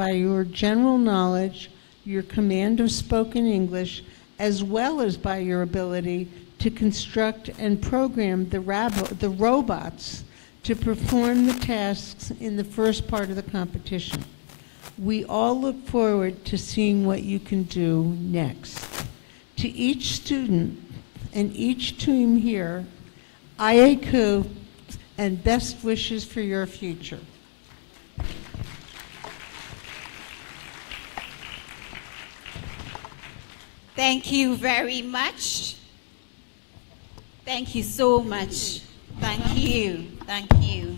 by your general knowledge, your command of spoken English, as well as by your ability to construct and program the robots to perform the tasks in the first part of the competition. We all look forward to seeing what you can do next. To each student and each team here, Ayeku and best wishes for your future. Thank you very much. Thank you so much. Thank you. Thank you.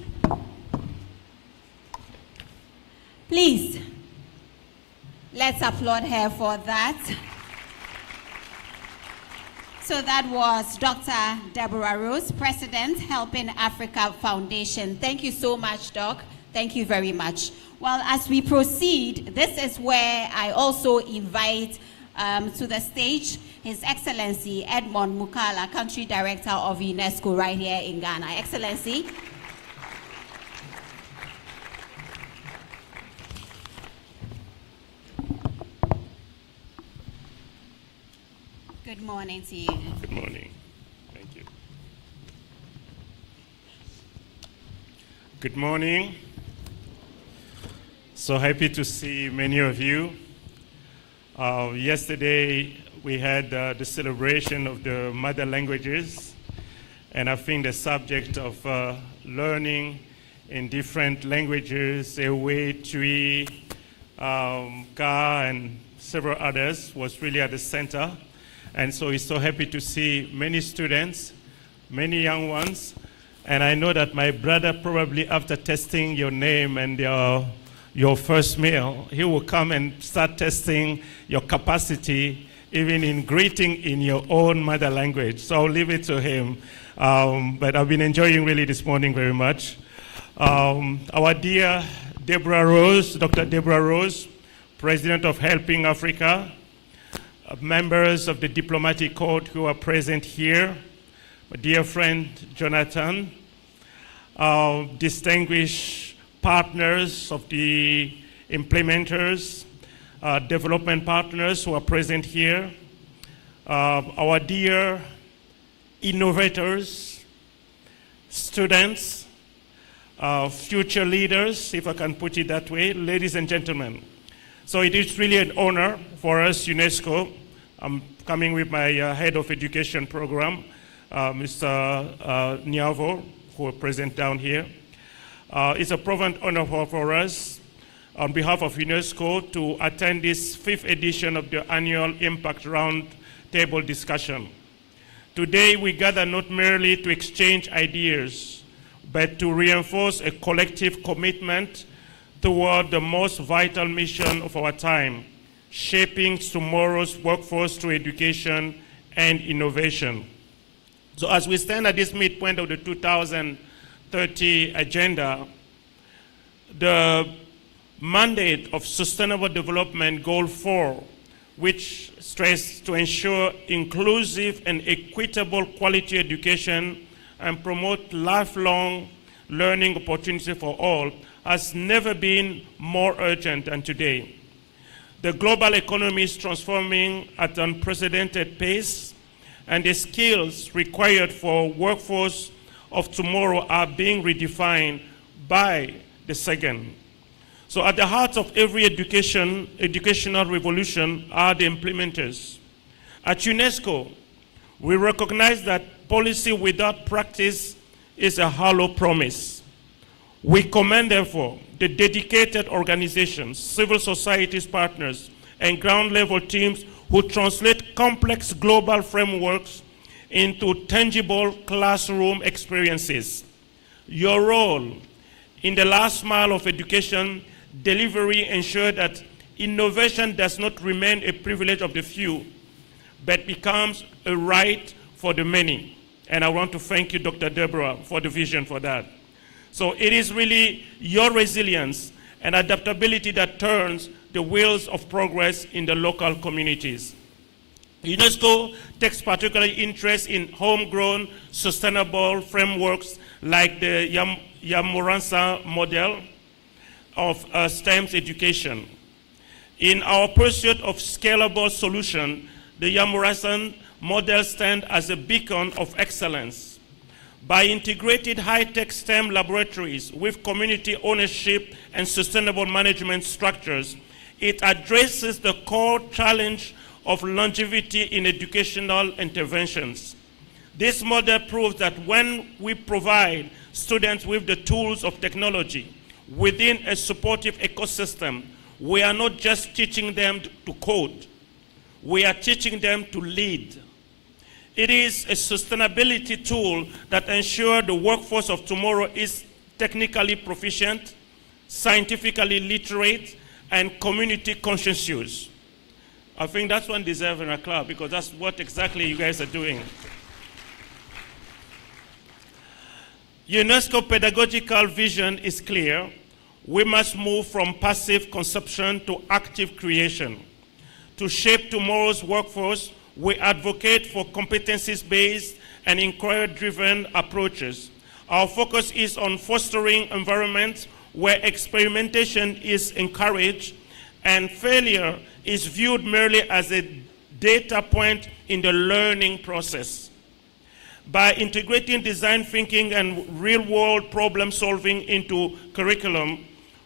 Please, let's applaud her for that. So that was Dr. Deborah Rose, President, Helping Africa Foundation. Thank you so much, Doc. Thank you very much. Well, as we proceed, this is where I also invite to the stage His Excellency Edmond Mukala, Country Director of UNESCO right here in Ghana. Excellency. Good morning to you. Good morning. Thank you. Good morning. So happy to see many of you. Yesterday, we had the celebration of the mother languages, and I think the subject of learning in different languages, Ewe, Twi, Ka, and several others was really at the center. And so it's so happy to see many students, many young ones, and I know that my brother probably after testing your name and your first meal, he will come and start testing your capacity even in greeting in your own mother language. So I'll leave it to him. But I've been enjoying really this morning very much. Our dear Deborah Rose, Dr. Deborah Rose, President of Helping Africa, members of the diplomatic corps who are present here, my dear friend Jonathan, distinguished partners of the implementers, development partners who are present here, our dear innovators, students, future leaders, if I can put it that way, ladies and gentlemen. So it is really an honor for us, UNESCO. I'm coming with my head of education program, Mr. Niavo, who are present down here. It's a profound honor for us, on behalf of UNESCO, to attend this 5th edition of the annual Impact Roundtable discussion. Today, we gather not merely to exchange ideas, but to reinforce a collective commitment toward the most vital mission of our time, shaping tomorrow's workforce through education and innovation. So as we stand at this midpoint of the 2030 agenda, the mandate of Sustainable Development Goal 4, which stressed to ensure inclusive and equitable quality education and promote lifelong learning opportunity for all, has never been more urgent than today. The global economy is transforming at an unprecedented pace, and the skills required for workforce of tomorrow are being redefined by the second. So at the heart of every educational revolution are the implementers. At UNESCO, we recognize that policy without practice is a hollow promise. We commend, therefore, the dedicated organizations, civil society's partners, and ground-level teams who translate complex global frameworks into tangible classroom experiences. Your role in the last mile of education delivery ensure that innovation does not remain a privilege of the few, but becomes a right for the many. And I want to thank you, Dr. Deborah, for the vision for that. So it is really your resilience and adaptability that turns the wheels of progress in the local communities. UNESCO takes particular interest in homegrown, sustainable frameworks like the Yamoransa model of STEM education. In our pursuit of scalable solution, the Yamurasan model stands as a beacon of excellence. By integrating high-tech STEM laboratories with community ownership and sustainable management structures, it addresses the core challenge of longevity in educational interventions. This model proves that when we provide students with the tools of technology within a supportive ecosystem, we are not just teaching them to code, we are teaching them to lead. It is a sustainability tool that ensures the workforce of tomorrow is technically proficient, scientifically literate, and community conscientious. I think that's one deserving a clap because that's what exactly you guys are doing. UNESCO pedagogical vision is clear. We must move from passive consumption to active creation. To shape tomorrow's workforce, we advocate for competencies-based and inquiry-driven approaches. Our focus is on fostering environments where experimentation is encouraged and failure is viewed merely as a data point in the learning process. By integrating design thinking and real-world problem solving into curriculum,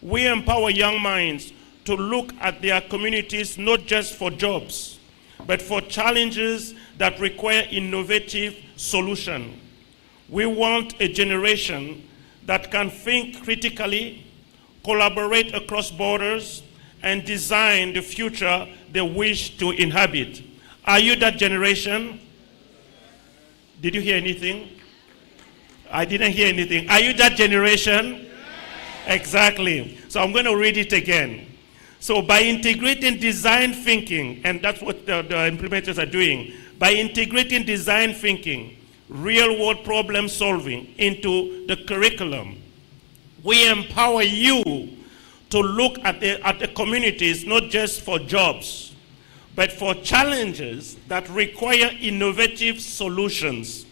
we empower young minds to look at their communities not just for jobs, but for challenges that require innovative solutions. We want a generation that can think critically, collaborate across borders, and design the future they wish to inhabit. Are you that generation? Did you hear anything? I didn't hear anything. Are you that generation? Exactly. So I'm going to read it again. So by integrating design thinking, and that's what the implementers are doing, by integrating design thinking, real-world problem solving into the curriculum, we empower you to look at the communities not just for jobs, but for challenges that require innovative solutions.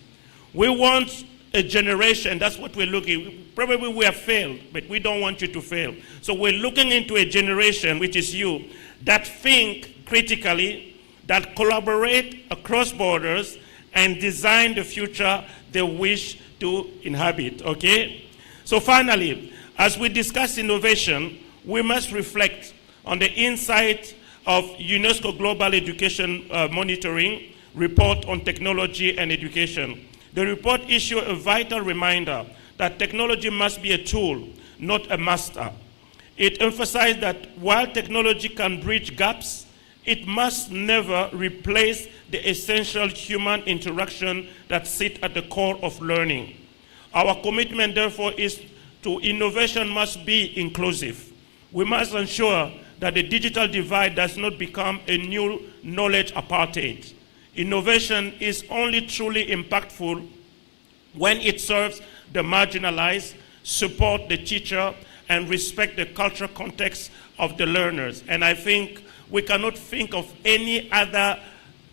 We want a generation, that's what we're looking. Probably we have failed, but we don't want you to fail. So we're looking into a generation, which is you, that think critically, that collaborate across borders, and design the future they wish to inhabit, okay? So finally, as we discuss innovation, we must reflect on the insight of UNESCO Global Education Monitoring Report on Technology and Education. The report issued a vital reminder that technology must be a tool, not a master. It emphasized that while technology can bridge gaps, it must never replace the essential human interaction that sits at the core of learning. Our commitment, therefore, is to innovation must be inclusive. We must ensure that the digital divide does not become a new knowledge apartheid. Innovation is only truly impactful when it serves the marginalized, support the teacher, and respect the cultural context of the learners. And I think we cannot think of any other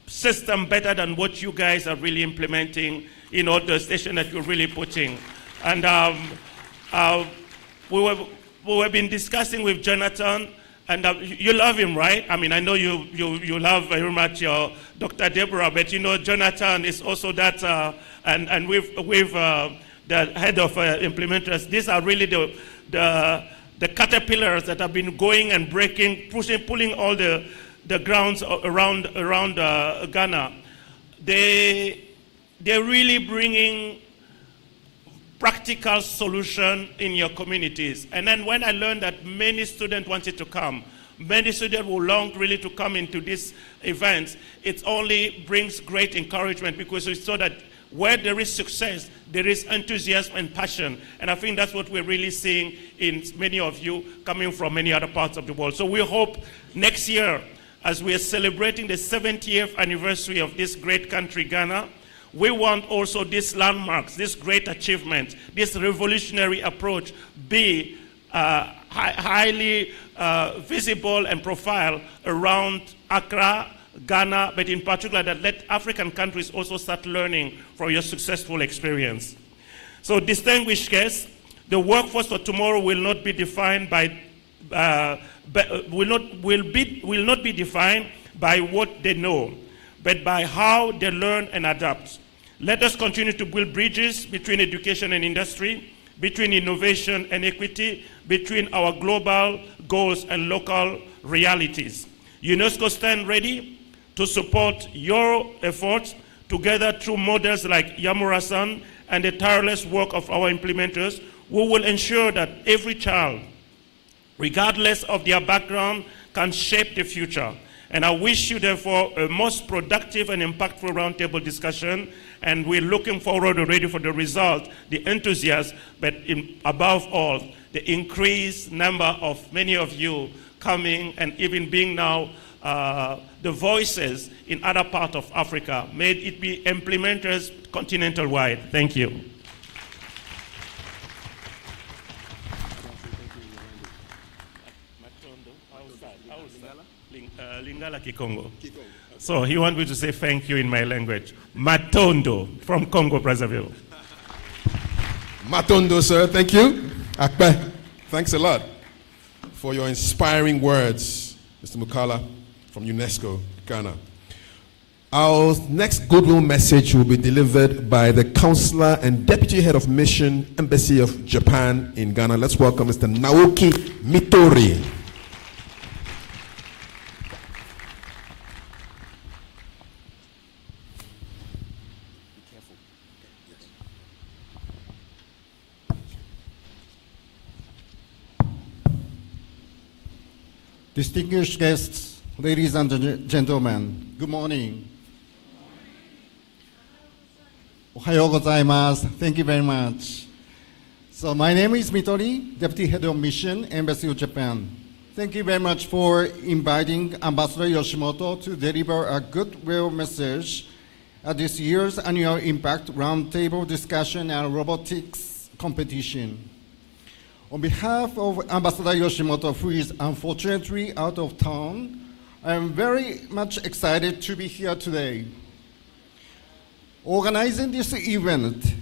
system better than what you guys are really implementing, you know, the station that you're really putting. And we have been discussing with Jonathan, and you love him, right? I mean, I know you love very much your Dr. Deborah, but you know, Jonathan is also that, and with the head of implementers, these are really the caterpillars that have been going and breaking, pulling all the grounds around Ghana. They're really bringing practical solution in your communities. And then when I learned that many students wanted to come, many students who longed really to come into these events, it only brings great encouragement because we saw that where there is success, there is enthusiasm and passion. And I think that's what we're really seeing in many of you coming from many other parts of the world. So we hope next year, as we are celebrating the 70th anniversary of this great country, Ghana, we want also these landmarks, this great achievement, this revolutionary approach be highly visible and profile around Accra, Ghana, but in particular that let African countries also start learning from your successful experience. So distinguished guests, the workforce for tomorrow will not be defined by will not be defined by what they know, but by how they learn and adapt. Let us continue to build bridges between education and industry, between innovation and equity, between our global goals and local realities. UNESCO stands ready to support your efforts together through models like Yamura-san and the tireless work of our implementers, who will ensure that every child, regardless of their background, can shape the future. And I wish you, therefore, a most productive and impactful roundtable discussion, and we're looking forward already for the result, the enthusiasm, but above all, the increased number of many of you coming and even being now the voices in other parts of Africa. May it be implementers continental-wide. Thank you. Lingala Kikongo. So he wants me to say thank you in my language. Matondo from Congo, Brazzaville. Matondo, sir, thank you. Akpe, thanks a lot for your inspiring words, Mr. Mukala from UNESCO, Ghana. Our next goodwill message will be delivered by the Counselor and Deputy Head of Mission, Embassy of Japan in Ghana. Let's welcome Mr. Naoki Mitori. Distinguished guests, ladies and gentlemen, good morning. Ohayo gozaimasu. Thank you very much. So my name is Mitori, Deputy Head of Mission, Embassy of Japan. Thank you very much for inviting Ambassador Yoshimoto to deliver a goodwill message at this year's annual Impact Roundtable discussion and robotics competition. On behalf of Ambassador Yoshimoto, who is unfortunately out of town, I am very much excited to be here today. Organizing this event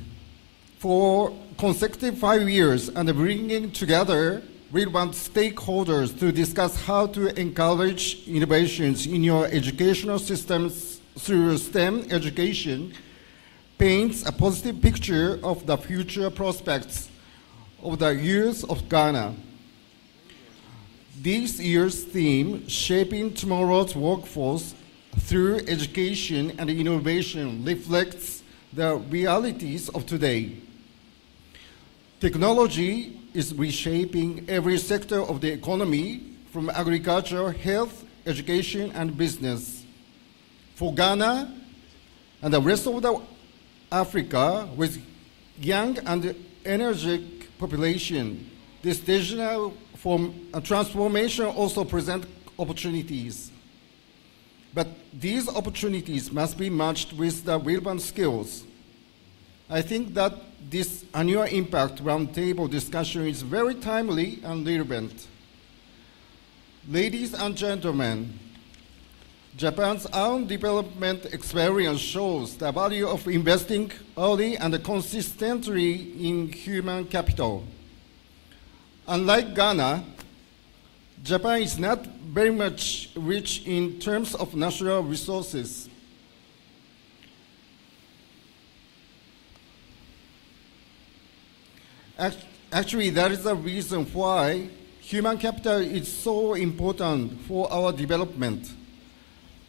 for consecutive 5 years and bringing together relevant stakeholders to discuss how to encourage innovations in your educational systems through STEM education paints a positive picture of the future prospects of the youth of Ghana. This year's theme, Shaping Tomorrow's Workforce Through Education and Innovation, reflects the realities of today. Technology is reshaping every sector of the economy, from agriculture, health, education, and business. For Ghana and the rest of Africa, with young and energetic population, this digital transformation also presents opportunities. But these opportunities must be matched with the relevant skills. I think that this annual Impact Roundtable discussion is very timely and relevant. Ladies and gentlemen, Japan's own development experience shows the value of investing early and consistently in human capital. Unlike Ghana, Japan is not very much rich in terms of natural resources. Actually, that is the reason why human capital is so important for our development.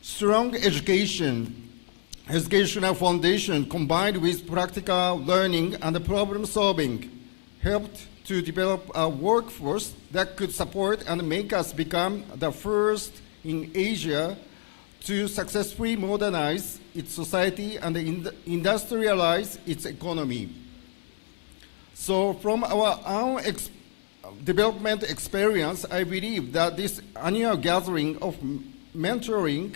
Strong educational foundation combined with practical learning and problem solving helped to develop a workforce that could support and make us become the first in Asia to successfully modernize its society and industrialize its economy. So from our own development experience, I believe that this annual gathering of mentoring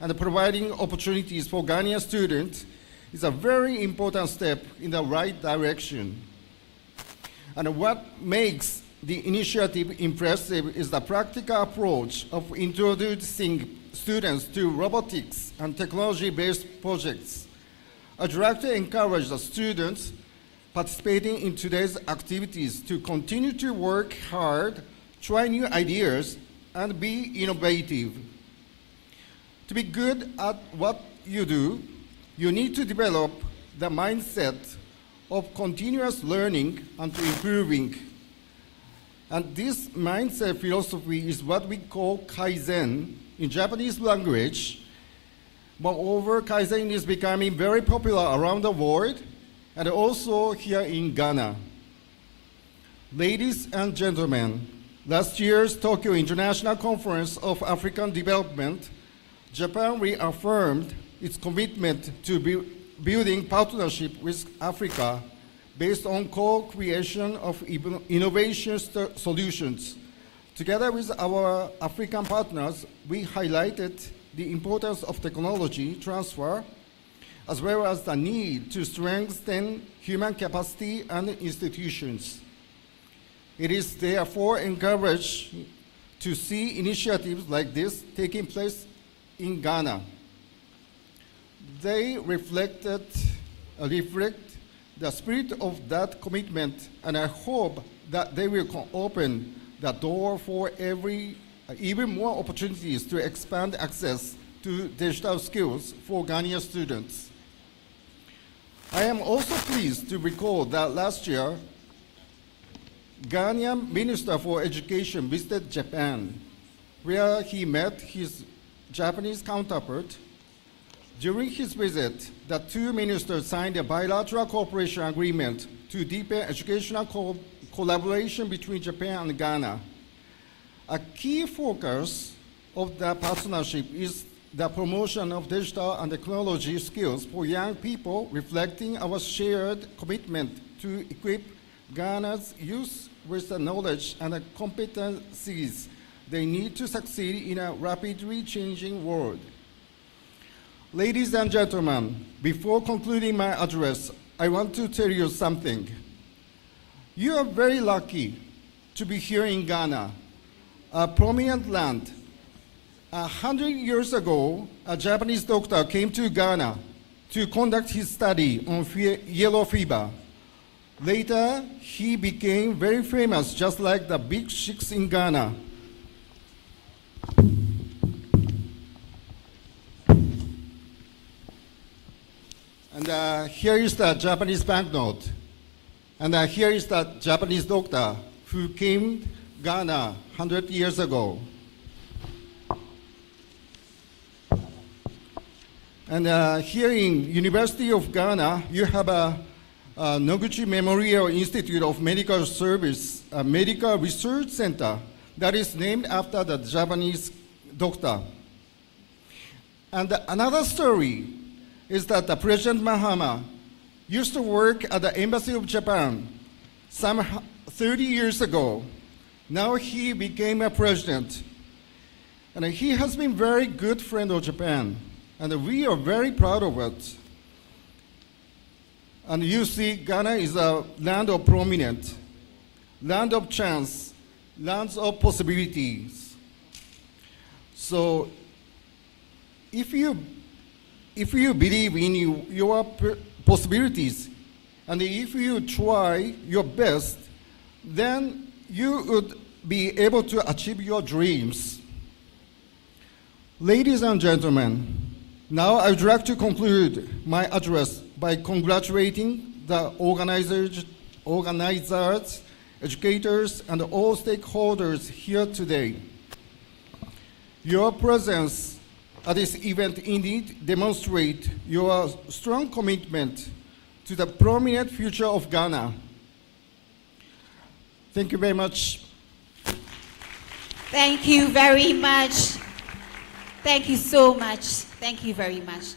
and providing opportunities for Ghanaian students is a very important step in the right direction. And what makes the initiative impressive is the practical approach of introducing students to robotics and technology-based projects. I'd like to encourage the students participating in today's activities to continue to work hard try new ideas, and be innovative. To be good at what you do, you need to develop the mindset of continuous learning and improving. And this mindset philosophy is what we call Kaizen in Japanese language. Moreover, Kaizen is becoming very popular around the world and also here in Ghana. Ladies and gentlemen, last year's Tokyo International Conference of African Development, Japan reaffirmed its commitment to building partnership with Africa based on co-creation of innovation solutions. Together with our African partners, we highlighted the importance of technology transfer, as well as the need to strengthen human capacity and institutions. It is therefore encouraging to see initiatives like this taking place in Ghana. They reflect the spirit of that commitment, and I hope that they will open the door for even more opportunities to expand access to digital skills for Ghanaian students. I am also pleased to recall that last year, Ghanaian Minister for Education visited Japan, where he met his Japanese counterpart. During his visit, the two ministers signed a bilateral cooperation agreement to deepen educational collaboration between Japan and Ghana. A key focus of the partnership is the promotion of digital and technology skills for young people, reflecting our shared commitment to equip Ghana's youth with the knowledge and the competencies they need to succeed in a rapidly changing world. Ladies and gentlemen, before concluding my address, I want to tell you something. You are very lucky to be here in Ghana, a prominent land. 100 years ago, a Japanese doctor came to Ghana to conduct his study on yellow fever. Later, he became very famous, just like the big sheikhs in Ghana. And here is the Japanese banknote. And here is the Japanese doctor who came to Ghana 100 years ago. And here in University of Ghana, you have a Noguchi Memorial Institute of Medical Service, a medical research center that is named after the Japanese doctor. And another story is that the President Mahama used to work at the Embassy of Japan some 30 years ago. Now he became a president. And he has been a very good friend of Japan. And we are very proud of it. And you see, Ghana is a land of prominence, land of chance, lands of possibilities. So if you believe in your possibilities, and if you try your best, then you would be able to achieve your dreams. Ladies and gentlemen, now I would like to conclude my address by congratulating the organizers, educators, and all stakeholders here today. Your presence at this event indeed demonstrates your strong commitment to the prominent future of Ghana. Thank you very much. Thank you very much. Thank you so much. Thank you very much.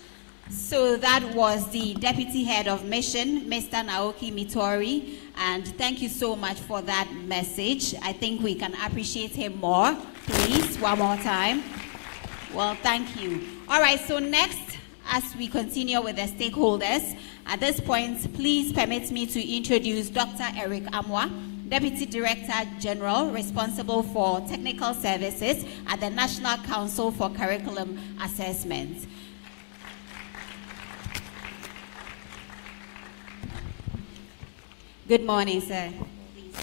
So that was the Deputy Head of Mission, Mr. Naoki Mitori, and thank you so much for that message. I think we can appreciate him more. Please, one more time. Well, thank you. All right, so next, as we continue with the stakeholders, at this point, please permit me to introduce Dr. Eric Amwa, Deputy Director General responsible for technical services at the National Council for Curriculum Assessment. Good morning, sir. Please.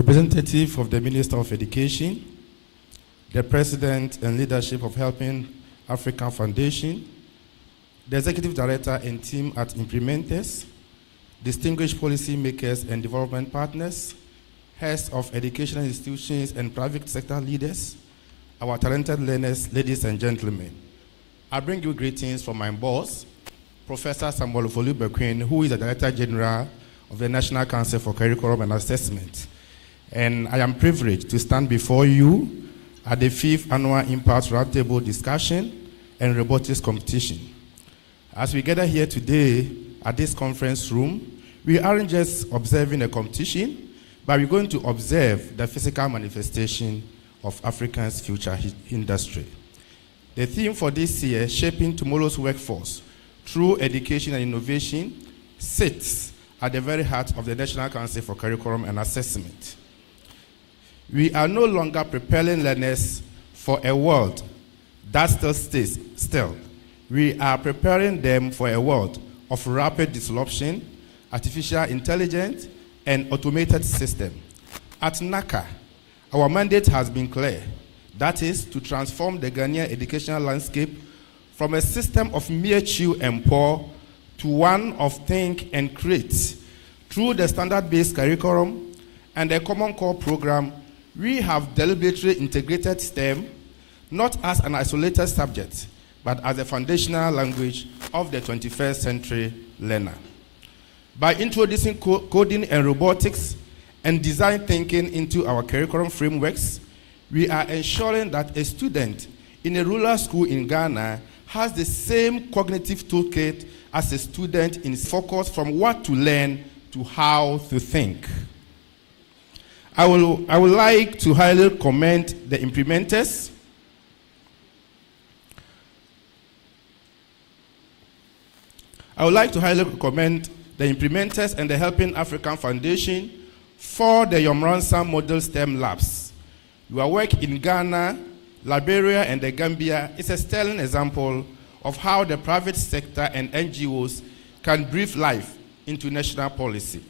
representative of the Minister of Education, the President and leadership of Helping Africa Foundation, the Executive Director and team at Implementers, distinguished policy makers and development partners, heads of educational institutions and private sector leaders, our talented learners, ladies and gentlemen. I bring you greetings from my boss, Professor Samuel Ofolu-Bequin, who is the Director General of the National Council for Curriculum and Assessment. And I am privileged to stand before you at the 5th Annual Impact Roundtable discussion and robotics competition. As we gather here today at this conference room, we aren't just observing a competition, but we're going to observe the physical manifestation of Africa's future industry. The theme for this year, Shaping Tomorrow's Workforce Through Education and Innovation, sits at the very heart of the National Council for Curriculum and Assessment. We are no longer preparing learners for a world that still stays still. We are preparing them for a world of rapid disruption, artificial intelligence, and automated system. At NACA, our mandate has been clear. That is to transform the Ghanaian educational landscape from a system of mere chew and pour to one of think and create. Through the standard-based curriculum and the Common Core program, we have deliberately integrated STEM not as an isolated subject, but as a foundational language of the 21st century learner. By introducing coding and robotics and design thinking into our curriculum frameworks, we are ensuring that a student in a rural school in Ghana has the same cognitive toolkit as a student in focus from what to learn to how to think. I would like to highly commend the implementers. I would like to highly commend the implementers and the Helping African Foundation for the Yomransa Model STEM Labs. Your work in Ghana, Liberia, and the Gambia is a sterling example of how the private sector and NGOs can breathe life into national policy.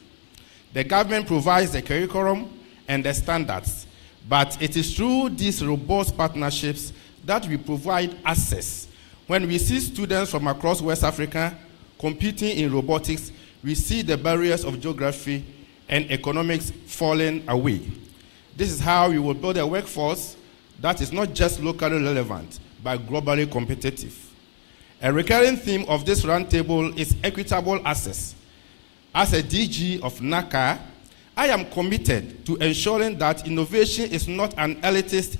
The government provides the curriculum and the standards, but it is through these robust partnerships that we provide access. When we see students from across West Africa competing in robotics, we see the barriers of geography and economics falling away. This is how we will build a workforce that is not just locally relevant, but globally competitive. A recurring theme of this roundtable is equitable access. As a DG of NACA, I am committed to ensuring that innovation is not an elitist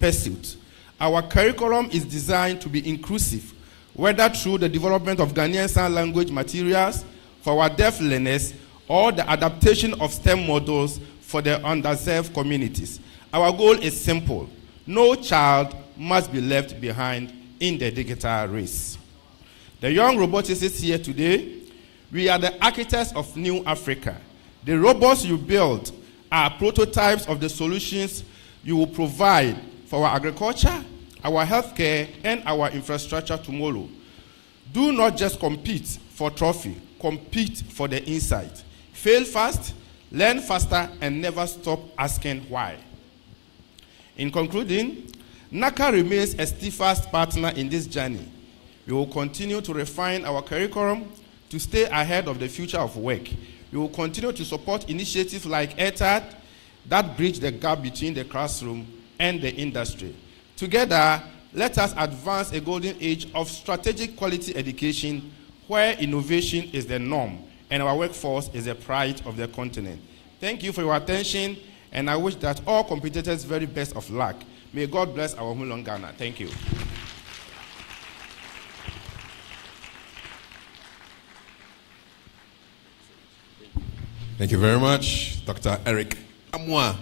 pursuit. Our curriculum is designed to be inclusive, whether through the development of Ghanaian Sign Language materials for our deaf learners or the adaptation of STEM models for the underserved communities. Our goal is simple. No child must be left behind in the digital race. The young roboticists here today, we are the architects of New Africa. The robots you build are prototypes of the solutions you will provide for our agriculture, our healthcare, and our infrastructure tomorrow. Do not just compete for trophy, compete for the insight. Fail fast, learn faster, and never stop asking why. In concluding, NACA remains a steadfast partner in this journey. We will continue to refine our curriculum to stay ahead of the future of work. We will continue to support initiatives like Airtad that bridge the gap between the classroom and the industry. Together, let us advance a golden age of strategic quality education where innovation is the norm and our workforce is the pride of the continent. Thank you for your attention, and I wish that all competitors very best of luck. May God bless our homeland Ghana. Thank you. Thank you very much. Dr. Eric Amwa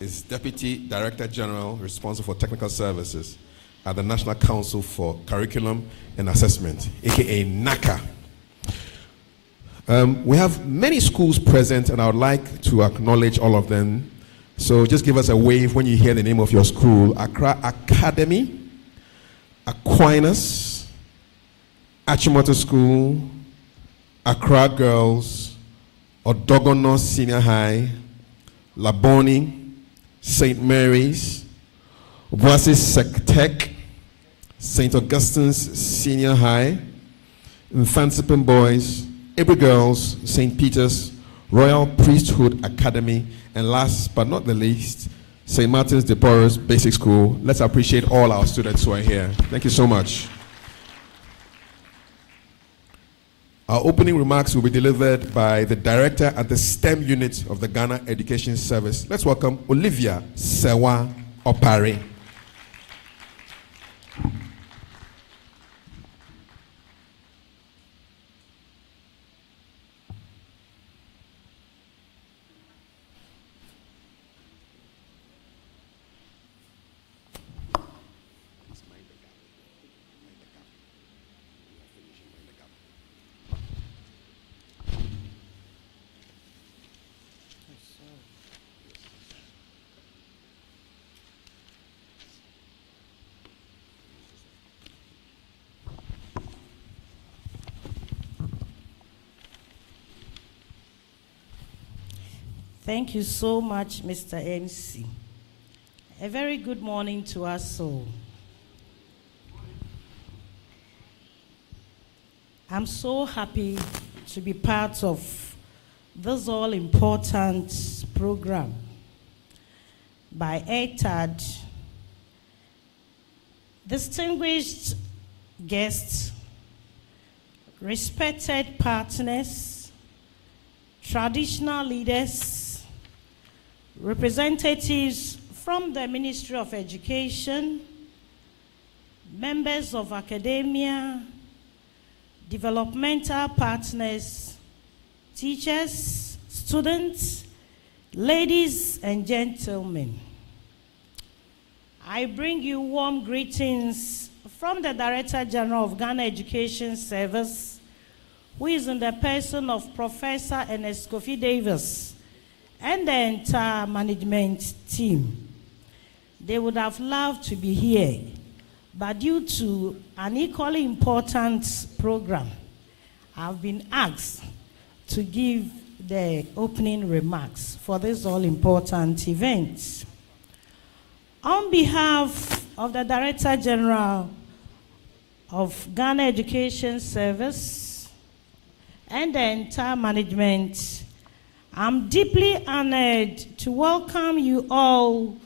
is Deputy Director General responsible for technical services at the National Council for Curriculum and Assessment, aka NACA. We have many schools present, and I would like to acknowledge all of them. So just give us a wave when you hear the name of your school. Accra Academy, Aquinas, Achimota School, Accra Girls, Odogono Senior High, Laboni, St. Mary's, Obuasi Sectec, St. Augustine's Senior High, Infantsipin Boys, April Girls, St. Peter's, Royal Priesthood Academy, and last but not the least, St. Martin's de Porres Basic School. Let's appreciate all our students who are here. Thank you so much. Our opening remarks will be delivered by the director at the STEM unit of the Ghana Education Service. Let's welcome Olivia Sewa Opare. Thank you so much, Mr. MC. A very good morning to us all. I'm so happy to be part of this all-important program by Airtad. Distinguished guests, respected partners, traditional leaders, representatives from the Ministry of Education, members of academia, developmental partners, teachers, students, ladies and gentlemen. I bring you warm greetings from the Director General of Ghana Education Service, who is in the person of Professor Ernest Kofi Davis, and the entire management team. They would have loved to be here, but due to an equally important program, I've been asked to give the opening remarks for this all-important event. On behalf of the Director General of Ghana Education Service and the entire management, I'm deeply honored to welcome you all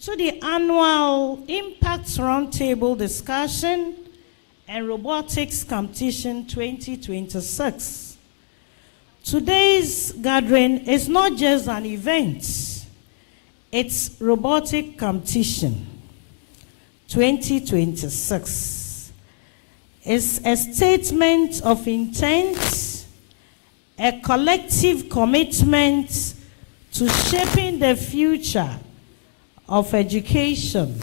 to the annual Impact Roundtable discussion and Robotics Competition 2026. Today's gathering is not just an event, it's Robotic Competition 2026. It's a statement of intent, a collective commitment to shaping the future of education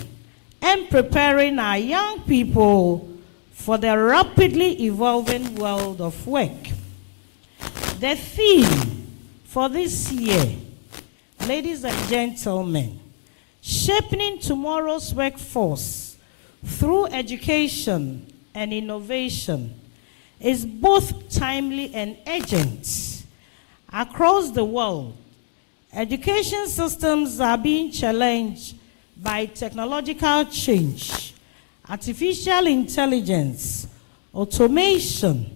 and preparing our young people for the rapidly evolving world of work. The theme for this year, ladies and gentlemen, shaping tomorrow's workforce through education and innovation, is both timely and urgent. Across the world, education systems are being challenged by technological change, artificial intelligence, automation,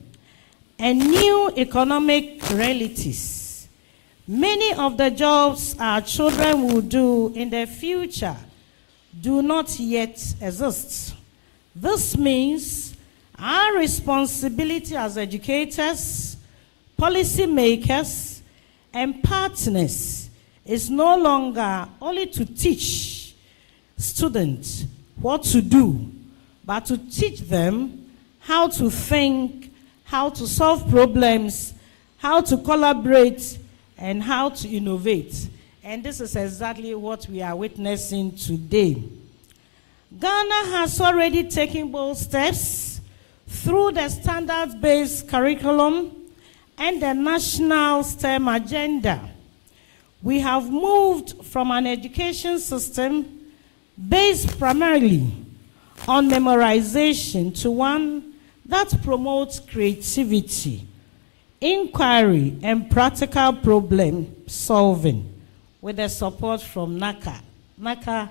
and new economic realities. Many of the jobs our children will do in the future do not yet exist. This means our responsibility as educators, policymakers, and partners is no longer only to teach students what to do, but to teach them how to think, how to solve problems, how to collaborate, and how to innovate. And this is exactly what we are witnessing today. Ghana has already taken bold steps through the standards-based curriculum and the national STEM agenda. We have moved from an education system based primarily on memorization to one that promotes creativity, inquiry, and practical problem solving. with the support from NACA. NACA,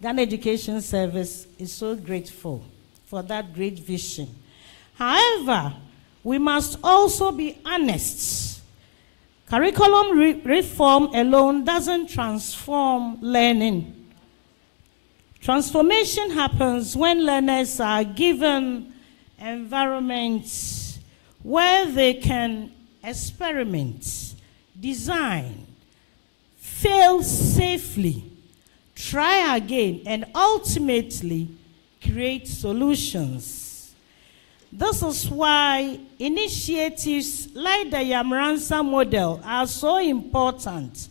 Ghana Education Service, is so grateful for that great vision. However, we must also be honest. Curriculum reform alone doesn't transform learning. Transformation happens when learners are given environments where they can experiment, design, fail safely, try again, and ultimately create solutions. This is why initiatives like the Yamransa model are so important.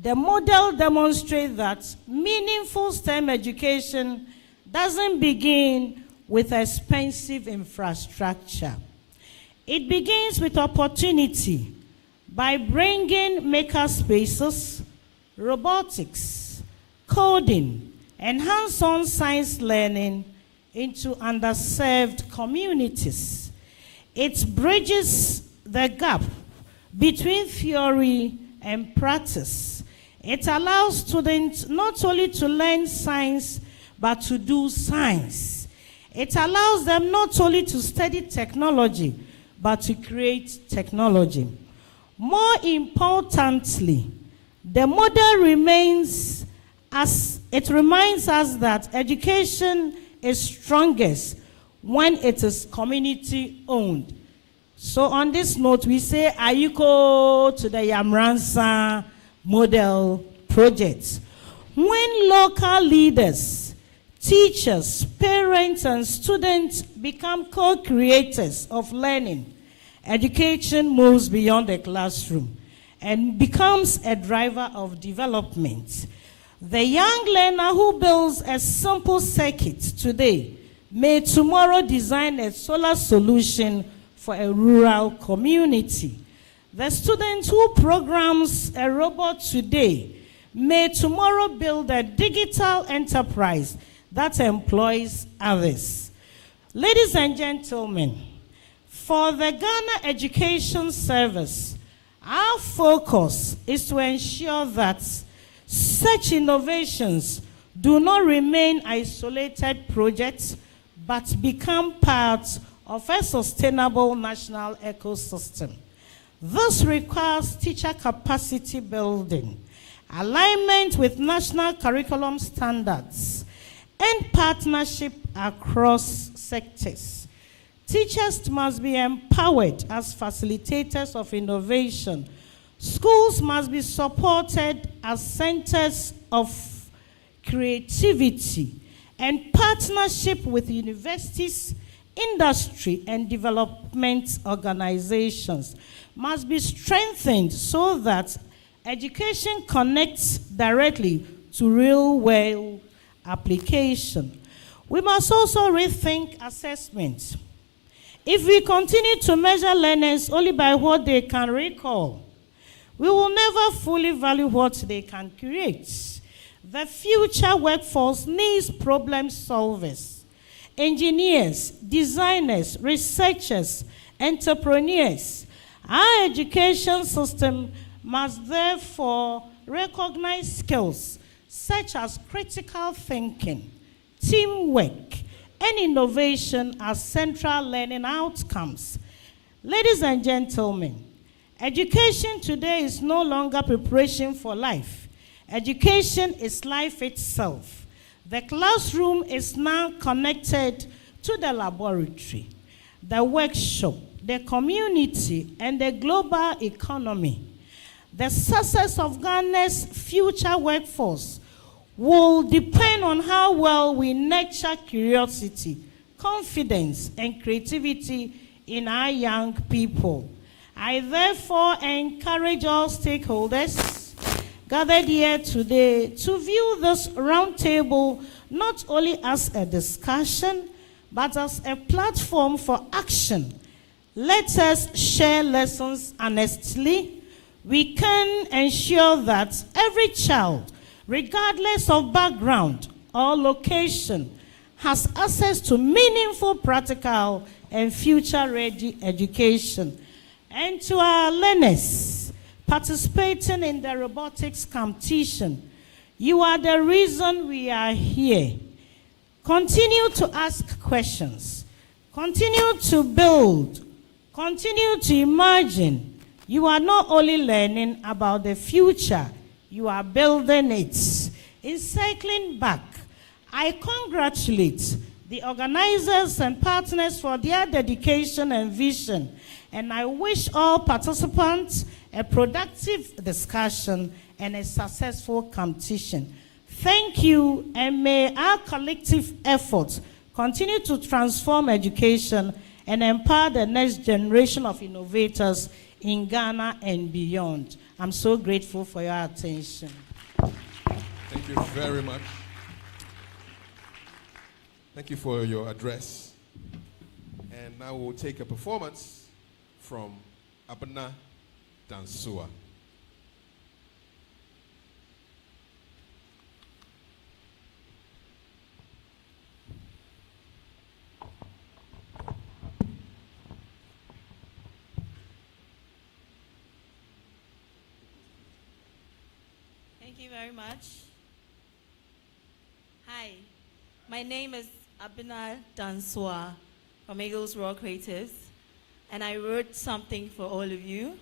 The model demonstrates that meaningful STEM education doesn't begin with expensive infrastructure. It begins with opportunity by bringing maker spaces, robotics, coding, and hands-on science learning into underserved communities. It bridges the gap between theory and practice. It allows students not only to learn science, but to do science. It allows them not only to study technology, but to create technology. More importantly, the model reminds us that education is strongest when it is community owned. So on this note, we say Ayuko to the Yamransa model project. When local leaders, teachers, parents, and students become co-creators of learning, education moves beyond the classroom and becomes a driver of development. The young learner who builds a simple circuit today may tomorrow design a solar solution for a rural community. The student who programs a robot today may tomorrow build a digital enterprise that employs others. Ladies and gentlemen, for the Ghana Education Service, our focus is to ensure that such innovations do not remain isolated projects, but become part of a sustainable national ecosystem. This requires teacher capacity building, alignment with national curriculum standards, and partnership across sectors. Teachers must be empowered as facilitators of innovation. Schools must be supported as centers of creativity, and partnership with universities, industry, and development organizations must be strengthened so that education connects directly to real-world application. We must also rethink assessment. If we continue to measure learners only by what they can recall, we will never fully value what they can create. The future workforce needs problem solvers, engineers, designers, researchers, entrepreneurs. Our education system must therefore recognize skills such as critical thinking, teamwork, and innovation as central learning outcomes. Ladies and gentlemen, education today is no longer preparation for life. Education is life itself. The classroom is now connected to the laboratory, the workshop, the community, and the global economy. The success of Ghana's future workforce will depend on how well we nurture curiosity, confidence, and creativity in our young people. I therefore encourage all stakeholders gathered here today to view this roundtable not only as a discussion, but as a platform for action. Let us share lessons honestly. We can ensure that every child, regardless of background or location, has access to meaningful, practical, and future-ready education. And to our learners, participating in the robotics competition. You are the reason we are here. Continue to ask questions. Continue to build. Continue to imagine. You are not only learning about the future, you are building it. In cycling back, I congratulate the organizers and partners for their dedication and vision, and I wish all participants a productive discussion and a successful competition. Thank you, and may our collective efforts continue to transform education and empower the next generation of innovators in Ghana and beyond. I'm so grateful for your attention. Thank you very much. Thank you for your address. And now we'll take a performance from Abena Dansua. Thank you very much. Hi, my name is Abena Dansua from Eagles Raw Creatives, and I wrote something for all of you,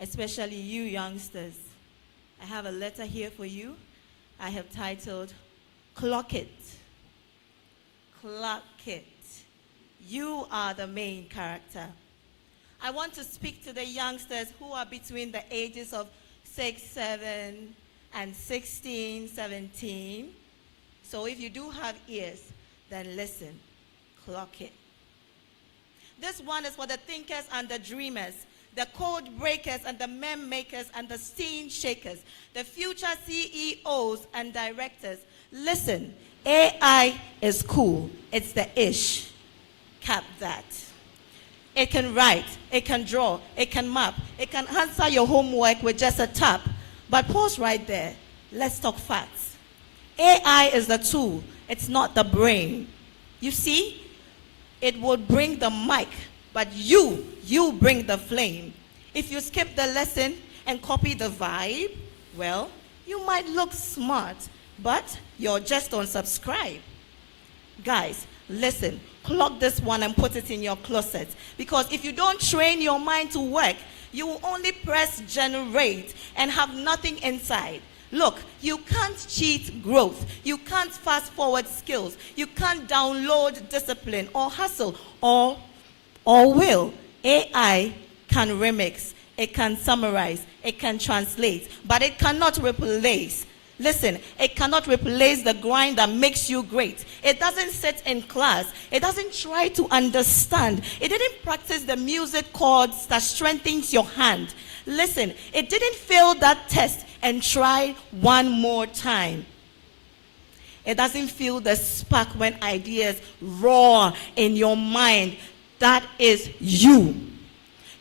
especially you youngsters. I have a letter here for you. I have titled, Clock It. Clock it. You are the main character. I want to speak to the youngsters who are between the ages of 6, 7, and 16, 17. So if you do have ears, then listen. Clock it. This one is for the thinkers and the dreamers, the code breakers and the meme makers and the scene shakers, the future CEOs and directors. Listen, AI is cool. It's the ish. Cap that. It can write, it can draw, it can map, it can answer your homework with just a tap. But pause right there. Let's talk facts. AI is the tool. It's not the brain. You see, it would bring the mic, but you bring the flame. If you skip the lesson and copy the vibe, well, you might look smart, but you're just on subscribe. Guys, listen, clock this one and put it in your closet. Because if you don't train your mind to work, you will only press generate and have nothing inside. Look, you can't cheat growth. You can't fast forward skills. You can't download discipline or hustle or will. AI can remix. It can summarize. It can translate. But it cannot replace. Listen, it cannot replace the grind that makes you great. It doesn't sit in class. It doesn't try to understand. It didn't practice the music chords that strengthens your hand. Listen, it didn't fail that test and try one more time. It doesn't feel the spark when ideas roar in your mind. That is you.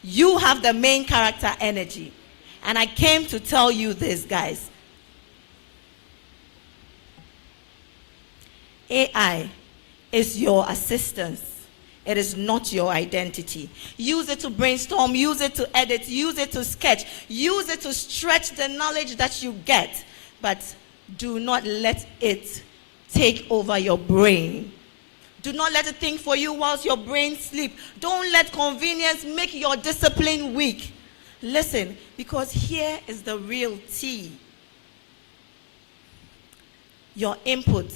You have the main character energy. And I came to tell you this, guys. AI is your assistance. It is not your identity. Use it to brainstorm, use it to edit, use it to sketch, use it to stretch the knowledge that you get. But do not let it take over your brain. Do not let it think for you whilst your brain sleeps. Don't let convenience make your discipline weak. Listen, because here is the real tea. Your input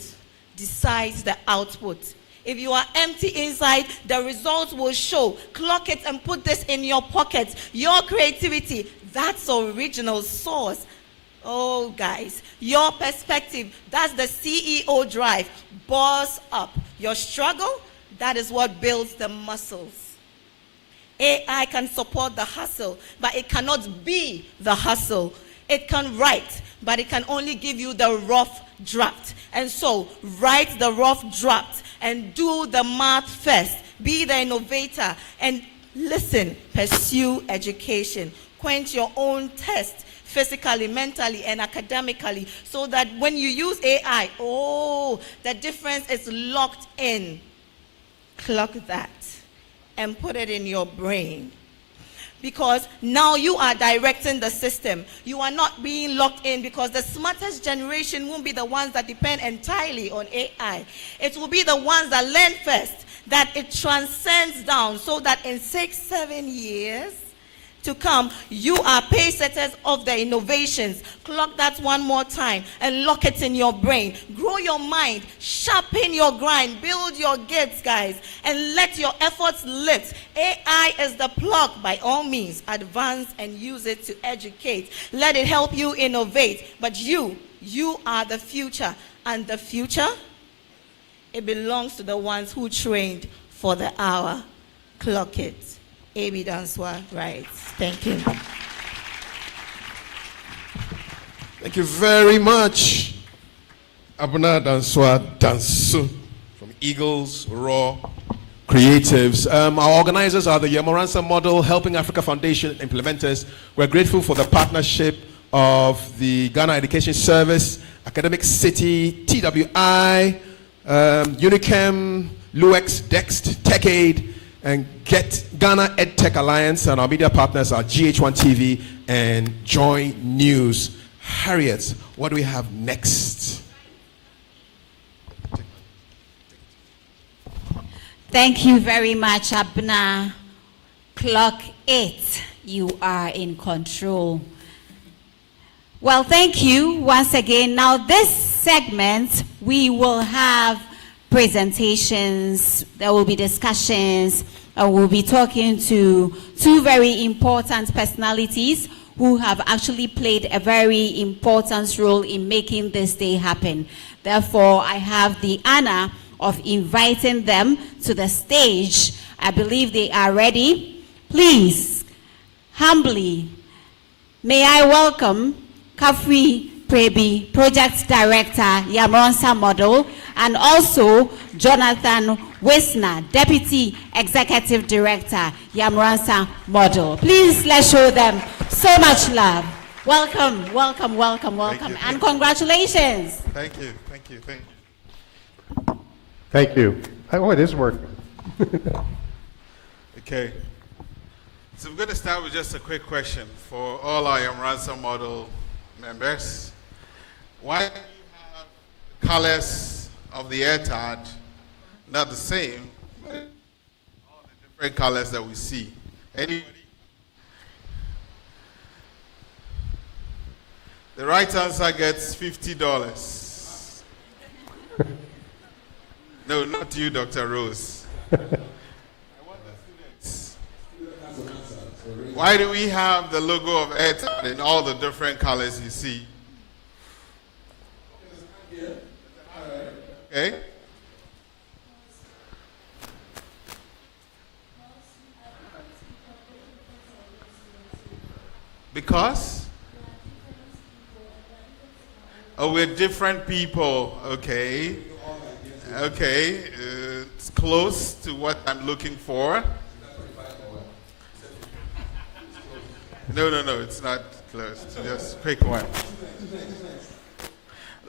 decides the output. If you are empty inside, the results will show. Clock it and put this in your pocket. Your creativity, that's original source. Oh, guys, your perspective, that's the CEO drive. Boss up. Your struggle, that is what builds the muscles. AI can support the hustle, but it cannot be the hustle. It can write, but it can only give you the rough draft. And so, write the rough draft and do the math first. Be the innovator. And listen, pursue education. Quench your own test physically, mentally, and academically so that when you use AI, the difference is locked in. Clock that and put it in your brain. because now you are directing the system. You are not being locked in, because the smartest generation won't be the ones that depend entirely on AI. It will be the ones that learn first, that it transcends down, so that in 6-7 years to come, you are pace setters of the innovations. Clock that one more time and lock it in your brain. Grow your mind, sharpen your grind, build your gifts, guys, and let your efforts lift. AI is the plug. By all means, advance and use it to educate. Let it help you innovate. But you are the future. And the future, it belongs to the ones who trained for the hour. Clock it. Amy Danswa, right. Thank you. Thank you very much, Abuna Danswa Dansu from Eagles Raw Creatives. Our organizers are the Yamoransa Model, Helping Africa Foundation implementers. We're grateful for the partnership of the Ghana Education Service, Academic City, TWI, Unichem, LUX, Dext, TechAid, and Get Ghana EdTech Alliance, and our media partners are GH1 TV and Joy News. Harriet, what do we have next? Thank you very much, Abna. Clock 8, you are in control. Well, thank you once again. Now, this segment, we will have presentations, there will be discussions, and we'll be talking to two very important personalities who have actually played a very important role in making this day happen. Therefore, I have the honor of inviting them to the stage. I believe they are ready. Please, humbly, may I welcome Kafri Prebi, Project Director, Yamoransa Model, and also Jonathan Wisner, Deputy Executive Director, Yamoransa Model. Please, let's show them so much love. Welcome, welcome, welcome, welcome, and congratulations. Thank you, thank you, thank you. Thank you. Oh, it is working. Okay. So we're going to start with just a quick question for all our Yamoransa Model members. Why do you have the colors of the Airtad not the same, but all the different colors that we see? Anybody? The right answer gets $50. No, not you, Dr. Rose. I want the students. Why do we have the logo of Airtad in all the different colors you see? Okay. Because? Oh, we're different people. Okay. Okay. It's close to what I'm looking for. No, it's not close. Just quick one.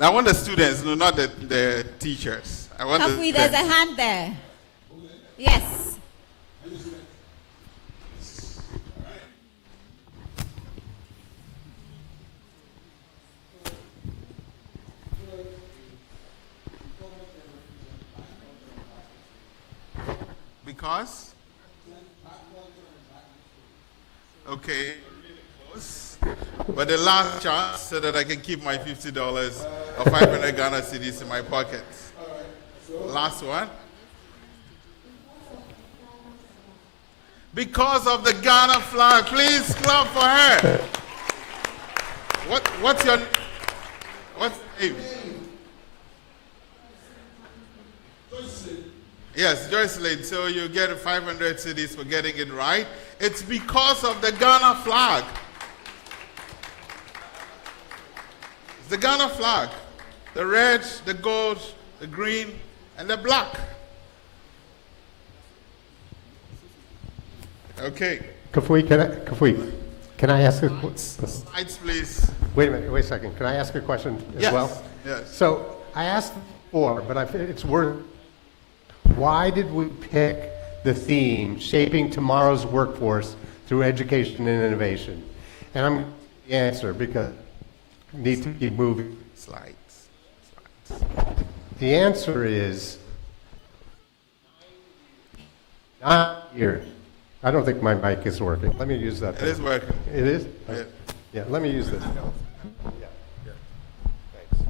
I want the students, no, not the teachers. I want Kafri, there's a hand there. Yes. Because? Okay. But the last chance so that I can keep my $50 or 500 Ghana cedis in my pocket. Last one. Because of the Ghana flag. Please clap for her. What's the name? Yes, Joyce Lane. So you get 500 cedis for getting it right. It's because of the Ghana flag. It's the Ghana flag. The red, the gold, the green, and the black. Okay. Kafui, can I ask a Lights, please. wait a second. Can I ask a question as Yes. well? Yes. So I asked before, but it's worth. Why did we pick the theme, Shaping Tomorrow's Workforce, through education and innovation? And I'm the answer because we need to keep moving. Slides. The answer is 9 years. I don't think my mic is working. Let me use that. It is working. It is? Yeah. Yeah, let me use this. Yeah. Thanks.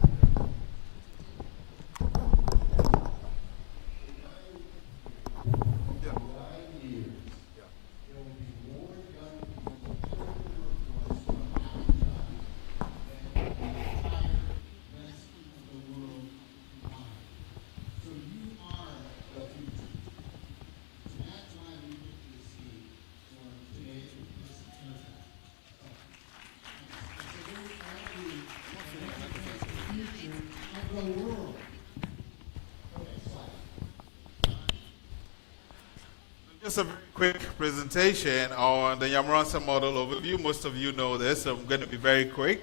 Just a very quick presentation on the Yamransa model overview. Most of you know this, so I'm going to be very quick.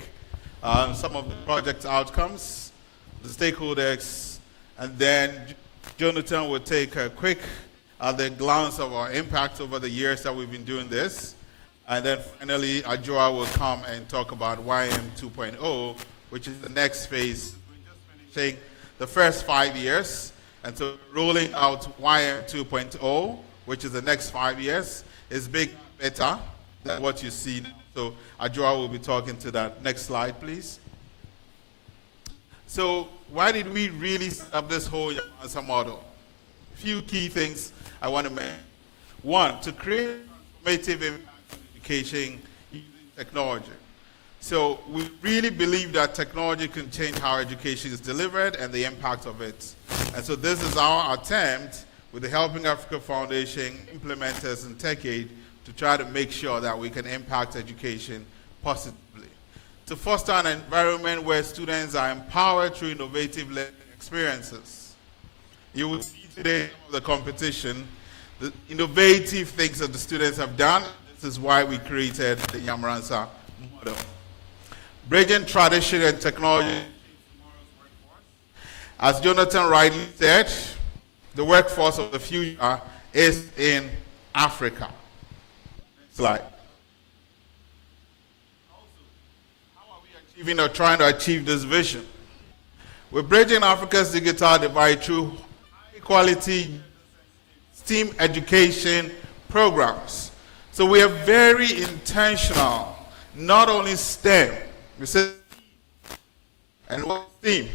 Some of the project outcomes, the stakeholders, and then Jonathan will take a quick the glance of our impact over the years that we've been doing this. And then finally, Ajua will come and talk about YM 2.0, which is the next phase. We're just finishing the first 5 years, and so rolling out YM 2.0, which is the next 5 years, is big, better than what you see now. So Ajua will be talking to that. Next slide, please. So why did we really set up this whole Yamransa model? A few key things I want to mention. One, to create transformative impact on education using technology. So we really believe that technology can change how education is delivered and the impact of it. And so this is our attempt with the Helping Africa Foundation, implementers, and TechAid to try to make sure that we can impact education positively. To foster an environment where students are empowered through innovative learning experiences. You will see today the competition, the innovative things that the students have done. This is why we created the Yamransa model. Bridging tradition and technology. As Jonathan rightly said, the workforce of the future is in Africa. Next slide. How are we achieving or trying to achieve this vision? We're bridging Africa's digital divide through high-quality STEAM education programs. So we are very intentional, not only STEM. We say, and what is STEAM?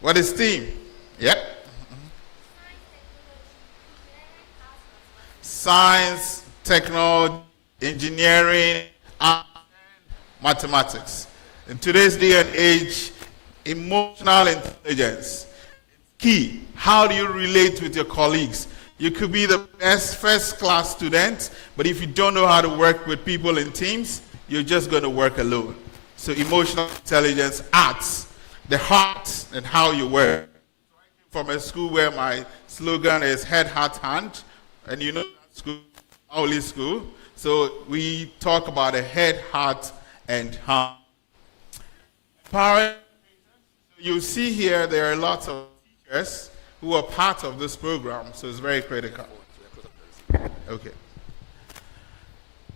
What is STEAM? Yep. Science, technology, engineering, and mathematics. In today's day and age, emotional intelligence is key. How do you relate with your colleagues? You could be the best first-class student, but if you don't know how to work with people in teams, you're just going to work alone. So emotional intelligence adds the heart and how you work. From a school where my slogan is head, heart, hand, and you know school, only school. So we talk about a head, heart, and hand. You see here there are lots of teachers who are part of this program, so it's very critical. Okay.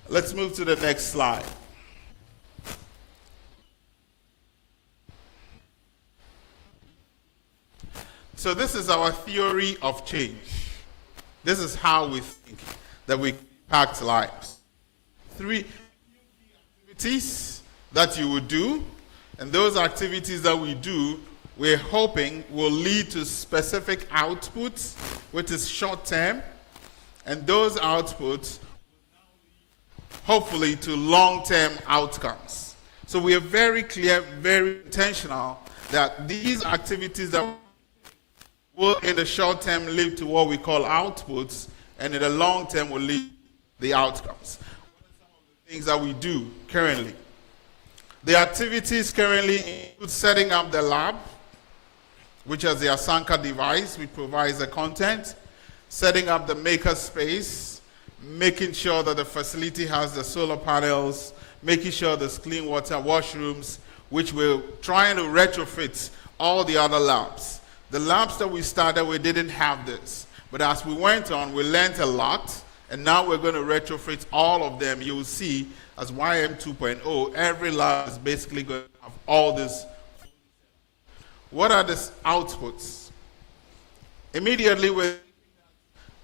Let's move to the next slide. So this is our theory of change. This is how we think that we impact lives. 3 activities that you would do, and those activities that we do, we're hoping will lead to specific outputs, which is short-term, and those outputs hopefully to long-term outcomes. So we are very clear, very intentional that these activities that will in the short term lead to what we call outputs, and in the long term will lead the outcomes. What are some of the things that we do currently? The activities currently include setting up the lab, which is the Asanka device, which provides the content, setting up the maker space, making sure that the facility has the solar panels, making sure there's clean water, washrooms, which we're trying to retrofit all the other labs. The labs that we started with didn't have this, but as we went on, we learned a lot, And now we're going to retrofit all of them. You will see as YM 2.0, every lab is basically going to have all this. What are the outputs? Immediately,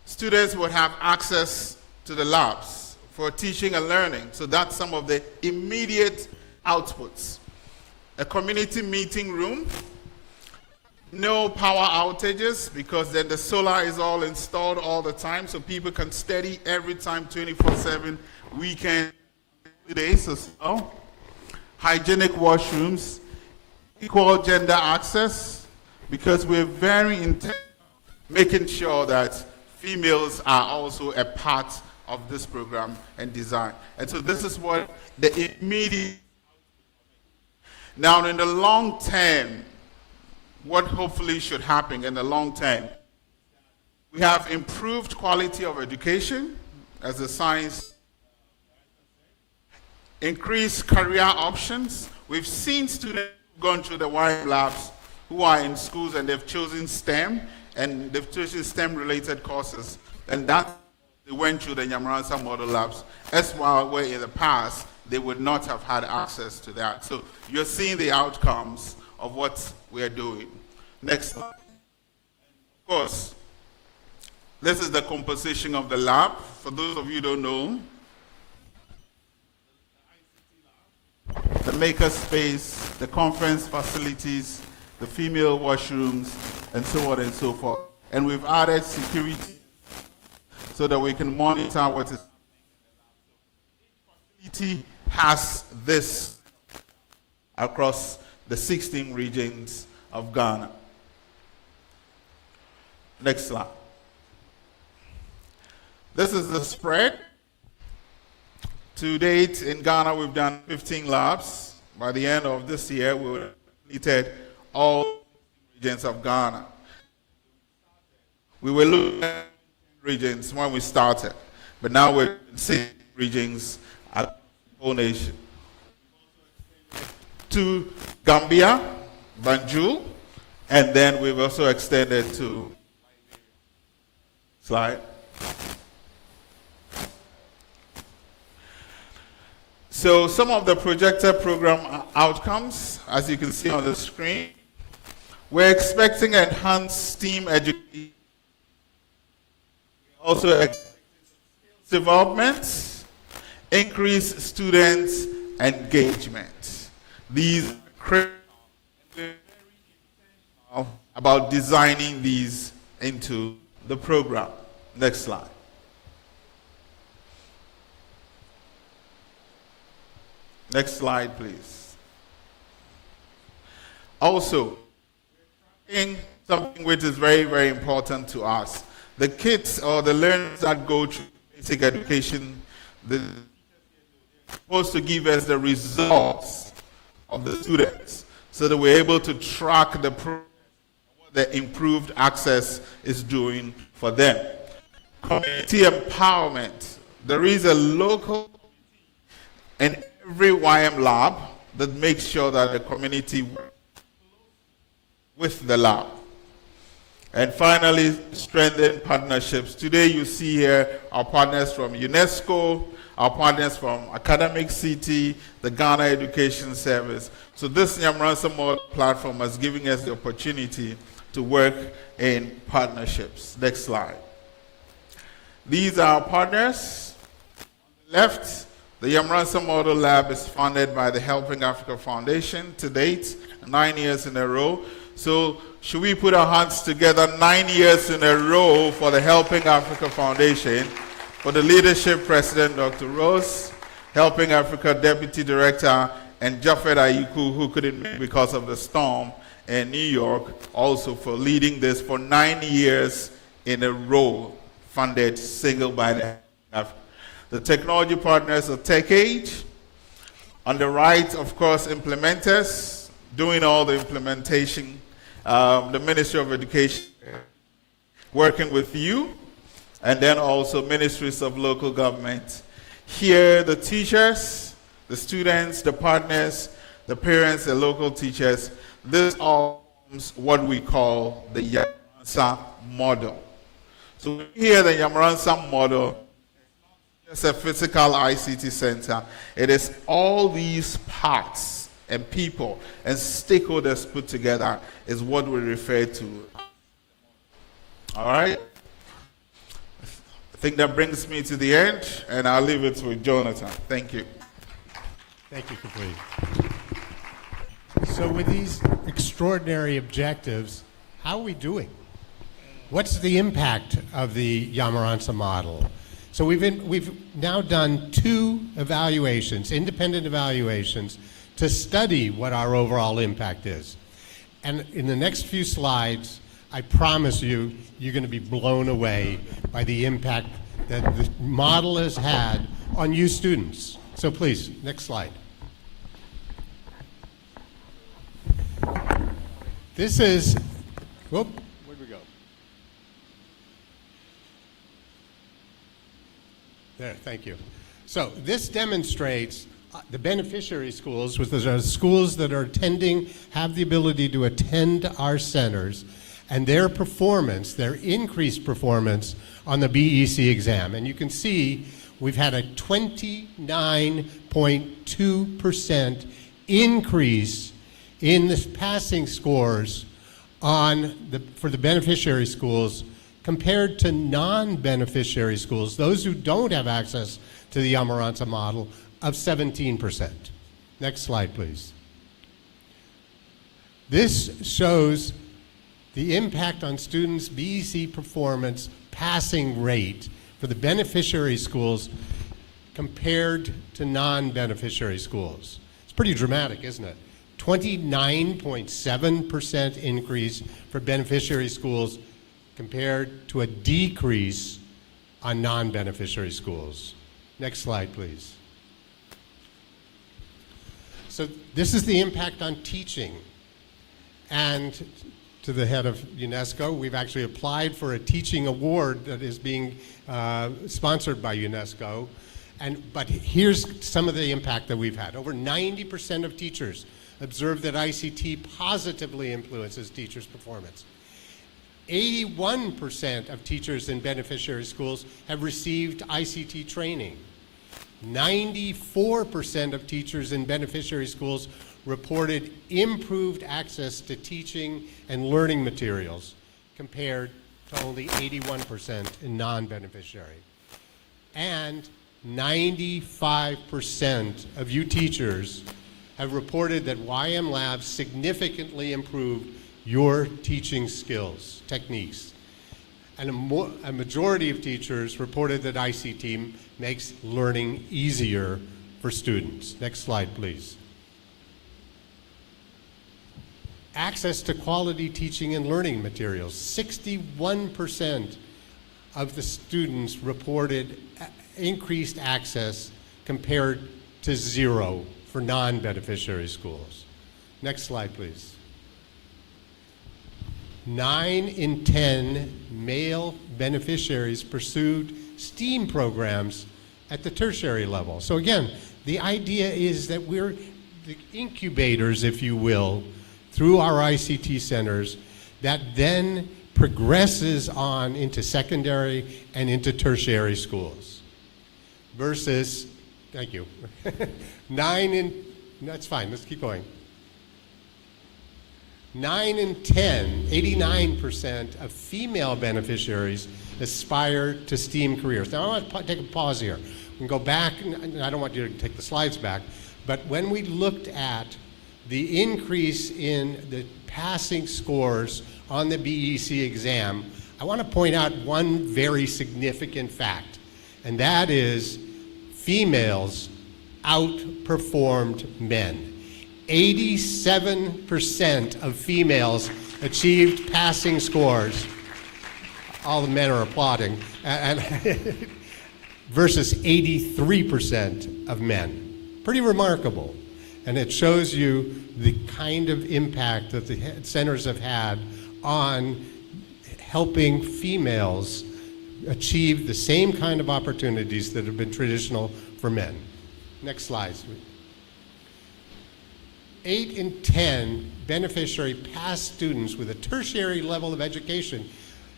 students would have access to the labs for teaching and learning. So that's some of the immediate outputs. A community meeting room, no power outages because then the solar is all installed all the time so people can study every time 24/7, weekend, days or so. Hygienic washrooms, equal gender access because we're very intent making sure that females are also a part of this program and design. And so this is what the immediate. Now in the long term, what hopefully should happen in the long term, we have improved quality of education as the science, increased career options. We've seen students gone through the YM labs who are in schools and they've chosen STEM and they've chosen STEM related courses. And that they went through the Nyamransa model labs, as well where in the past they would not have had access to that. So you're seeing the outcomes of what we're doing. Next slide. Of course, this is the composition of the lab. For those of you who don't know, the maker space, the conference facilities, the female washrooms, and so on and so forth. And we've added security so that we can monitor what is. Facility has this across the 16 regions of Ghana. Next slide. This is the spread. To date, in Ghana, we've done 15 labs. By the end of this year, we will have completed all regions of Ghana. We were looking at regions when we started, but now we're in 6 regions at the whole nation. To Gambia, Banjul, and then we've also extended to slide. So some of the projected program outcomes, as you can see on the screen, we're expecting enhanced STEAM education, also skills development, increased students' engagement. These are critical. We're very intentional about designing these into the program. Next slide. Next slide, please. Also, something which is very, very important to us. The kids or the learners that go through basic education, they're supposed to give us the results of the students so that we're able to track what the improved access is doing for them. Community empowerment. There is a local and every YM lab that makes sure that the community works with the lab. And finally, strengthen partnerships. Today you see here our partners from UNESCO, our partners from Academic City, the Ghana Education Service. So this Nyamransa Model platform is giving us the opportunity to work in partnerships. Next slide. These are our partners. On the left, the Nyamransa Model Lab is funded by the Helping Africa Foundation to date, 9 years in a row. So should we put our hands together 9 years in a row for the Helping Africa Foundation, for the leadership president, Dr. Rose, Helping Africa Deputy Director, and Jafet Ayiku, who couldn't make because of the storm in New York, also for leading this for 9 years in a row, funded single by the Africa. The technology partners are TechAge. On the right, of course, implementers, doing all the implementation. The Ministry of Education, working with you, and then also ministries of local government. Here, the teachers, the students, the partners, the parents, the local teachers. This all forms what we call the Nyamransa model. So here, the Nyamransa model, just a physical ICT center. It is all these parts and people and stakeholders put together is what we refer to. All right? I think that brings me to the end, and I'll leave it with Jonathan. Thank you. Thank you, Complete. So with these extraordinary objectives, how are we doing? What's the impact of the Yamaransa model? So we've now done 2 evaluations, independent evaluations, to study what our overall impact is. And in the next few slides, I promise you, you're going to be blown away by the impact that the model has had on you students. So please, next slide. This is, whoop, where'd we go? There, thank you. So this demonstrates the beneficiary schools, which are schools that are have the ability to attend our centers, and their performance, their increased performance on the BEC exam. And you can see we've had a 29.2% increase in the passing scores for the beneficiary schools compared to non-beneficiary schools, those who don't have access to the Yamaransa model, of 17%. Next slide, please. This shows the impact on students' BEC performance passing rate for the beneficiary schools compared to non-beneficiary schools. It's pretty dramatic, isn't it? 29.7% increase for beneficiary schools compared to a decrease on non-beneficiary schools. Next slide, please. So this is the impact on teaching. And to the head of UNESCO, we've actually applied for a teaching award that is being sponsored by UNESCO. But here's some of the impact that we've had. Over 90% of teachers observe that ICT positively influences teachers' performance. 81% of teachers in beneficiary schools have received ICT training. 94% of teachers in beneficiary schools reported improved access to teaching and learning materials compared to only 81% in non-beneficiary. And 95% of you teachers have reported that YM Labs significantly improved your teaching skills, techniques. And a majority of teachers reported that ICT makes learning easier for students. Next slide, please. Access to quality teaching and learning materials. 61% of the students reported increased access compared to 0 for non-beneficiary schools. Next slide, please. 9 in 10 male beneficiaries pursued STEAM programs at the tertiary level. So again, the idea is that we're the incubators, if you will, through our ICT centers that then progresses on into secondary and into tertiary schools. Versus, thank you, that's fine, let's keep going. 9 in 10, 89% of female beneficiaries aspire to STEAM careers. Now I want to take a pause here. We can go back, and I don't want you to take the slides back, but when we looked at the increase in the passing scores on the BEC exam, I want to point out one very significant fact, and that is females outperformed men. 87% of females achieved passing scores. All the men are applauding, and versus 83% of men. Pretty remarkable. And it shows you the kind of impact that the centers have had on helping females achieve the same kind of opportunities that have been traditional for men. Next slide. 8 in 10 beneficiary past students with a tertiary level of education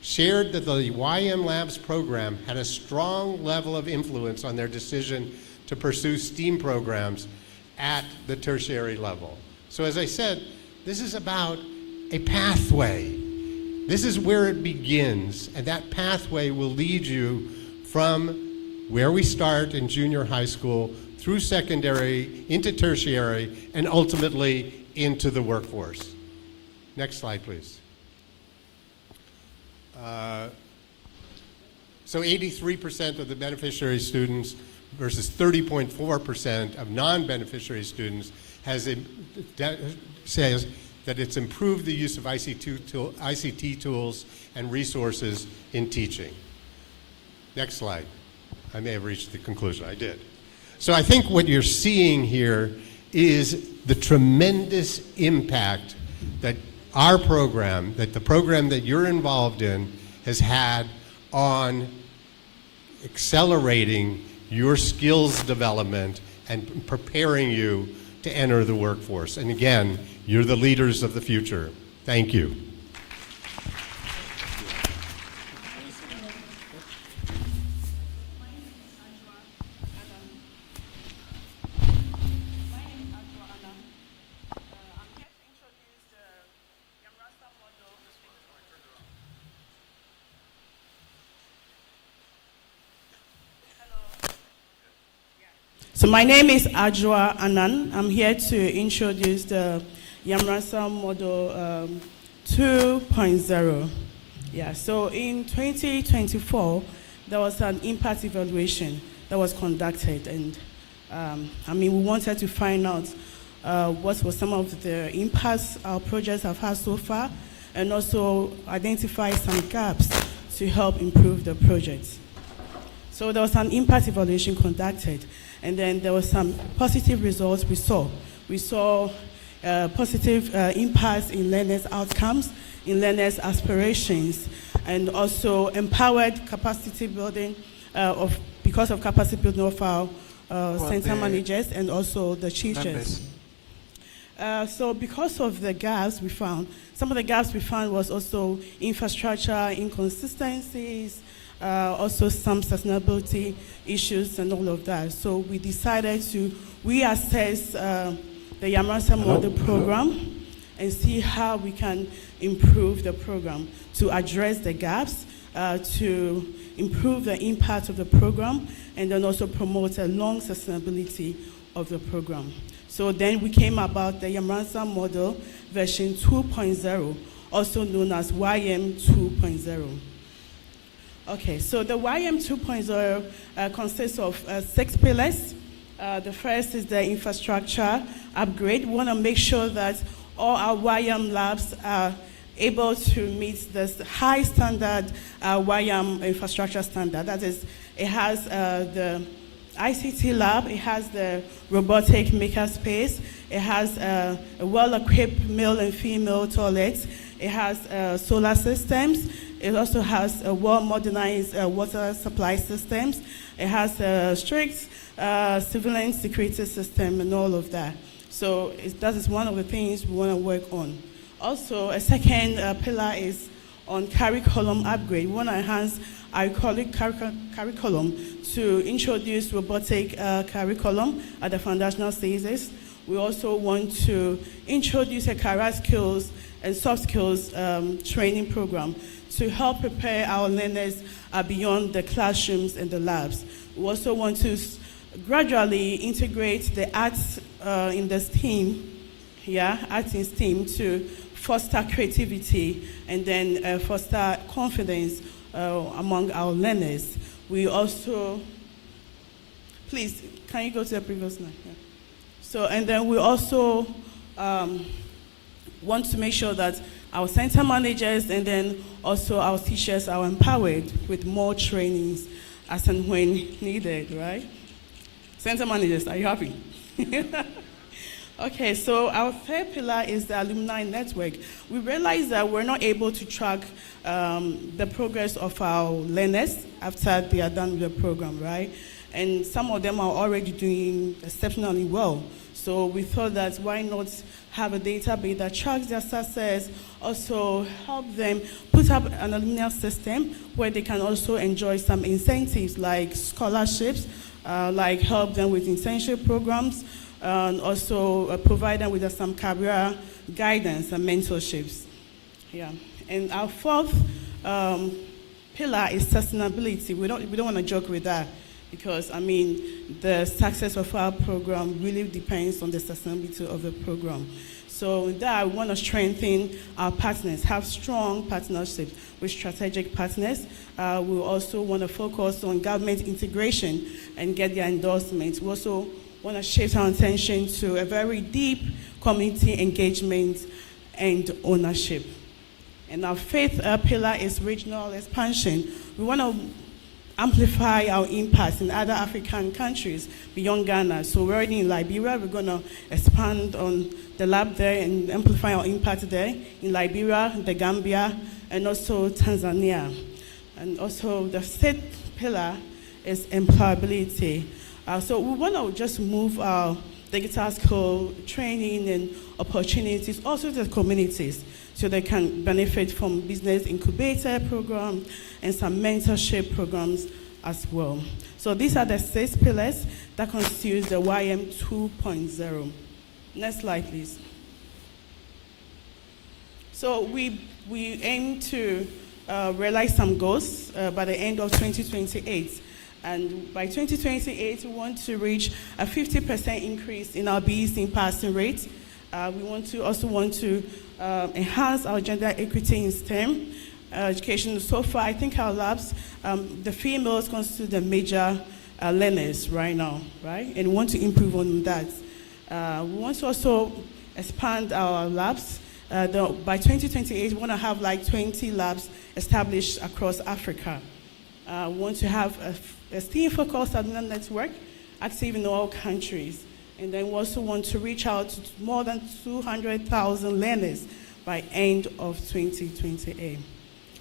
shared that the YM Labs program had a strong level of influence on their decision to pursue STEAM programs at the tertiary level. So as I said, this is about a pathway. This is where it begins, and that pathway will lead you from where we start in junior high school, through secondary, into tertiary, and ultimately into the workforce. Next slide, please. So 83% of the beneficiary students versus 30.4% of non-beneficiary students says that it's improved the use of ICT tools and resources in teaching. Next slide. I may have reached the conclusion. I did. So I think what you're seeing here is the tremendous impact that our program, that the program that you're involved in, has had on accelerating your skills development and preparing you to enter the workforce. And again, you're the leaders of the future. Thank you. So my name is Ajwa Anan. I'm here to introduce the Yamransa Model 2.0. Yeah, so in 2024, there was an impact evaluation that was conducted, and we wanted to find out what were some of the impacts our projects have had so far, and also identify some gaps to help improve the projects. So there was an impact evaluation conducted, and then there were some positive results we saw. We saw positive impacts in learners' outcomes, in learners' aspirations, and also empowered capacity building because of capacity building of our center managers and also the teachers. So because of the gaps we found, some of the gaps we found was also infrastructure inconsistencies, also some sustainability issues and all of that. So we decided to reassess the Yamransa Model program and see how we can improve the program to address the gaps, to improve the impact of the program, and then also promote a long sustainability of the program. So then we came about the Yamransa Model version 2.0, also known as YM 2.0. Okay, so the YM 2.0 consists of 6 pillars. The first is the infrastructure upgrade. We want to make sure that all our YM labs are able to meet this high standard YM infrastructure standard. That is, it has the ICT lab, it has the robotic makerspace, it has a well-equipped male and female toilets, it has solar systems, it also has a well-modernized water supply systems, it has a strict civilian security system and all of that. So that is one of the things we want to work on. Also, a second pillar is on curriculum upgrade. We want to enhance our curriculum to introduce robotic curriculum at the foundational stages. We also want to introduce a career skills and soft skills training program to help prepare our learners beyond the classrooms and the labs. We also want to gradually integrate the arts in the STEAM, arts in STEAM, to foster creativity and then foster confidence among our learners. We also, please, can you go to the previous slide? Yeah. So, and then we also want to make sure that our center managers and then also our teachers are empowered with more trainings as and when needed, right? Center managers, are you happy? Okay, so our third pillar is the alumni network. We realized that we're not able to track the progress of our learners after they are done with the program, right? And some of them are already doing exceptionally well. So we thought that why not have a database that tracks their success, also help them put up an alumni system where they can also enjoy some incentives like scholarships, like help them with internship programs, and also provide them with some career guidance and mentorships. Yeah. And our fourth pillar is sustainability. We don't want to joke with that, because I mean the success of our program really depends on the sustainability of the program. So with that, we want to strengthen our partners, have strong partnerships with strategic partners. We also want to focus on government integration and get their endorsement. We also want to shift our attention to a very deep community engagement and ownership. And our fifth pillar is regional expansion. We want to amplify our impact in other African countries beyond Ghana. So we're already in Liberia. We're going to expand on the lab there and amplify our impact there in Liberia, the Gambia, and also Tanzania. And also the sixth pillar is employability. So we want to just move our digital skill training and opportunities also to the communities, so they can benefit from business incubator programs and some mentorship programs as well. So these are the 6 pillars that constitute the YM 2.0. Next slide, please. So we aim to realize some goals by the end of 2028. And by 2028, we want to reach a 50% increase in our BEC passing rate. We also want to enhance our gender equity in STEM education. So far, I think our labs, the females constitute the major learners right now, right? And we want to improve on that. We want to also expand our labs. By 2028, we want to have like 20 labs established across Africa. We want to have a STEAM-focused alumni network active in all countries. And then we also want to reach out to more than 200,000 learners by end of 2028.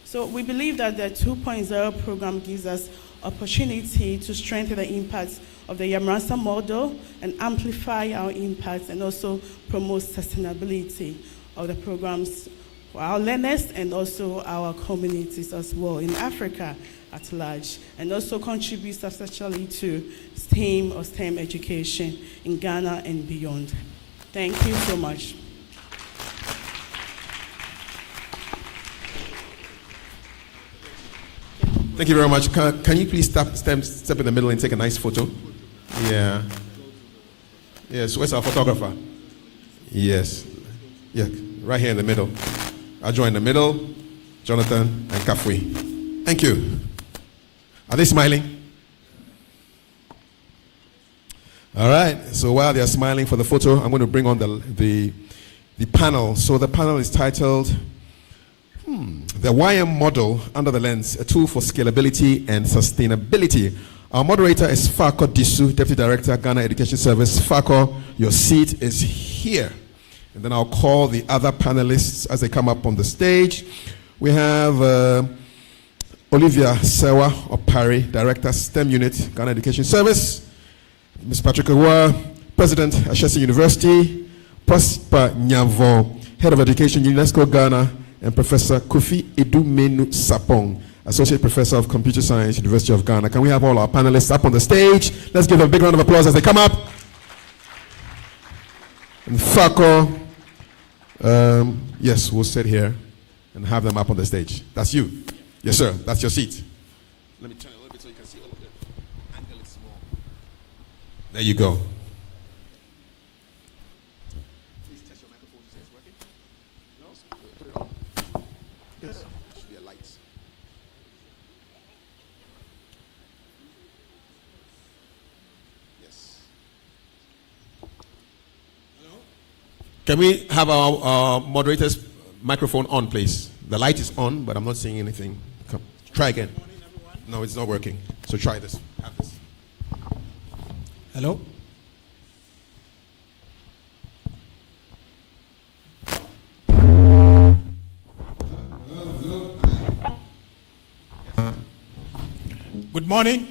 So we believe that the 2.0 program gives us opportunity to strengthen the impact of the Yamrasa model and amplify our impact, and also promote sustainability of the programs for our learners and also our communities as well in Africa at large, and also contribute substantially to STEAM or STEM education in Ghana and beyond. Thank you so much. Thank you very much. Can you please step in the middle and take a nice photo? Yeah. Yes, where's our photographer? Yes. Yeah, right here in the middle. I'll join the middle, Jonathan and Kafui. Thank you. Are they smiling? All right, so while they're smiling for the photo, I'm going to bring on the panel. So the panel is titled, The YM Model Under the Lens, a Tool for Scalability and Sustainability. Our moderator is Fako Disu, Deputy Director, Ghana Education Service. Fako, your seat is here. And then I'll call the other panelists as they come up on the stage. We have Olivia Sewa Opari, Director, STEM Unit, Ghana Education Service. Ms. Patrick Awa, President, Ashesi University. Prosper Nyavo, Head of Education, UNESCO Ghana. And Professor Kofi Edumenu Sapong, Associate Professor of Computer Science, University of Ghana. Can we have all our panelists up on the stage? Let's give them a big round of applause as they come up. And Fako, yes, we'll sit here and have them up on the stage. That's you. Yes, sir. That's your seat. Let me turn it a little bit so you can see a little bit. Angle it small. There you go. Please test your microphone to see it's working. No? Put it on. Yes. There should be a light. Yes. Hello? Can we have our moderator's microphone on, please? The light is on, but I'm not seeing anything. Come, try again. No, it's not working. So try this. Have this. Hello? Good morning.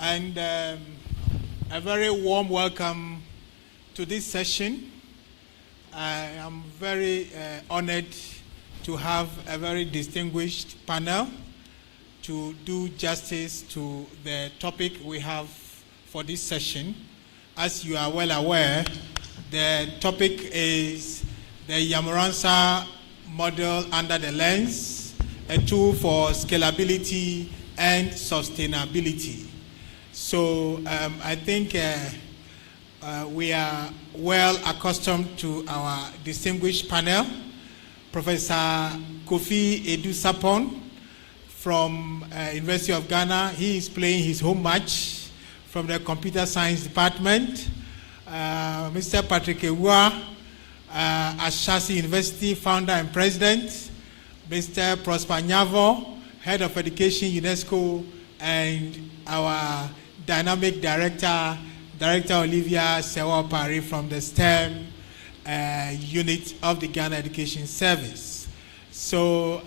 And a very warm welcome to this session. I am very honored to have a very distinguished panel to do justice to the topic we have for this session. As you are well aware, the topic is the Yamoransa model under the lens, a tool for scalability and sustainability. So I think we are well accustomed to our distinguished panel. Professor Kofi Edu-Sapon from University of Ghana. He is playing his home match from the Computer Science Department. Mr. Patrick Ewa, Ashasi University founder and president. Mr. Prosper Nyavo, head of education, UNESCO, and our dynamic director, Director Olivia Sewapari from the STEM unit of the Ghana Education Service. So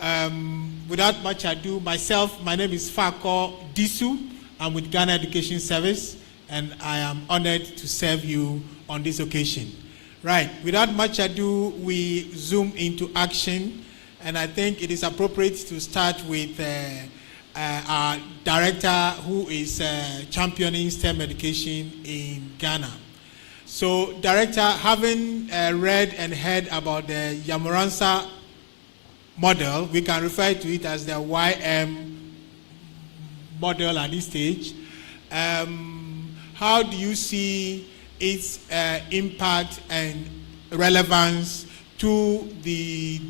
without much ado, my name is Fako Disu. I'm with Ghana Education Service, and I am honored to serve you on this occasion. Right, without much ado, we zoom into action, and I think it is appropriate to start with our director who is championing STEM education in Ghana. So, director, having read and heard about the Yamoransa model, we can refer to it as the YM model at this stage. How do you see its impact and relevance to the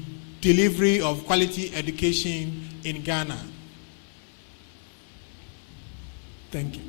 delivery of quality education in Ghana? Thank you.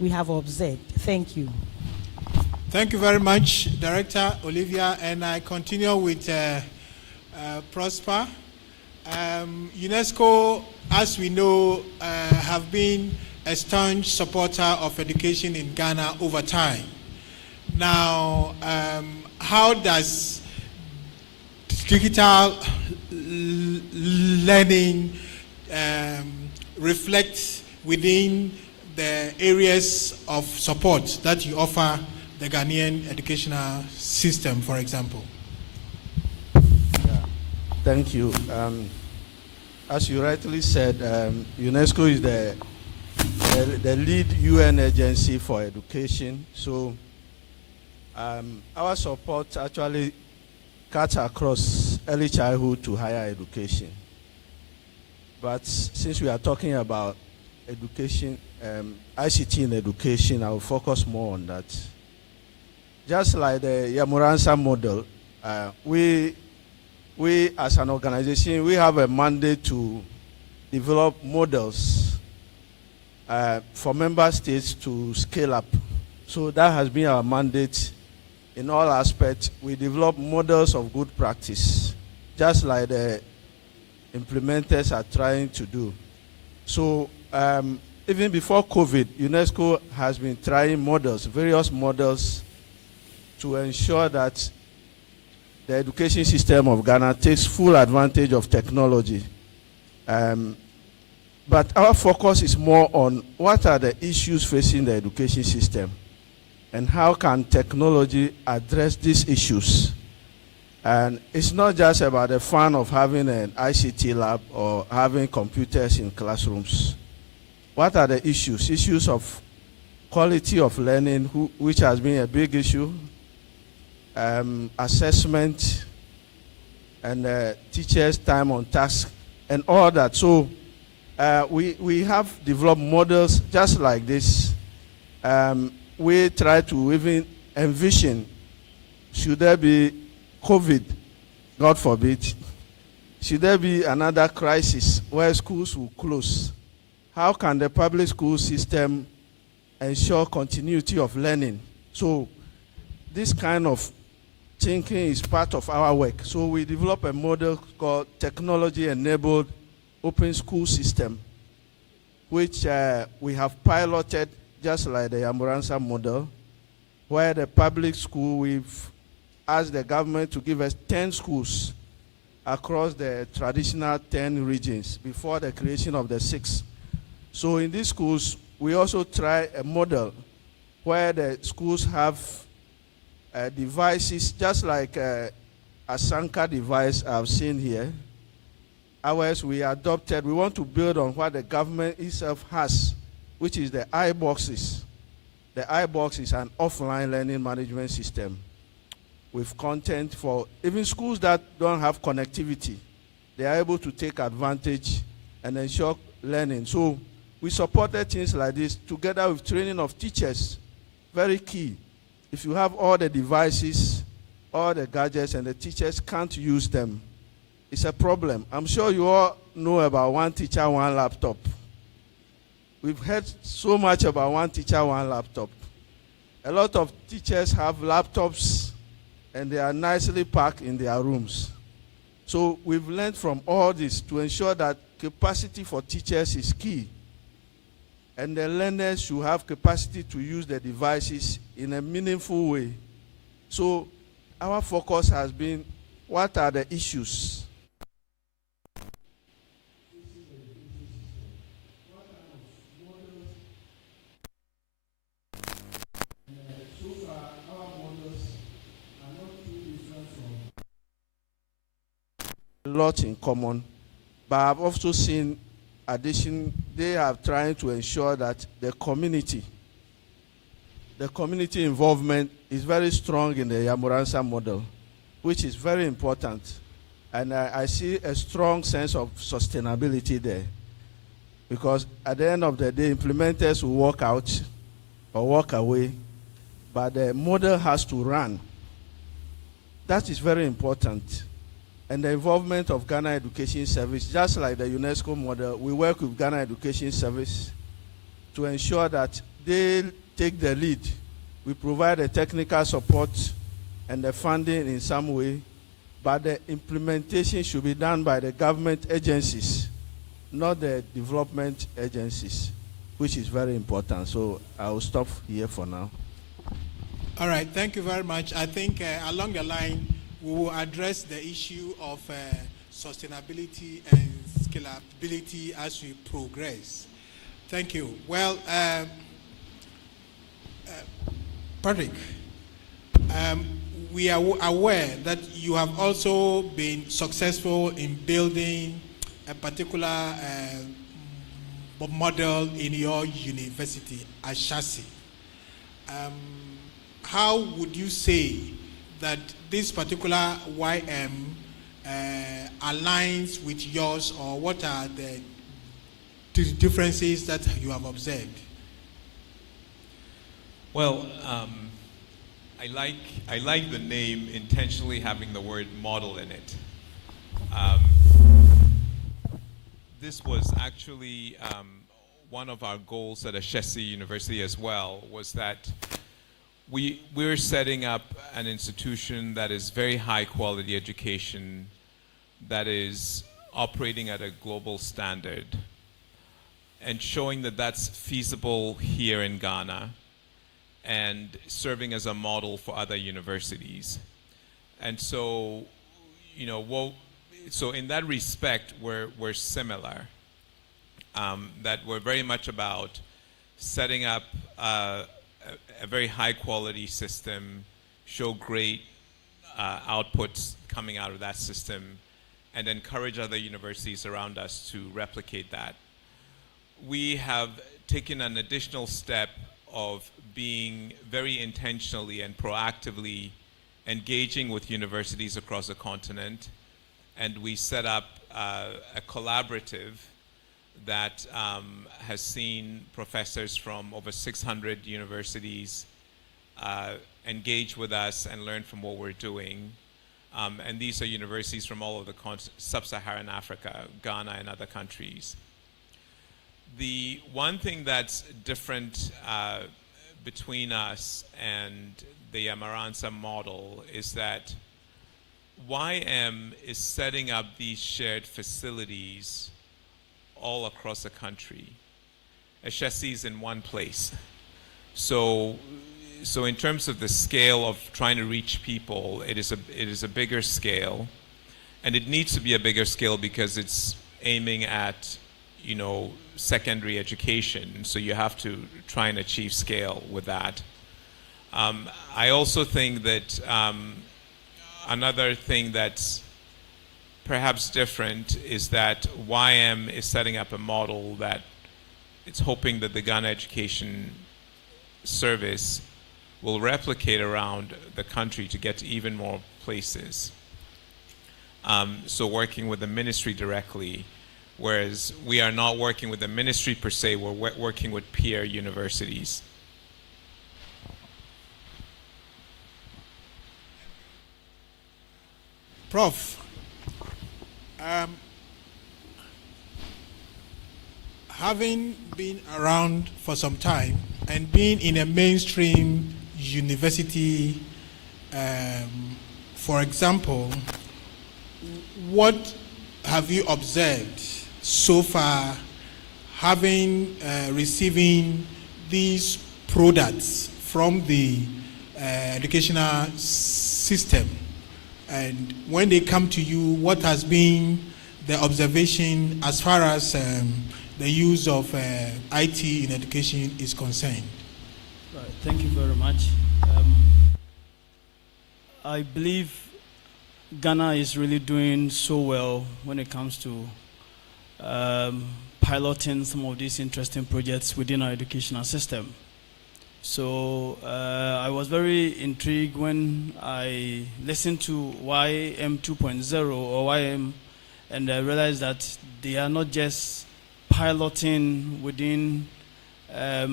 We have observed. Thank you. Thank you very much, Director Olivia, and I continue with Prosper. UNESCO, as we know, have been a staunch supporter of education in Ghana over time. Now, how does digital learning reflect within the areas of support that you offer the Ghanaian educational system, for example? Thank you. As you rightly said, UNESCO is the lead UN agency for education. So our support actually cuts across early childhood to higher education. But since we are talking about education, ICT in education, I will focus more on that. Just like the Yamoransa model, we as an organization, we have a mandate to develop models for member states to scale up. So that has been our mandate in all aspects. We develop models of good practice, just like the implementers are trying to do. So even before COVID, UNESCO has been trying models, various models, to ensure that the education system of Ghana takes full advantage of technology. But our focus is more on what are the issues facing the education system and how can technology address these issues. And it's not just about the fun of having an ICT lab or having computers in classrooms. What are the issues? Issues of quality of learning, which has been a big issue, assessment, and teachers' time on task, and all that. So we have developed models just like this. We try to even envision, should there be COVID, God forbid, should there be another crisis where schools will close, how can the public school system ensure continuity of learning? So this kind of thinking is part of our work. So we develop a model called Technology-Enabled Open School System, which we have piloted just like the Yamuransa model, where the public school, we've asked the government to give us 10 schools across the traditional 10 regions before the creation of the 6. So in these schools, we also try a model where the schools have devices, just like a Sanka device I've seen here. Ours we adopted, we want to build on what the government itself has, which is the iBoxes. The iBox is an offline learning management system with content for even schools that don't have connectivity. They are able to take advantage and ensure learning. So we supported things like this together with training of teachers. Very key. If you have all the devices, all the gadgets, and the teachers can't use them, it's a problem. I'm sure you all know about one teacher, one laptop. We've heard so much about one teacher, one laptop. A lot of teachers have laptops and they are nicely packed in their rooms. So we've learned from all this to ensure that capacity for teachers is key. And the learners should have capacity to use the devices in a meaningful way. So our focus has been, what are the issues? A lot in common, but I've also seen they are trying to ensure that the community involvement is very strong in the Yamuransa model, which is very important. And I see a strong sense of sustainability there. Because at the end of the day, implementers will walk out or walk away, but the model has to run. That is very important. And the involvement of Ghana Education Service, just like the UNESCO model, we work with Ghana Education Service to ensure that they take the lead. We provide the technical support and the funding in some way, but the implementation should be done by the government agencies, not the development agencies, which is very important. So I will stop here for now. All right, thank you very much. I think along the line, we will address the issue of sustainability and scalability as we progress. Thank you. Well, Patrick, we are aware that you have also been successful in building a particular model in your university, Ashasi. How would you say that this particular YM aligns with yours, or what are the differences that you have observed? Well, I like the name intentionally having the word model in it. This was actually one of our goals at Ashesi University as well, was that we're setting up an institution that is very high quality education, that is operating at a global standard. and showing that that's feasible here in Ghana and serving as a model for other universities. And so, you know, so in that respect, we're similar. That we're very much about setting up a very high quality system, show great outputs coming out of that system, and encourage other universities around us to replicate that. We have taken an additional step of being very intentionally and proactively engaging with universities across the continent, and we set up a collaborative that has seen professors from over 600 universities engage with us and learn from what we're doing. And these are universities from all over the sub-Saharan Africa, Ghana, and other countries. The one thing that's different between us and the Amaransa model is that YM is setting up these shared facilities all across the country. Eshesi is in one place. So in terms of the scale of trying to reach people, it is a bigger scale, and it needs to be a bigger scale because it's aiming at, you know, secondary education. So you have to try and achieve scale with that. I also think that another thing that's perhaps different is that YM is setting up a model that it's hoping that the Ghana Education Service will replicate around the country to get to even more places. So working with the ministry directly, whereas we are not working with the ministry per se, we're working with peer universities. Prof, having been around for some time and being in a mainstream university, for example, what have you observed so far having receiving these products from the educational system? And when they come to you, what has been the observation as far as the use of IT in education is concerned? Right. Thank you very much. I believe Ghana is really doing so well when it comes to piloting some of these interesting projects within our educational system. So I was very intrigued when I listened to YM 2.0 or YM, and I realized that they are not just piloting within a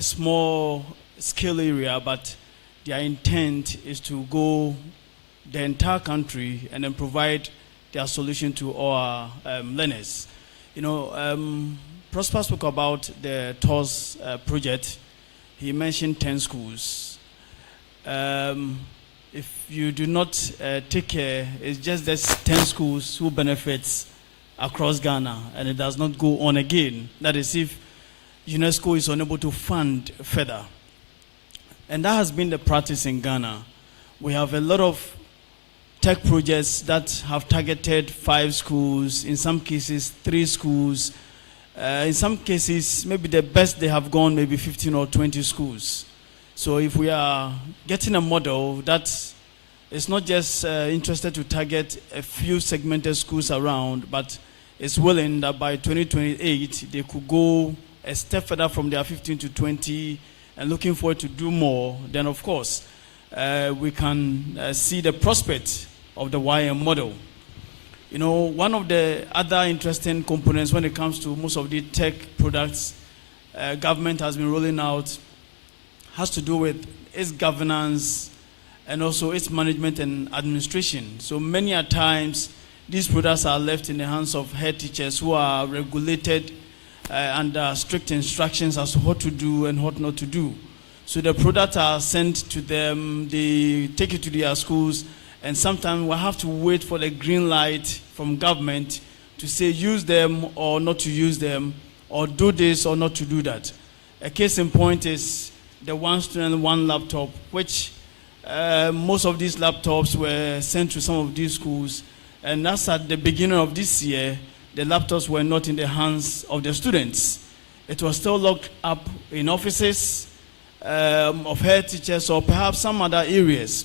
small scale area, but their intent is to go the entire country and then provide their solution to all our learners. You know, Prosper spoke about the TOS project. He mentioned 10 schools. If you do not take care, it's just there's 10 schools who benefits across Ghana, and it does not go on again. That is if UNESCO is unable to fund further. And that has been the practice in Ghana. We have a lot of tech projects that have targeted 5 schools, in some cases 3 schools, in some cases maybe the best they have gone maybe 15 or 20 schools. So if we are getting a model that is not just interested to target a few segmented schools around, but is willing that by 2028 they could go a step further from their 15 to 20 and looking forward to do more, then of course we can see the prospect of the YM model. You know, one of the other interesting components when it comes to most of the tech products government has been rolling out has to do with its governance and also its management and administration. So many a times these products are left in the hands of head teachers who are regulated under strict instructions as to what to do and what not to do. So the products are sent to them, they take it to their schools, and sometimes we'll have to wait for the green light from government to say use them or not to use them, or do this or not to do that. A case in point is the one student, one laptop, which most of these laptops were sent to some of these schools. And that's at the beginning of this year, the laptops were not in the hands of the students. It was still locked up in offices of head teachers or perhaps some other areas.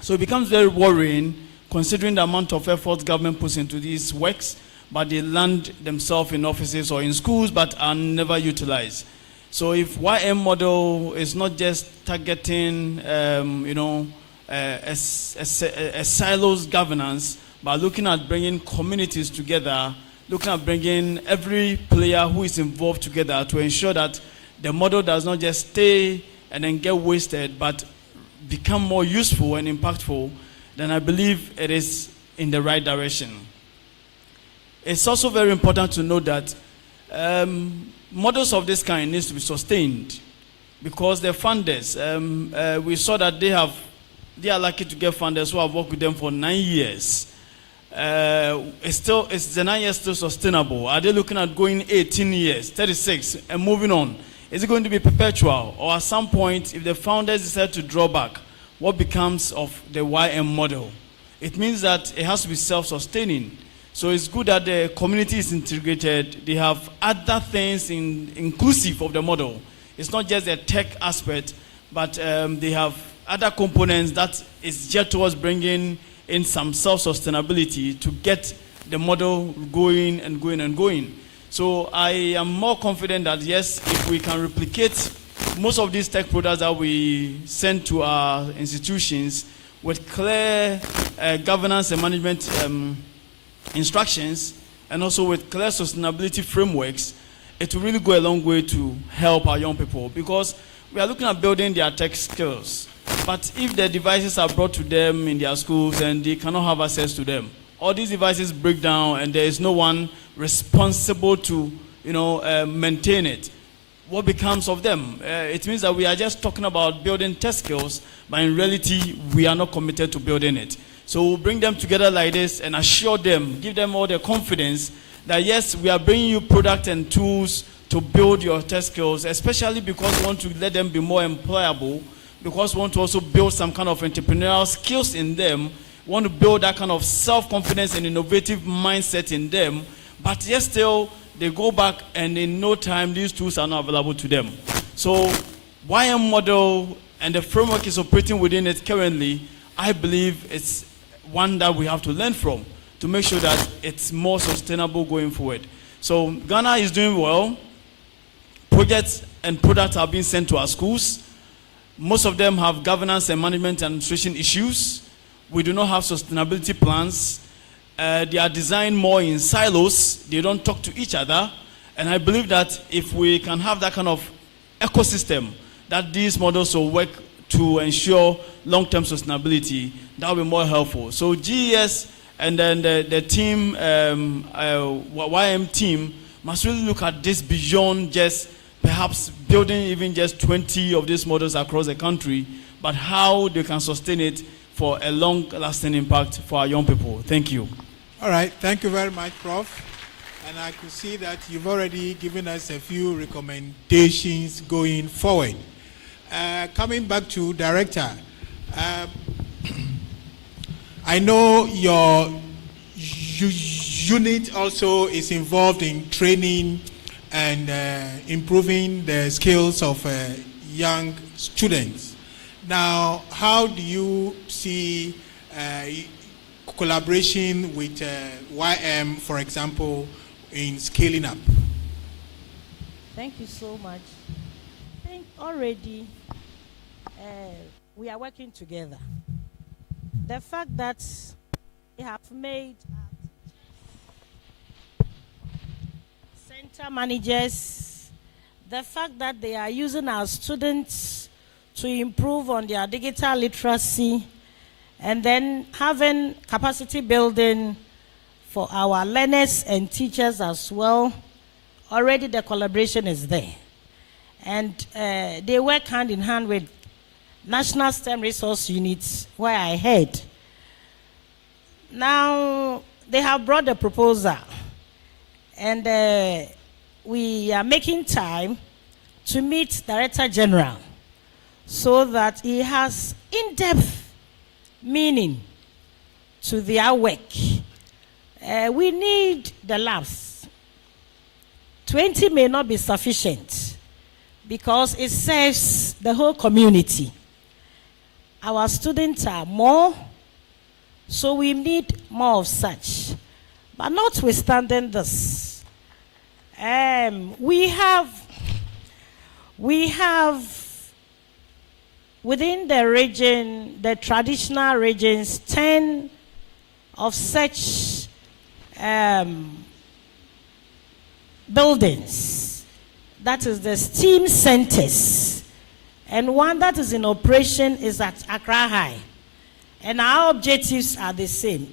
So it becomes very worrying considering the amount of effort government puts into these works, but they land themselves in offices or in schools but are never utilized. So if YM model is not just targeting, a silos governance, but looking at bringing communities together, looking at bringing every player who is involved together to ensure that the model does not just stay and then get wasted, but become more useful and impactful, then I believe it is in the right direction. It's also very important to note that models of this kind needs to be sustained because the funders, we saw that they are lucky to get funders who have worked with them for 9 years. Is the 9 years still sustainable? Are they looking at going 18 years, 36, and moving on? Is it going to be perpetual? Or at some point, if the founders decide to draw back, what becomes of the YM model? It means that it has to be self-sustaining. So it's good that the community is integrated. They have other things inclusive of the model. It's not just the tech aspect, but they have other components that is geared towards bringing in some self-sustainability to get the model going and going and going. So I am more confident that yes, if we can replicate most of these tech products that we send to our institutions with clear governance and management instructions and also with clear sustainability frameworks, it will really go a long way to help our young people because we are looking at building their tech skills. But if the devices are brought to them in their schools and they cannot have access to them, all these devices break down and there is no one responsible to maintain it, what becomes of them? It means that we are just talking about building tech skills, but in reality, we are not committed to building it. So we'll bring them together like this and assure them, give them all the confidence that yes, we are bringing you product and tools to build your tech skills, especially because we want to let them be more employable, because we want to also build some kind of entrepreneurial skills in them, we want to build that kind of self-confidence and innovative mindset in them, but yet still, they go back and in no time, these tools are not available to them. So YM model and the framework is operating within it currently, I believe it's one that we have to learn from to make sure that it's more sustainable going forward. So Ghana is doing well. Projects and products are being sent to our schools. Most of them have governance and management and administration issues. We do not have sustainability plans. They are designed more in silos. They don't talk to each other. And I believe that if we can have that kind of ecosystem, that these models will work to ensure long-term sustainability, that will be more helpful. So GES and then the team, YM team, must really look at this beyond just perhaps building even just 20 of these models across the country, but how they can sustain it for a long-lasting impact for our young people. Thank you. All right, thank you very much, Prof. And I could see that you've already given us a few recommendations going forward. Coming back to Director, I know your unit also is involved in training and improving the skills of young students. Now, how do you see collaboration with YM, for example, in scaling up? Thank you so much. I think already we are working together. The fact that we have made center managers, the fact that they are using our students to improve on their digital literacy, and then having capacity building for our learners and teachers as well. Already the collaboration is there. And they work hand in hand with National STEM Resource Units, where I head. Now, they have brought the proposal. And we are making time to meet Director General so that he has in-depth meaning to their work. We need the labs. 20 may not be sufficient because it serves the whole community. Our students are more, so we need more of such. But notwithstanding this, we have within the region, the traditional regions, 10 of such buildings. That is the STEAM centers. And one that is in operation is at Accra High. And our objectives are the same.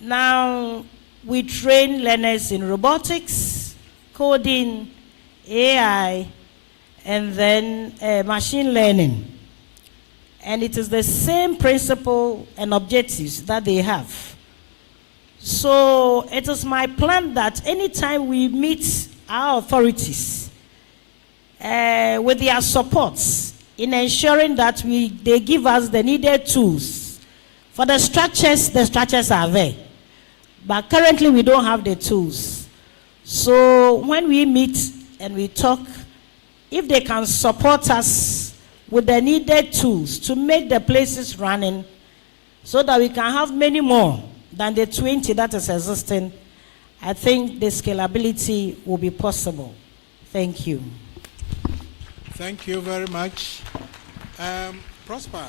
Now, we train learners in robotics, coding, AI, and then machine learning. And it is the same principle and objectives that they have. So it is my plan that anytime we meet our authorities with their supports in ensuring that they give us the needed tools. For the structures are there. But currently we don't have the tools. So when we meet and we talk, if they can support us with the needed tools to make the places running so that we can have many more than the 20 that is existing, I think the scalability will be possible. Thank you. Thank you very much. Prosper.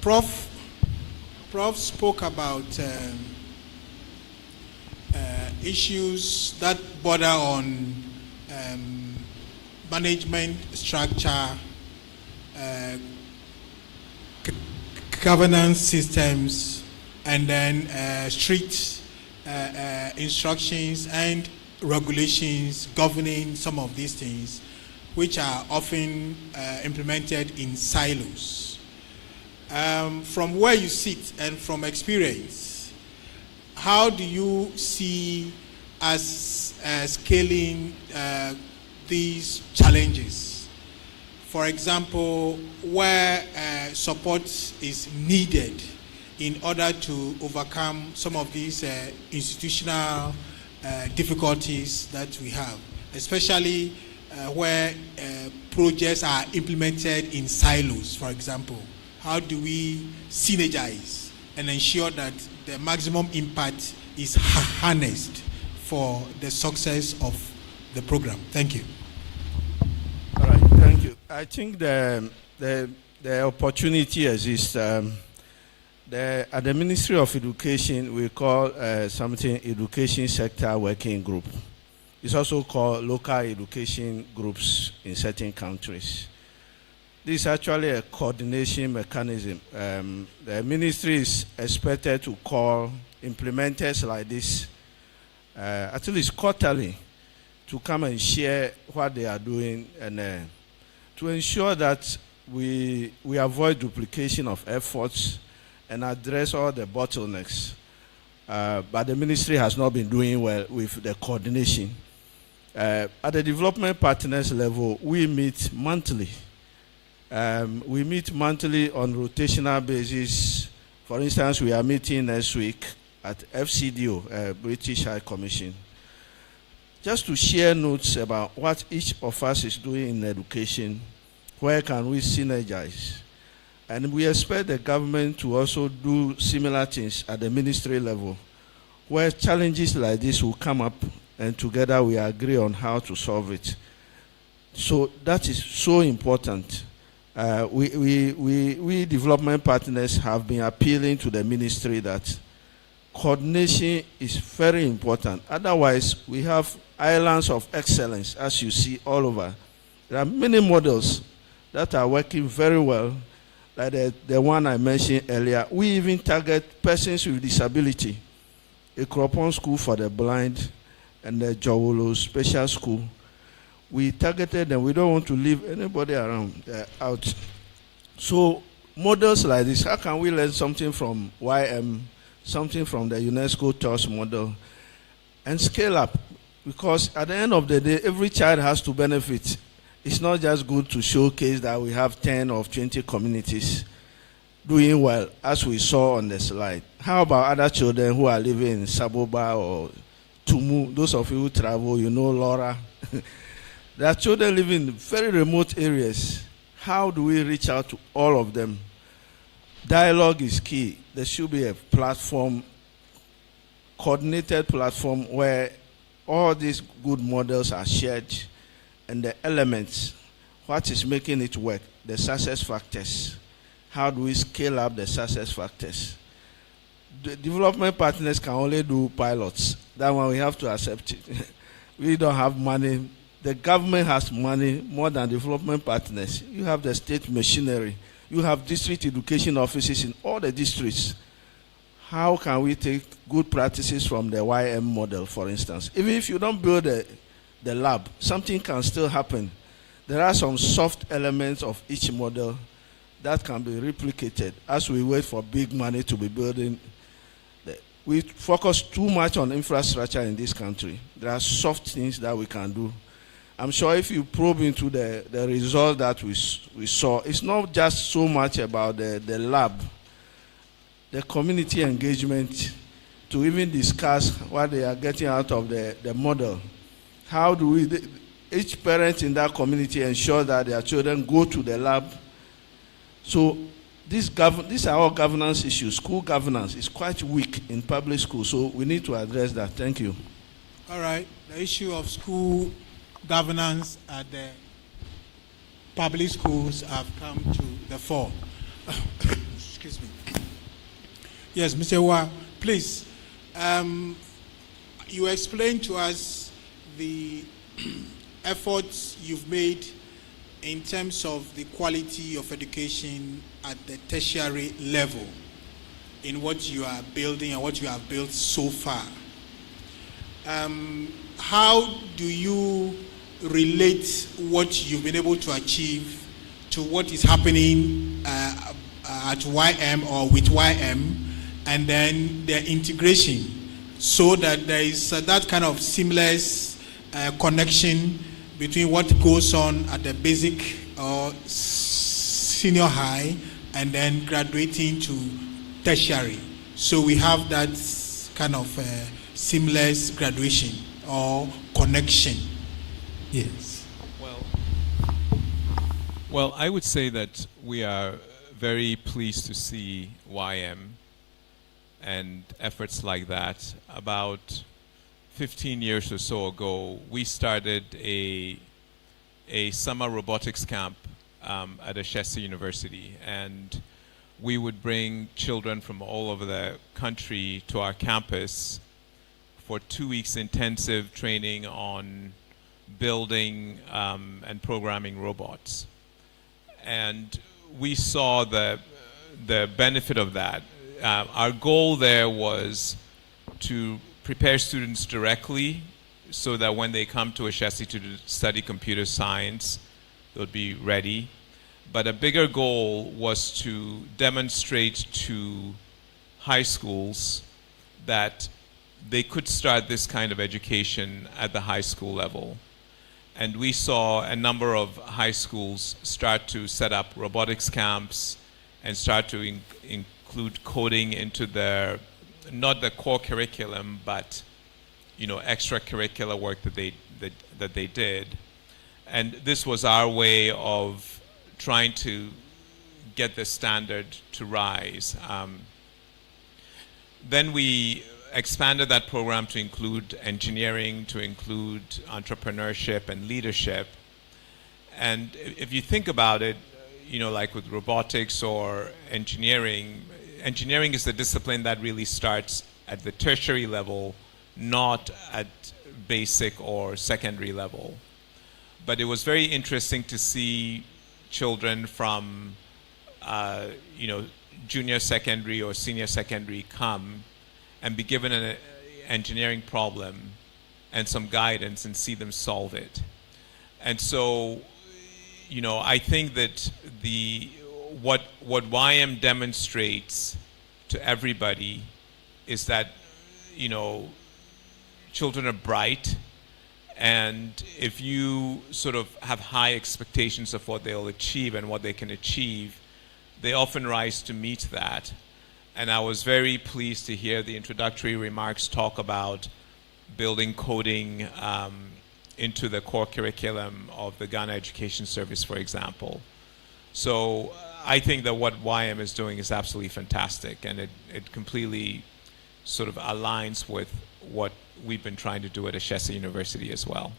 Prof spoke about issues that border on management structure, governance systems, and then strict instructions and regulations governing some of these things, which are often implemented in silos. From where you sit and from experience, how do you see us scaling these challenges? For example, where support is needed in order to overcome some of these institutional difficulties that we have, especially where projects are implemented in silos, for example. How do we synergize and ensure that the maximum impact is harnessed for the success of the program? Thank you. All right, thank you. I think the opportunity exists. At the Ministry of Education, we call something Education Sector Working Group. It's also called local education groups in certain countries. This is actually a coordination mechanism. The ministry is expected to call implementers like this, at least quarterly, to come and share what they are doing and to ensure that we avoid duplication of efforts and address all the bottlenecks. But the ministry has not been doing well with the coordination. At the development partners level, we meet monthly. We meet monthly on rotational basis. For instance, we are meeting next week at FCDO, British High Commission, just to share notes about what each of us is doing in education, where can we synergize. And we expect the government to also do similar things at the ministry level, where challenges like this will come up and together we agree on how to solve it. So that is so important. We development partners have been appealing to the ministry that coordination is very important. Otherwise, we have islands of excellence, as you see all over. There are many models that are working very well, like the one I mentioned earlier. We even target persons with disability. A Kropon School for the Blind and the Jowolo Special School. We targeted them. We don't want to leave anybody around out. So models like this, how can we learn something from YM something from the UNESCO TOS model, and scale up. Because at the end of the day, every child has to benefit. It's not just good to showcase that we have 10 or 20 communities doing well, as we saw on the slide. How about other children who are living in Saboba or Tumu? Those of you who travel, you know Laura. There are children living in very remote areas. How do we reach out to all of them? Dialogue is key. There should be a platform, coordinated platform, where all these good models are shared, and the elements, what is making it work, the success factors. How do we scale up the success factors? The development partners can only do pilots. That one we have to accept it. We don't have money. The government has money more than development partners. You have the state machinery. You have district education offices in all the districts. How can we take good practices from the YM model, for instance? Even if you don't build the lab, something can still happen. There are some soft elements of each model that can be replicated as we wait for big money to be building. We focus too much on infrastructure in this country. There are soft things that we can do. I'm sure if you probe into the result that we saw, it's not just so much about the lab, the community engagement, to even discuss what they are getting out of the model. How do we, each parent in that community ensure that their children go to the lab? So these are all governance issues. School governance is quite weak in public schools, so we need to address that. Thank you. All right. The issue of school governance at the public schools have come to the fore. Excuse me. Yes, Mr. Wa, please. You explained to us the efforts you've made in terms of the quality of education at the tertiary level in what you are building and what you have built so far. How do you relate what you've been able to achieve to what is happening at YM or with YM, and then their integration, so that there is that kind of seamless connection between what goes on at the basic or senior high and then graduating to tertiary? So we have that kind of seamless graduation or connection. Yes. Well, I would say that we are very pleased to see YM and efforts like that. About 15 years or so ago, we started a summer robotics camp at Ashesi University, and we would bring children from all over the country to our campus for 2 weeks intensive training on building and programming robots. And we saw the benefit of that. Our goal there was to prepare students directly so that when they come to Ashesi to study computer science, they'll be ready. But a bigger goal was to demonstrate to high schools that they could start this kind of education at the high school level. And we saw a number of high schools start to set up robotics camps and start to include coding into their, not the core curriculum, but extracurricular work that they did. And this was our way of trying to get the standard to rise. Then we expanded that program to include engineering, to include entrepreneurship and leadership. And if you think about it, like with robotics or engineering, engineering is the discipline that really starts at the tertiary level, not at basic or secondary level. But it was very interesting to see children from junior secondary or senior secondary come and be given an engineering problem and some guidance and see them solve it. And so, I think that what YM demonstrates to everybody is that, you know, children are bright, and if you sort of have high expectations of what they'll achieve and what they can achieve, they often rise to meet that. And I was very pleased to hear the introductory remarks talk about building coding into the core curriculum of the Ghana Education Service, for example. So I think that what YM is doing is absolutely fantastic, and it completely sort of aligns with what we've been trying to do at Ashesi University as well.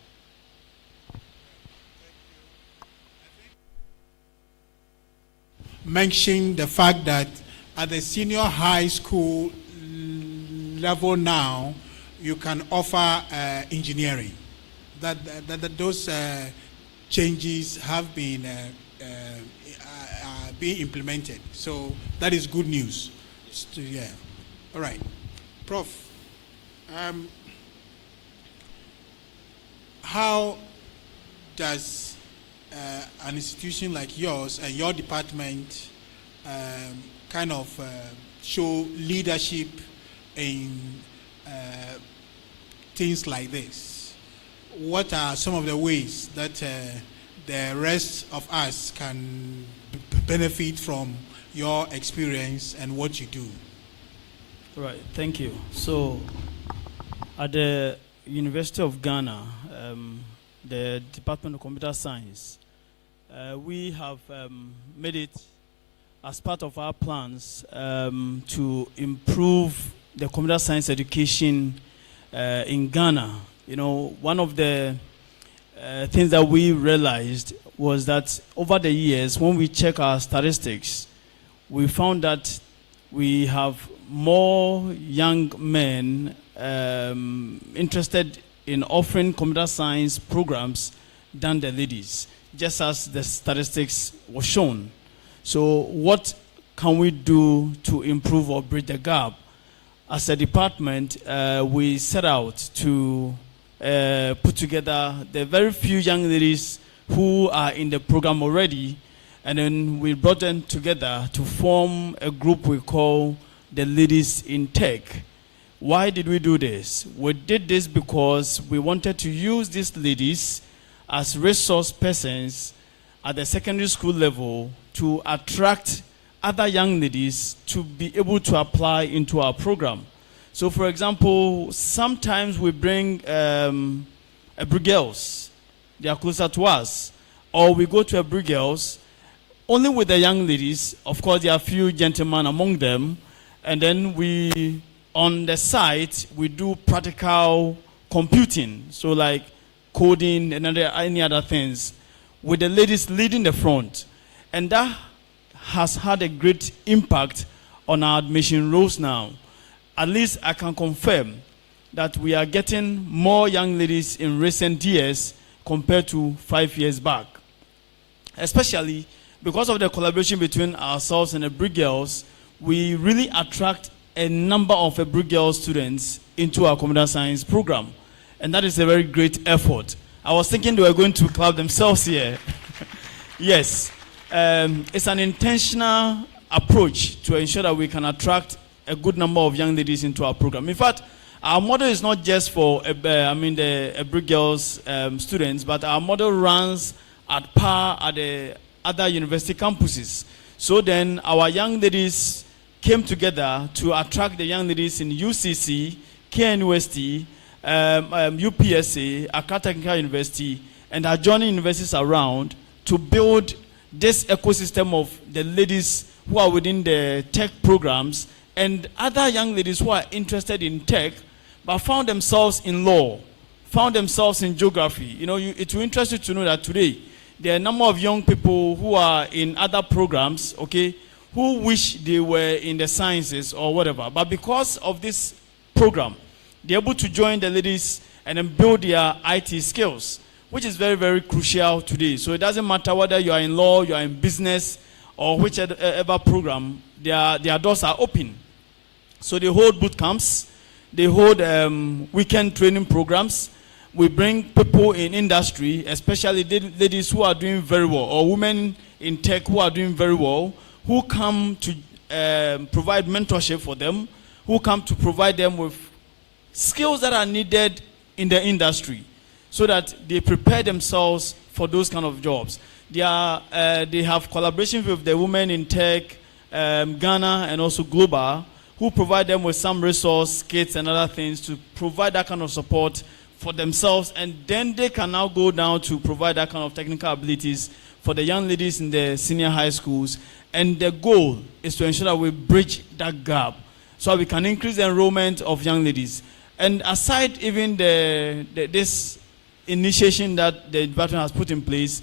Mention the fact that at the senior high school level now, you can offer engineering. That those changes have been being implemented. So that is good news. So, yeah. All right. Prof, how does an institution like yours and your department kind of show leadership in things like this? What are some of the ways that the rest of us can benefit from your experience and what you do? Right, thank you. So, at the University of Ghana, the Department of Computer Science, we have made it as part of our plans to improve the computer science education in Ghana. You know, one of the things that we realized was that over the years, when we check our statistics, we found that we have more young men interested in offering computer science programs than the ladies, just as the statistics were shown. So what can we do to improve or bridge the gap? As a department, we set out to put together the very few young ladies who are in the program already, and then we brought them together to form a group we call the Ladies in Tech. Why did we do this? We did this because we wanted to use these ladies as resource persons at the secondary school level to attract other young ladies to be able to apply into our program. So, for example, sometimes we bring Ebru girls. They are closer to us. Or we go to Ebru girls only with the young ladies. Of course, there are a few gentlemen among them. And then we, on the site, we do practical computing. So like coding and any other things, with the ladies leading the front. And that has had a great impact on our admission rolls now. At least I can confirm that we are getting more young ladies in recent years compared to 5 years back. Especially because of the collaboration between ourselves and the Ebru girls, we really attract a number of Ebru girl students into our computer science program. And that is a very great effort. I was thinking they were going to clap themselves here. Yes. It's an intentional approach to ensure that we can attract a good number of young ladies into our program. In fact, our model is not just for the Ebru girls students, but our model runs at par at the other university campuses. So then our young ladies came together to attract the young ladies in UCC, KNUST, UPSA, Accra Technical University, and adjoining universities around to build this ecosystem of the ladies who are within the tech programs and other young ladies who are interested in tech but found themselves in law, found themselves in geography. You know, it will interest you to know that today there are a number of young people who are in other programs, okay, who wish they were in the sciences or whatever. But because of this program, they're able to join the ladies and then build their IT skills, which is very, very crucial today. So it doesn't matter whether you are in law, you are in business, or whichever program, their doors are open. So they hold boot camps, they hold weekend training programs. We bring people in industry, especially ladies who are doing very well, or women in tech who are doing very well, who come to provide mentorship for them. who come to provide them with skills that are needed in the industry so that they prepare themselves for those kind of jobs. They have collaboration with the Women in Tech, Ghana, and also Global, who provide them with some resource kits and other things to provide that kind of support for themselves, and then they can now go down to provide that kind of technical abilities for the young ladies in the senior high schools. And the goal is to ensure that we bridge that gap so we can increase the enrollment of young ladies. And aside even this initiation that the department has put in place,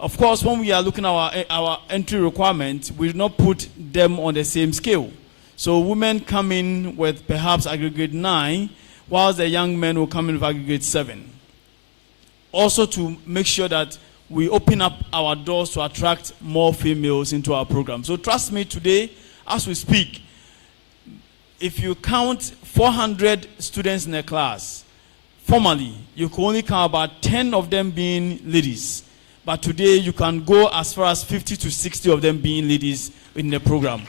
of course, when we are looking at our entry requirements, we do not put them on the same scale. So women come in with perhaps aggregate 9, whilst the young men will come in with aggregate 7. Also to make sure that we open up our doors to attract more females into our program. So trust me, today, as we speak, if you count 400 students in a class, formally, you can only count about 10 of them being ladies. But today, you can go as far as 50 to 60 of them being ladies in the program.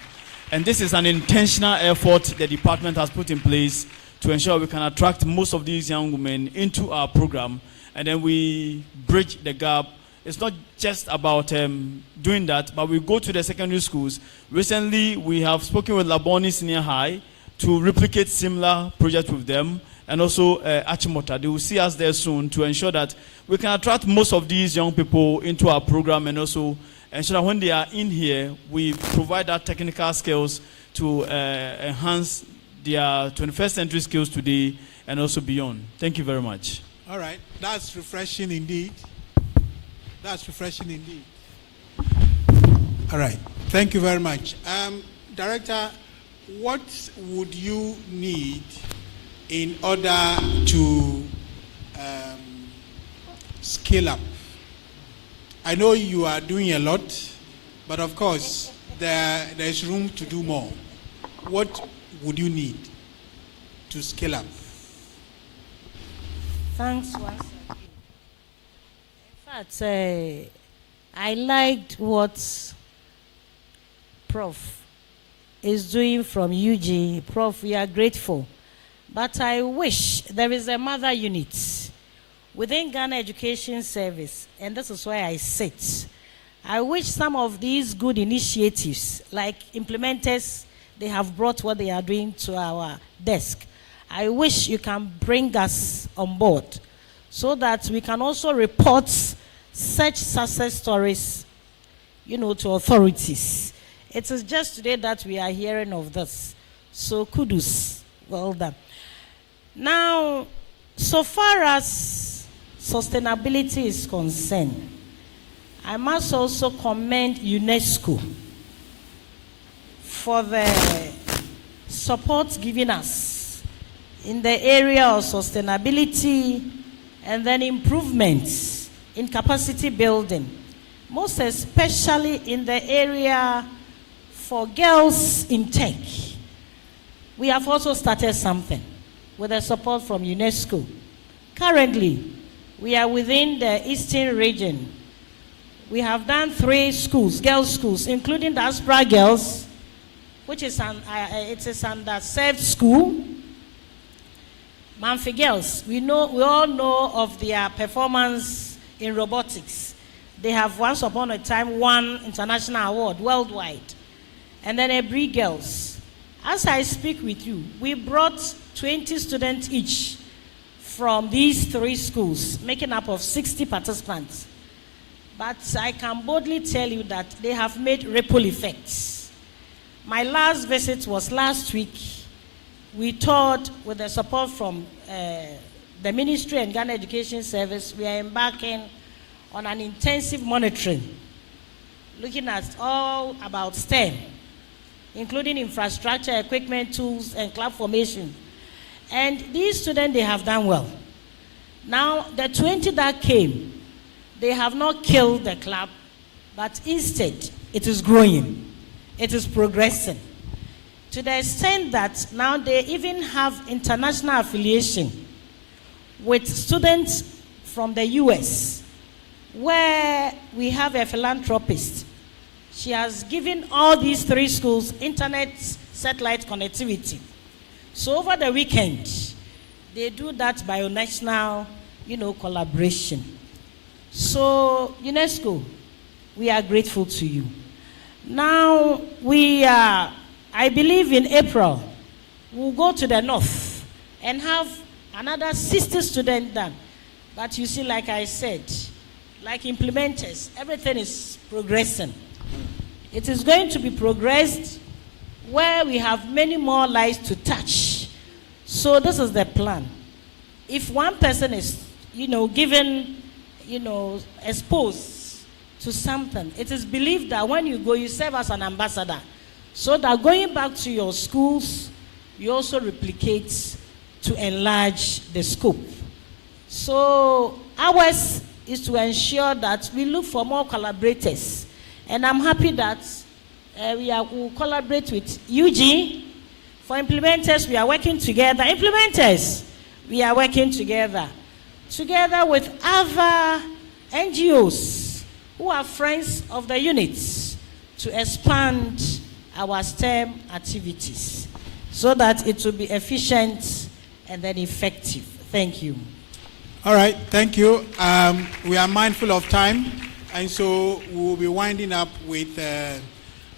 And this is an intentional effort the department has put in place to ensure we can attract most of these young women into our program, and then we bridge the gap. It's not just about doing that, but we go to the secondary schools. Recently, we have spoken with Laboni Senior High to replicate similar projects with them, and also Achimota. They will see us there soon to ensure that we can attract most of these young people into our program, and also ensure that when they are in here, we provide that technical skills to enhance their 21st century skills today and also beyond. Thank you very much. All right, that's refreshing indeed. That's refreshing indeed. All right, thank you very much. Director, what would you need in order to scale up? I know you are doing a lot, but of course, there's room to do more. What would you need to scale up? Thanks once again. In fact, I liked what Prof is doing from UG. Prof, we are grateful. But I wish there is a mother unit within Ghana Education Service, and this is where I sit. I wish some of these good initiatives, like implementers, they have brought what they are doing to our desk. I wish you can bring us on board so that we can also report such success stories, to authorities. It is just today that we are hearing of this. So kudos, well done. Now, so far as sustainability is concerned, I must also commend UNESCO for the support given us in the area of sustainability and then improvements in capacity building, most especially in the area for girls in tech. We have also started something with the support from UNESCO. Currently, we are within the Eastern region. We have done 3 schools, girls' schools, including the Aspra Girls, which is an underserved school. Manfi Girls, we all know of their performance in robotics. They have once upon a time won international award worldwide. And then Ebri Girls. As I speak with you, we brought 20 students each from these 3 schools, making up of 60 participants. But I can boldly tell you that they have made ripple effects. My last visit was last week. We thought, with the support from the Ministry and Ghana Education Service, we are embarking on an intensive monitoring, looking at all about STEM, including infrastructure, equipment, tools, and club formation. And these students, they have done well. Now, the 20 that came, they have not killed the club, but instead, it is growing. It is progressing. To the extent that now they even have international affiliation with students from the US, where we have a philanthropist. She has given all these 3 schools internet satellite connectivity. So over the weekend, they do that binational, collaboration. So UNESCO, we are grateful to you. Now I believe in April, we'll go to the north and have another 60 students done. But you see, like I said, like implementers, everything is progressing. It is going to be progressed where we have many more lives to touch. So this is the plan. If one person is, given, exposed to something, it is believed that when you go, you serve as an ambassador. So that going back to your schools, you also replicate to enlarge the scope. So ours is to ensure that we look for more collaborators. And I'm happy that we will collaborate with UG. For implementers, we are working together. Implementers, we are working together. Together with other NGOs who are friends of the units to expand our STEM activities so that it will be efficient and then effective. Thank you. All right, thank you. We are mindful of time, and so we'll be winding up with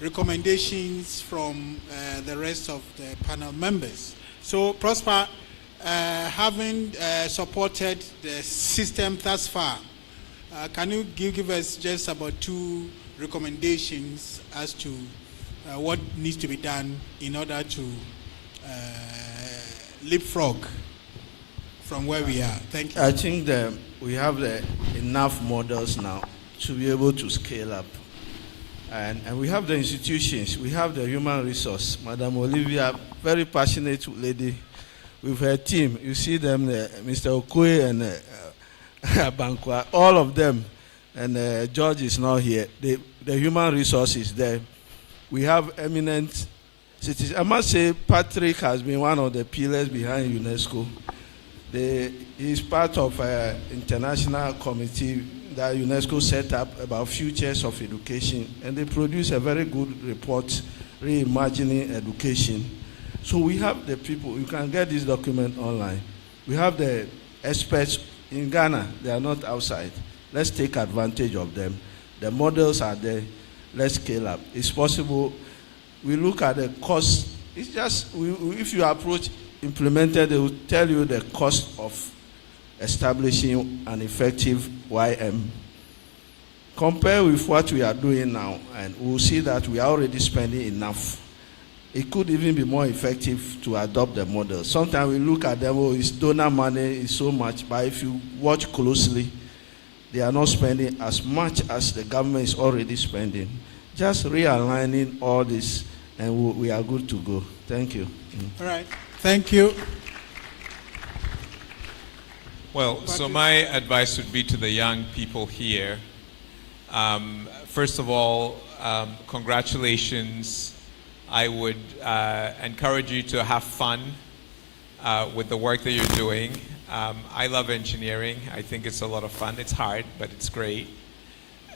recommendations from the rest of the panel members. So, Prosper, having supported the system thus far, can you give us just about 2 recommendations as to what needs to be done in order to leapfrog from where we are? Thank you. I think that we have enough models now to be able to scale up. And we have the institutions, we have the human resource. Madam Olivia, very passionate lady with her team. You see them, Mr. Okoye and Bankwa, all of them. And George is not here. The human resource is there. We have eminent citizens. I must say Patrick has been one of the pillars behind UNESCO. He's part of an international committee that UNESCO set up about futures of education, and they produce a very good report, reimagining education. So we have the people, you can get this document online. We have the experts in Ghana, they are not outside. Let's take advantage of them. The models are there, let's scale up. It's possible, we look at the cost, it's just, if you approach implemented, they will tell you the cost of establishing an effective YM. Compare with what we are doing now, and we'll see that we are already spending enough. It could even be more effective to adopt the model. Sometimes we look at them, oh, it's donor money, it's so much, but if you watch closely, they are not spending as much as the government is already spending. Just realigning all this, and we are good to go. Thank you. All right. Thank you. Well, so my advice would be to the young people here. First of all, congratulations. I would encourage you to have fun with the work that you're doing. I love engineering. I think it's a lot of fun. It's hard, but it's great.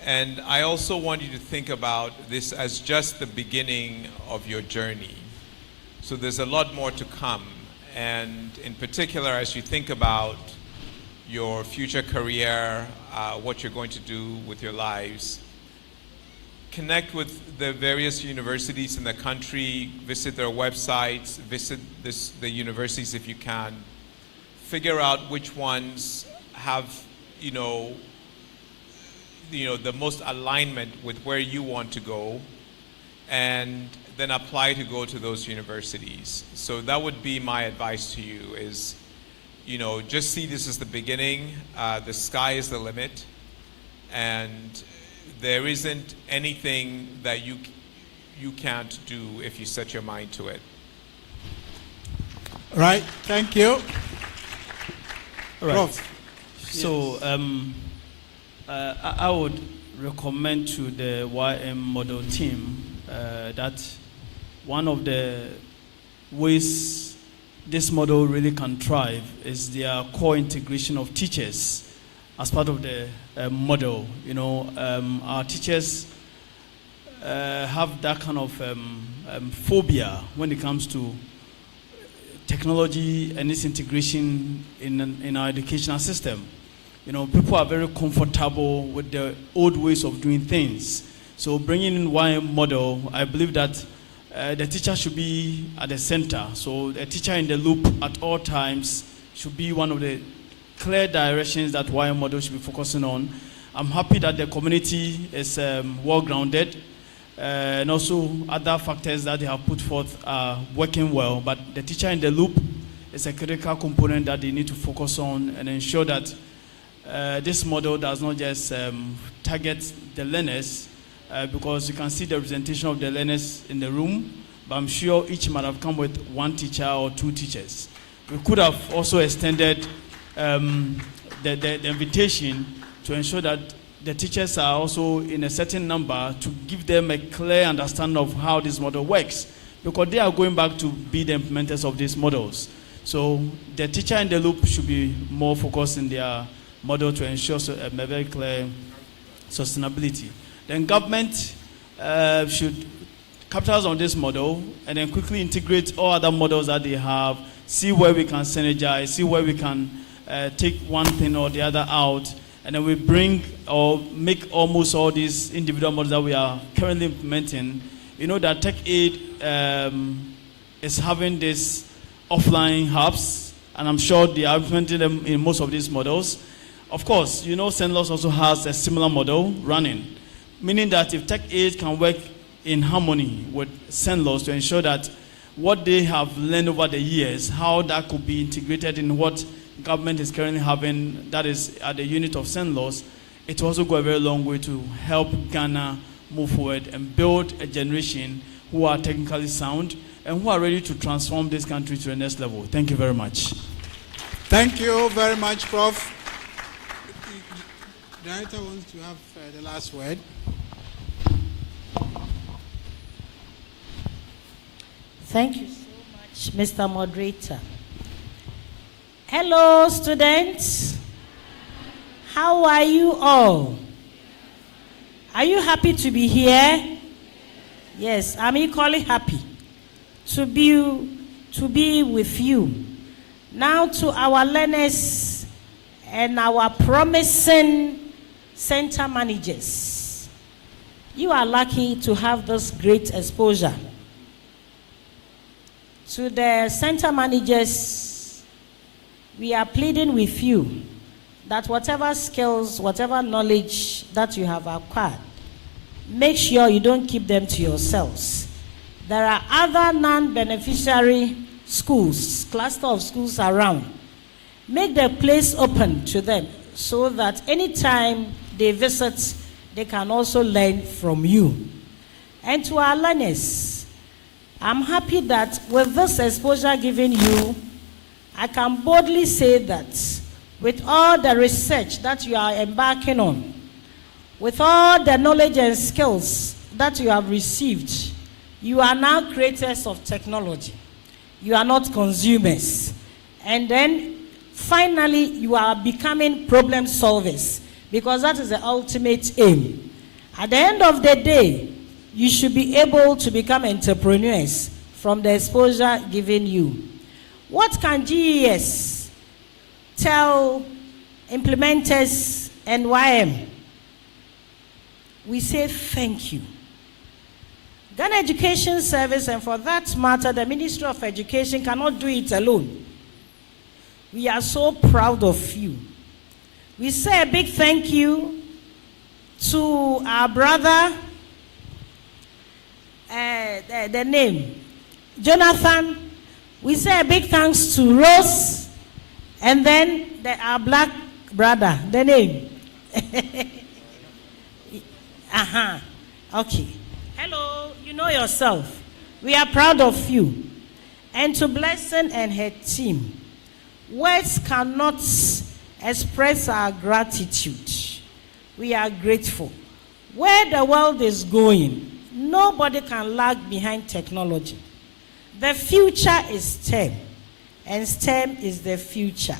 And I also want you to think about this as just the beginning of your journey. So there's a lot more to come. And in particular, as you think about your future career, what you're going to do with your lives, connect with the various universities in the country, visit their websites, visit the universities if you can. Figure out which ones have, the most alignment with where you want to go, and then apply to go to those universities. So that would be my advice to you is, just see this as the beginning. The sky is the limit, and there isn't anything that you can't do if you set your mind to it. Right, thank you. All right. Prof. So I would recommend to the YM model team that one of the ways this model really can thrive is their core integration of teachers as part of the model. Our teachers have that kind of phobia when it comes to technology and its integration in our educational system. People are very comfortable with the old ways of doing things. So bringing in one model, I believe that the teacher should be at the center. So a teacher in the loop at all times should be one of the clear directions that YM model should be focusing on. I'm happy that the community is well-grounded, and also other factors that they have put forth are working well. But the teacher in the loop is a critical component that they need to focus on and ensure that this model does not just target the learners, because you can see the representation of the learners in the room, but I'm sure each might have come with one teacher or two teachers. We could have also extended the invitation to ensure that the teachers are also in a certain number to give them a clear understanding of how this model works, because they are going back to be the implementers of these models. So the teacher in the loop should be more focused in their model to ensure a very clear sustainability. Then government should capitalize on this model and then quickly integrate all other models that they have, see where we can synergize, see where we can take one thing or the other out, and then we bring or make almost all these individual models that we are currently implementing. That Tech Aid is having these offline hubs, and I'm sure they are implementing them in most of these models. Of course, Senlos also has a similar model running, meaning that if Tech Aid can work in harmony with Senlos to ensure that what they have learned over the years, how that could be integrated in what government is currently having, that is at the unit of Senlos, it will also go a very long way to help Ghana move forward and build a generation who are technically sound and who are ready to transform this country to the next level. Thank you very much. Thank you very much, Prof. The director wants to have the last word. Thank you so much, Mr. Moderator. Hello, students. How are you all? Are you happy to be here? Yes, I'm equally happy to be with you. Now to our learners and our promising center managers. You are lucky to have this great exposure. To the center managers, we are pleading with you that whatever skills, whatever knowledge that you have acquired, make sure you don't keep them to yourselves. There are other non-beneficiary schools, cluster of schools around. Make the place open to them so that anytime they visit, they can also learn from you. And to our learners, I'm happy that with this exposure given you, I can boldly say that with all the research that you are embarking on, with all the knowledge and skills that you have received, you are now creators of technology. You are not consumers. And then finally, you are becoming problem solvers, because that is the ultimate aim. At the end of the day, you should be able to become entrepreneurs from the exposure given you. What can GES tell implementers and YM? We say thank you. Ghana Education Service, and for that matter, the Ministry of Education cannot do it alone. We are so proud of you. We say a big thank you to our brother, the name, Jonathan. We say a big thanks to Rose, and then our black brother, the name. Okay. Hello, you know yourself. We are proud of you. And to Blessing and her team, words cannot express our gratitude. We are grateful. Where the world is going, nobody can lag behind technology. The future is STEM, and STEM is the future.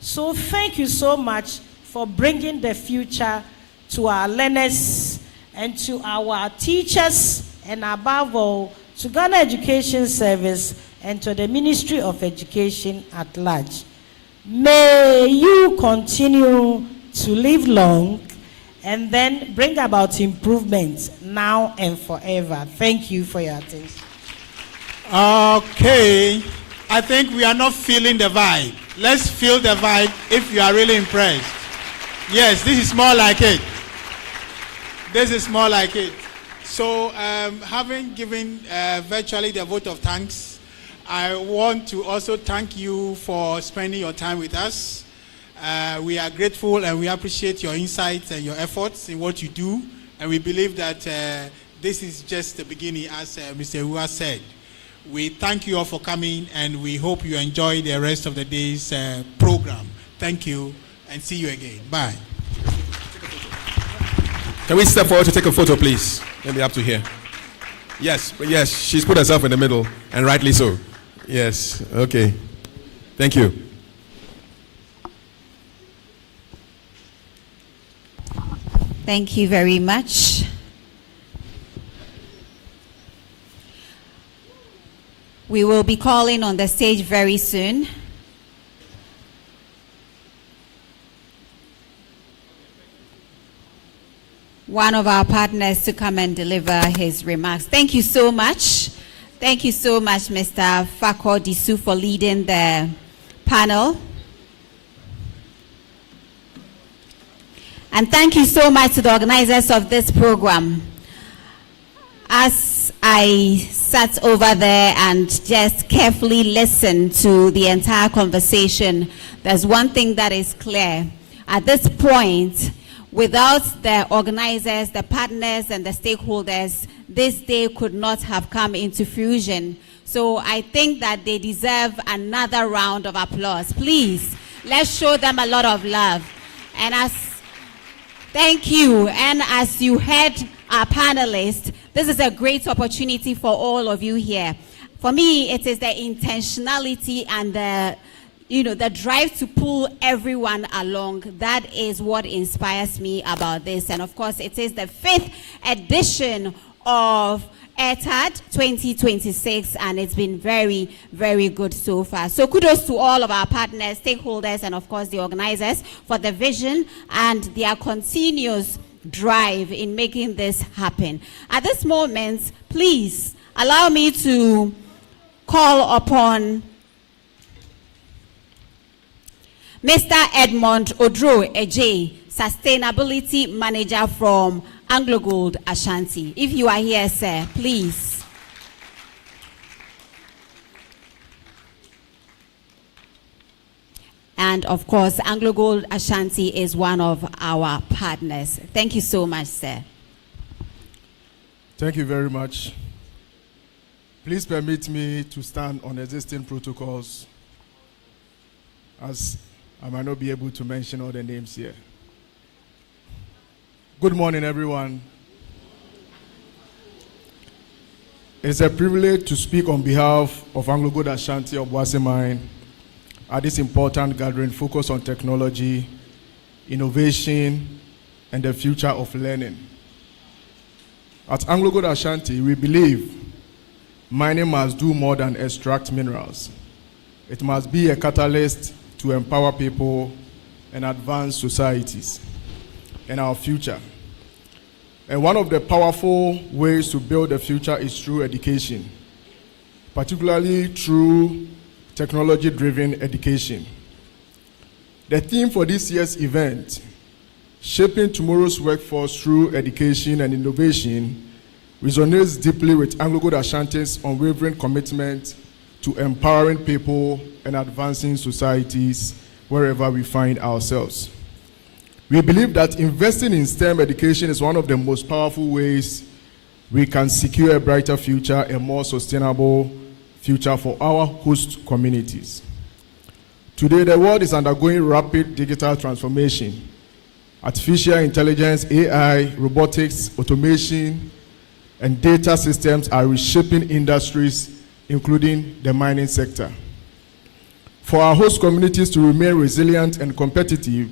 So thank you so much for bringing the future to our learners and to our teachers, and above all, to Ghana Education Service and to the Ministry of Education at large. May you continue to live long and then bring about improvements now and forever. Thank you for your attention. Okay, I think we are not feeling the vibe. Let's feel the vibe if you are really impressed. Yes, this is more like it. This is more like it. So, having given virtually the vote of thanks, I want to also thank you for spending your time with us. We are grateful and we appreciate your insights and your efforts in what you do. And we believe that this is just the beginning, as Mr. Hua said. We thank you all for coming and we hope you enjoy the rest of the day's program. Thank you and see you again. Bye. Can we step forward to take a photo, please? Maybe up to here. Yes, she's put herself in the middle, and rightly so. Yes, okay. Thank you. Thank you very much. We will be calling on the stage very soon. One of our partners to come and deliver his remarks. Thank you so much. Thank you so much, Mr. Fako Disu, for leading the panel. And thank you so much to the organizers of this program. As I sat over there and just carefully listened to the entire conversation, there's one thing that is clear. At this point, without the organizers, the partners, and the stakeholders, this day could not have come into fruition. So I think that they deserve another round of applause. Please, let's show them a lot of love. And thank you. And as you heard our panelists, this is a great opportunity for all of you here. For me, it is the intentionality and the drive to pull everyone along. That is what inspires me about this. And of course, it is the 5th edition of Airtad 2026, and it's been very, very good so far. So kudos to all of our partners, stakeholders, and of course the organizers for the vision and their continuous drive in making this happen. At this moment, please allow me to call upon Mr. Edmond Odro Eje, Sustainability Manager from Anglo Gold Ashanti. If you are here, sir, please. And of course, Anglo Gold Ashanti is one of our partners. Thank you so much, sir. Thank you very much. Please permit me to stand on existing protocols, as I might not be able to mention all the names here. Good morning, everyone. It's a privilege to speak on behalf of Anglo Gold Ashanti of Boase Mine at this important gathering focused on technology, innovation, and the future of learning. At Anglo Gold Ashanti, we believe mining must do more than extract minerals. It must be a catalyst to empower people and advance societies and our future. And one of the powerful ways to build the future is through education, particularly through technology-driven education. The theme for this year's event, Shaping Tomorrow's Workforce Through Education and Innovation, resonates deeply with Anglo Gold Ashanti's unwavering commitment to empowering people and advancing societies wherever we find ourselves. We believe that investing in STEM education is one of the most powerful ways we can secure a brighter future, a more sustainable future for our host communities. Today, the world is undergoing rapid digital transformation. Artificial intelligence, AI, robotics, automation, and data systems are reshaping industries, including the mining sector. For our host communities to remain resilient and competitive,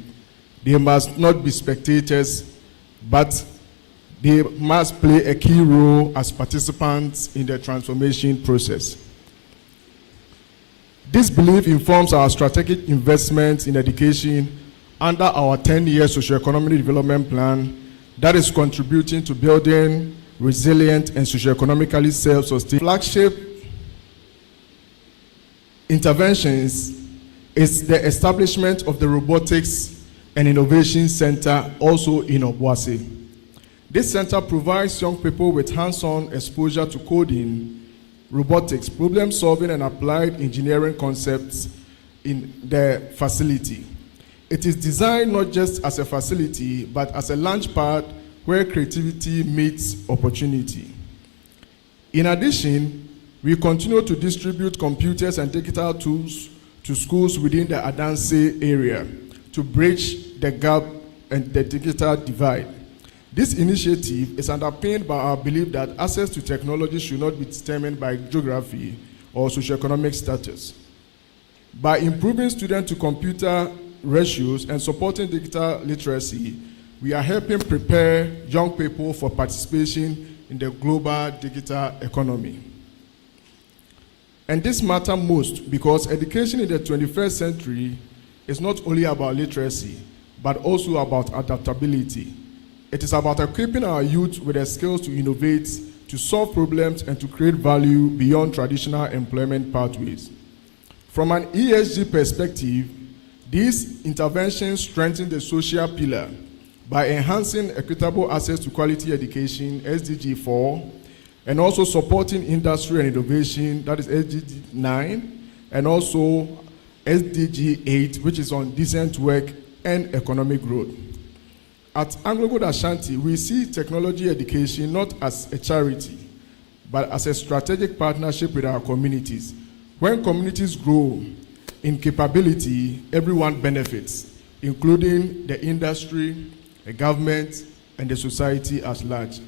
they must not be spectators, but they must play a key role as participants in the transformation process. This belief informs our strategic investments in education under our 10-year socioeconomic development plan that is contributing to building resilient and socioeconomically self-sustaining. Flagship interventions is the establishment of the Robotics and Innovation Center, also in Obuasi. This center provides young people with hands-on exposure to coding, robotics, problem-solving, and applied engineering concepts in the facility. It is designed not just as a facility, but as a launchpad where creativity meets opportunity. In addition, we continue to distribute computers and digital tools to schools within the Adanse area to bridge the gap and the digital divide. This initiative is underpinned by our belief that access to technology should not be determined by geography or socioeconomic status. By improving student-to-computer ratios and supporting digital literacy, we are helping prepare young people for participation in the global digital economy. And this matters most because education in the 21st century is not only about literacy, but also about adaptability. It is about equipping our youth with the skills to innovate, to solve problems, and to create value beyond traditional employment pathways. From an ESG perspective, these interventions strengthen the social pillar by enhancing equitable access to quality education, SDG 4, and also supporting industry and innovation, that is SDG 9, and also SDG 8, which is on decent work and economic growth. At Anglo-Gold Ashanti, we see technology education not as a charity, but as a strategic partnership with our communities. When communities grow in capability, everyone benefits, including the industry, the government, and the society at large.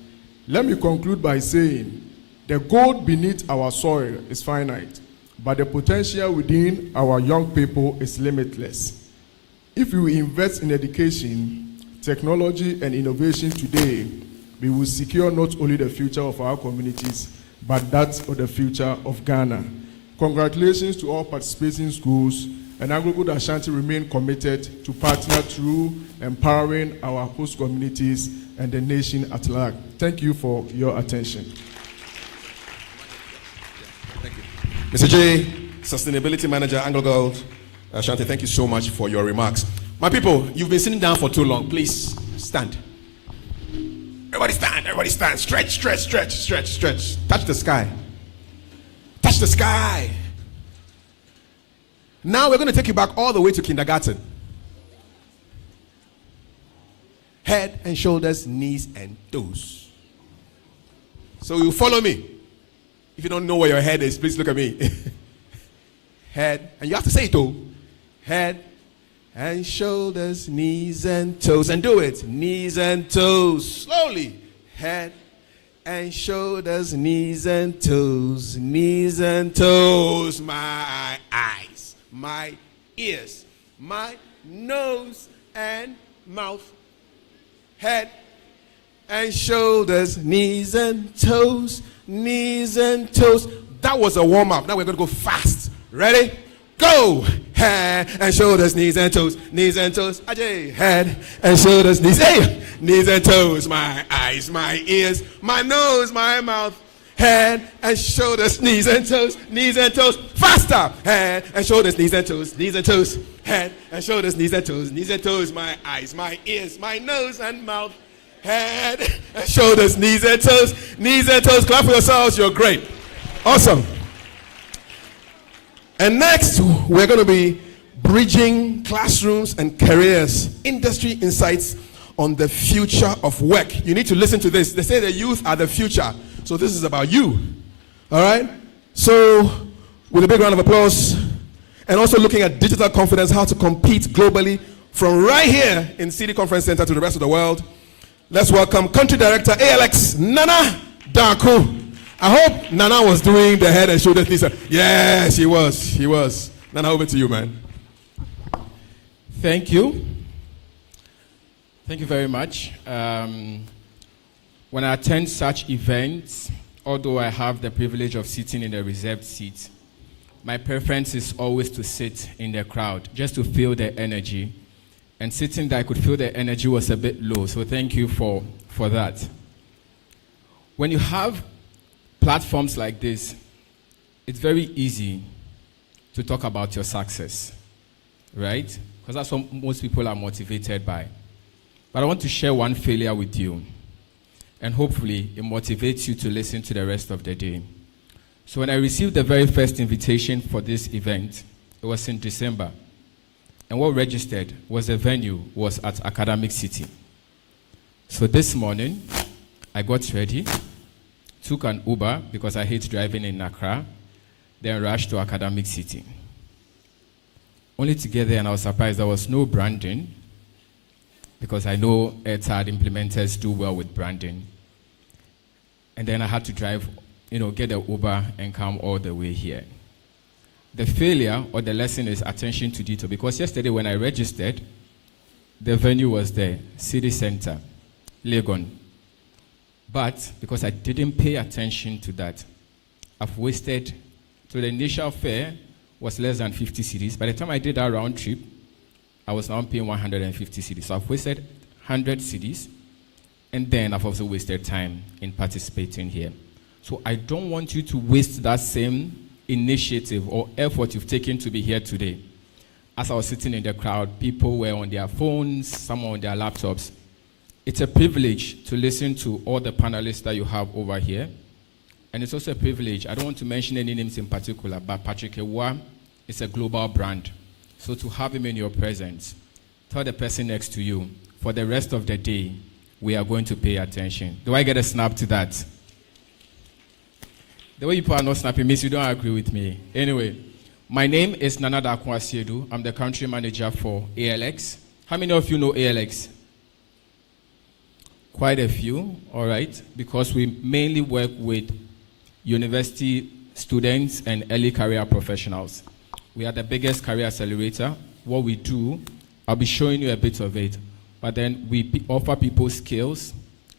Let me conclude by saying, the gold beneath our soil is finite, but the potential within our young people is limitless. If we invest in education, technology, and innovation today, we will secure not only the future of our communities, but that of the future of Ghana. Congratulations to all participating schools, and Anglo-Gold Ashanti remain committed to partner through empowering our host communities and the nation at large. Thank you for your attention. Thank you. Mr. J, Sustainability Manager, Anglo-Gold Ashanti, thank you so much for your remarks. My people, you've been sitting down for too long. Please stand. Everybody stand, everybody stand. Stretch, stretch, stretch, stretch, stretch. Touch the sky. Touch the sky. Now we're going to take you back all the way to kindergarten. Head and shoulders, knees and toes. So you follow me. If you don't know where your head is, please look at me. Head, and you have to say it too. Head and shoulders, knees and toes. And do it. Knees and toes. Slowly. Head and shoulders, knees and toes. Knees and toes. My eyes, my ears, my nose and mouth. Head and shoulders, knees and toes. Knees and toes. That was a warm-up. Now we're going to go fast. Ready? Go! Head and shoulders, knees and toes, knees and toes. Ajay, head and shoulders, knees, hey! Knees and toes, my eyes, my ears, my nose, my mouth. Head and shoulders, knees and toes, knees and toes. Faster! Head and shoulders, knees and toes, knees and toes. Head and shoulders, knees and toes, knees and toes. My eyes, my ears, my nose and mouth. Head and shoulders, knees and toes, knees and toes. Clap for yourselves, you're great. Awesome. And next, we're going to be bridging classrooms and careers, industry insights on the future of work. You need to listen to this. They say the youth are the future. So this is about you. All right? So, with a big round of applause, and also looking at digital confidence, how to compete globally from right here in City Conference Center to the rest of the world. Let's welcome Country Director ALX Nana Darko. I hope Nana was doing the head and shoulders, Lisa. Yes, he was. He was. Nana, over to you, man. Thank you. Thank you very much. When I attend such events, although I have the privilege of sitting in a reserved seat, my preference is always to sit in the crowd, just to feel the energy. And sitting there, I could feel the energy was a bit low, so thank you for that. When you have platforms like this, it's very easy to talk about your success, right? Because that's what most people are motivated by. But I want to share one failure with you, and hopefully it motivates you to listen to the rest of the day. So when I received the very first invitation for this event, it was in December, and what registered was the venue was at Academic City. So this morning, I got ready, took an Uber because I hate driving in Accra, then rushed to Academic City. Only to get there, and I was surprised there was no branding, because I know Airtad implementers do well with branding. And then I had to drive, get the Uber and come all the way here. The failure or the lesson is attention to detail, because yesterday when I registered, the venue was there, City Center, Legon. But because I didn't pay attention to that, I've wasted, so the initial fare was less than 50 cedis. By the time I did that round trip, I was now paying 150 cedis. So I've wasted 100 cedis, and then I've also wasted time in participating here. So I don't want you to waste that same initiative or effort you've taken to be here today. As I was sitting in the crowd, people were on their phones, some on their laptops. It's a privilege to listen to all the panelists that you have over here. And it's also a privilege, I don't want to mention any names in particular, but Patrick Ewa is a global brand. So to have him in your presence, tell the person next to you, for the rest of the day, we are going to pay attention. Do I get a snap to that? The way people are not snapping means you don't agree with me. Anyway, my name is Nanada Akwasiedu. I'm the country manager for ALX. How many of you know ALX? Quite a few, all right, because we mainly work with university students and early career professionals. We are the biggest career accelerator. What we do, I'll be showing you a bit of it, but then we offer people skills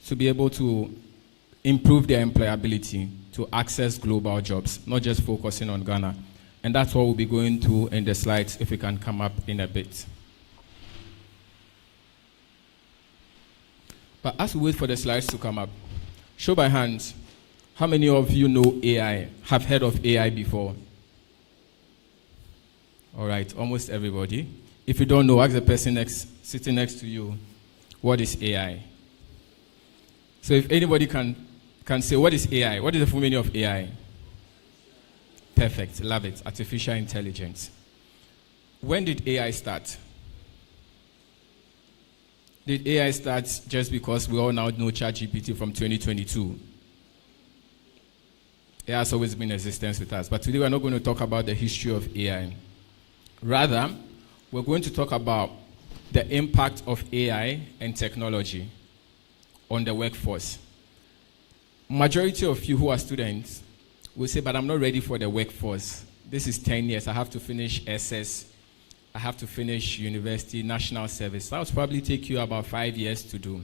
to be able to improve their employability, to access global jobs, not just focusing on Ghana. And that's what we'll be going to in the slides, if we can come up in a bit. But as we wait for the slides to come up, show by hands, how many of you know AI, have heard of AI before? All right, almost everybody. If you don't know, ask the person sitting next to you, what is AI? So if anybody can say, what is AI? What is the full meaning of AI? Perfect, love it, artificial intelligence. When did AI start? Did AI start just because we all now know ChatGPT from 2022? AI has always been in existence with us. But today we're not going to talk about the history of AI. Rather, we're going to talk about the impact of AI and technology on the workforce. Majority of you who are students will say, but I'm not ready for the workforce. This is 10 years. I have to finish SS. I have to finish university, national service. That will probably take you about 5 years to do.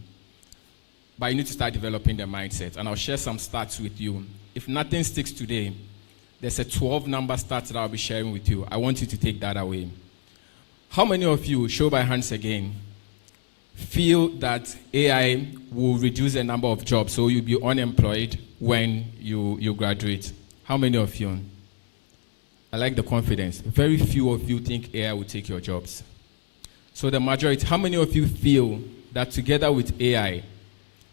But you need to start developing the mindset. And I'll share some stats with you. If nothing sticks today, there's a 12-number stats that I'll be sharing with you. I want you to take that away. How many of you, show by hands again, feel that AI will reduce the number of jobs, so you'll be unemployed when you graduate? How many of you? I like the confidence. Very few of you think AI will take your jobs. So the majority, how many of you feel that together with AI,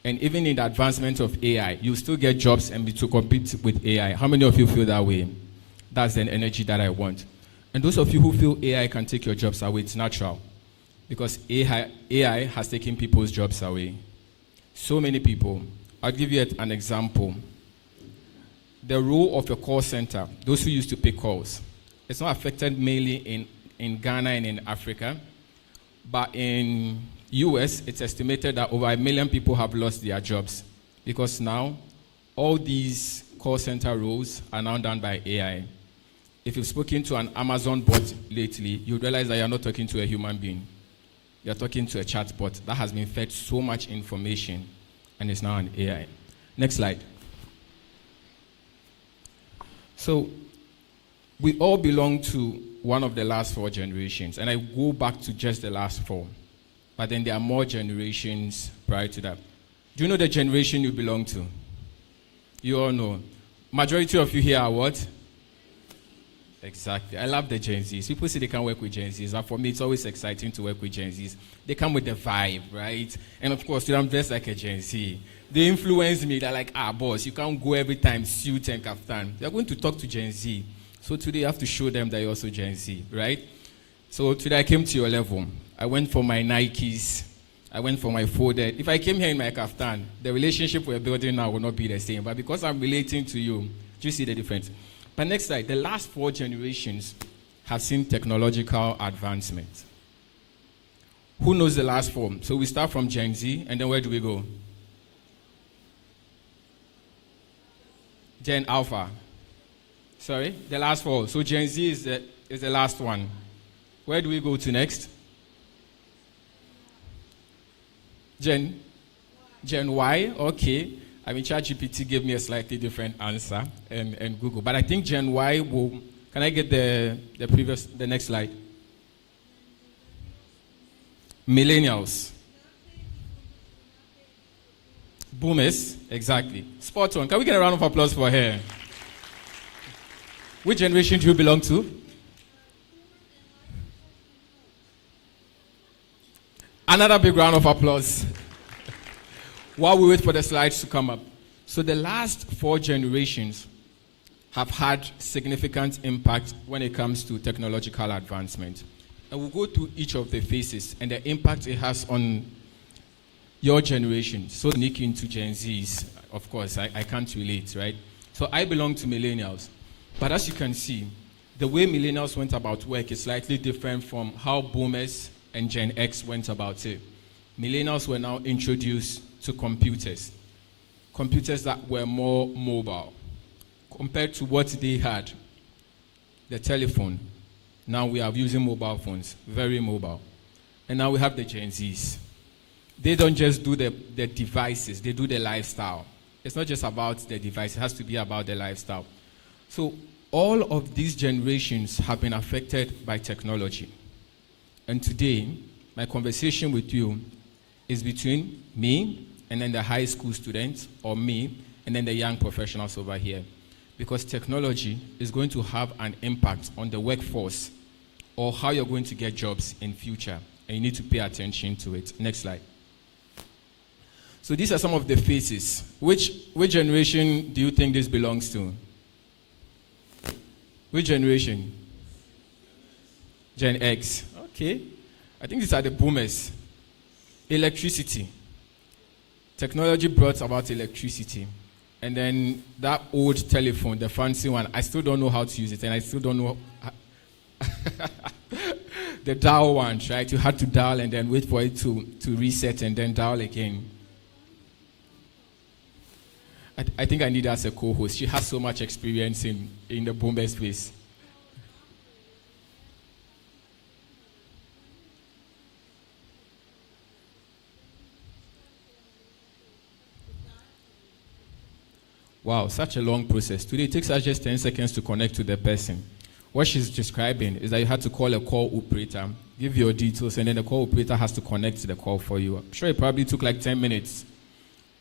and even in the advancement of AI, you still get jobs and be to compete with AI? How many of you feel that way? That's the energy that I want. And those of you who feel AI can take your jobs away, it's natural. Because AI has taken people's jobs away. So many people. I'll give you an example. The role of a call center, those who used to pick calls, it's not affected mainly in Ghana and in Africa, but in US, it's estimated that over 1 million people have lost their jobs, because now all these call center roles are now done by AI. If you've spoken to an Amazon bot lately, you realize that you're not talking to a human being. You're talking to a chat bot that has been fed so much information, and it's now an AI. Next slide. So we all belong to one of the last 4 generations, and I go back to just the last 4. But then there are more generations prior to that. Do you know the generation you belong to? You all know. Majority of you here are what? Exactly. I love the Gen Zs. People say they can't work with Gen Zs. And for me, it's always exciting to work with Gen Zs. They come with the vibe, right? And of course, I'm dressed like a Gen Z. They influence me. They're like, boss, you can't go every time suit and kaftan. They're going to talk to Gen Z. So today I have to show them that you're also Gen Z, right? So today I came to your level. I went for my Nikes. I went for my folded. If I came here in my kaftan, the relationship we're building now will not be the same. But because I'm relating to you, do you see the difference? But next slide, the last 4 generations have seen technological advancement. Who knows the last 4? So we start from Gen Z, and then where do we go? Gen Alpha. Sorry, the last 4. So Gen Z is the last one. Where do we go to next? Gen Y, okay. I mean, ChatGPT gave me a slightly different answer, and Google. But I think Gen Y will. Can I get the next slide? Millennials. Boomers, exactly. Spot on. Can we get a round of applause for her? Which generation do you belong to? Another big round of applause while we wait for the slides to come up. So the last 4 generations have had significant impact when it comes to technological advancement. And we'll go through each of the phases and the impact it has on your generation. So sneak into Gen Zs, of course, I can't relate, right? So I belong to millennials. But as you can see, the way millennials went about work is slightly different from how boomers and Gen X went about it. Millennials were now introduced to computers that were more mobile. Compared to what they had, the telephone, now we are using mobile phones, very mobile. And now we have the Gen Zs. They don't just do the devices, they do the lifestyle. It's not just about the device, it has to be about the lifestyle. So all of these generations have been affected by technology. And today, my conversation with you is between me and then the high school students, or me and then the young professionals over here. Because technology is going to have an impact on the workforce or how you're going to get jobs in future. And you need to pay attention to it. Next slide. So these are some of the faces. Which generation do you think this belongs to? Which generation? Gen X. Okay. I think these are the boomers. Electricity. Technology brought about electricity. And then that old telephone, the fancy one, I still don't know how to use it, and I still don't know the dial one, right? You had to dial and then wait for it to reset and then dial again. I think I need her as a co-host. She has so much experience in the boomer space. Wow, such a long process. Today it takes us just 10 seconds to connect to the person. What she's describing is that you had to call a call operator, give your details, and then the call operator has to connect to the call for you. I'm sure it probably took like 10 minutes.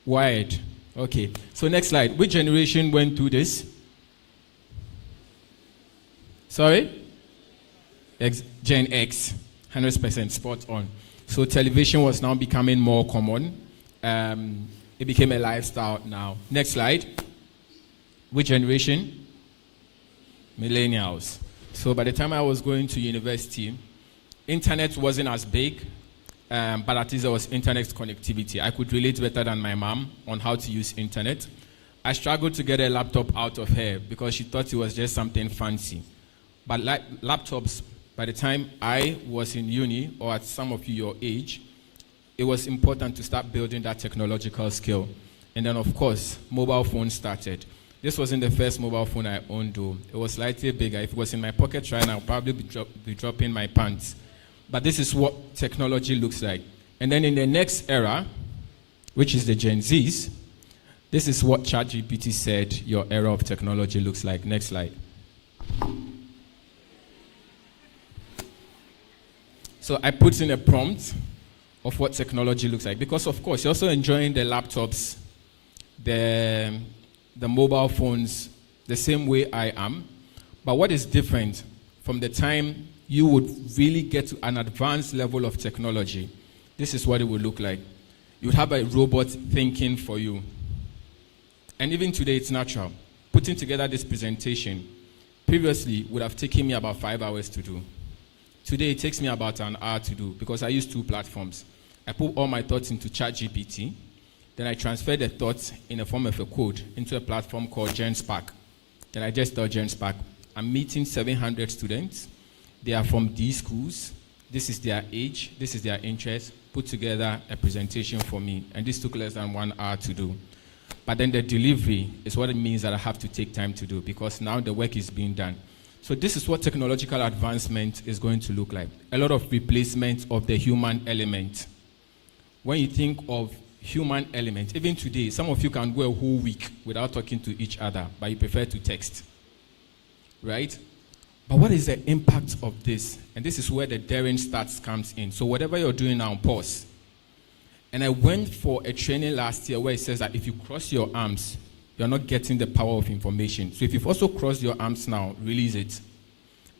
Wired. Okay, so next slide. Which generation went through this? Sorry? Gen X. 100% spot on. So television was now becoming more common. It became a lifestyle now. Next slide. Which generation? Millennials. So by the time I was going to university, internet wasn't as big, but at least there was internet connectivity. I could relate better than my mom on how to use internet. I struggled to get a laptop out of her because she thought it was just something fancy. But laptops, by the time I was in uni, or at some of you your age, it was important to start building that technological skill. And then, of course, mobile phones started. This wasn't the first mobile phone I owned, though. It was slightly bigger. If it was in my pocket right now, I'll probably be dropping my pants. But this is what technology looks like. And then in the next era, which is the Gen Zs, this is what ChatGPT said your era of technology looks like. Next slide. So I put in a prompt of what technology looks like. Because of course, you're also enjoying the laptops, the mobile phones, the same way I am. But what is different from the time you would really get to an advanced level of technology, this is what it would look like. You would have a robot thinking for you. And even today, it's natural. Putting together this presentation previously would have taken me about 5 hours to do. Today, it takes me about an hour to do because I use 2 platforms. I put all my thoughts into ChatGPT. Then I transfer the thoughts in the form of a code into a platform called GenSpark. Then I just tell GenSpark, I'm meeting 700 students. They are from these schools. This is their age. This is their interest. Put together a presentation for me. And this took less than 1 hour to do. But then the delivery is what it means that I have to take time to do because now the work is being done. So this is what technological advancement is going to look like. A lot of replacement of the human element. When you think of human element, even today, some of you can go a whole week without talking to each other, but you prefer to text. Right? But what is the impact of this? And this is where the daring starts comes in. So whatever you're doing now, pause. And I went for a training last year where it says that if you cross your arms, you're not getting the power of information. So if you've also crossed your arms now, release it.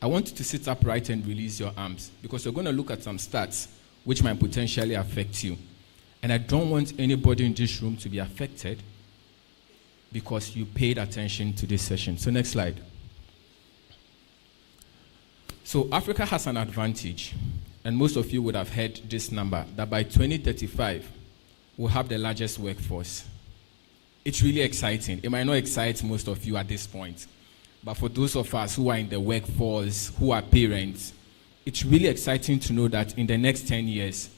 I want you to sit upright and release your arms because you're going to look at some stats which might potentially affect you. And I don't want anybody in this room to be affected because you paid attention to this session. So next slide. So Africa has an advantage, and most of you would have heard this number, that by 2035, we'll have the largest workforce. It's really exciting. It might not excite most of you at this point, but for those of us who are in the workforce, who are parents, it's really exciting to know that in the next 10 years,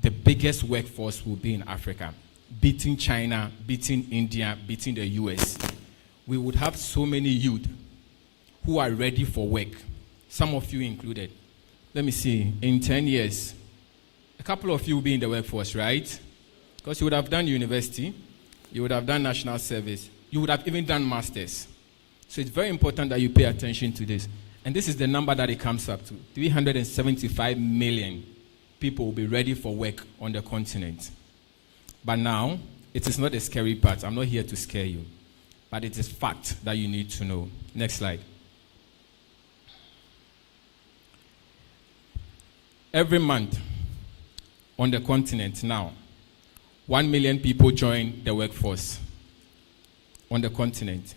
the biggest workforce will be in Africa, beating China, beating India, beating the US. We would have so many youth who are ready for work, some of you included. Let me see, in 10 years, a couple of you will be in the workforce, right? Because you would have done university, you would have done national service, you would have even done masters. So it's very important that you pay attention to this. And this is the number that it comes up to. 375 million people will be ready for work on the continent. But now, it is not a scary part. I'm not here to scare you. But it is fact that you need to know. Next slide. Every month on the continent now, 1 million people join the workforce. On the continent,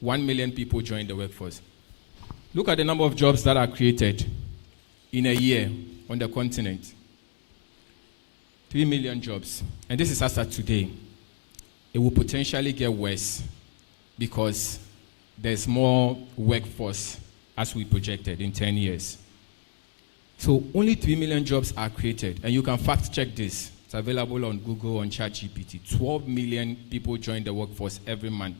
1 million people join the workforce. Look at the number of jobs that are created in a year on the continent. 3 million jobs. And this is as of today. It will potentially get worse because there's more workforce as we projected in 10 years. So only 3 million jobs are created. And you can fact check this. It's available on Google, on ChatGPT. 12 million people join the workforce every month.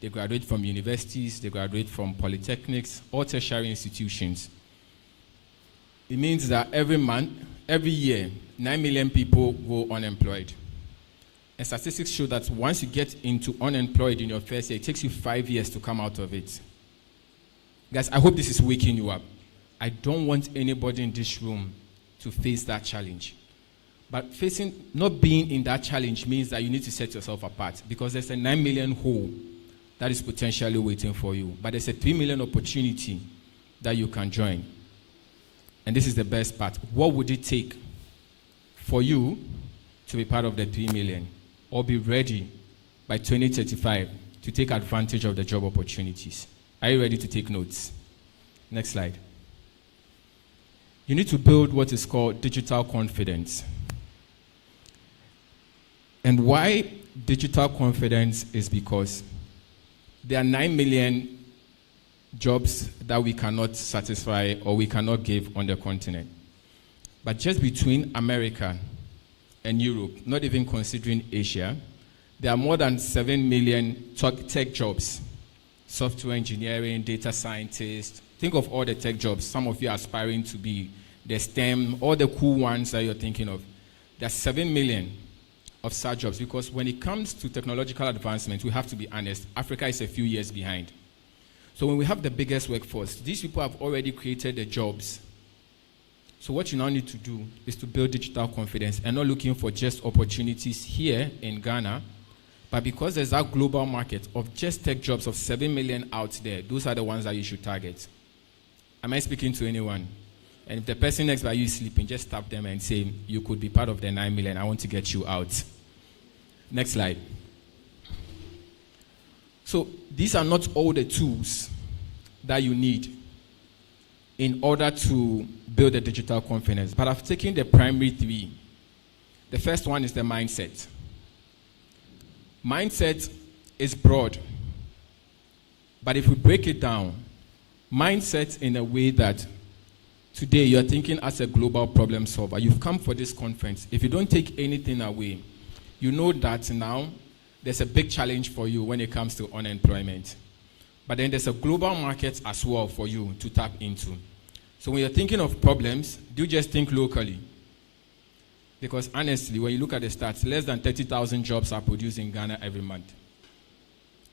They graduate from universities, they graduate from polytechnics, or tertiary institutions. It means that every month, every year, 9 million people go unemployed. And statistics show that once you get into unemployed in your first year, it takes you 5 years to come out of it. Guys, I hope this is waking you up. I don't want anybody in this room to face that challenge. But not being in that challenge means that you need to set yourself apart because there's a 9 million hole that is potentially waiting for you. But there's a 3 million opportunity that you can join. And this is the best part. What would it take for you to be part of the 3 million or be ready by 2035 to take advantage of the job opportunities? Are you ready to take notes? Next slide. You need to build what is called digital confidence. And why digital confidence is because there are 9 million jobs that we cannot satisfy or we cannot give on the continent. But just between America and Europe, not even considering Asia, there are more than 7 million tech jobs. Software engineering, data scientists. Think of all the tech jobs. Some of you are aspiring to be the STEM, all the cool ones that you're thinking of. There are 7 million of such jobs because when it comes to technological advancement, we have to be honest, Africa is a few years behind. So when we have the biggest workforce, these people have already created the jobs. So what you now need to do is to build digital confidence and not looking for just opportunities here in Ghana, but because there's a global market of just tech jobs of 7 million out there, those are the ones that you should target. Am I speaking to anyone? And if the person next by you is sleeping, just tap them and say, you could be part of the 9 million. I want to get you out. Next slide. So these are not all the tools that you need in order to build a digital confidence. But I've taken the primary three. The first one is the mindset. Mindset is broad. But if we break it down, mindset in a way that today you're thinking as a global problem solver. You've come for this conference. If you don't take anything away, you know that now there's a big challenge for you when it comes to unemployment. But then there's a global market as well for you to tap into. So when you're thinking of problems, do just think locally. Because honestly, when you look at the stats, less than 30,000 jobs are produced in Ghana every month.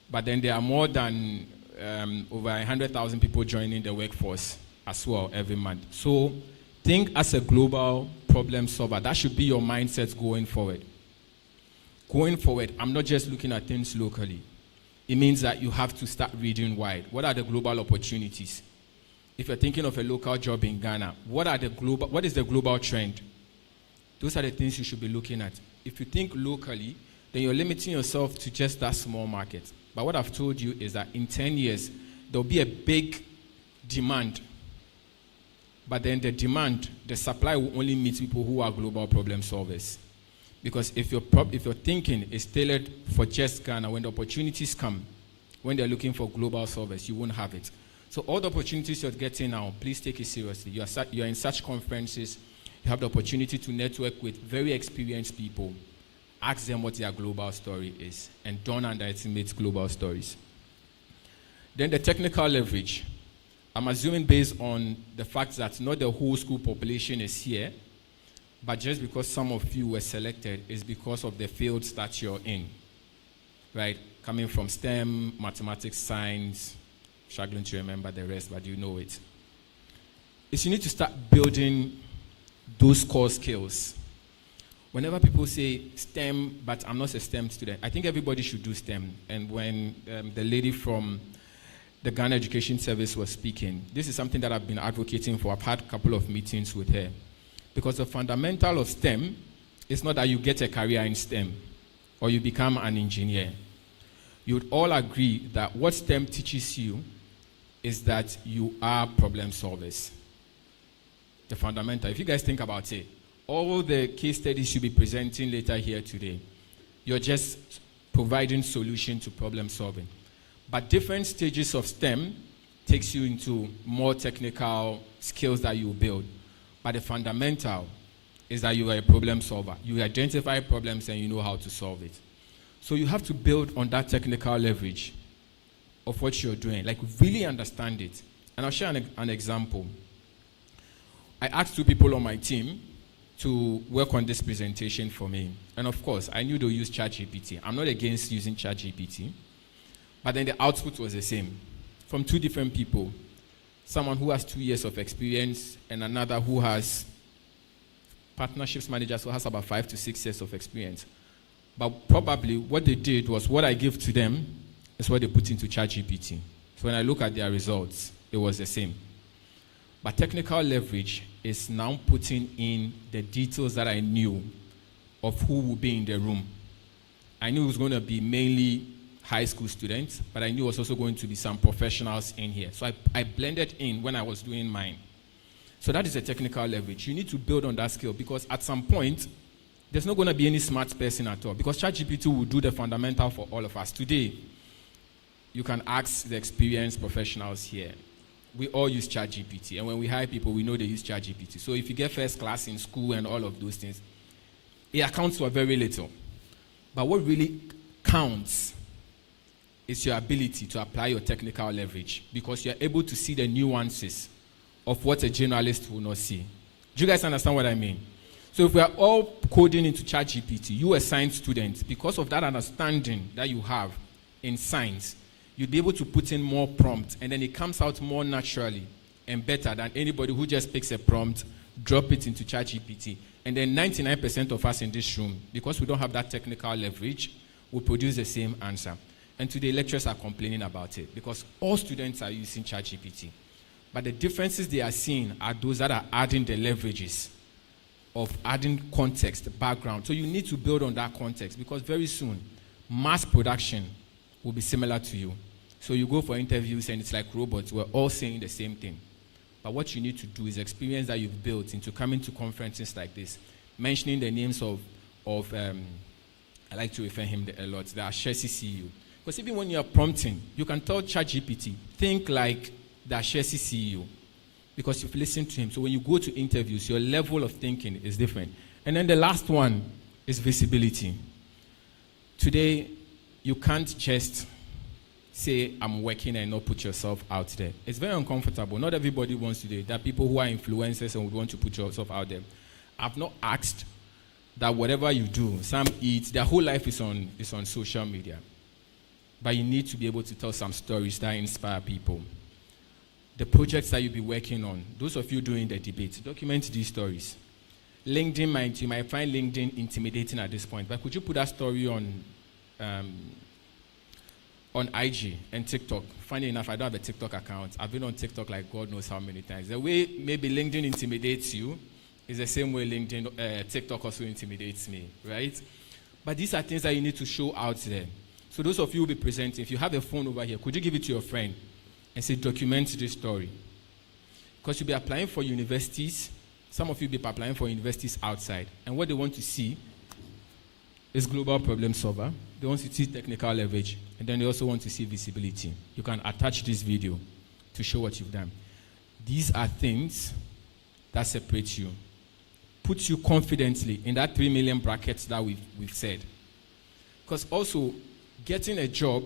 But then there are more than over 100,000 people joining the workforce as well every month. So think as a global problem solver. That should be your mindset going forward. Going forward, I'm not just looking at things locally. It means that you have to start reading wide. What are the global opportunities? If you're thinking of a local job in Ghana, what is the global trend? Those are the things you should be looking at. If you think locally, then you're limiting yourself to just that small market. But what I've told you is that in 10 years, there'll be a big demand. But then the supply will only meet people who are global problem solvers. Because if your thinking is tailored for just Ghana, when the opportunities come, when they're looking for global solvers, you won't have it. So all the opportunities you're getting now, please take it seriously. You're in such conferences, you have the opportunity to network with very experienced people. Ask them what their global story is, and don't underestimate global stories. Then the technical leverage. I'm assuming based on the fact that not the whole school population is here, but just because some of you were selected is because of the fields that you're in, right? Coming from STEM, mathematics, science, struggling to remember the rest, but you know it. Is you need to start building those core skills. Whenever people say STEM, but I'm not a STEM student, I think everybody should do STEM. And when the lady from the Ghana Education Service was speaking, this is something that I've been advocating for. I've had a couple of meetings with her. Because the fundamental of STEM is not that you get a career in STEM or you become an engineer. You would all agree that what STEM teaches you is that you are problem solvers. The fundamental. If you guys think about it, all the case studies you'll be presenting later here today, you're just providing solution to problem solving. But different stages of STEM takes you into more technical skills that you build. But the fundamental is that you are a problem solver. You identify problems and you know how to solve it. So you have to build on that technical leverage of what you're doing, like really understand it. And I'll share an example. I asked 2 people on my team to work on this presentation for me. And of course, I knew they'll use ChatGPT. I'm not against using ChatGPT. But then the output was the same from 2 different people. Someone who has 2 years of experience and another who has partnerships manager, so has about 5 to 6 years of experience. But probably what they did was what I give to them is what they put into ChatGPT. So when I look at their results, it was the same. But technical leverage is now putting in the details that I knew of who would be in the room. I knew it was going to be mainly high school students, but I knew it was also going to be some professionals in here. So I blended in when I was doing mine. So that is a technical leverage. You need to build on that skill because at some point, there's not going to be any smart person at all because ChatGPT will do the fundamental for all of us. Today, you can ask the experienced professionals here. We all use ChatGPT, and when we hire people, we know they use ChatGPT. So if you get first class in school and all of those things, it accounts for very little. But what really counts is your ability to apply your technical leverage because you're able to see the nuances of what a generalist will not see. Do you guys understand what I mean? So if we are all coding into ChatGPT, you a science student, because of that understanding that you have in science, you'll be able to put in more prompts, and then it comes out more naturally and better than anybody who just picks a prompt, drop it into ChatGPT, and then 99% of us in this room, because we don't have that technical leverage, will produce the same answer. And today, lecturers are complaining about it because all students are using ChatGPT. But the differences they are seeing are those that are adding the leverages of adding context, background. So you need to build on that context because very soon, mass production will be similar to you. So you go for interviews and it's like robots. We're all saying the same thing. But what you need to do is experience that you've built into coming to conferences like this, mentioning the names of I like to refer him a lot, the Ashesi CEO. Because even when you're prompting, you can tell ChatGPT, think like the Ashesi CEO. Because you've listened to him. So when you go to interviews, your level of thinking is different. And then the last one is visibility. Today, you can't just say, I'm working and not put yourself out there. It's very uncomfortable. Not everybody wants to do it. There are people who are influencers and would want to put yourself out there. I've not asked that whatever you do, some eat, their whole life is on social media. But you need to be able to tell some stories that inspire people. The projects that you'll be working on, those of you doing the debate, document these stories. LinkedIn, you might find LinkedIn intimidating at this point, but could you put that story on IG and TikTok? Funny enough, I don't have a TikTok account. I've been on TikTok like God knows how many times. The way maybe LinkedIn intimidates you is the same way TikTok also intimidates me, right? But these are things that you need to show out there. So those of you who will be presenting, if you have a phone over here, could you give it to your friend and say, document this story? Because you'll be applying for universities. Some of you will be applying for universities outside. And what they want to see is global problem solver. They want to see technical leverage. And then they also want to see visibility. You can attach this video to show what you've done. These are things that separate you. Put you confidently in that 3 million brackets that we've said. Because also, getting a job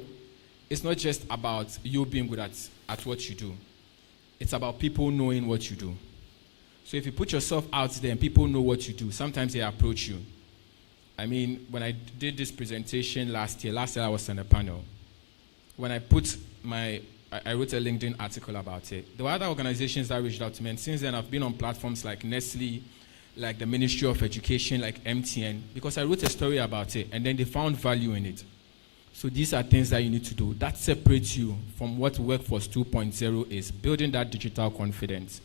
is not just about you being good at what you do. It's about people knowing what you do. So if you put yourself out there and people know what you do, sometimes they approach you. I mean, when I did this presentation last year I was on a panel. When I wrote a LinkedIn article about it. There were other organizations that reached out to me, and since then I've been on platforms like Nestle, like the Ministry of Education, like MTN, because I wrote a story about it, and then they found value in it. So these are things that you need to do. That separates you from what Workforce 2.0 is, building that digital confidence.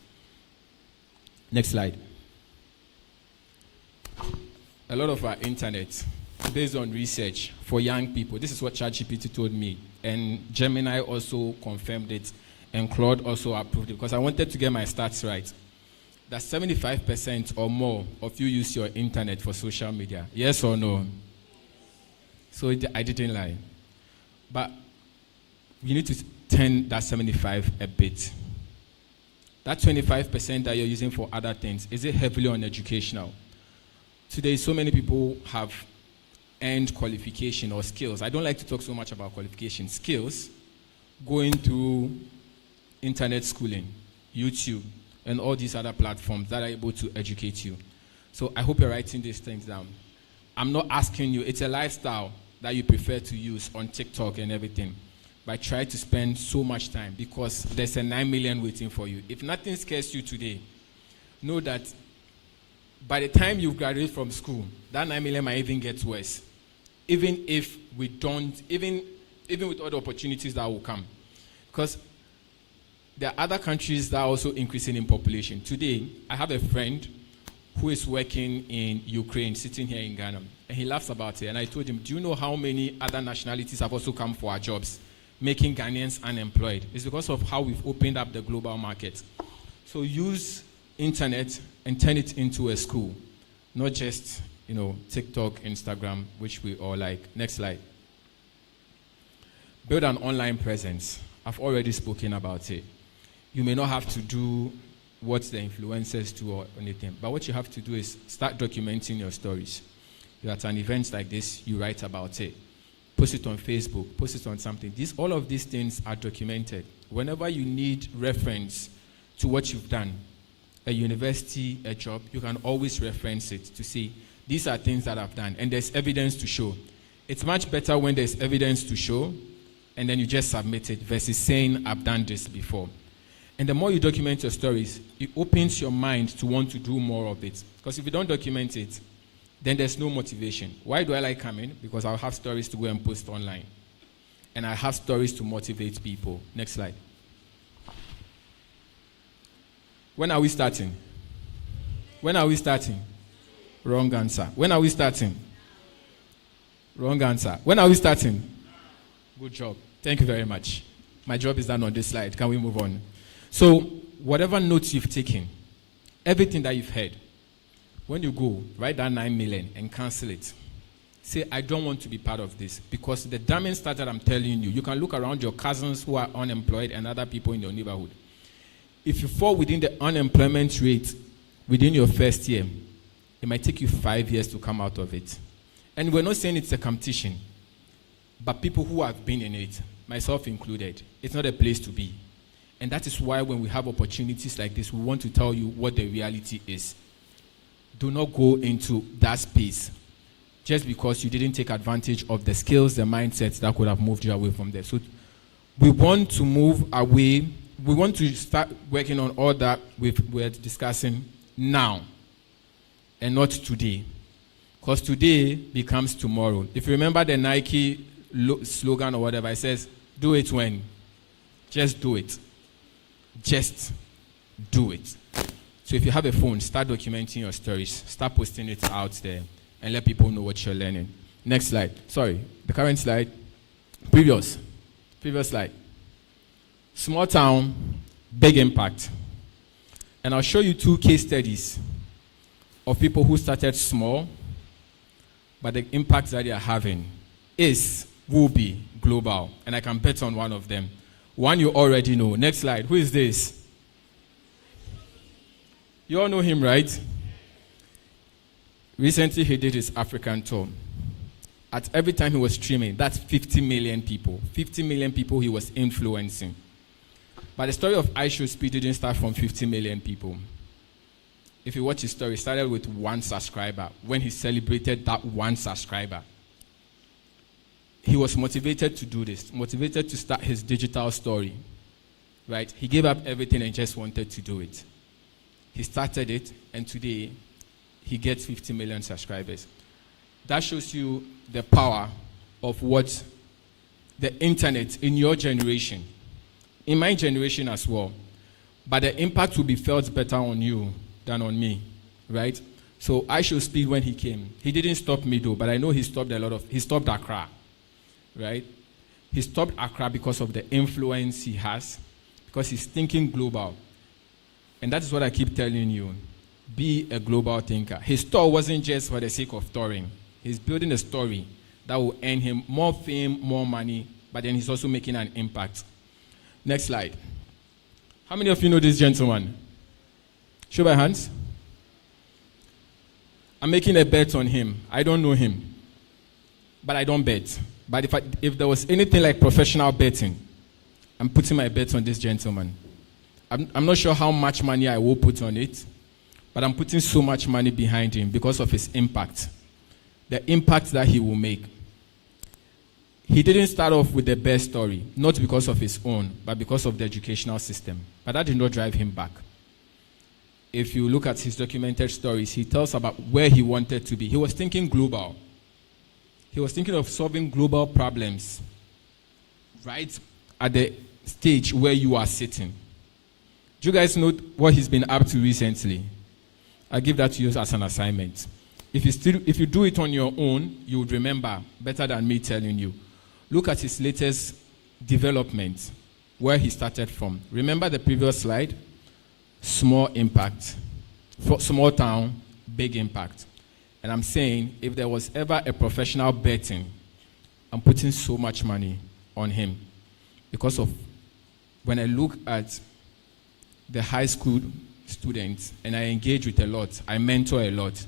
Next slide. A lot of our internet, based on research for young people, this is what ChatGPT told me, and Gemini also confirmed it, and Claude also approved it, because I wanted to get my stats right. That 75% or more of you use your internet for social media. Yes or no? So I didn't lie. But you need to turn that 75 a bit. That 25% that you're using for other things, is it heavily on educational? Today, so many people have earned qualification or skills. I don't like to talk so much about qualification. Skills, going through internet schooling, YouTube, and all these other platforms that are able to educate you. So I hope you're writing these things down. I'm not asking you, it's a lifestyle that you prefer to use on TikTok and everything. But try to spend so much time because there's a 9 million waiting for you. If nothing scares you today, know that by the time you graduate from school, that 9 million might even get worse. Even if we don't, even with all the opportunities that will come. Because there are other countries that are also increasing in population. Today, I have a friend who is working in Ukraine, sitting here in Ghana. And he laughs about it. And I told him, do you know how many other nationalities have also come for our jobs, making Ghanaians unemployed? It's because of how we've opened up the global market. So use internet and turn it into a school, not just, TikTok, Instagram, which we all like. Next slide. Build an online presence. I've already spoken about it. You may not have to do what the influencers do or anything, but what you have to do is start documenting your stories. You're at an event like this, you write about it. Post it on Facebook, post it on something. All of these things are documented. Whenever you need reference to what you've done, a university, a job, you can always reference it to say, these are things that I've done, and there's evidence to show. It's much better when there's evidence to show, and then you just submit it, versus saying, I've done this before. And the more you document your stories, it opens your mind to want to do more of it. Because if you don't document it, then there's no motivation. Why do I like coming? Because I'll have stories to go and post online. And I have stories to motivate people. Next slide. When are we starting? When are we starting? Wrong answer. When are we starting? Wrong answer. When are we starting? Good job. Thank you very much. My job is done on this slide. Can we move on? So, whatever notes you've taken, everything that you've heard, when you go, write down 9 million and cancel it. Say, I don't want to be part of this. Because the damage started, I'm telling you, you can look around your cousins who are unemployed and other people in your neighborhood. If you fall within the unemployment rate within your first year, it might take you 5 years to come out of it. And we're not saying it's a competition, but people who have been in it, myself included, it's not a place to be. And that is why when we have opportunities like this, we want to tell you what the reality is. Do not go into that space just because you didn't take advantage of the skills, the mindsets that could have moved you away from there. So we want to move away. We want to start working on all that we're discussing now and not today. Because today becomes tomorrow. If you remember the Nike slogan or whatever, it says, do it when? Just do it. Just do it. So if you have a phone, start documenting your stories. Start posting it out there and let people know what you're learning. Next slide. Sorry, the current slide. Previous slide. Small town, big impact. And I'll show you 2 case studies of people who started small, but the impact that they are having will be global. And I can bet on one of them. One you already know. Next slide. Who is this? You all know him, right? Recently, he did his African tour. At every time he was streaming, that's 50 million people. 50 million people he was influencing. But the story of I Should Speak didn't start from 50 million people. If you watch his story, it started with 1 subscriber. When he celebrated that 1 subscriber, he was motivated to do this, motivated to start his digital story, right? He gave up everything and just wanted to do it. He started it, and today, he gets 50 million subscribers. That shows you the power of what the internet in your generation, in my generation as well, but the impact will be felt better on you than on me, right? So I Should Speak, when he came, he didn't stop me though, but I know he stopped Accra. Right? He stopped Accra because of the influence he has, because he's thinking global. And that is what I keep telling you. Be a global thinker. His tour wasn't just for the sake of touring. He's building a story that will earn him more fame, more money, but then he's also making an impact. Next slide. How many of you know this gentleman? Show by hands. I'm making a bet on him. I don't know him, but I don't bet. But if there was anything like professional betting, I'm putting my bet on this gentleman. I'm not sure how much money I will put on it, but I'm putting so much money behind him because of his impact. The impact that he will make. He didn't start off with the best story, not because of his own, but because of the educational system. But that did not drive him back. If you look at his documented stories, he tells about where he wanted to be. He was thinking global. He was thinking of solving global problems right at the stage where you are sitting. Do you guys know what he's been up to recently? I'll give that to you as an assignment. If you do it on your own, you would remember better than me telling you. Look at his latest development, where he started from. Remember the previous slide? Small impact. Small town, big impact. And I'm saying, if there was ever a professional betting, I'm putting so much money on him. Because of when I look at the high school students, and I engage with a lot, I mentor a lot,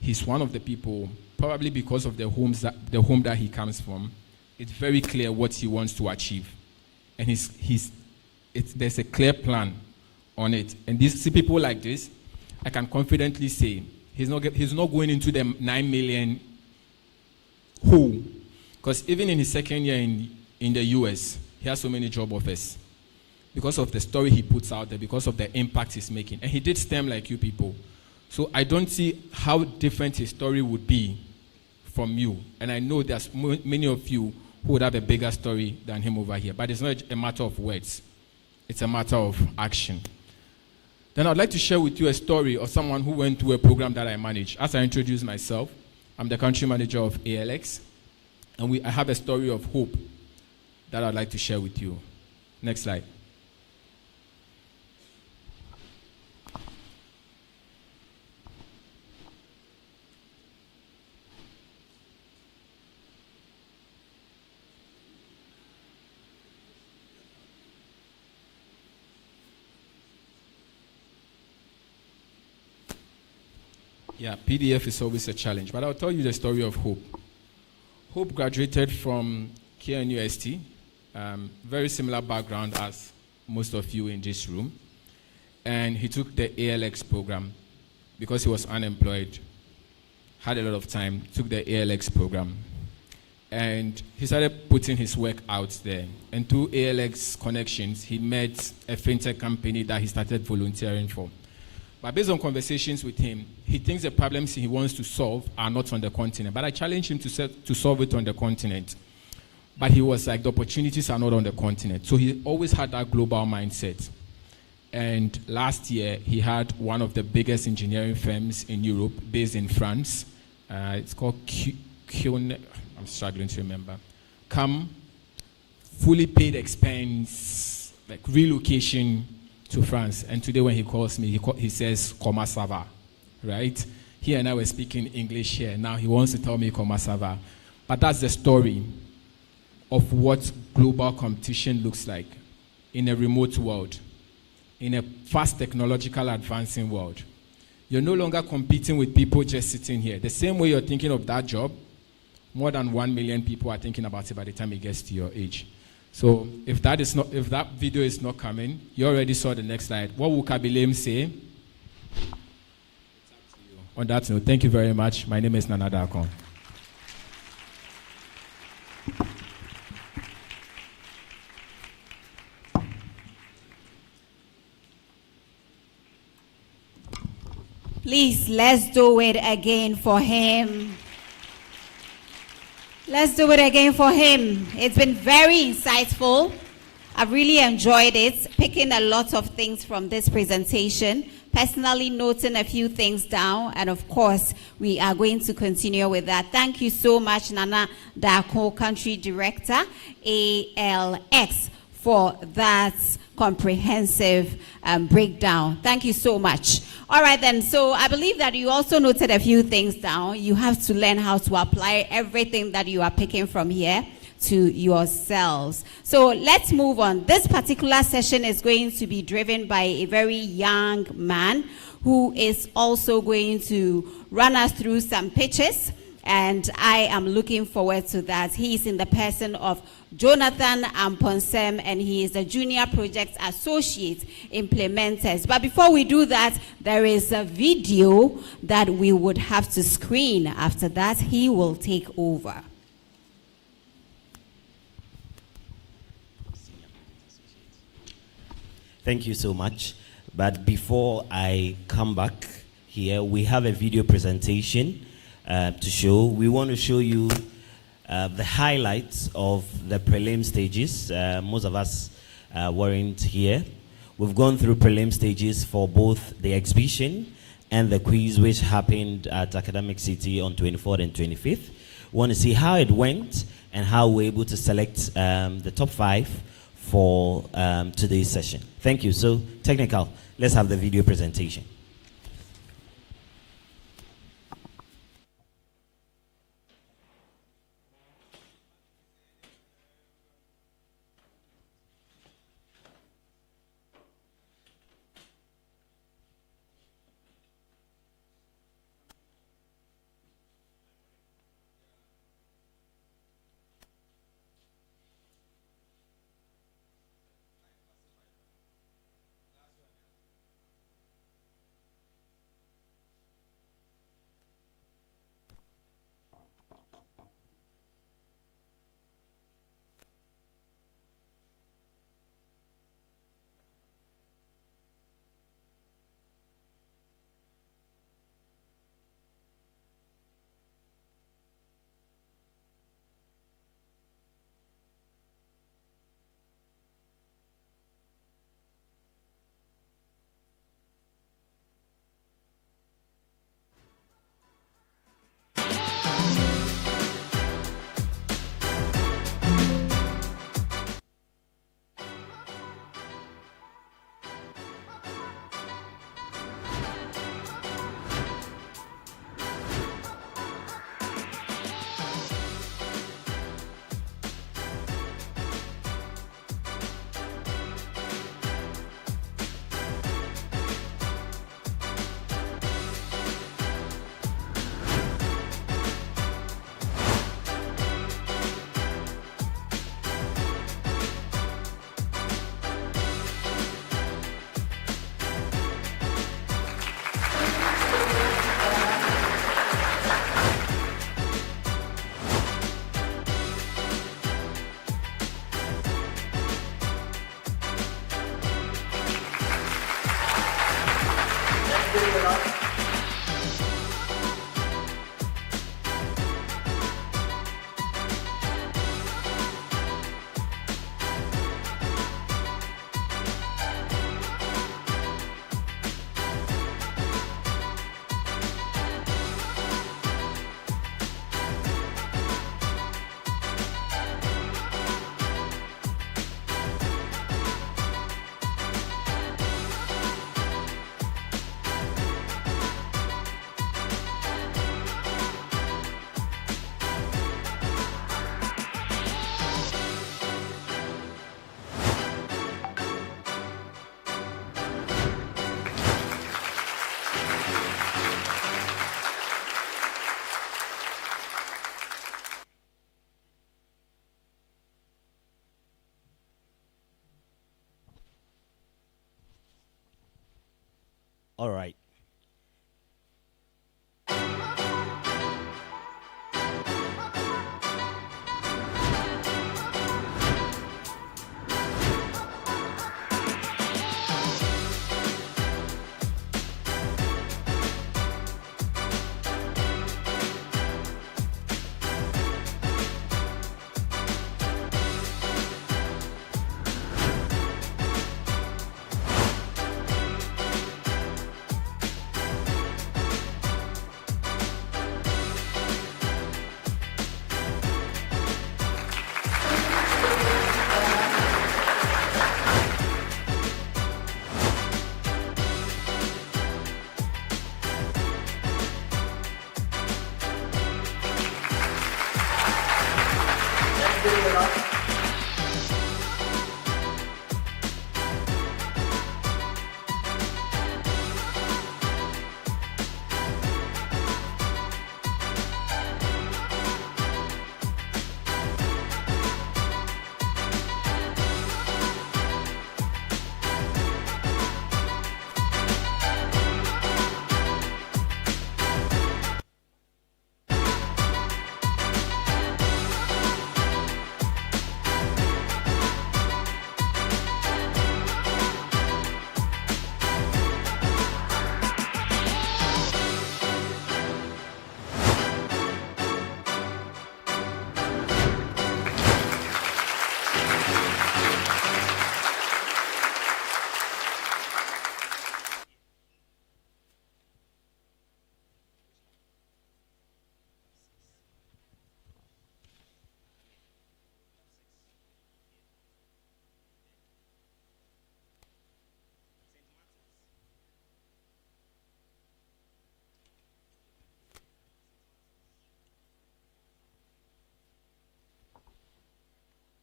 he's one of the people, probably because of the home that he comes from, it's very clear what he wants to achieve. And there's a clear plan on it. And see people like this, I can confidently say, he's not going into the 9 million hole. Because even in his second year in the US, he has so many job offers. because of the story he puts out there, because of the impact he's making. And he did STEM like you people. So I don't see how different his story would be from you. And I know there's many of you who would have a bigger story than him over here. But it's not a matter of words. It's a matter of action. Then I'd like to share with you a story of someone who went through a program that I manage. As I introduce myself, I'm the country manager of ALX. And I have a story of hope that I'd like to share with you. Next slide. Yeah, PDF is always a challenge, but I'll tell you the story of Hope. Hope graduated from KNUST, very similar background as most of you in this room, and he took the ALX program because he was unemployed, had a lot of time, took the ALX program, and he started putting his work out there. And through ALX connections, he met a fintech company that he started volunteering for. But based on conversations with him, he thinks the problems he wants to solve are not on the continent. But I challenged him to solve it on the continent. But he was like, the opportunities are not on the continent. So he always had that global mindset. And last year, he had one of the biggest engineering firms in Europe, based in France. It's called I'm struggling to remember. Come, fully paid expense, like relocation to France. And today when he calls me, he says, "Comment ça va?" Right? He and I were speaking English here. Now he wants to tell me "Comment ça va?" But that's the story of what global competition looks like in a remote world, in a fast technological advancing world. You're no longer competing with people just sitting here. The same way you're thinking of that job, more than 1 million people are thinking about it by the time it gets to your age. So if that video is not coming, you already saw the next slide. What will Kabilem say? On that note, thank you very much. My name is Nana Dakon. Please, let's do it again for him. Let's do it again for him. It's been very insightful. I've really enjoyed it, picking a lot of things from this presentation, personally noting a few things down, and of course, we are going to continue with that. Thank you so much, Nana Dako, Country Director, ALX, for that comprehensive breakdown. Thank you so much. All right then, so I believe that you also noted a few things down. You have to learn how to apply everything that you are picking from here to yourselves. So let's move on. This particular session is going to be driven by a very young man who is also going to run us through some pitches, and I am looking forward to that. He's in the person of Jonathan Amponsem, and he is a Junior Project Associate Implementers. But before we do that, there is a video that we would have to screen. After that, he will take over. Thank you so much. But before I come back here, we have a video presentation to show. We want to show you the highlights of the prelim stages. Most of us weren't here. We've gone through prelim stages for both the exhibition and the quiz, which happened at Academic City on 24th and 25th. We want to see how it went and how we're able to select the top 5 for today's session. Thank you. So, technical, let's have the video presentation. All right.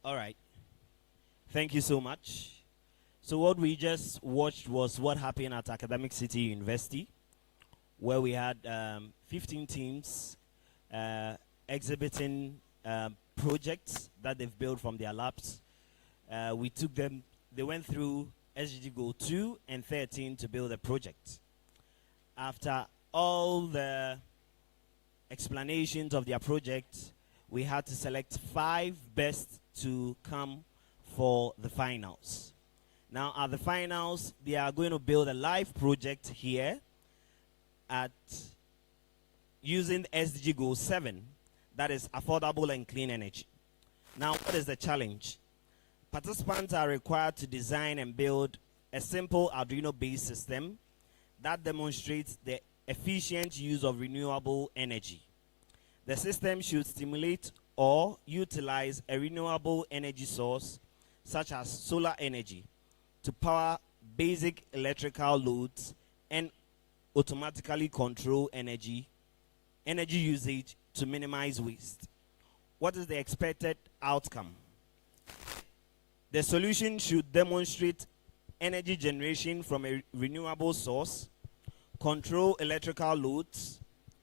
All right. Thank you so much. So what we just watched was what happened at Academic City University, where we had 15 teams exhibiting projects that they've built from their labs. We took them, they went through SDG Goal 2 and 13 to build a project. After all the explanations of their project, we had to select 5 best to come for the finals. Now at the finals, they are going to build a live project here at using SDG Goal 7, that is affordable and clean energy. Now what is the challenge? Participants are required to design and build a simple Arduino-based system that demonstrates the efficient use of renewable energy. The system should stimulate or utilize a renewable energy source, such as solar energy, to power basic electrical loads and automatically control energy usage to minimize waste. What is the expected outcome? The solution should demonstrate energy generation from a renewable source, control electrical loads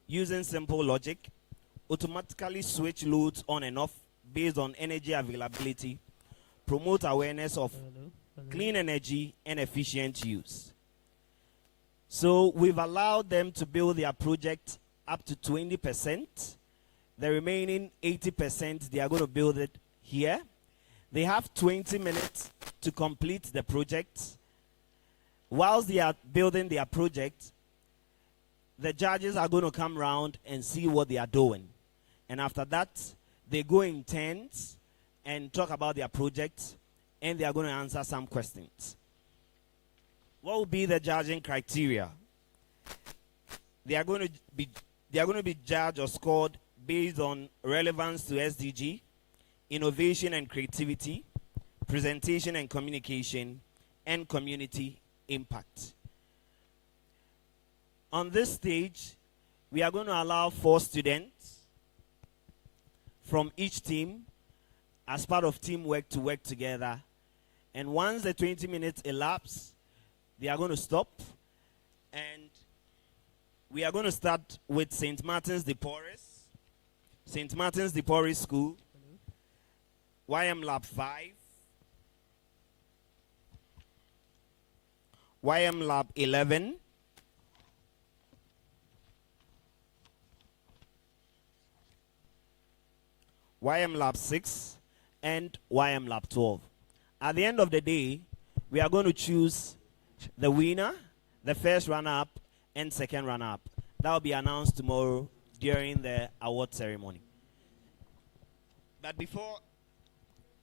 using simple logic, automatically switch loads on and off based on energy availability, promote awareness of clean energy and efficient use. So we've allowed them to build their project up to 20%. The remaining 80%, they are going to build it here. They have 20 minutes to complete the project. Whilst they are building their project, the judges are going to come round and see what they are doing. And after that, they go in tents and talk about their projects, and they are going to answer some questions. What will be the judging criteria? They are going to be judged or scored based on relevance to SDG, innovation and creativity, presentation and communication, and community impact. On this stage, we are going to allow 4 students from each team as part of teamwork to work together. And once the 20 minutes elapse, they are going to stop. And we are going to start with St. Martin's de Porres, St. Martin's de Porres School, YM Lab 5, YM Lab 11, YM Lab 6, and YM Lab 12. At the end of the day, we are going to choose the winner, the first runner-up, and second runner-up. That will be announced tomorrow during the award ceremony. But before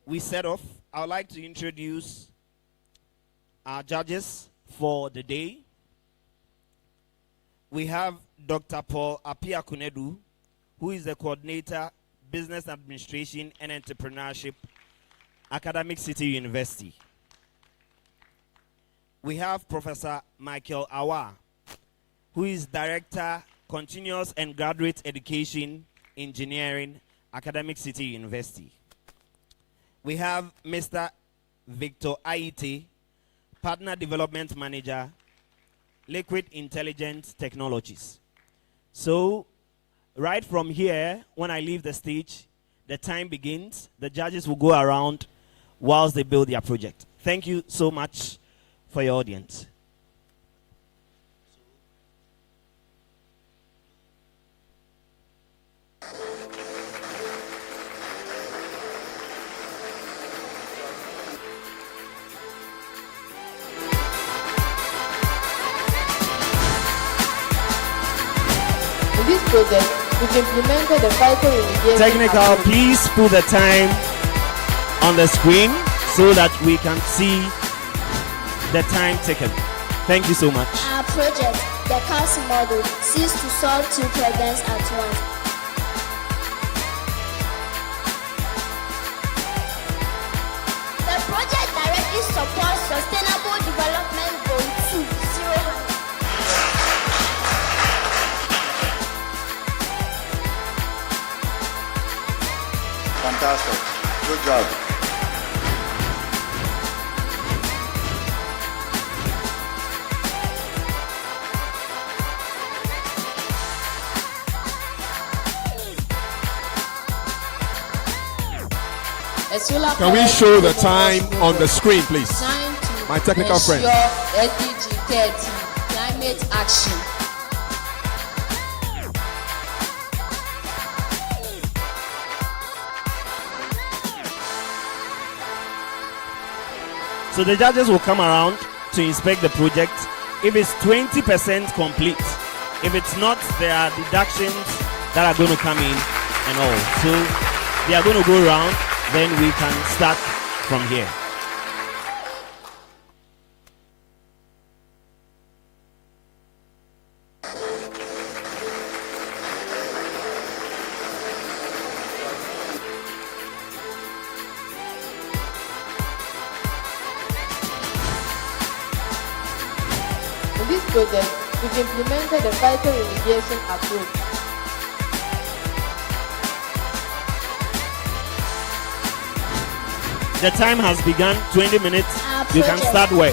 we set off, I would like to introduce our judges for the day. We have Dr. Paul Apia Kunedu, who is the coordinator, Business Administration and Entrepreneurship, Academic City University. We have Professor Michael Awa, who is Director, Continuous and Graduate Education, Engineering, Academic City University. We have Mr. Victor Aite, Partner Development Manager, Liquid Intelligent Technologies. So, right from here, when I leave the stage, the time begins. The judges will go around whilst they build their project. Thank you so much for your audience. In this project, we've implemented the vital remediation. Technical, please put the time on the screen so that we can see the time taken. Thank you so much. Our project, the council model, seeks to solve 2 problems at once. The project directly supports Sustainable Development Goal 2, Zero Hunger. Fantastic. Good job. Can we show the time on the screen, please? My technical friend. SDG 30, climate action. So the judges will come around to inspect the project. If it's 20% complete, if it's not, there are deductions that are going to come in and all. So they are going to go around, then we can start from here. In this project, we've implemented a vital remediation approach. The time has begun, 20 minutes. You can start work.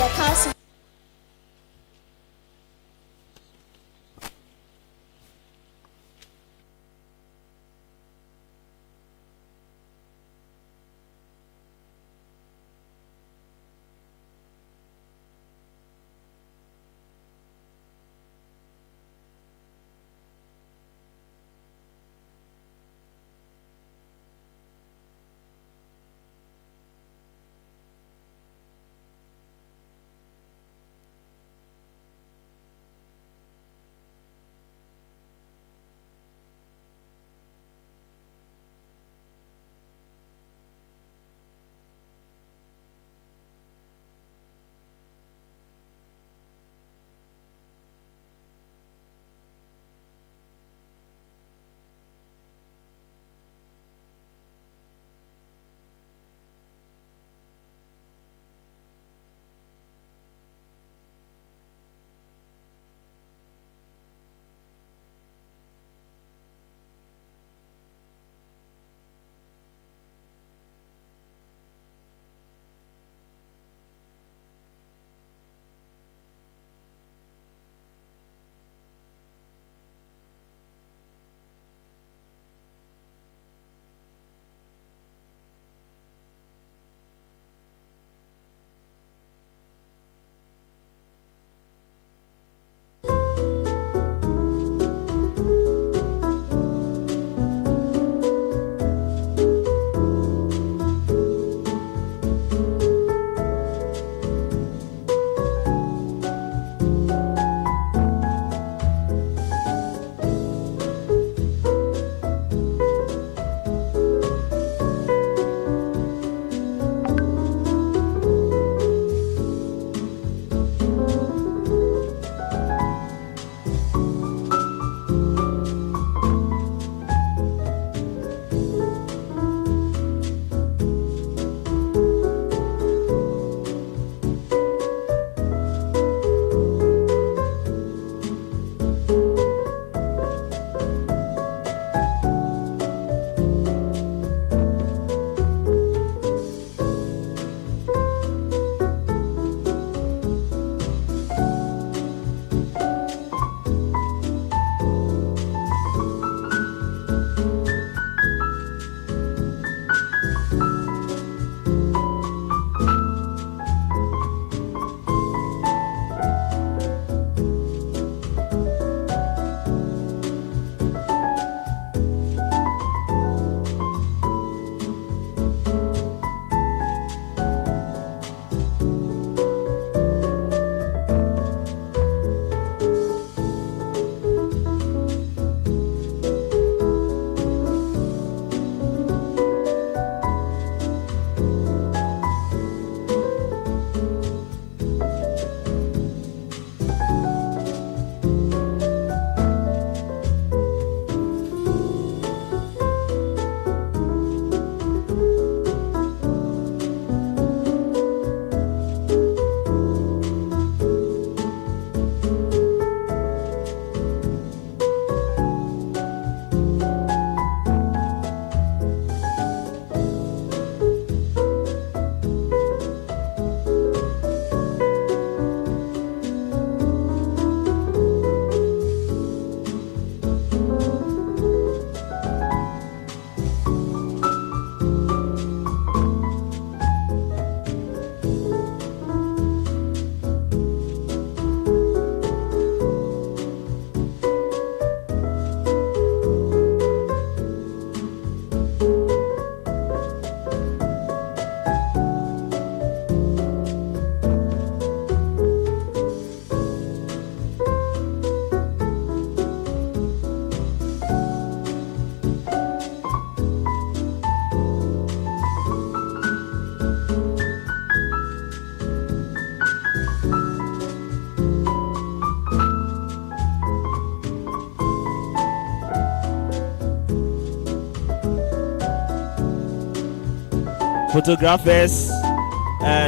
photographers,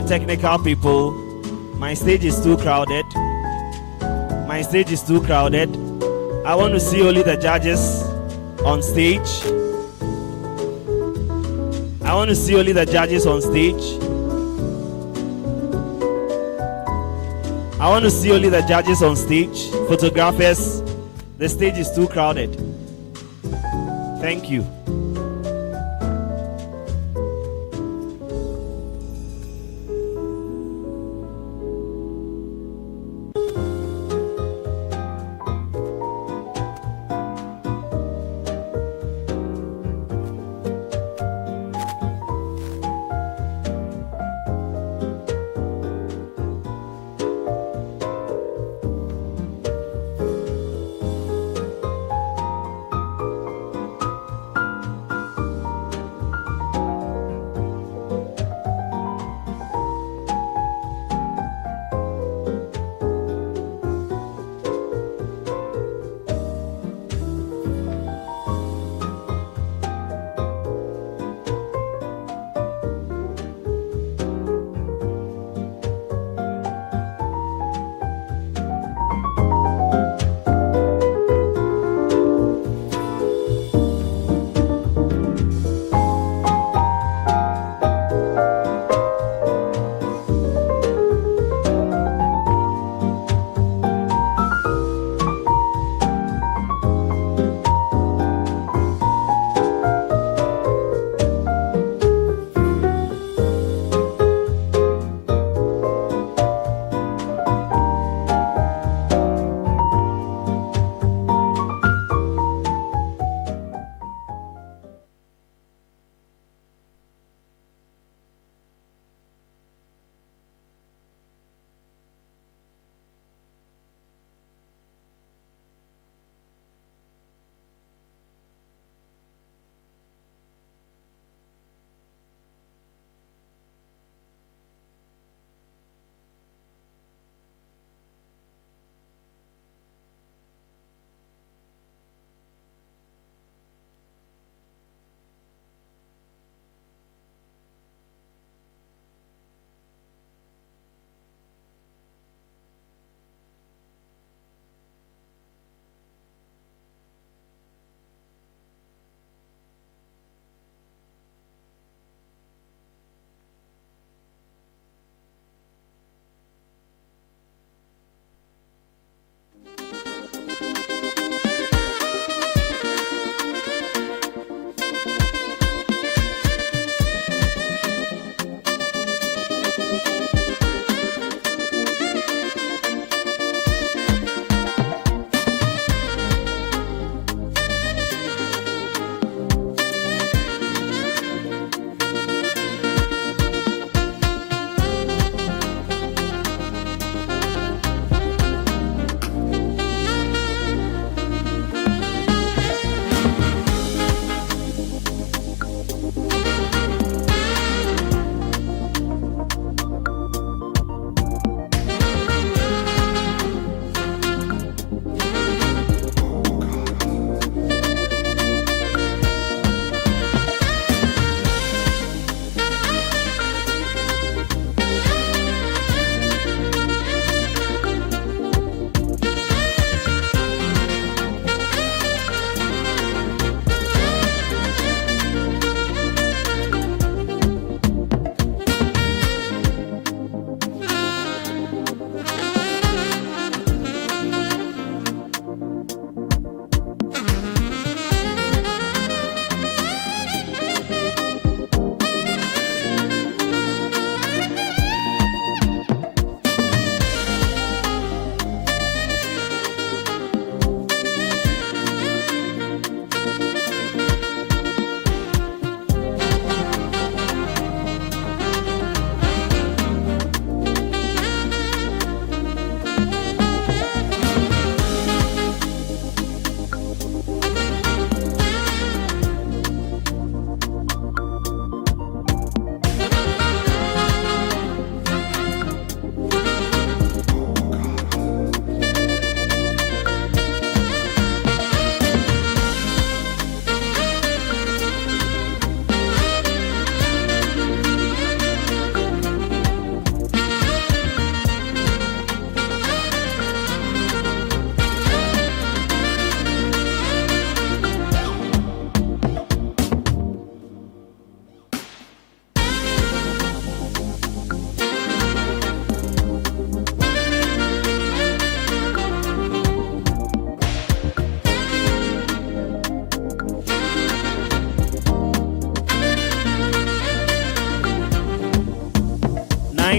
technical people. My stage is too crowded. My stage is too crowded. I want to see only the judges on stage. I want to see only the judges on stage. I want to see only the judges on stage. Photographers, the stage is too crowded. Thank you.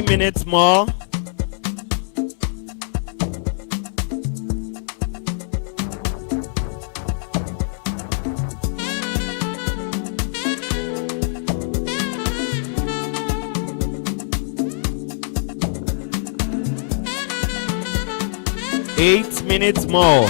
3 minutes more. Eight minutes more.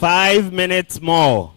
Five minutes more.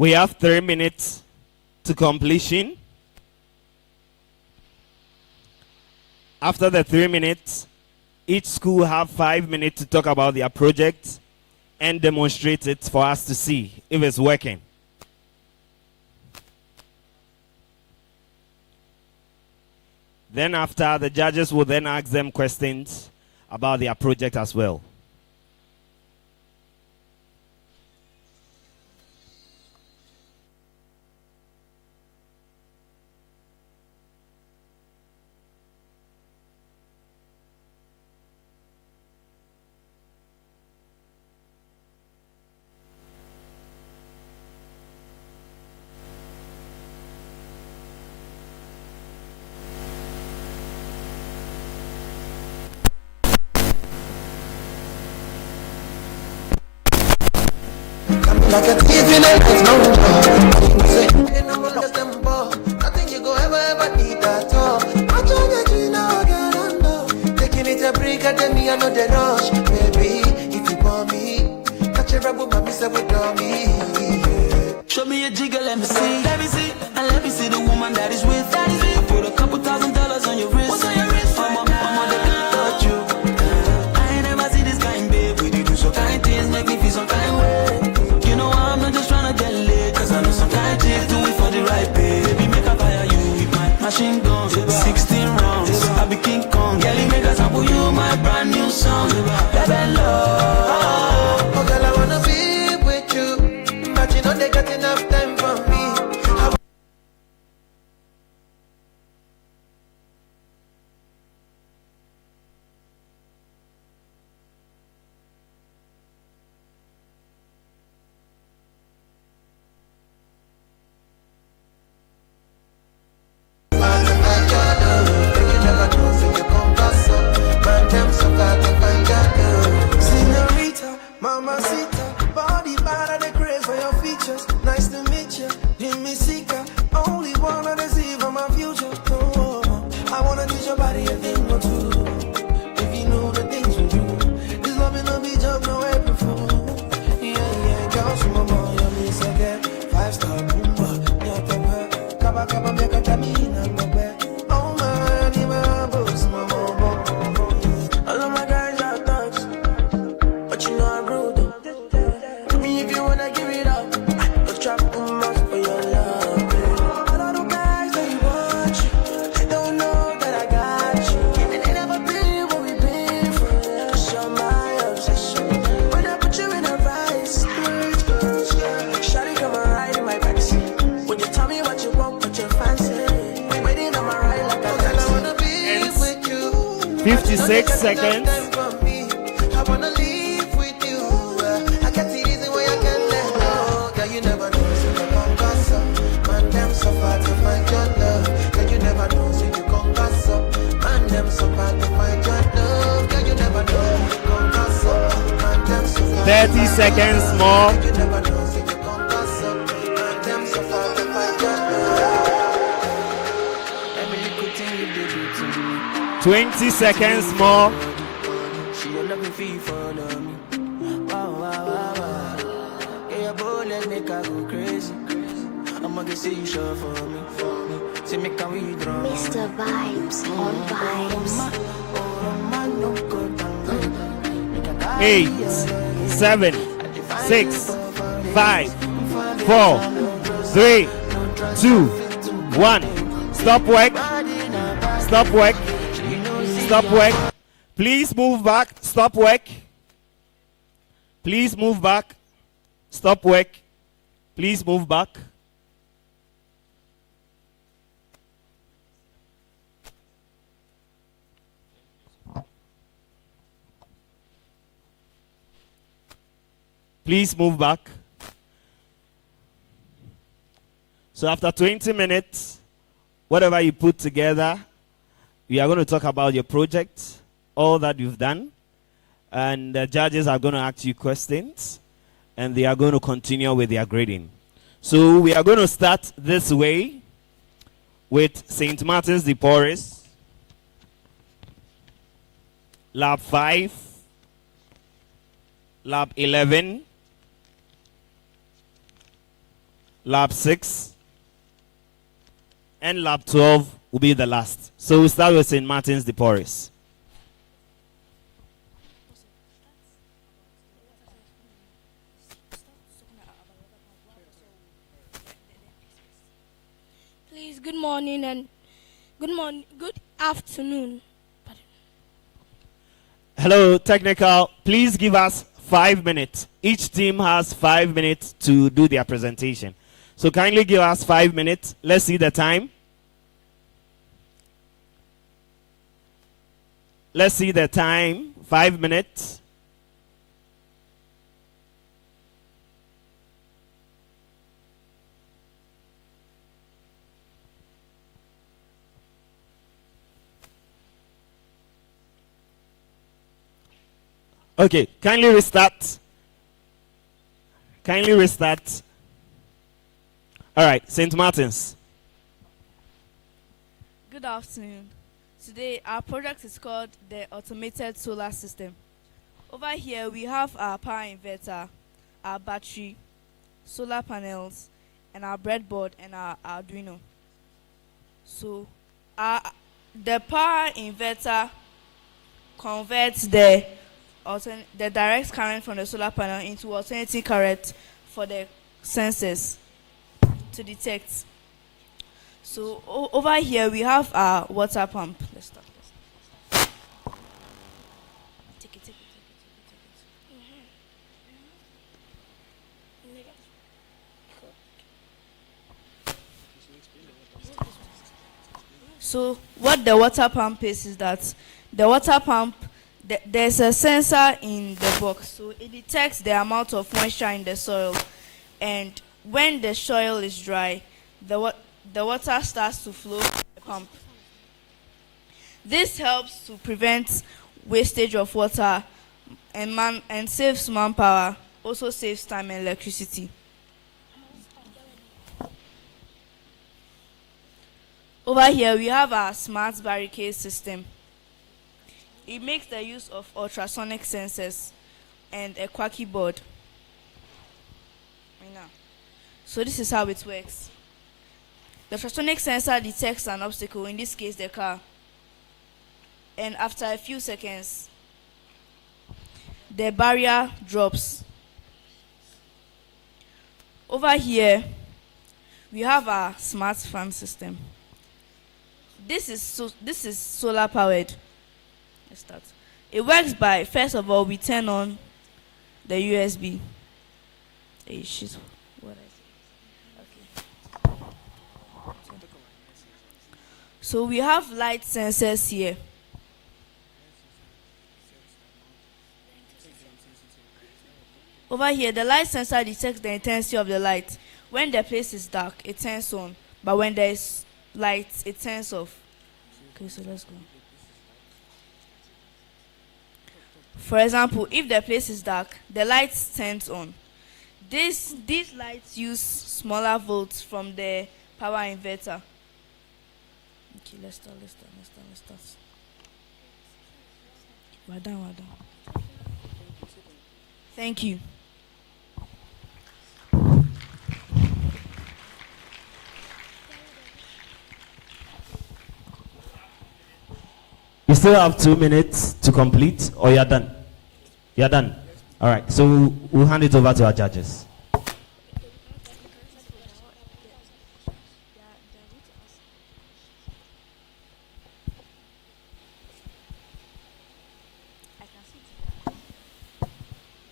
We have 3 minutes to completion. After the 3 minutes, each school have 5 minutes to talk about their project and demonstrate it for us to see if it's working. Then after, the judges will then ask them questions about their project as well. Like a thief in a night, no more. Say, ain't no more less than ball. Nothing you go ever need at all. I try to you now, get on. Taking it a break, and me, I know the rush. Baby, if you want me, catch a rebel, mommy, say we draw me. Show me a jiggle, let me see. Let me see, and let me see the woman that is with. That is it. I put a couple $1,000 on your wrist. What's on your wrist? I'm they can't touch you. I ain't never see this kind, babe. We do so kind things, make me feel some kind way. Machine guns, 16 rounds. I be King Kong. Girl, make us sample you my brand new song. Baby, love. Oh, girl, I wanna be with you, but you know they got enough time for me. Mamacita, body bad and the craze for your features. Nice to meet you, Jimmy Seeker. Only wanna deceive on my future. Oh, I wanna teach your body a thing or two. If you know the things we do, this love will be just no April Fool. Yeah, girl, so my boy, you're me second. 5-star boomba, yeah, pepper. Kaba, make a tamina, baby. Oh, man, you my boss, my mama. All of my guys are thugs, but you know I'm rude. If you wanna give it up, go trap too much for your love. All of the guys that you want you, they don't know that I got you. And they never been what we've been for. Cause you're my obsession. When I put you in a vice, shawty come and ride in my backseat. Would you tell me what you want, what you fancy? Waiting on my ride like a taxi. I wanna be with you. 56 seconds. I wanna live with you. I can't see reason why I can't let go. Girl, you never know, so you conquer so. Man, them so far to find your love. Girl, you never know, so you conquer so. Man, them so far to find your love. Girl, you never know, so you conquer so. Man, them so far 30 seconds more. Girl, you never know, so you conquer so. Man, them so far to find your love. Every little thing you do to me. 20 seconds more. She a loving fee for me. Wow. Yeah, your bullet make her go crazy. I'ma get see you sure for me. Say me can withdraw. Mr. Vibes on Vibes. 8, 7, 6, 5, 4, 3, 2, 1. Stop work. Stop work. Stop work. Please move back. Stop work. Please move back. Stop work. Please move back. Please move back. So after 20 minutes, whatever you put together, we are going to talk about your project, all that you've done, and the judges are going to ask you questions, and they are going to continue with their grading. So we are going to start this way with St. Martin's de Porres, Lab 5, Lab 11, Lab 6, and Lab 12 will be the last. So we'll start with St. Martin's de Porres. Please, good morning and good afternoon. Hello, technical. Please give us 5 minutes. Each team has 5 minutes to do their presentation. So kindly give us 5 minutes. Let's see the time. Let's see the time. 5 minutes. Okay, kindly restart. Kindly restart. All right, St. Martin's. Good afternoon. Today, our project is called the Automated Solar System. Over here, we have our power inverter, our battery, solar panels, and our breadboard and our Arduino. So, the power inverter converts the direct current from the solar panel into alternating current for the sensors to detect. So over here we have our water pump. Let's start. Take it. So what the water pump is that the water pump, there's a sensor in the box, so it detects the amount of moisture in the soil, and when the soil is dry, the water starts to flow from the pump. This helps to prevent wastage of water and saves manpower, also saves time and electricity. Over here we have our smart barricade system. It makes the use of ultrasonic sensors and a quirky board. So this is how it works. The ultrasonic sensor detects an obstacle, in this case the car. And after a few seconds, the barrier drops. Over here, we have our smart fan system. This is solar powered. Let's start. It works by, first of all, we turn on the USB. Hey, shit. What is it? Okay. So we have light sensors here. Over here, the light sensor detects the intensity of the light. When the place is dark, it turns on. But when there is light, it turns off. Okay, so let's go. For example, if the place is dark, the light turns on. These lights use smaller volts from the power inverter. Okay, let's start. We're done. Thank you. You still have 2 minutes to complete, or you're done? You're done? All right, so we'll hand it over to our judges.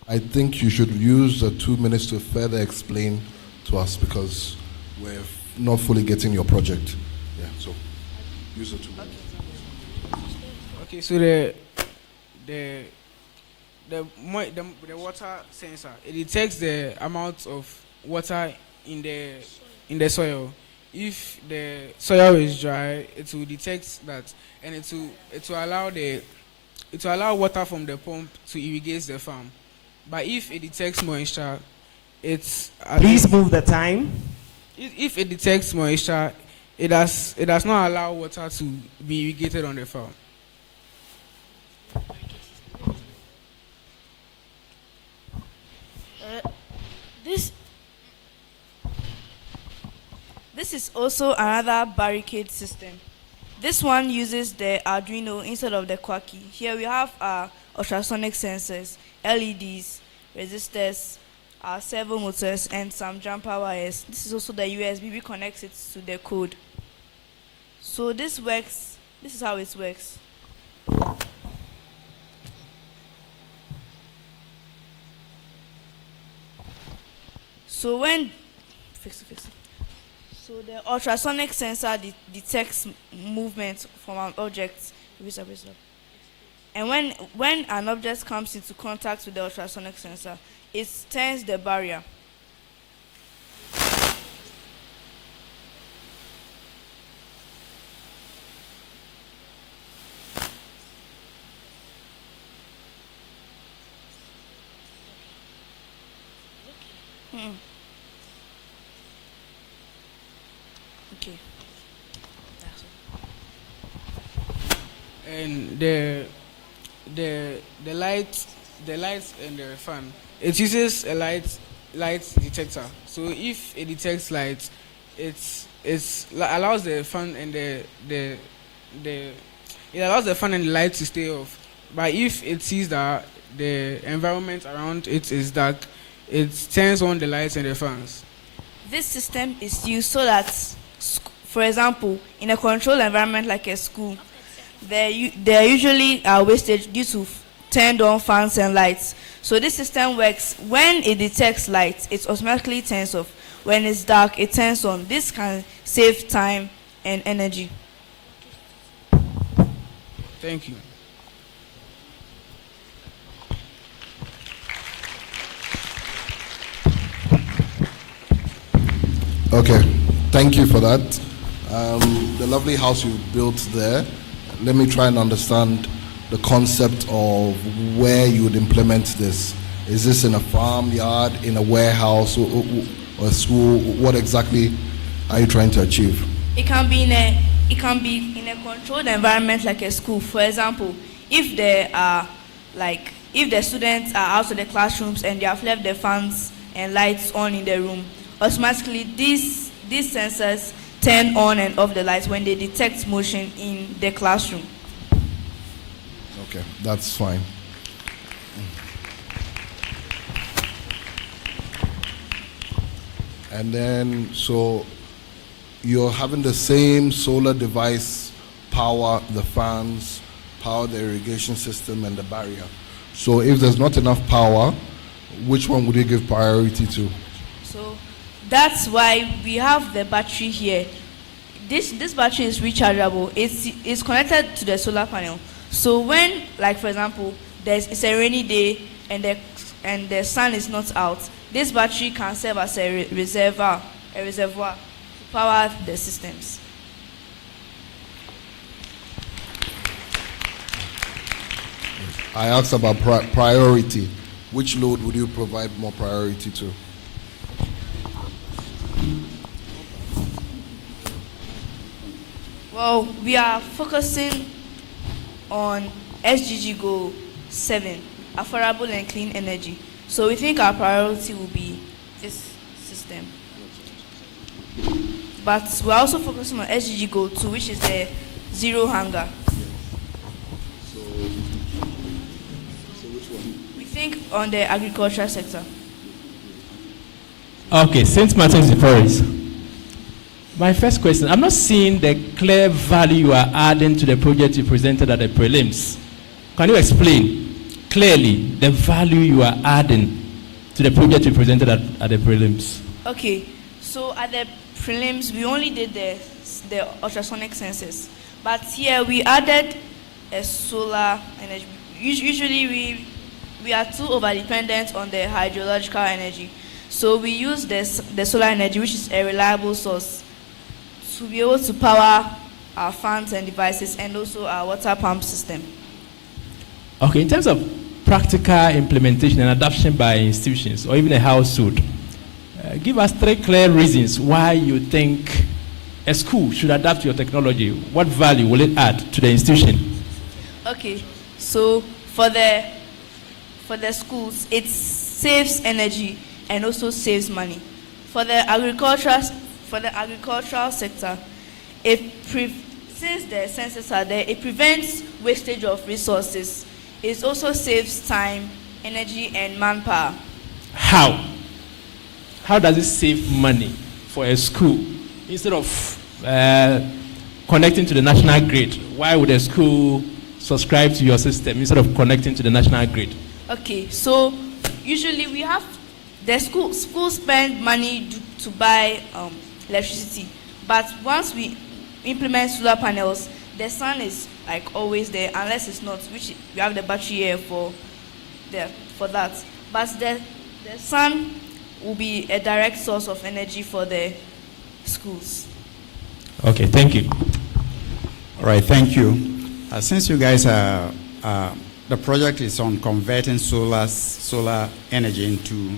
I think you should use the 2 minutes to further explain to us because we're not fully getting your project. Yeah, so use the 2 minutes. Okay, so the water sensor, it detects the amount of water in the soil. If the soil is dry, it will detect that, and it will allow water from the pump to irrigate the farm. But if it detects moisture, Please move the time. If it detects moisture, it does not allow water to be irrigated on the farm. This is also another barricade system. This one uses the Arduino instead of the Quacky. Here we have our ultrasonic sensors, LEDs, resistors, our servo motors, and some jumper wires. This is also the USB. We connect it to the code. So this works. This is how it works. So when fix it. So the ultrasonic sensor detects movement from an object. And when an object comes into contact with the ultrasonic sensor, it turns the barrier. Okay. And the lights and the fan, it uses a light detector. So if it detects light, it allows the fan and it allows the fan and the light to stay off. But if it sees that the environment around it is dark, it turns on the lights and the fans. This system is used so that, for example, in a controlled environment like a school, there usually are wastage due to turned on fans and lights. So this system works when it detects light, it automatically turns off. When it's dark, it turns on. This can save time and energy. Thank you. Okay, thank you for that. The lovely house you built there, let me try and understand the concept of where you would implement this. Is this in a farmyard, in a warehouse, or a school? What exactly are you trying to achieve? It can be in a controlled environment like a school. For example, if the students are out of the classrooms and they have left the fans and lights on in the room, automatically these sensors turn on and off the lights when they detect motion in the classroom. Okay, that's fine. And then, so you're having the same solar device power the fans, power the irrigation system and the barrier. So if there's not enough power, which one would you give priority to? So that's why we have the battery here. This battery is rechargeable. It's connected to the solar panel. So when, like for example, it's a rainy day and the sun is not out, this battery can serve as a reservoir to power the systems. I asked about priority. Which load would you provide more priority to? Well, we are focusing on SDG Goal 7, affordable and clean energy. So we think our priority will be this system. But we're also focusing on SDG Goal 2, which is the zero hunger. So which one? We think on the agricultural sector. Okay, St. Martin's de Porres. My first question, I'm not seeing the clear value you are adding to the project you presented at the prelims. Can you explain clearly the value you are adding to the project you presented at the prelims? Okay, so at the prelims, we only did the ultrasonic sensors. But here we added a solar energy. Usually we are too over-dependent on the hydrological energy. So we use the solar energy, which is a reliable source, to be able to power our fans and devices and also our water pump system. Okay, in terms of practical implementation and adoption by institutions or even a household, give us 3 clear reasons why you think a school should adapt your technology. What value will it add to the institution? Okay, so for the schools, it saves energy and also saves money. For the for the agricultural sector, since the sensors are there, it prevents wastage of resources. It also saves time, energy, and manpower. How? How does it save money for a school? Instead of connecting to the national grid, why would a school subscribe to your system instead of connecting to the national grid? Okay, so usually we have the schools spend money to buy electricity, but once we implement solar panels, the sun is like always there unless it's not, which we have the battery here for that. But the sun will be a direct source of energy for the schools. Okay, thank you. All right, thank you. Since you guys are, the project is on converting solar energy into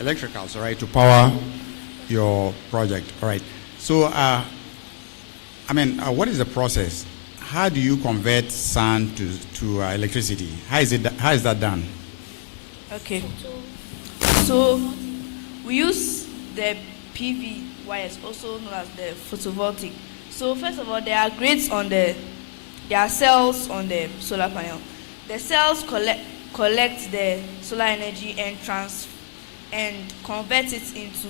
electricals, right, to power your project, all right? So, what is the process? How do you convert sun to electricity? How is that done? Okay. So we use the PV wires, also known as the photovoltaic. So first of all, there are grids there are cells on the solar panel. The cells collect the solar energy and convert it into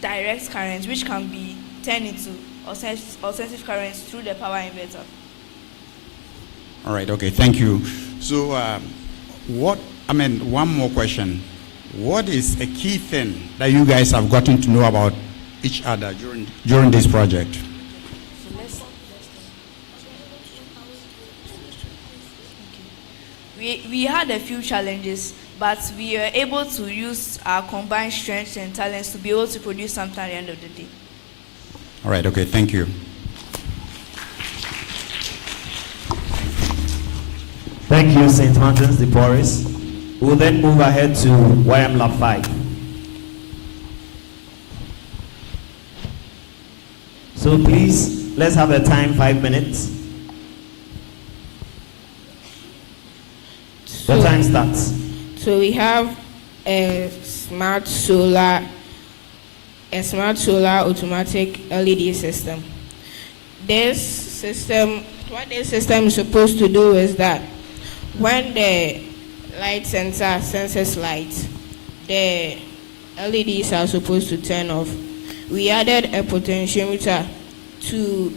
direct current, which can be turned into alternative currents through the power inverter. All right, okay, thank you. So one more question. What is a key thing that you guys have gotten to know about each other during this project? We had a few challenges, but we were able to use our combined strengths and talents to be able to produce something at the end of the day. All right, okay, thank you. Thank you, St. Martin's de Porres. We'll then move ahead to YM Lab 5. So please, let's have a time, 5 minutes. The time starts. So we have a smart solar automatic LED system. What this system is supposed to do is that when the light sensor senses light, the LEDs are supposed to turn off. We added a potentiometer to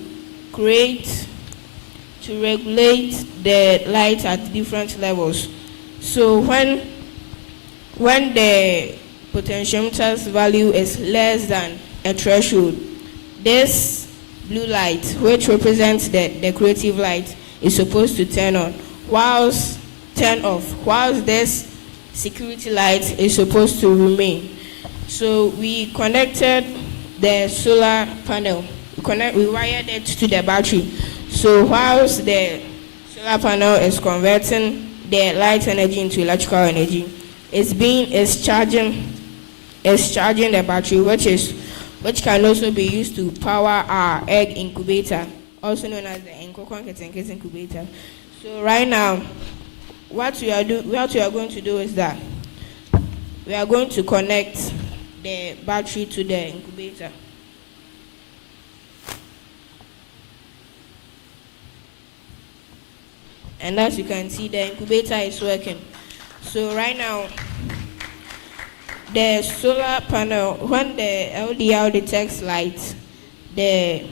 regulate the light at different levels. So when the potentiometer's value is less than a threshold, this blue light, which represents the decorative light, is supposed to turn on, whilst this security light is supposed to remain. So we connected the solar panel, we wired it to the battery. So whilst the solar panel is converting the light energy into electrical energy, it's charging the battery, which can also be used to power our egg incubator, also known as the Nkokon incubator. So right now, what we are going to do is that we are going to connect the battery to the incubator. And as you can see, the incubator is working. So right now, the solar panel, when the LDR detects light, the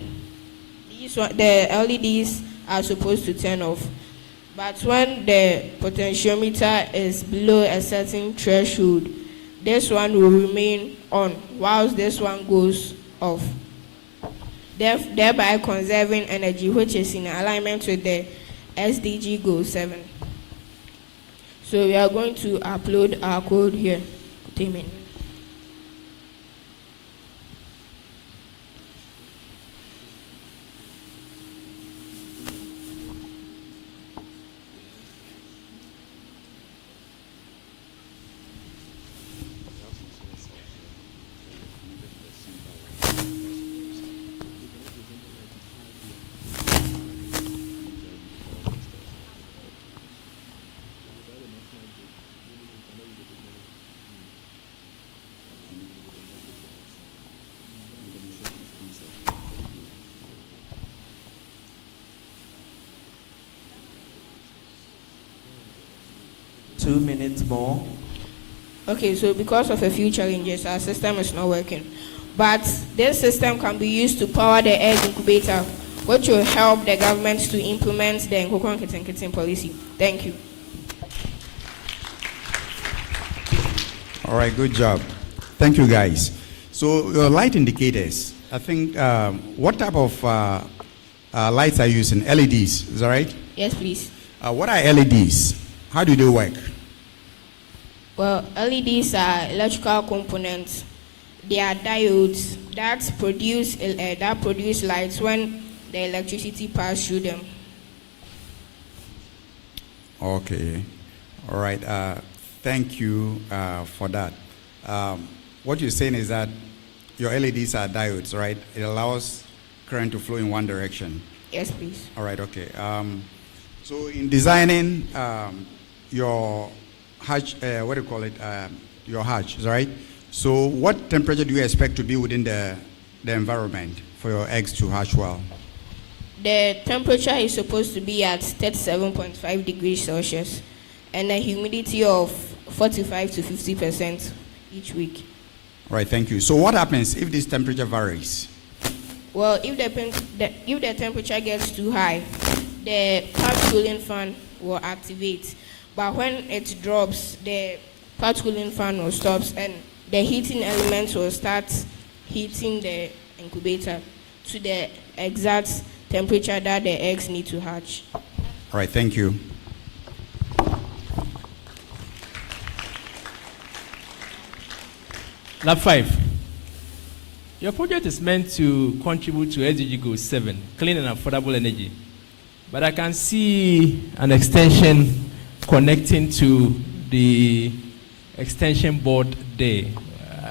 LEDs are supposed to turn off. But when the potentiometer is below a certain threshold, this one will remain on whilst this one goes off, thereby conserving energy, which is in alignment with the SDG Goal 7. So we are going to upload our code here. 2 minutes more. Okay, so because of a few challenges, our system is not working. But this system can be used to power the egg incubator, which will help the government to implement the Nkokon Kitten policy. Thank you. All right, good job. Thank you, guys. So your light indicators, I think, what type of lights are you using? LEDs, is that right? Yes, please. What are LEDs? How do they work? Well, LEDs are electrical components. They are diodes that produce lights when the electricity passes through them. Okay. All right. Thank you for that. What you're saying is that your LEDs are diodes, right? It allows current to flow in one direction. Yes, please. All right. Okay. So in designing your hatch, what do you call it? Your hatch, right? So what temperature do you expect to be within the environment for your eggs to hatch well? The temperature is supposed to be at 37.5 degrees Celsius and a humidity of 45 to 50% each week. All right, thank you. So what happens if this temperature varies? Well, if the temperature gets too high, the part cooling fan will activate. But when it drops, the part cooling fan will stop and the heating elements will start heating the incubator to the exact temperature that the eggs need to hatch. All right, thank you. Lab 5. Your project is meant to contribute to SDG Goal 7, clean and affordable energy. But I can see an extension connecting to the extension board there.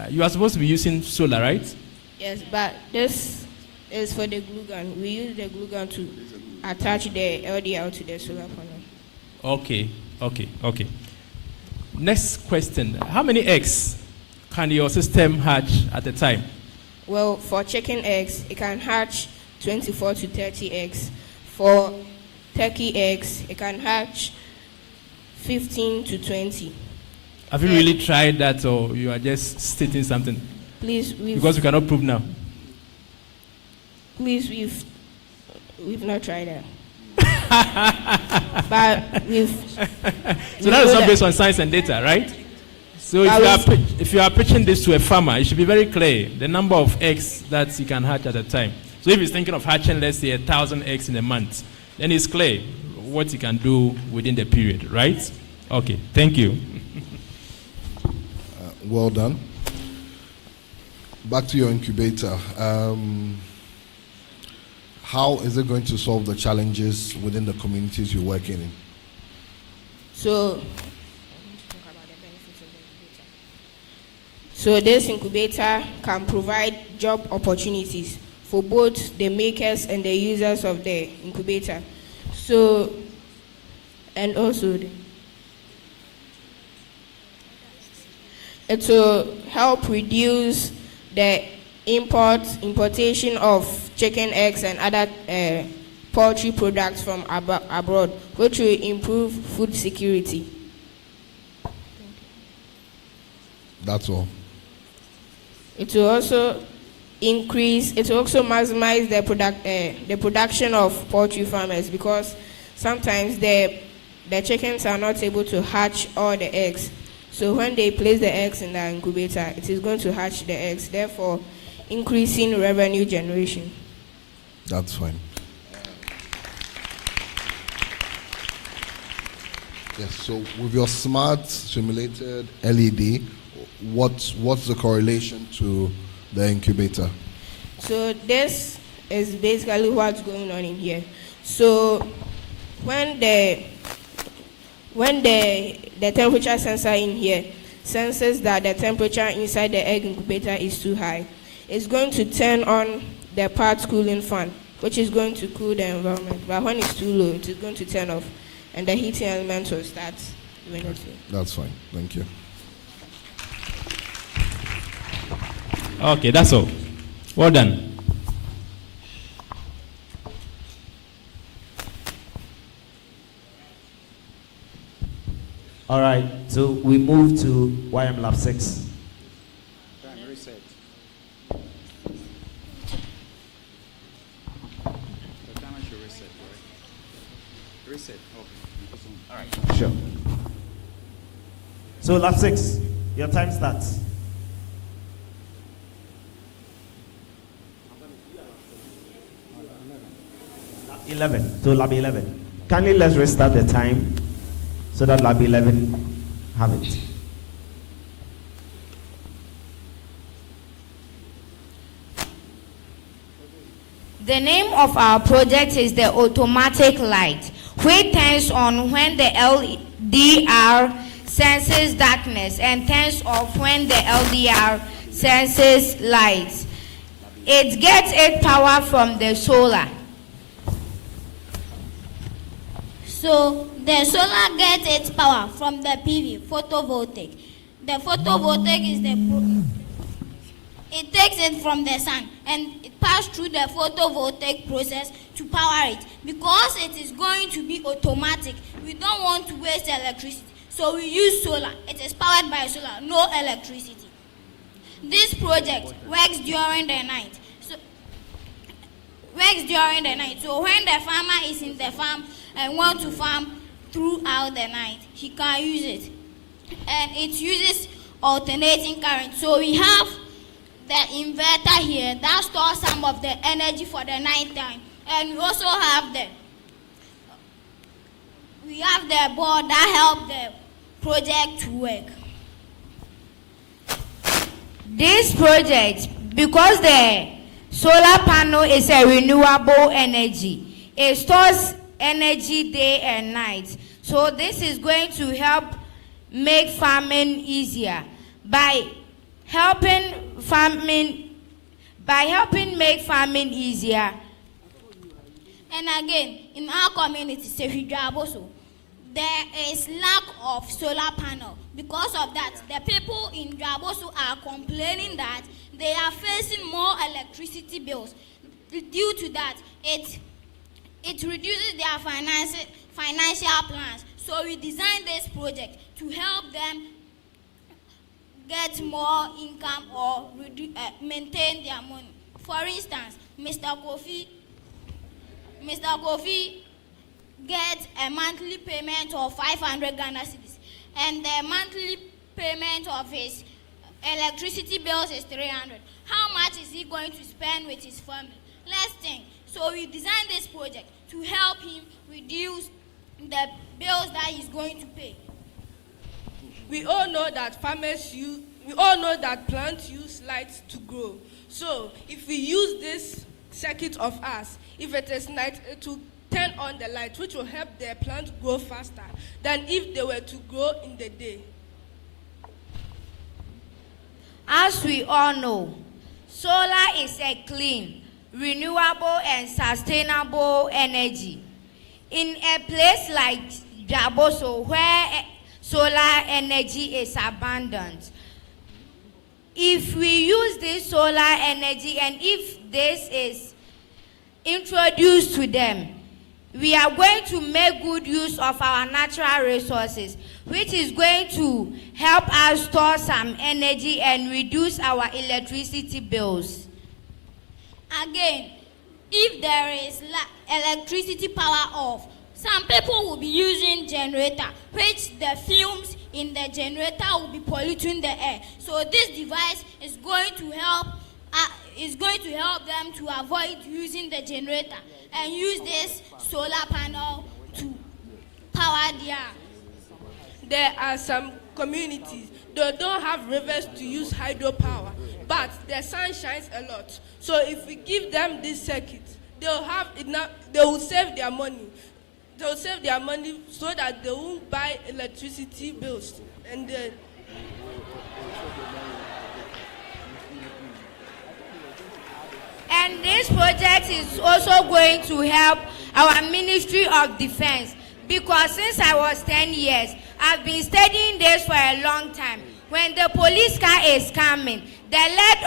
You are supposed to be using solar, right? Yes, but this is for the glue gun. We use the glue gun to attach the LDR to the solar panel. Okay. Next question. How many eggs can your system hatch at a time? Well, for chicken eggs, it can hatch 24 to 30 eggs. For turkey eggs, it can hatch 15 to 20. Have you really tried that, or you are just stating something? Please, because we cannot prove now. Please, we've not tried that. But So that is not based on science and data, right? So if you are pitching this to a farmer, it should be very clear the number of eggs that he can hatch at a time. So if he's thinking of hatching, let's say 1,000 eggs in a month, then it's clear what he can do within the period, right? Okay, thank you. Well done. Back to your incubator. How is it going to solve the challenges within the communities you're working in? So this incubator can provide job opportunities for both the makers and the users of the incubator. So, and also it will help reduce the importation of chicken eggs and other poultry products from abroad, which will improve food security. That's all. It will also maximize the production of poultry farmers, because sometimes the chickens are not able to hatch all the eggs. So when they place the eggs in the incubator, it is going to hatch the eggs, therefore increasing revenue generation. That's fine. Yes, so with your smart simulated LED, what's the correlation to the incubator? So this is basically what's going on in here. So when the temperature sensor in here senses that the temperature inside the egg incubator is too high, it's going to turn on the part cooling fan, which is going to cool the environment. But when it's too low, it is going to turn off, and the heating element will start doing it. That's fine. Thank you. Okay, that's all. Well done. All right, so we move to YM Lab 6. Time reset. The timer should reset, right? Reset. Okay. All right. Sure. So Lab 6, your time starts. 11. So Lab 11. Kindly let's restart the time so that Lab 11 have it. The name of our project is the automatic light, which turns on when the LDR senses darkness and turns off when the LDR senses light. It gets its power from the solar. So the solar gets its power from the PV, photovoltaic. The photovoltaic is it takes it from the sun and it passes through the photovoltaic process to power it. Because it is going to be automatic, we don't want to waste electricity. So we use solar. It is powered by solar, no electricity. This project works during the night. So when the farmer is in the farm and want to farm throughout the night, he can use it. And it uses alternating current. So we have the inverter here that stores some of the energy for the night time. And we also have the board that helps the project to work. This project, because the solar panel is a renewable energy, it stores energy day and night. So this is going to help make farming easier by helping make farming easier. And again, in our community, there is lack of solar panel. Because of that, the people in Draboso are complaining that they are facing more electricity bills. Due to that, it reduces their financial plans. So we designed this project to help them get more income or maintain their money. For instance, Mr. Kofi gets a monthly payment of 500 Ghana cedis, and the monthly payment of his electricity bills is 300. How much is he going to spend with his family? Let's think. So we designed this project to help him reduce the bills that he's going to pay. We all know that plants use light to grow. So if we use this circuit of ours, if it is night, it will turn on the light, which will help the plant grow faster than if they were to grow in the day. As we all know, solar is a clean, renewable and sustainable energy. In a place like Jaboso, where solar energy is abundant, if we use this solar energy and if this is introduced to them, we are going to make good use of our natural resources, which is going to help us store some energy and reduce our electricity bills. Again, if there is electricity power off, some people will be using generator, which the fumes in the generator will be polluting the air. So this device is going to help them to avoid using the generator and use this solar panel to power their. There are some communities that don't have rivers to use hydropower, but the sun shines a lot. So if we give them this circuit, they'll have enough. They will save their money. They'll save their money so that they won't buy electricity bills. And this project is also going to help our Ministry of Defense, because since I was 10 years, I've been studying this for a long time. When the police car is coming, the light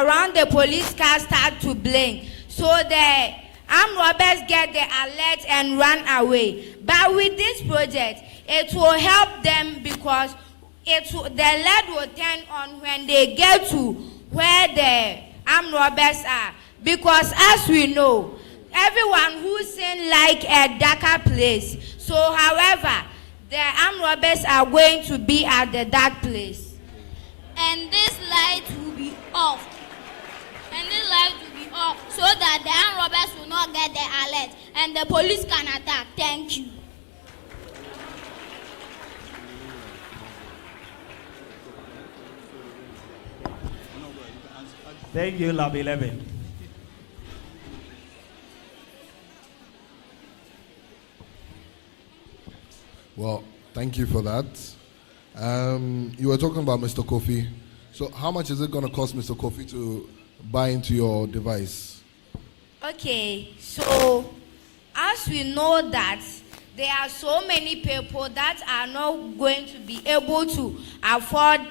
around the police car start to blink. So the armed robbers get the alert and run away. But with this project, it will help them because the LED will turn on when they get to where the armed robbers are. Because as we know, everyone who's in like a darker place. So, however, the armed robbers are going to be at the dark place. And this light will be off. So that the armed robbers will not get the alert and the police can attack. Thank you. Thank you, Lab 11. Well, thank you for that. You were talking about Mr. Kofi. So how much is it going to cost Mr. Kofi to buy into your device? Okay, so as we know that there are so many people that are not going to be able to afford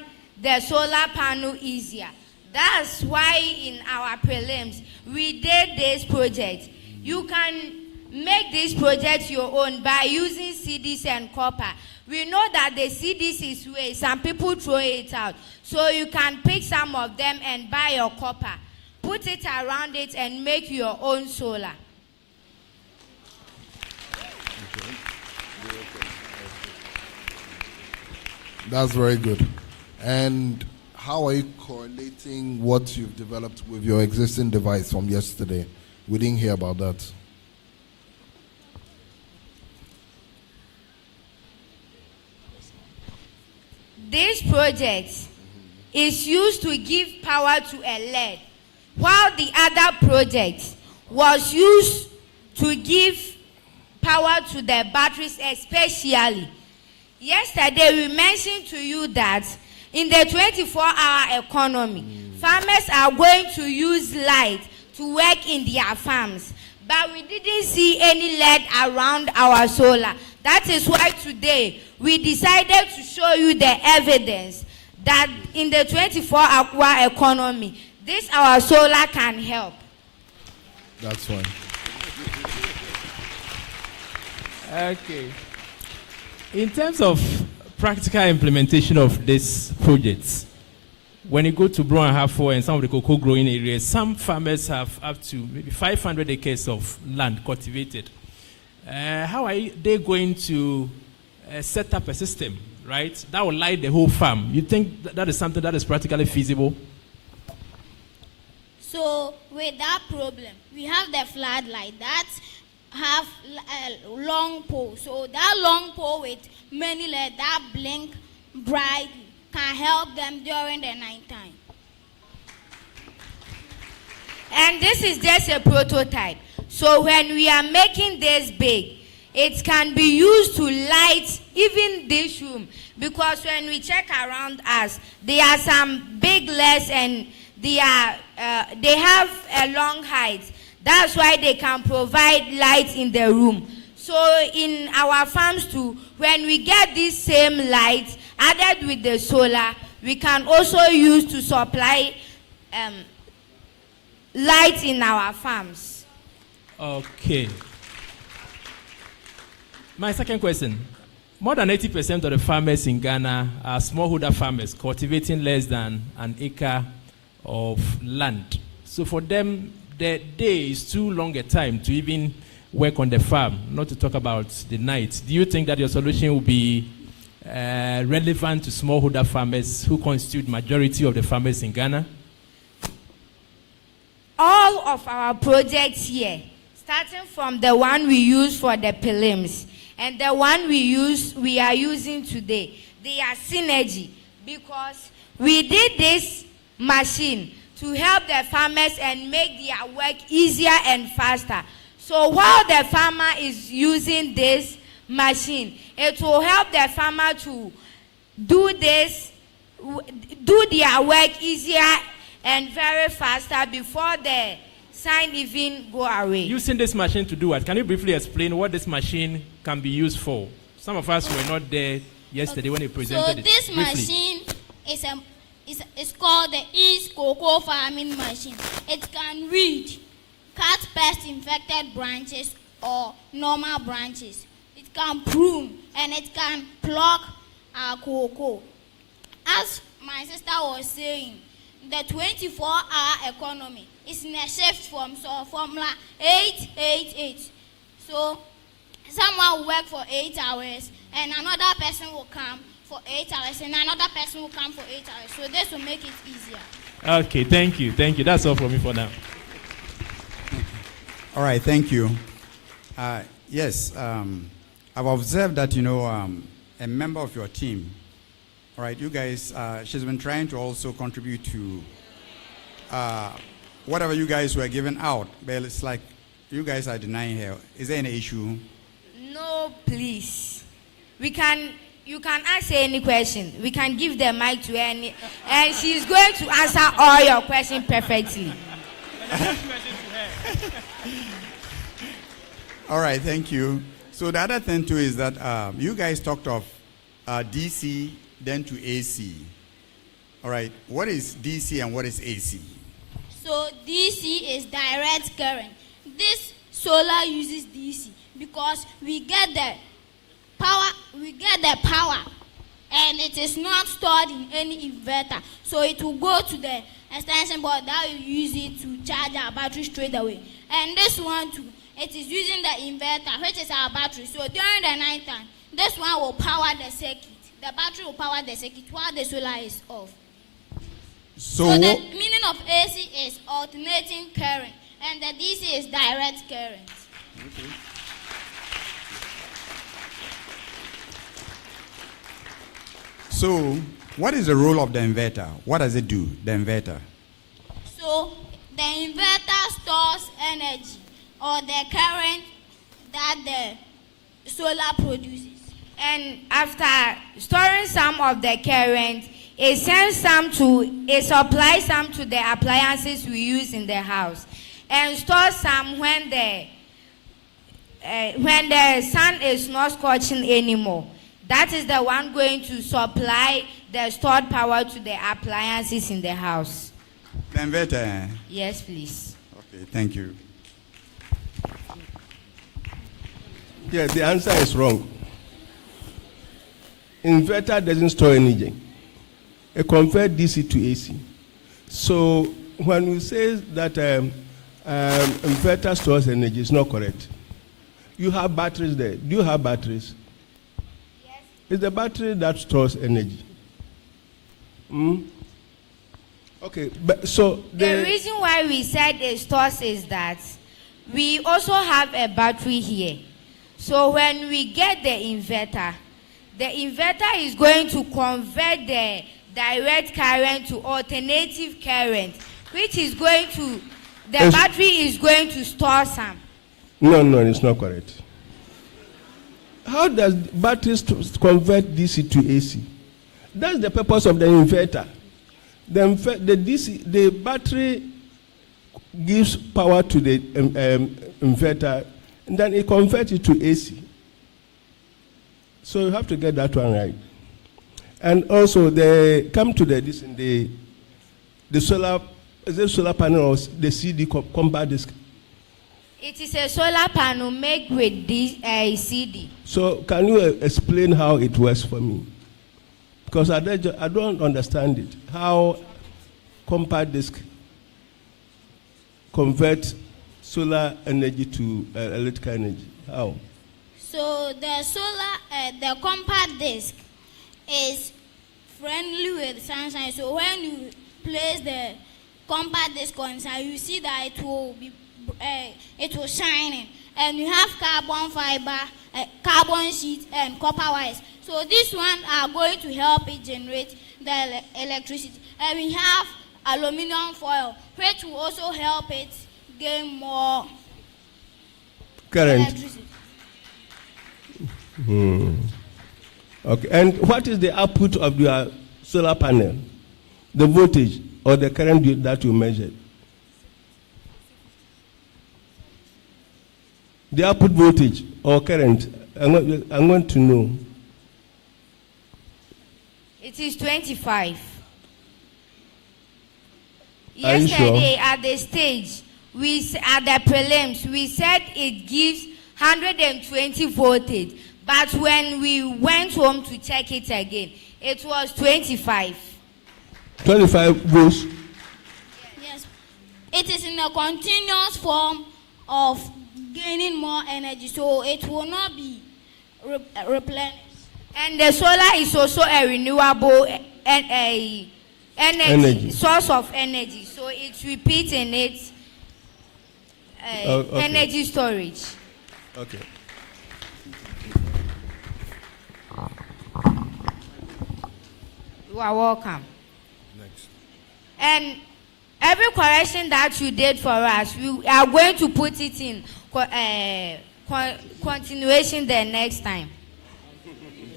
the solar panel easier. That's why in our prelims, we did this project. You can make this project your own by using CDs and copper. We know that the CDs is waste. Some people throw it out. So you can pick some of them and buy your copper. Put it around it and make your own solar. That's very good. And how are you correlating what you've developed with your existing device from yesterday? We didn't hear about that. This project is used to give power to a LED, while the other project was used to give power to the batteries especially. Yesterday we mentioned to you that in the 24-hour economy, farmers are going to use light to work in their farms. But we didn't see any LED around our solar. That is why today we decided to show you the evidence that in the 24-hour economy, this our solar can help. That's fine. Okay. In terms of practical implementation of this project, when you go to Bro and Hafo and some of the cocoa growing areas, some farmers have up to maybe 500 acres of land cultivated. How are they going to set up a system, right, that will light the whole farm? You think that is something that is practically feasible? So with that problem, we have the floodlight that have a long pole. So that long pole with many LED that blink bright can help them during the night time. And this is just a prototype. So when we are making this big, it can be used to light even this room. Because when we check around us, there are some big LEDs and they have a long height. That's why they can provide light in the room. So in our farms too, when we get this same light added with the solar, we can also use to supply light in our farms. Okay. My second question. More than 80% of the farmers in Ghana are smallholder farmers cultivating less than an acre of land. So for them, the day is too long a time to even work on the farm, not to talk about the night. Do you think that your solution will be relevant to smallholder farmers who constitute majority of the farmers in Ghana? All of our projects here, starting from the one we use for the prelims and the one we are using today, they are synergy because we did this machine to help the farmers and make their work easier and faster. So while the farmer is using this machine, it will help the farmer to do their work easier and very faster before the sign even go away. Using this machine to do what? Can you briefly explain what this machine can be used for? Some of us were not there yesterday when you presented it. So this briefly. machine is called the East Cocoa Farming Machine. It can read cut pest infected branches or normal branches. It can prune, and it can pluck cocoa. As my sister was saying, the 24-hour economy is in a shift from formula 888. So someone will work for 8 hours, and another person will come for 8 hours, and another person will come for 8 hours. So this will make it easier. Okay, thank you. Thank you. That's all from me for now. All right, thank you. Yes, I've observed that, a member of your team, all right, you guys, she's been trying to also contribute to whatever you guys were giving out, but it's like you guys are denying her. Is there any issue? No, please. You can ask her any question. We can give the mic to her, and she's going to answer all your questions perfectly. All right, thank you. So the other thing too is that you guys talked of DC then to AC. All right, what is DC and what is AC? So DC is direct current. This solar uses DC because we get the power, and it is not stored in any inverter. So it will go to the extension board that will use it to charge our battery straight away. And this one too, it is using the inverter, which is our battery. So during the night time, this one will power the circuit. The battery will power the circuit while the solar is off. So the meaning of AC is alternating current, and the DC is direct current. Okay. So what is the role of the inverter? What does it do, the inverter? So the inverter stores energy or the current that the solar produces. And after storing some of the current, it supplies some to the appliances we use in the house, and stores some when the sun is not scorching anymore. That is the one going to supply the stored power to the appliances in the house. The inverter? Yes, please. Okay, thank you. Yeah, the answer is wrong. Inverter doesn't store energy. It converts DC to AC. So when we say that inverter stores energy, it's not correct. You have batteries there. Do you have batteries? Yes. It's the battery that stores energy. Okay, but so the reason why we said it stores is that we also have a battery here. So when we get the inverter is going to convert the direct current to alternative current, which is going to, the battery is going to store some. No, it's not correct. How does batteries convert DC to AC? That's the purpose of the inverter. The battery gives power to the inverter, and then it converts it to AC. So you have to get that one right. And also, they come to the solar, is it solar panel or the CD compact disc? It is a solar panel made with this CD. So can you explain how it works for me? Because I don't understand it. How compact disc converts solar energy to electrical energy? How? So the compact disc is friendly with sunshine. So when you place the compact disc on inside, you see that it will shine, and you have carbon fiber, carbon sheet, and copper wires. So these ones are going to help it generate the electricity. And we have aluminum foil, which will also help it gain more current. Electricity. Okay, and what is the output of your solar panel? The voltage or the current that you measured? The output voltage or current? I'm going to know. It is 25. Are you Yesterday sure? at the stage, at the prelims, we said it gives 120 voltage. But when we went home to check it again, it was 25. 25 volts. Yes. It is in a continuous form of gaining more energy, so it will not be replenished. And the solar is also a renewable energy source of energy, so it's repeating its Okay. energy storage. Okay. You are welcome. Next. And every correction that you did for us, we are going to put it in continuation the next time.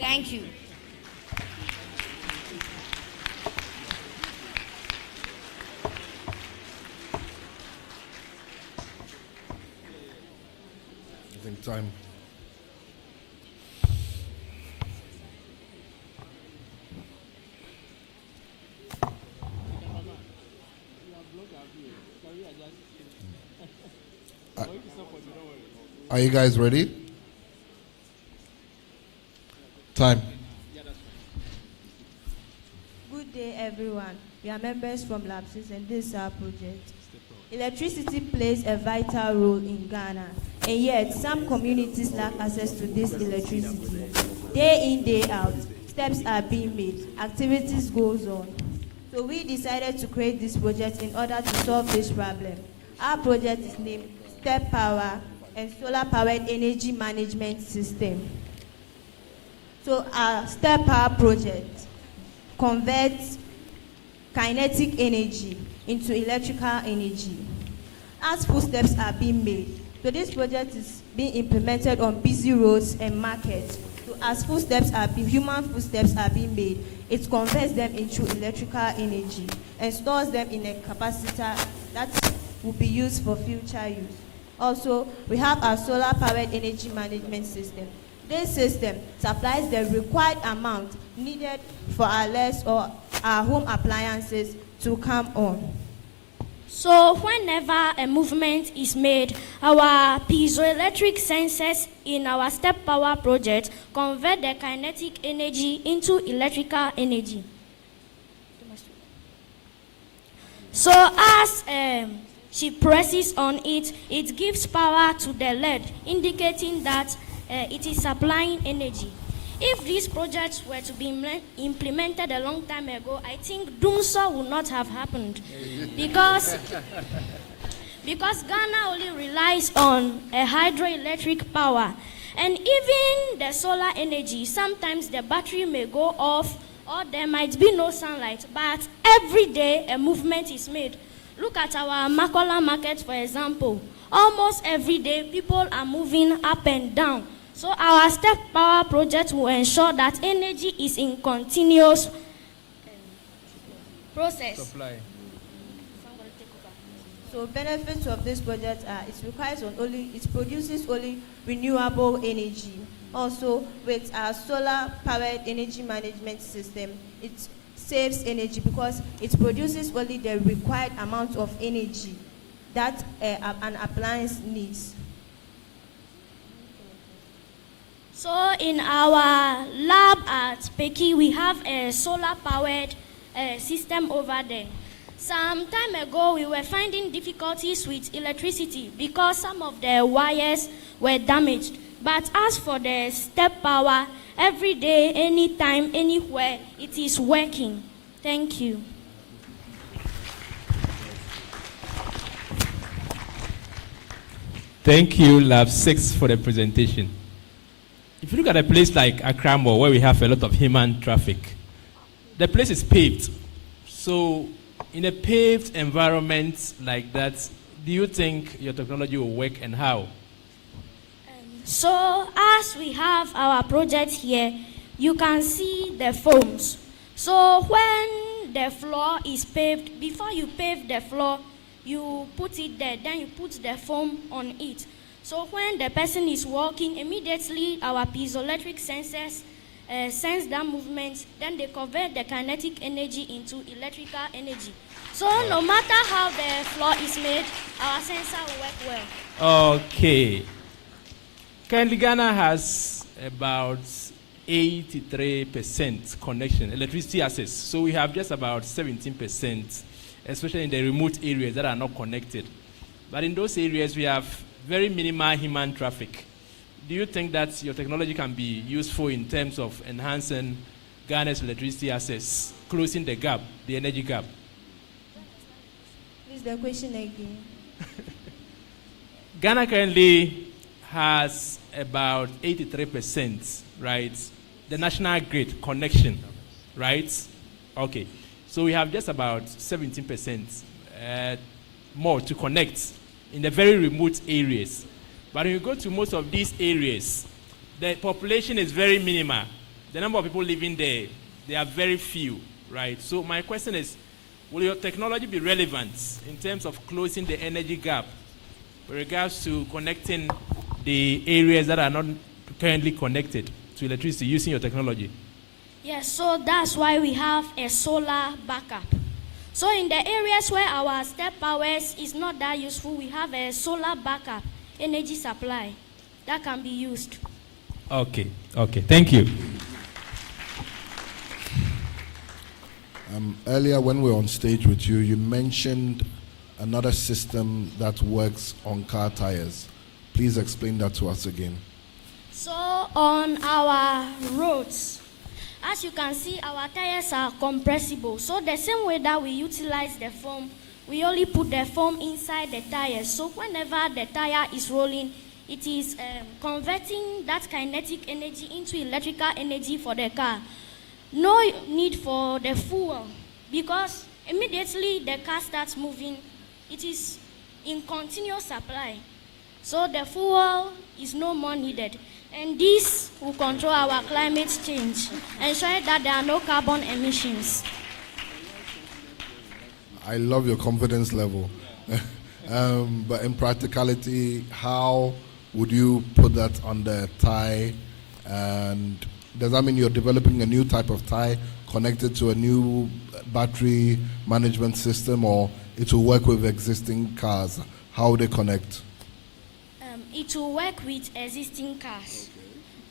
Thank you. I think time. Are you guys ready? Time. Good day, everyone. We are members from Lab 6 and this is our project. Electricity plays a vital role in Ghana, and yet some communities lack access to this electricity. Day in, day out, steps are being made, activities goes on. So we decided to create this project in order to solve this problem. Our project is named Step Power and Solar Powered Energy Management System. So our Step Power project converts kinetic energy into electrical energy. As footsteps are being made, so this project is being implemented on busy roads and markets. So as human footsteps are being made, it converts them into electrical energy and stores them in a capacitor that will be used for future use. Also, we have our solar powered energy management system. This system supplies the required amount needed for our LEDs or our home appliances to come on. So whenever a movement is made, our piezoelectric sensors in our Step Power project convert the kinetic energy into electrical energy. So as she presses on it, it gives power to the LED, indicating that it is supplying energy. If these projects were to be implemented a long time ago, I think doomsday would not have happened. Because Ghana only relies on a hydroelectric power. And even the solar energy, sometimes the battery may go off or there might be no sunlight. But every day a movement is made. Look at our Makola market, for example. Almost every day people are moving up and down. So our Step Power project will ensure that energy is in continuous process. Supply. So benefits of this project are it produces only renewable energy. Also, with our solar powered energy management system, it saves energy because it produces only the required amount of energy that an appliance needs. So in our lab at Peki, we have a solar-powered system over there. Some time ago, we were finding difficulties with electricity because some of the wires were damaged. But as for the Step Power, every day, anytime, anywhere, it is working. Thank you. Thank you, Lab 6, for the presentation. If you look at a place like Accra Mall, where we have a lot of human traffic, the place is paved. So, in a paved environment like that, do you think your technology will work and how? So, as we have our project here, you can see the foams. So, when the floor is paved, before you pave the floor, you put it there, then you put the foam on it. So when the person is walking, immediately our piezoelectric sensors sense that movement, then they convert the kinetic energy into electrical energy. So no matter how the floor is made, our sensor will work well. Okay. Currently, Ghana has about 83% connection, electricity access. So we have just about 17%, especially in the remote areas that are not connected. But in those areas, we have very minimal human traffic. Do you think that your technology can be useful in terms of enhancing Ghana's electricity access, closing the gap, the energy gap? Please, the question again. Ghana currently has about 83%, right? The national grid connection, right? Okay. So we have just about 17% more to connect in the very remote areas. But when you go to most of these areas, the population is very minimal. The number of people living there, they are very few, right? So my question is, will your technology be relevant in terms of closing the energy gap with regards to connecting the areas that are not currently connected to electricity using your technology? Yes, so that's why we have a solar backup. So in the areas where our step powers is not that useful, we have a solar backup energy supply that can be used. Okay, thank you. Earlier when we were on stage with you, you mentioned another system that works on car tires. Please explain that to us again. So on our roads, as you can see, our tires are compressible. So the same way that we utilize the foam, we only put the foam inside the tires. So whenever the tire is rolling, it is converting that kinetic energy into electrical energy for the car. No need for the fuel, because immediately the car starts moving, it is in continuous supply. So the fuel is no more needed. And this will control our climate change, ensuring that there are no carbon emissions. I love your confidence level. But in practicality, how would you put that on the tie? And does that mean you're developing a new type of tie connected to a new battery management system, or it will work with existing cars? How would they connect? It will work with existing cars.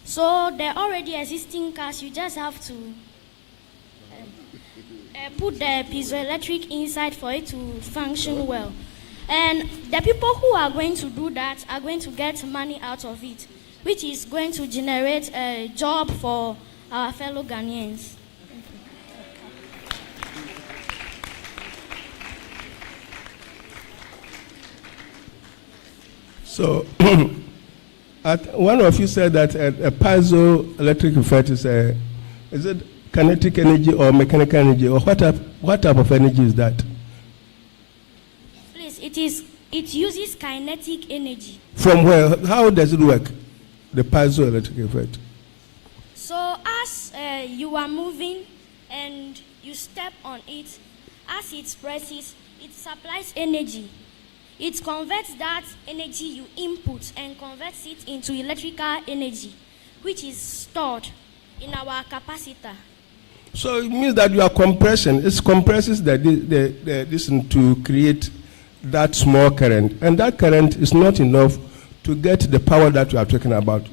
So the already existing cars, you just have to put the piezoelectric inside for it to function well. And the people who are going to do that are going to get money out of it, which is going to generate a job for our fellow Ghanaians. So, one of you said that a piezoelectric effect is it kinetic energy or mechanical energy, or what type of energy is that? Please, it uses kinetic energy. From where? How does it work? The piezoelectric effect. So as you are moving and you step on it, as it presses, it supplies energy. It converts that energy you input and converts it into electrical energy, which is stored in our capacitor. So it means that you are compressing. It compresses this to create that small current, and that current is not enough to get the power that you are talking about.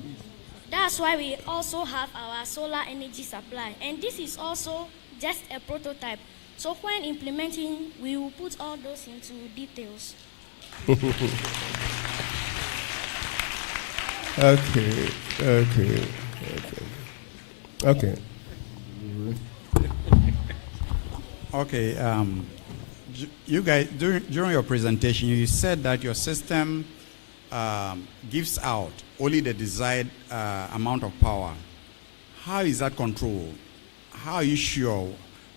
That's why we also have our solar energy supply, and this is also just a prototype. So when implementing, we will put all those into details. Okay. Okay. You guys, during your presentation, you said that your system gives out only the desired amount of power. How is that controlled? How are you sure?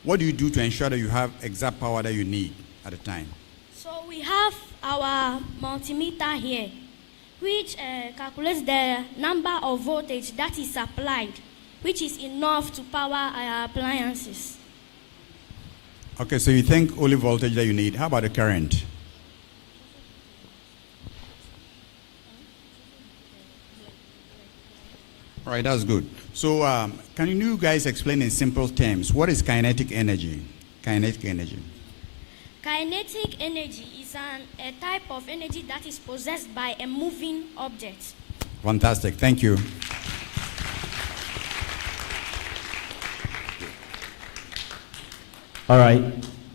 What do you do to ensure that you have exact power that you need at the time? So we have our multimeter here, which calculates the number of voltage that is supplied, which is enough to power our appliances. Okay, so you think only voltage that you need. How about the current? All right, that's good. So can you guys explain in simple terms, what is kinetic energy? Kinetic energy. Kinetic energy is a type of energy that is possessed by a moving object. Fantastic, thank you. All right,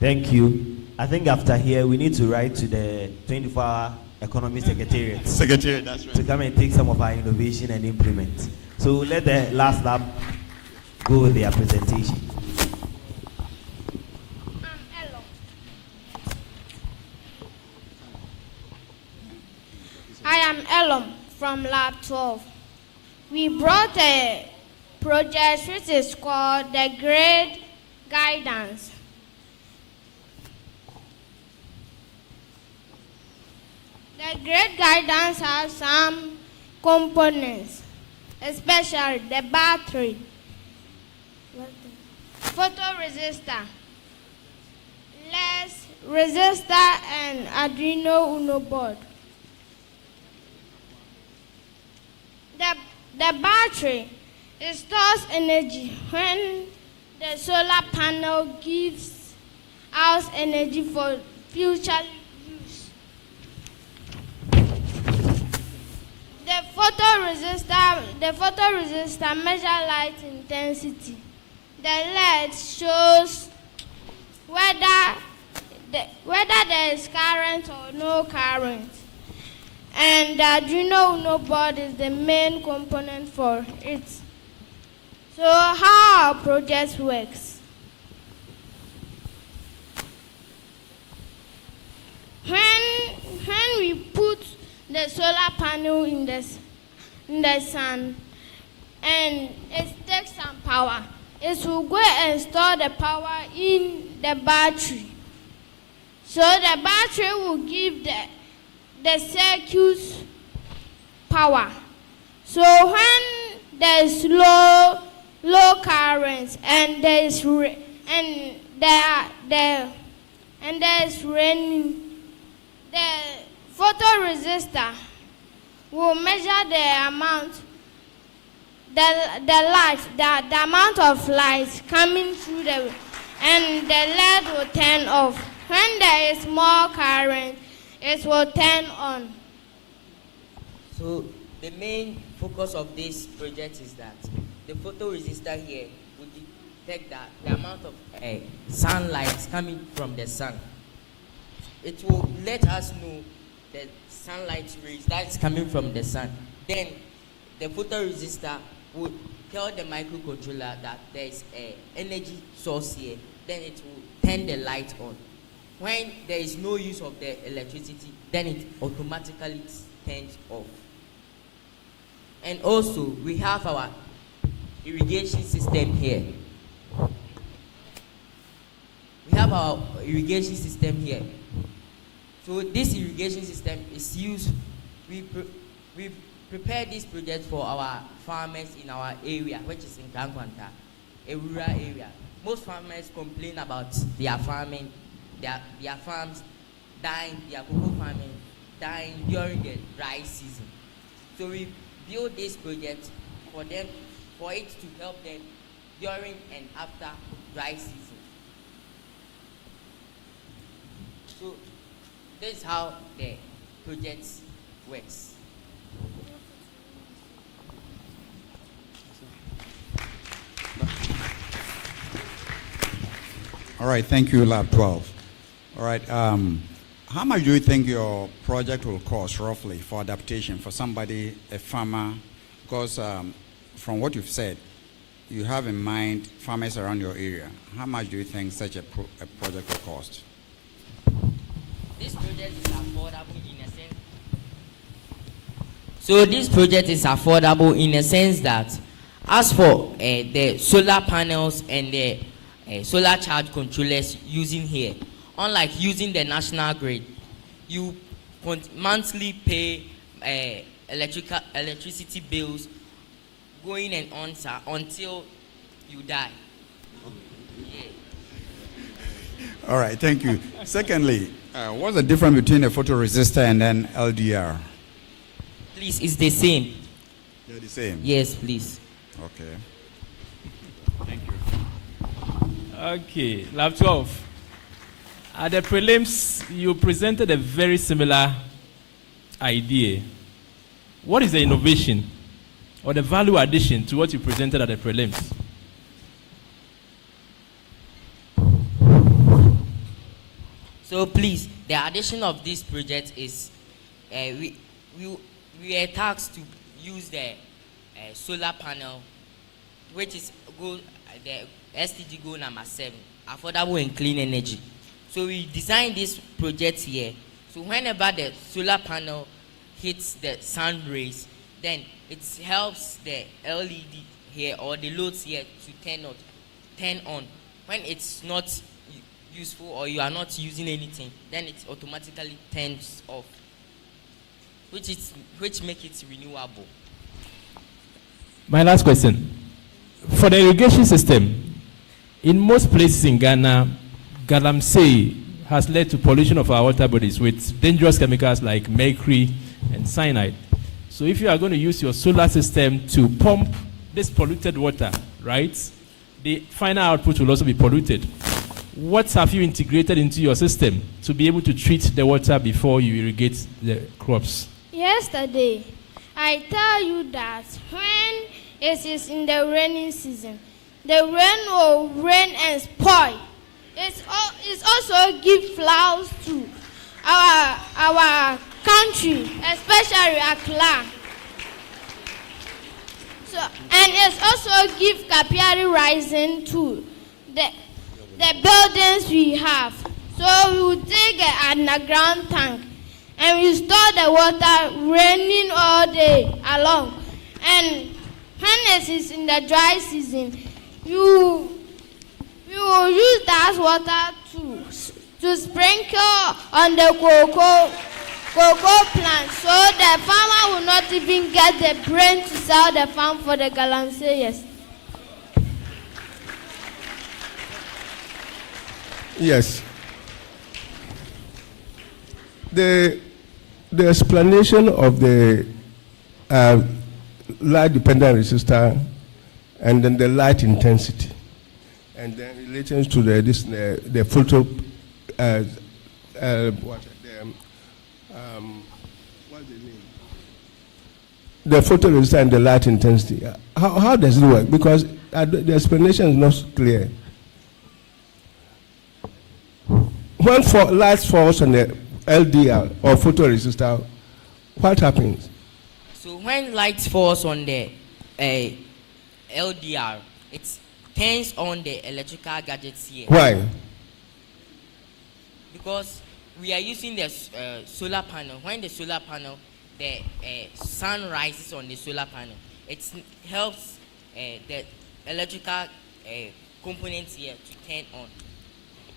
thank you. I think after here, we need to write to the 24-hour economy secretariat. Secretariat, that's right. To come and take some of our innovation and implement. So let the last lab go with their presentation. I am Elom from Lab 12. We brought a project which is called the Grade Guidance. The Grade Guidance has some components, especially the battery, photoresistor, less resistor, and Arduino Uno board. The battery stores energy when the solar panel gives out energy for future use. The photoresistor measures light intensity. The LED shows whether there is current or no current. And the Arduino Uno board is the main component for it. So how our project works? When we put the solar panel in the sun and it takes some power, it will go and store the power in the battery. So the battery will give the circuit power. So when there is low current and there is raining, the photoresistor will measure the amount, the amount of light coming through and the LED will turn off. When there is more current, it will turn on. So the main focus of this project is that the photoresistor here will detect that the amount of sunlight coming from the sun. It will let us know the sunlight rays that's coming from the sun. Then the photoresistor would tell the microcontroller that there is an energy source here. Then it will turn the light on. When there is no use of the electricity, then it automatically turns off. And also, we have our irrigation system here. We have our irrigation system here. So this irrigation system is used, we prepare this project for our farmers in our area, which is in Kankwanta, a rural area. Most farmers complain about their farming, their farms dying, their cocoa farming dying during the dry season. So we build this project for them, for it to help them during and after dry season. So this is how the project works. All right, thank you, Lab 12. All right, how much do you think your project will cost roughly for adaptation for somebody, a farmer? Because from what you've said, you have in mind farmers around your area. How much do you think such a project will cost? This project is affordable in a sense. So this project is affordable in a sense that as for the solar panels and the solar charge controllers using here, unlike using the national grid, you monthly pay electricity bills going and on, sir, until you die. Yeah. All right, thank you. Secondly, what's the difference between a photoresistor and then LDR? Please, it's the same. They're the same? Yes, please. Okay. Thank you. Okay, Lab 12. At the prelims, you presented a very similar idea. What is the innovation or the value addition to what you presented at the prelims? So please, the addition of this project is we are tasked to use the solar panel, which is the SDG goal number 7, affordable and clean energy. So we designed this project here. So whenever the solar panel hits the sun rays, then it helps the LED here or the loads here to turn on. When it's not useful or you are not using anything, then it automatically turns off, which makes it renewable. My last question. For the irrigation system, in most places in Ghana, galamsey has led to pollution of our water bodies with dangerous chemicals like mercury and cyanide. So if you are going to use your solar system to pump this polluted water, right, the final output will also be polluted. What have you integrated into your system to be able to treat the water before you irrigate the crops? Yesterday, I tell you that when it is in the rainy season, the rain will rain and spoil. It also give flowers to our country, especially Accra. So, and it also give capillary rising to the buildings we have. So we will take an underground tank and we store the water raining all day along. And when it is in the dry season, we will use that water to sprinkle on the cocoa plant, so the farmer will not even get the brain to sell the farm for the galamseyers. Yes. The explanation of the light dependent resistor and then the light intensity and then relations to the photo the photoresistor and the light intensity. How does it work? Because the explanation is not clear. When light falls on the LDR or photoresistor, what happens? So when light falls on the LDR, it turns on the electrical gadgets here. Why? Because we are using the solar panel. When the solar panel, the sun rises on the solar panel, it helps the electrical components here to turn on.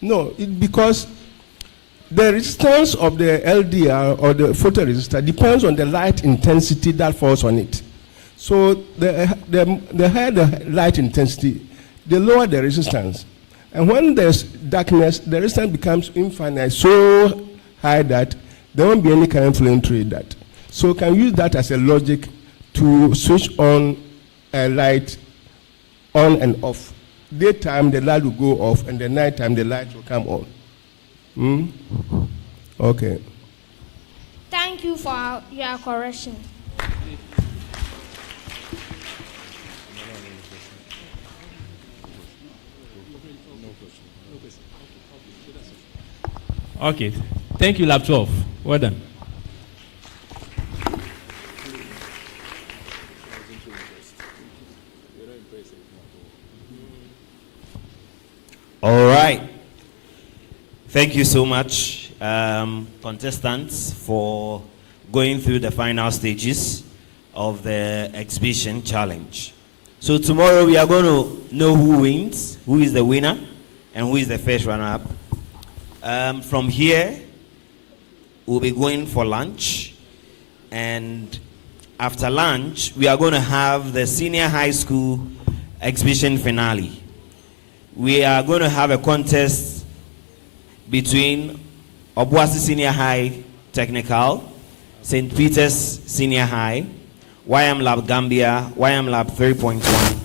No, because the resistance of the LDR or the photoresistor depends on the light intensity that falls on it. So the higher the light intensity, the lower the resistance. And when there's darkness, the resistance becomes infinite, so high that there won't be any current flowing through that. So you can use that as a logic to switch on a light on and off. Daytime, the light will go off, and the nighttime, the light will come on. Okay. Thank you for your correction. Okay. Thank you, Lab 12. Well done. All right. Thank you so much, contestants, for going through the final stages of the exhibition challenge. So tomorrow we are going to know who wins, who is the winner, and who is the first runner-up. From here, we'll be going for lunch, and after lunch, we are going to have the senior high school exhibition finale. We are going to have a contest between Obuasi Senior High Technical, St. Peter's Senior High, YM Lab Gambia, YM Lab 3.1,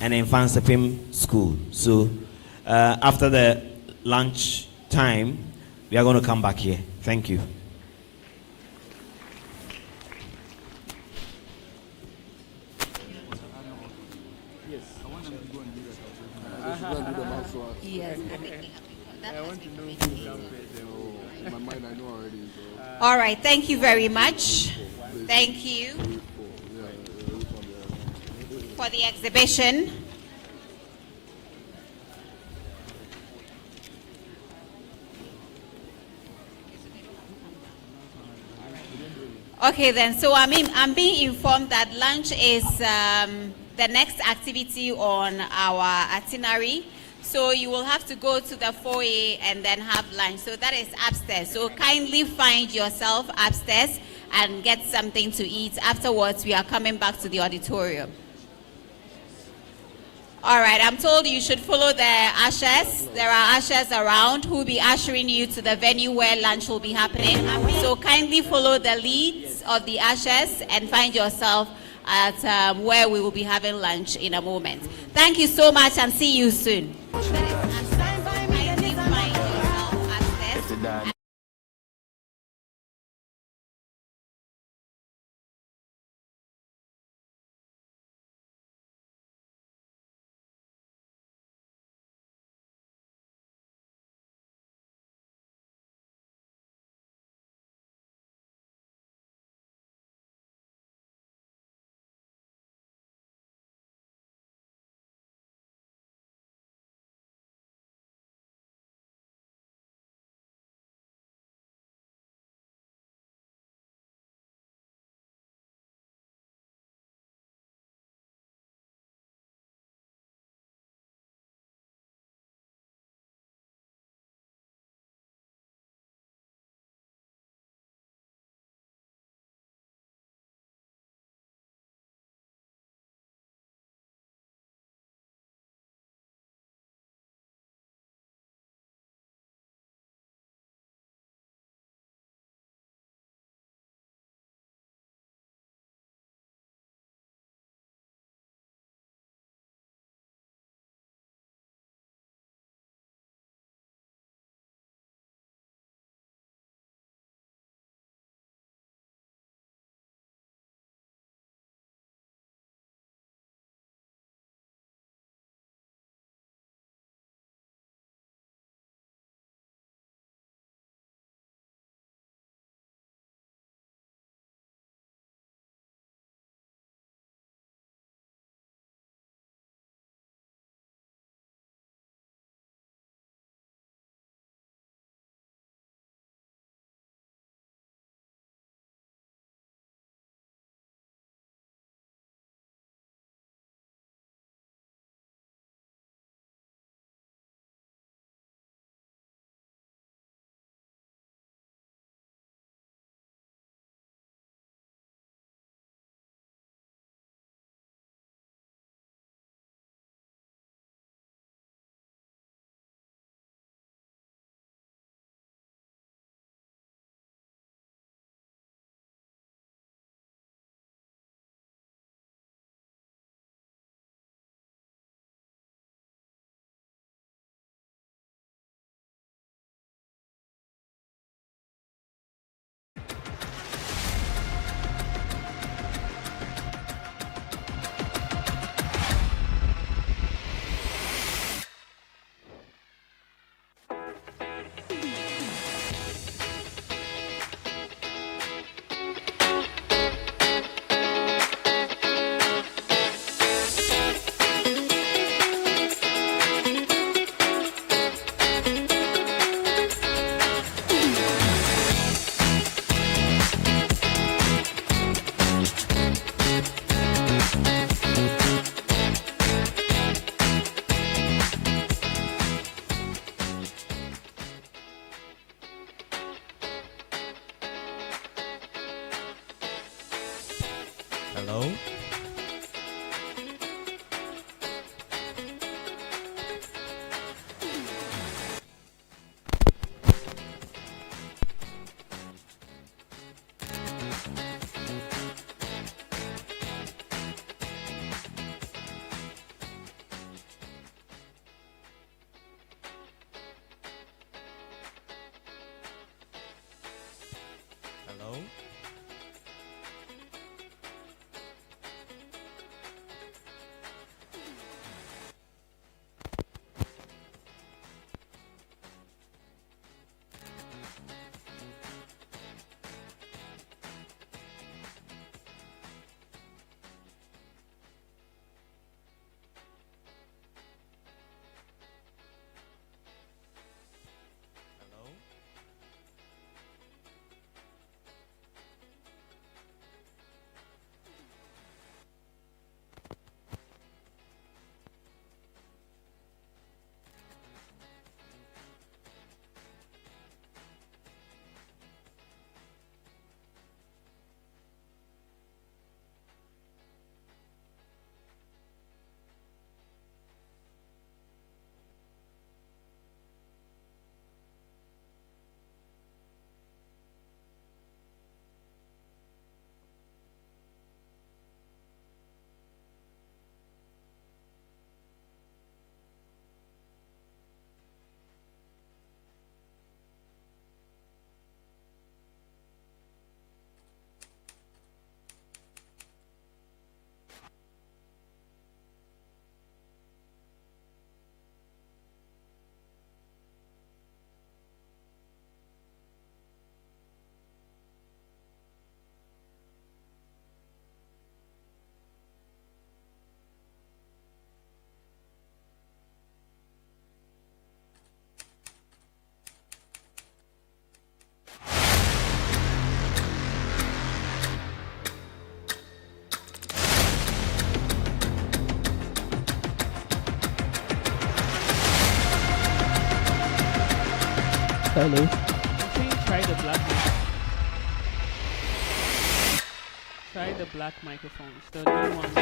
and Infansepim School. So after the lunch time, we are going to come back here. Thank you. Yes, I want to know who All right, thank you very much. Thank you for the exhibition. Okay then, so I'm being informed that lunch is the next activity on our itinerary. So you will have to go to the foyer and then have lunch. So that is upstairs. So kindly find yourself upstairs and get something to eat. Afterwards, we are coming back to the auditorium. All right, I'm told you should follow the ushers. There are ushers around who will be ushering you to the venue where lunch will be happening. So kindly follow the leads of the ushers and find yourself at where we will be having lunch in a moment. Thank you so much and see you soon. Kindly find yourself upstairs. Hello? Hello? Hello. I'm saying try the black microphone. Try the black microphones. The new ones.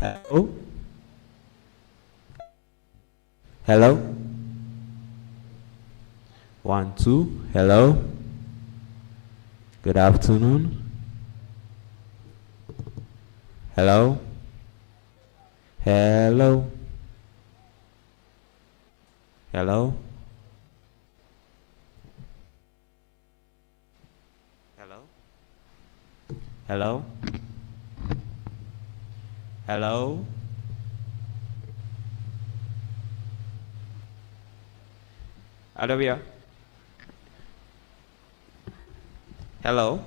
Hello? Hello? 1, 2, hello? Good afternoon. Hello? Hello? Hello? Hello? Hello? Hello? Olivia? Hello.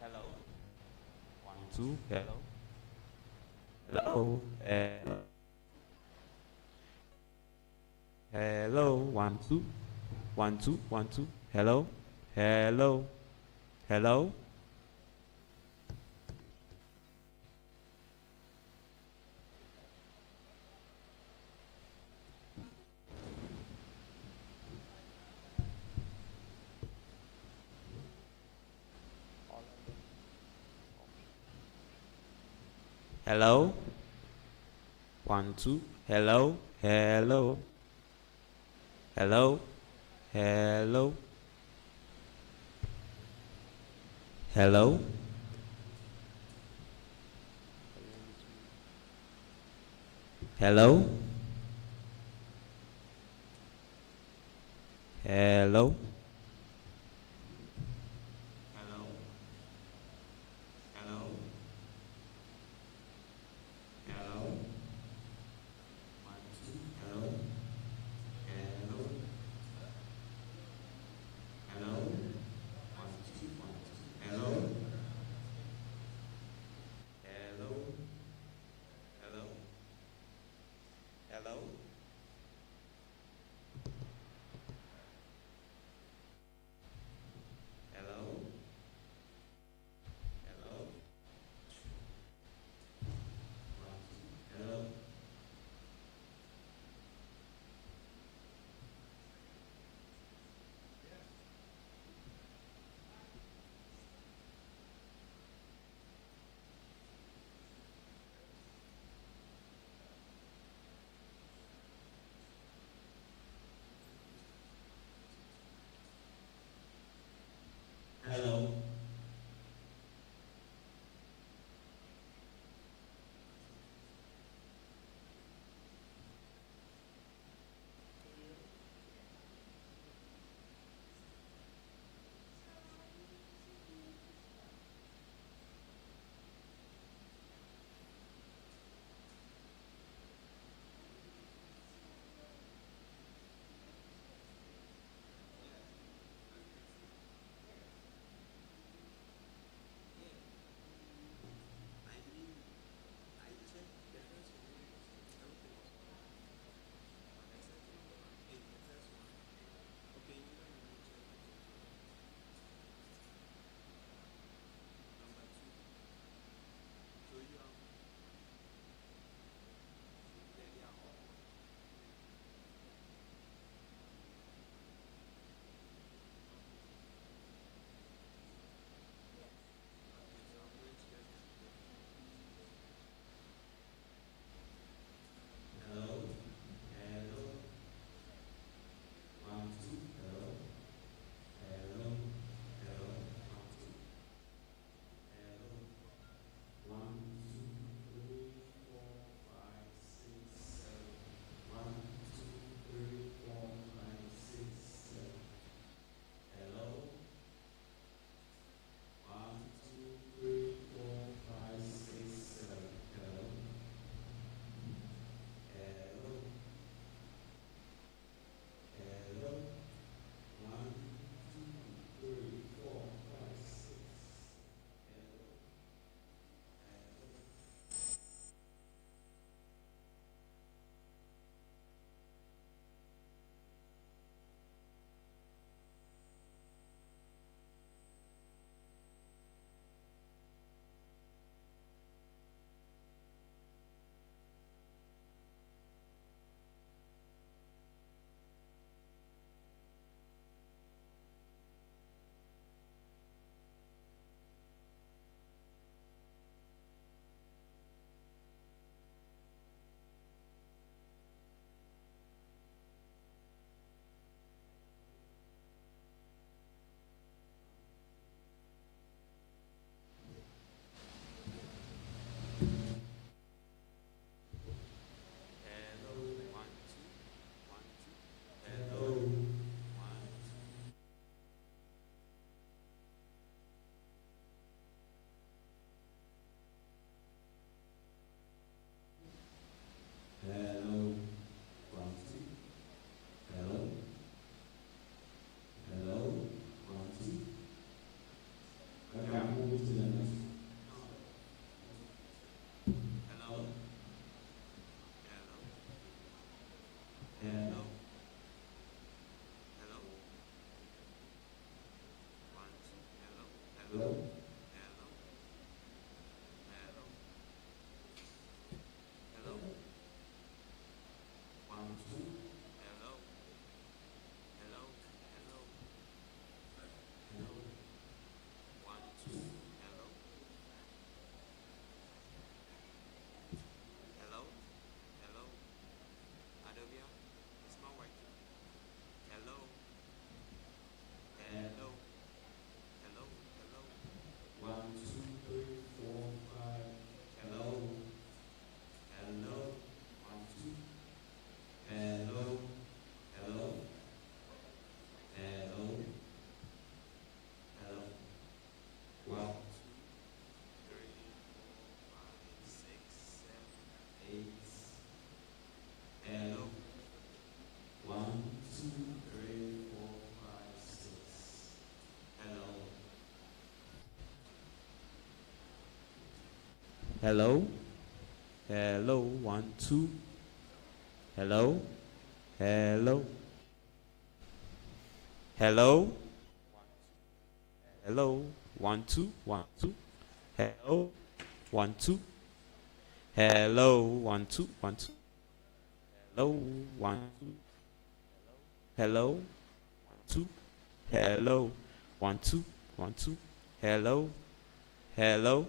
Hello. 1, 2. Hello. Hello. Hello. 1, 2. 1, 2. 1, 2. Hello. Hello. Hello. Hello. 1, 2. Hello. Hello. Hello. Hello. Hello. Hello. Hello. Hello. Hello? Hello? 1, 2. Hello? Hello? Hello? Hello? 1, 2. 1, 2. Hello? 1, 2. Hello? 1, 2. 1, 2. Hello? 1, 2. Hello? 1, 2. Hello? 1, 2. 1, 2. Hello? Hello?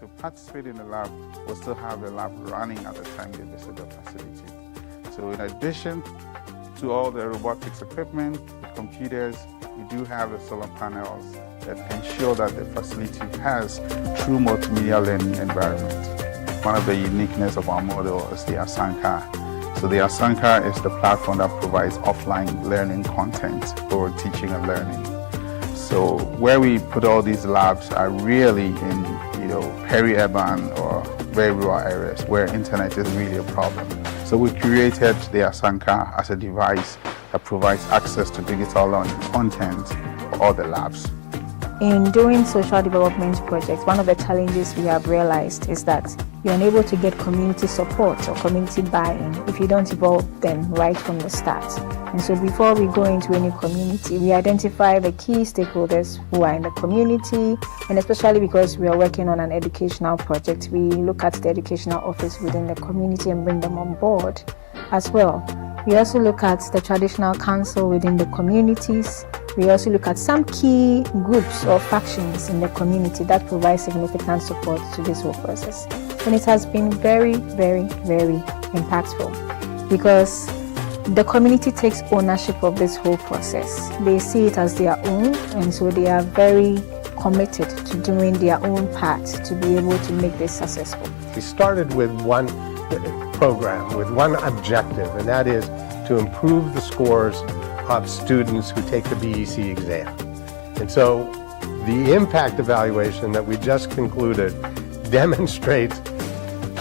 To participate in the lab, we'll still have the lab running at the time they visit the facility. So in addition to all the robotics equipment, the computers, we do have the solar panels that ensure that the facility has true multimedia learning environment. One of the uniqueness of our model is the Asanka. So the Asanka is the platform that provides offline learning content for teaching and learning. So where we put all these labs are really in, peri-urban or very rural areas where internet is really a problem. So we created the Asanka as a device that provides access to digital learning content for all the labs. In doing social development projects, one of the challenges we have realized is that you're unable to get community support or community buy-in if you don't involve them right from the start. And so before we go into any community, we identify the key stakeholders who are in the community, and especially because we are working on an educational project, we look at the educational office within the community and bring them on board as well. We also look at the traditional council within the communities. We also look at some key groups or factions in the community that provide significant support to this whole process. And it has been very, very, very impactful because the community takes ownership of this whole process. They see it as their own, and so they are very committed to doing their own part to be able to make this successful. We started with one program, with one objective, and that is to improve the scores of students who take the BEC exam. And so the impact evaluation that we just concluded demonstrates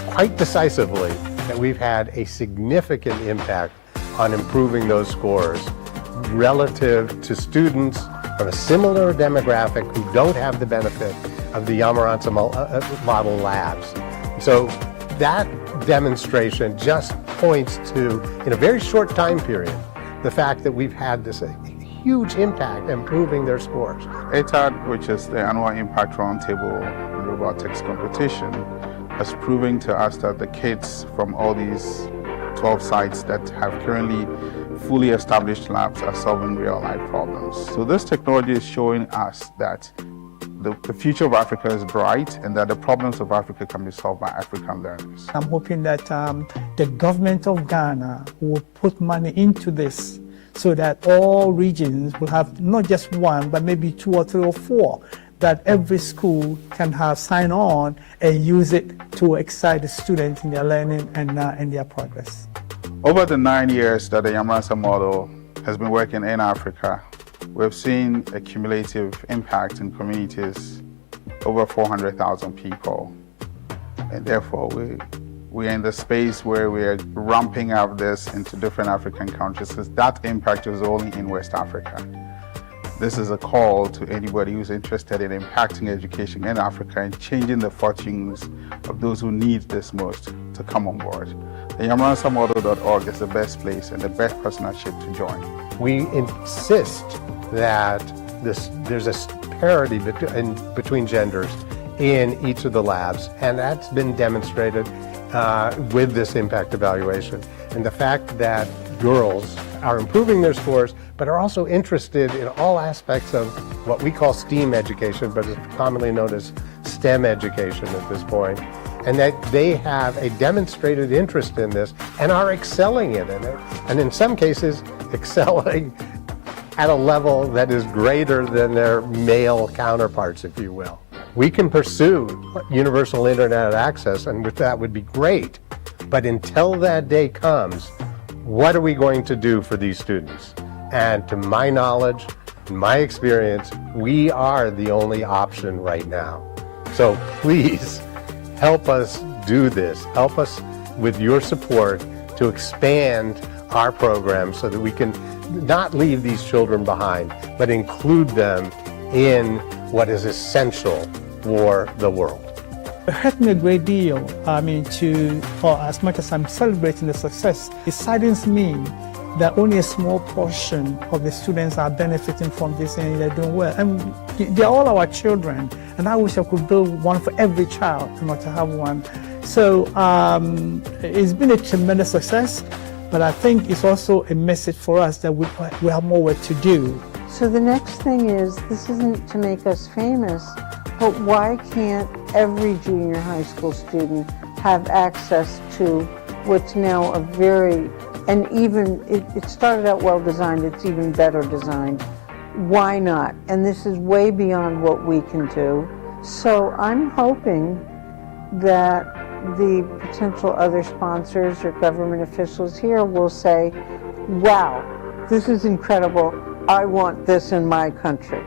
quite decisively that we've had a significant impact on improving those scores relative to students from a similar demographic who don't have the benefit of the Yamaranta model labs. So that demonstration just points to, in a very short time period, the fact that we've had this huge impact improving their scores. Airtad, which is the annual Impact Roundtable Robotics competition, has proven to us that the kids from all these 12 sites that have currently fully established labs are solving real-life problems. So this technology is showing us that the future of Africa is bright and that the problems of Africa can be solved by African learners. I'm hoping that the government of Ghana will put money into this so that all regions will have not just one, but maybe 2 or 3 or 4, that every school can have sign on and use it to excite the students in their learning and their progress. Over the 9 years that the Yamaranta model has been working in Africa, we've seen a cumulative impact in communities over 400,000 people. And therefore, we're in the space where we're ramping up this into different African countries, because that impact is only in West Africa. This is a call to anybody who's interested in impacting education in Africa and changing the fortunes of those who need this most to come on board. The YamarantaModel.org is the best place and the best partnership to join. We insist that there's a parity between genders in each of the labs, and that's been demonstrated with this impact evaluation. And the fact that girls are improving their scores, but are also interested in all aspects of what we call STEAM education, but it's commonly known as STEM education at this point, and that they have a demonstrated interest in this and are excelling in it, and in some cases excelling at a level that is greater than their male counterparts, if you will. We can pursue universal internet access, and that would be great, but until that day comes, what are we going to do for these students? And to my knowledge, in my experience, we are the only option right now. So please help us do this. Help us with your support to expand our program so that we can not leave these children behind, but include them in what is essential for the world. It hurt me a great deal. As much as I'm celebrating the success, it saddens me that only a small portion of the students are benefiting from this and they're doing well. And they're all our children, and I wish I could build one for every child, not to have one. So it's been a tremendous success, but I think it's also a message for us that we have more work to do. So the next thing is, this isn't to make us famous, but why can't every junior high school student have access to what's now a very, and even, it started out well designed, it's even better designed. Why not? And this is way beyond what we can do. So I'm hoping that the potential other sponsors or government officials here will say, wow, this is incredible. I want this in my country.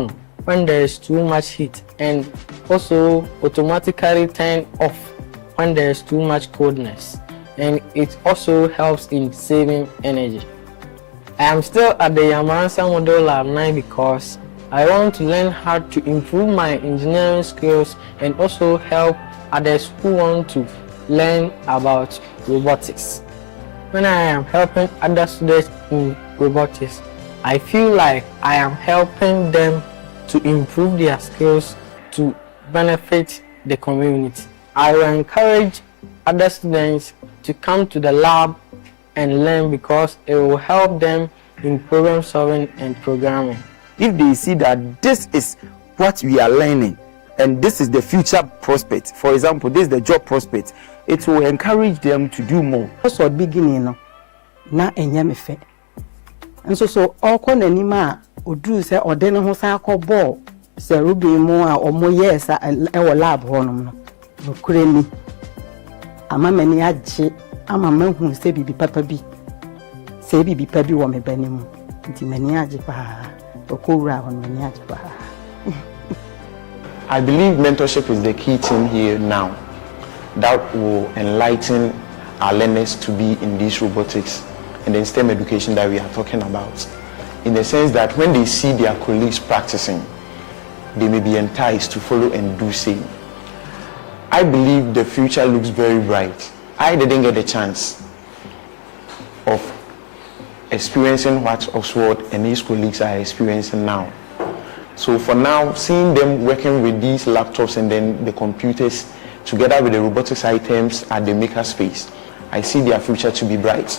on when there is too much heat and also automatically turn off when there is too much coldness, and it also helps in saving energy. I am still at the Yamaransa Model Lab 9 because I want to learn how to improve my engineering skills and also help others who want to learn about robotics. When I am helping other students in robotics, I feel like I am helping them to improve their skills to benefit the community. I will encourage other students to come to the lab and learn because it will help them in problem solving and programming. If they see that this is what we are learning and this is the future prospect, for example, this is the job prospect, it will encourage them to do more. Also beginning na enyame fe. And so all kon anima odu se ode ne ho san akobọ se rubi mu a omo yes e wo lab honom no. No kureni. Ama mani agye ama mahu se bibi papa bi. Se bibi papa bi wo me banim. Nti mani agye pa. Okowura won mani agye pa. I believe mentorship is the key thing here now that will enlighten our learners to be in this robotics and the STEM education that we are talking about. In the sense that when they see their colleagues practicing, they may be enticed to follow and do same. I believe the future looks very bright. I didn't get a chance of experiencing what Oxford and his colleagues are experiencing now. So for now, seeing them working with these laptops and then the computers together with the robotics items at the makerspace, I see their future to be bright.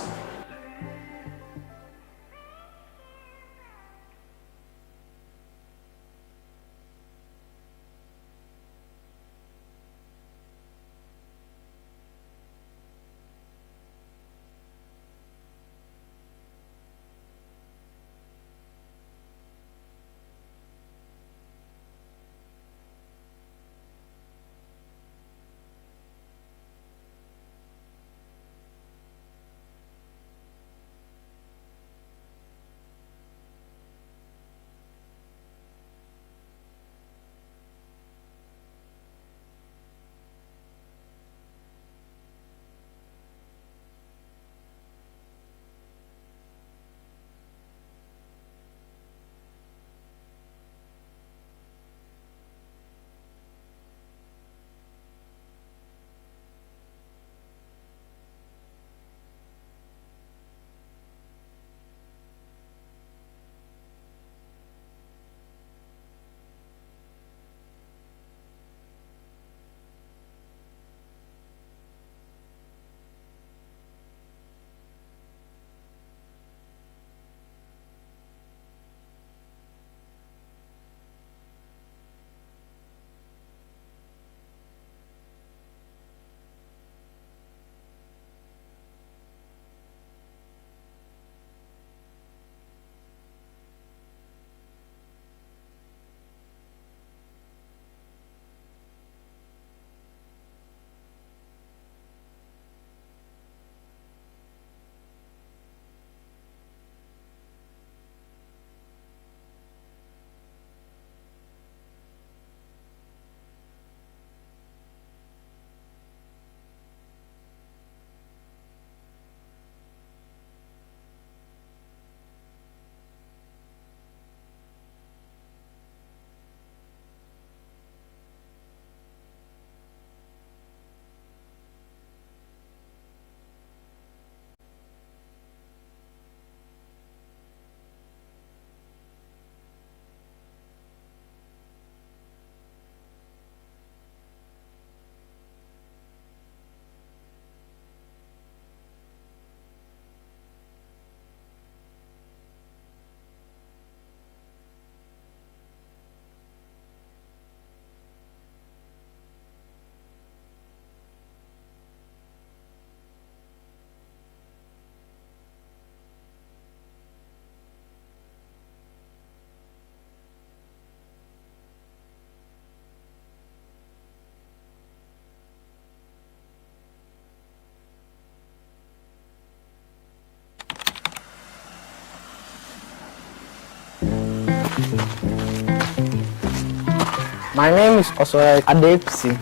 My name is Osorai Adepsi.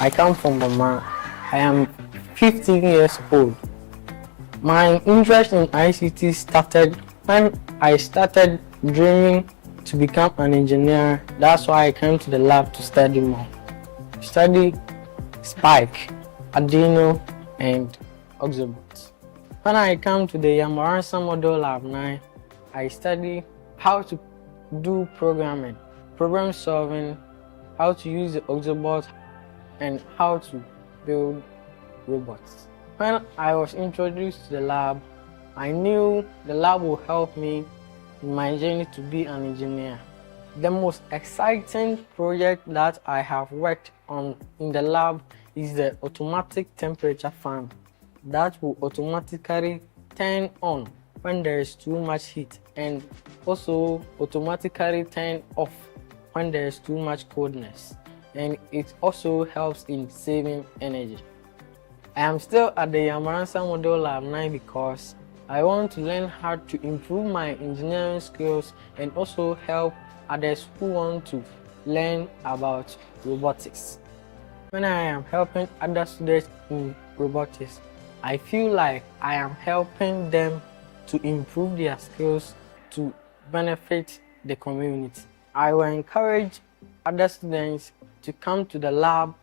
I come from Mama. I am 15 years old. My interest in ICT started when I started dreaming to become an engineer. That's why I came to the lab to study more. Study Spike, Arduino, and Oxobot. When I come to the Yamaransa Model Lab 9, I study how to do programming, problem solving, how to use the Oxobot, and how to build robots. When I was introduced to the lab, I knew the lab will help me in my journey to be an engineer. The most exciting project that I have worked on in the lab is the automatic temperature fan that will automatically turn on when there is too much heat and also automatically turn off when there is too much coldness, and it also helps in saving energy. I am still at the Yamaransa Model Lab 9 because I want to learn how to improve my engineering skills and also help others who want to learn about robotics. When I am helping other students in robotics, I feel like I am helping them to improve their skills to benefit the community. I will encourage other students to come to the lab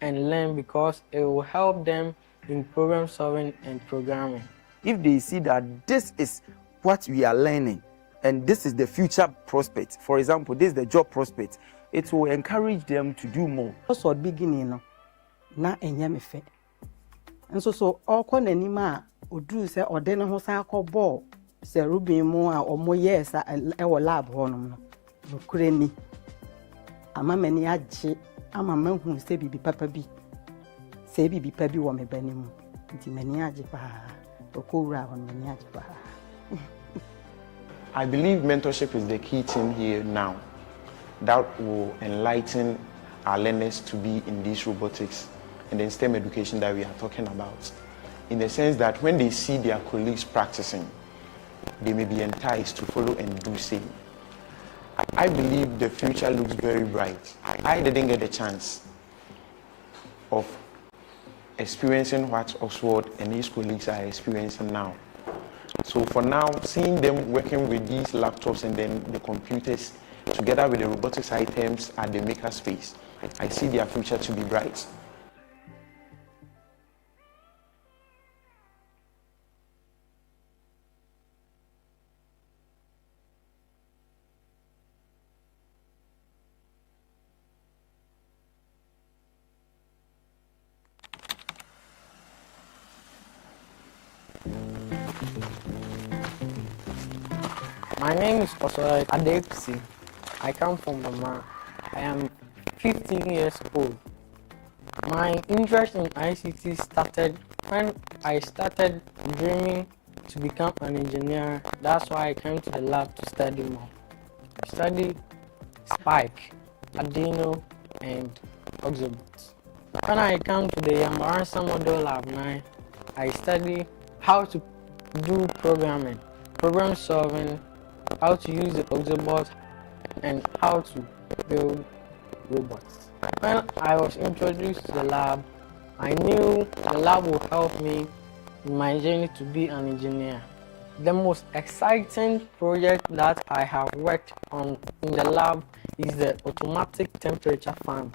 and learn because it will help them in problem solving and programming. If they see that this is what we are learning and this is the future prospect, for example, this is the job prospect, it will encourage them to do more. Also, beginning na enyame fe. And so all corner nima odu se odene ho san akobọ se rubin mu a omo yes e wo lab honom no kure ni ama mani agye ama mahu se bibi papa bi se bibi papa bi wo me bani mu nti mani agye pa okowura hon mani agye pa. I believe mentorship is the key thing here now that will enlighten our learners to be in this robotics and the STEM education that we are talking about, in the sense that when they see their colleagues practicing, they may be enticed to follow and do same. I believe the future looks very bright. I didn't get the chance of experiencing what Oxford and his colleagues are experiencing now. So for now, seeing them working with these laptops and then the computers together with the robotics items at the makerspace, I see their future to be bright. My name is Osorai Adepsi. I come from Mama. I am 15 years old. My interest in ICT started when I started dreaming to become an engineer. That's why I came to the lab to study more. Study Spike, Arduino, and Oxobot. When I come to the Yamaransa Model Lab 9, I study how to do programming, problem solving, how to use the Oxobot, and how to build robots. When I was introduced to the lab, I knew the lab would help me in my journey to be an engineer. The most exciting project that I have worked on in the lab is the automatic temperature fan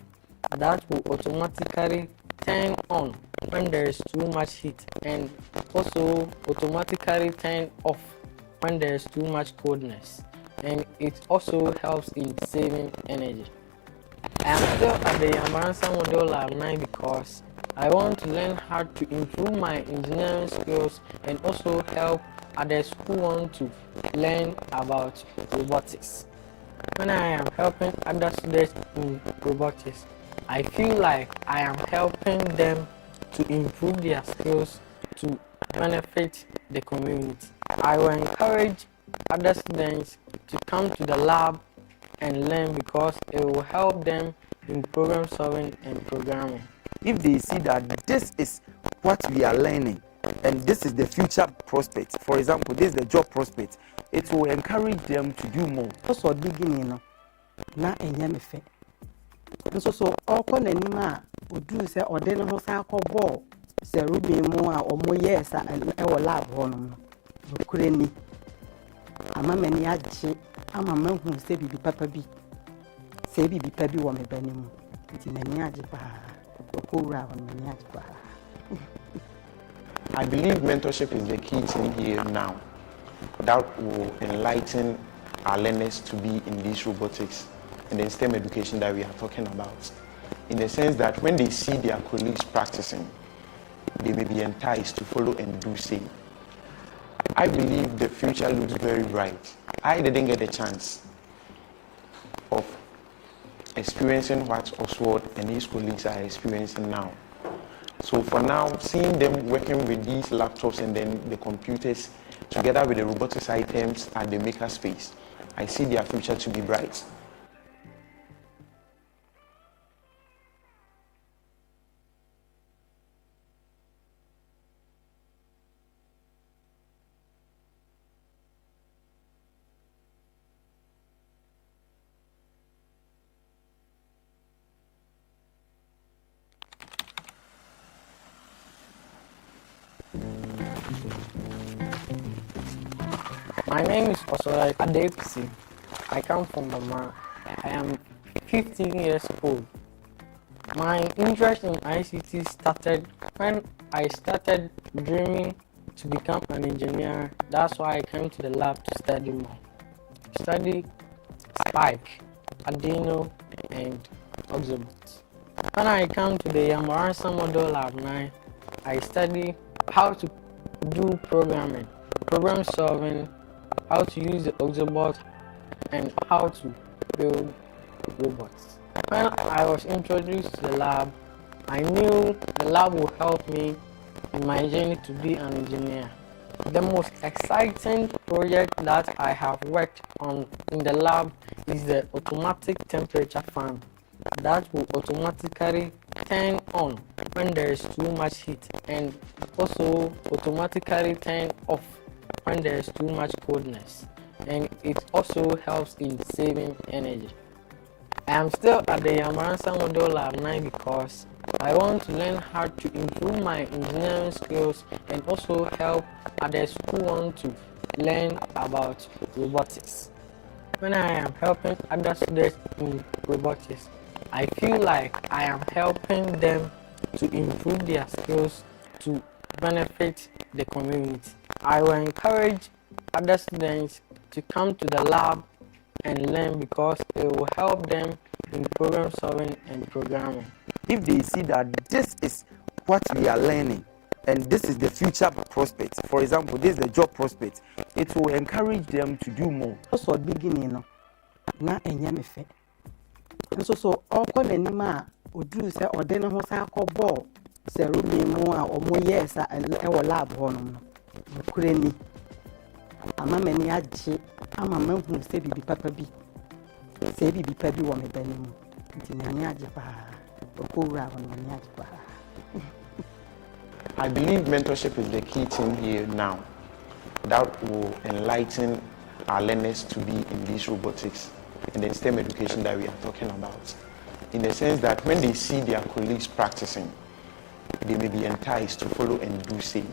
that will automatically turn on when there is too much heat and also automatically turn off when there is too much coldness, and it also helps in saving energy. I am still at the Yamaransa Model Lab 9 because I want to learn how to improve my engineering skills and also help others who want to learn about robotics. When I am helping other students in robotics, I feel like I am helping them to improve their skills to benefit the community. I will encourage other students to come to the lab and learn because it will help them in problem solving and programming. If they see that this is what we are learning and this is the future prospect, for example, this is the job prospect, it will encourage them to do more. Also, beginning na enyame fe. nso so ọkọ n'anim a oduru sɛ ɔde ne ho san akɔ bɔɔl sɛ rubi mu a ɔmo yɛ sa ɛwɔ lab hɔ nom no nokure ni ama m'ani agye ama mahu sɛ bibi papa bi sɛ bibi pa bi wɔ me ba ne mu nti m'ani agye paa ɔkɔwura hɔ no m'ani agye paa. I believe mentorship is the key thing here now that will enlighten our learners to be in this robotics and the STEM education that we are talking about. In the sense that when they see their colleagues practicing, they may be enticed to follow and do same. I believe the future looks very bright. I didn't get a chance of experiencing what Oswald and his colleagues are experiencing now. So for now, seeing them working with these laptops and then the computers together with the robotics items at the makerspace, I see their future to be bright. My name is Osola Adepsi. I come from Mama. I am 15 years old. My interest in ICT started when I started dreaming to become an engineer. That's why I came to the lab to study more. Study Spike, Arduino, and Oxobot. When I come to the Yamaransa Model Lab 9, I study how to do programming, problem solving, how to use the Oxobot, and how to build robots. When I was introduced to the lab, I knew the lab would help me in my journey to be an engineer. The most exciting project that I have worked on in the lab is the automatic temperature fan that will automatically turn on when there is too much heat and also automatically turn off when there is too much coldness, and it also helps in saving energy. I am still at the Yamaransa Model Lab 9 because I want to learn how to improve my engineering skills and also help others who want to learn about robotics. When I am helping other students in robotics, I feel like I am helping them to improve their skills to benefit the community. I will encourage other students to come to the lab and learn because it will help them in problem solving and programming. If they see that this is what we are learning and this is the future prospect, for example, this is the job prospect, it will encourage them to do more. Also beginning na enye me fe. Nso so ọkọ n'anim a oduru sɛ ɔde ne ho san akɔ bɔɔl sɛ rubi mu a ɔmo yɛ sa ɛwɔ lab hɔ nom no nokure ni ama m'ani agye ama mahu sɛ bibi papa bi sɛ bibi pa bi wɔ me ba ne mu nti m'ani agye paa ɔkɔwura hɔ no m'ani agye paa. I believe mentorship is the key thing here now that will enlighten our learners to be in this robotics and the STEM education that we are talking about. In the sense that when they see their colleagues practicing, they may be enticed to follow and do same.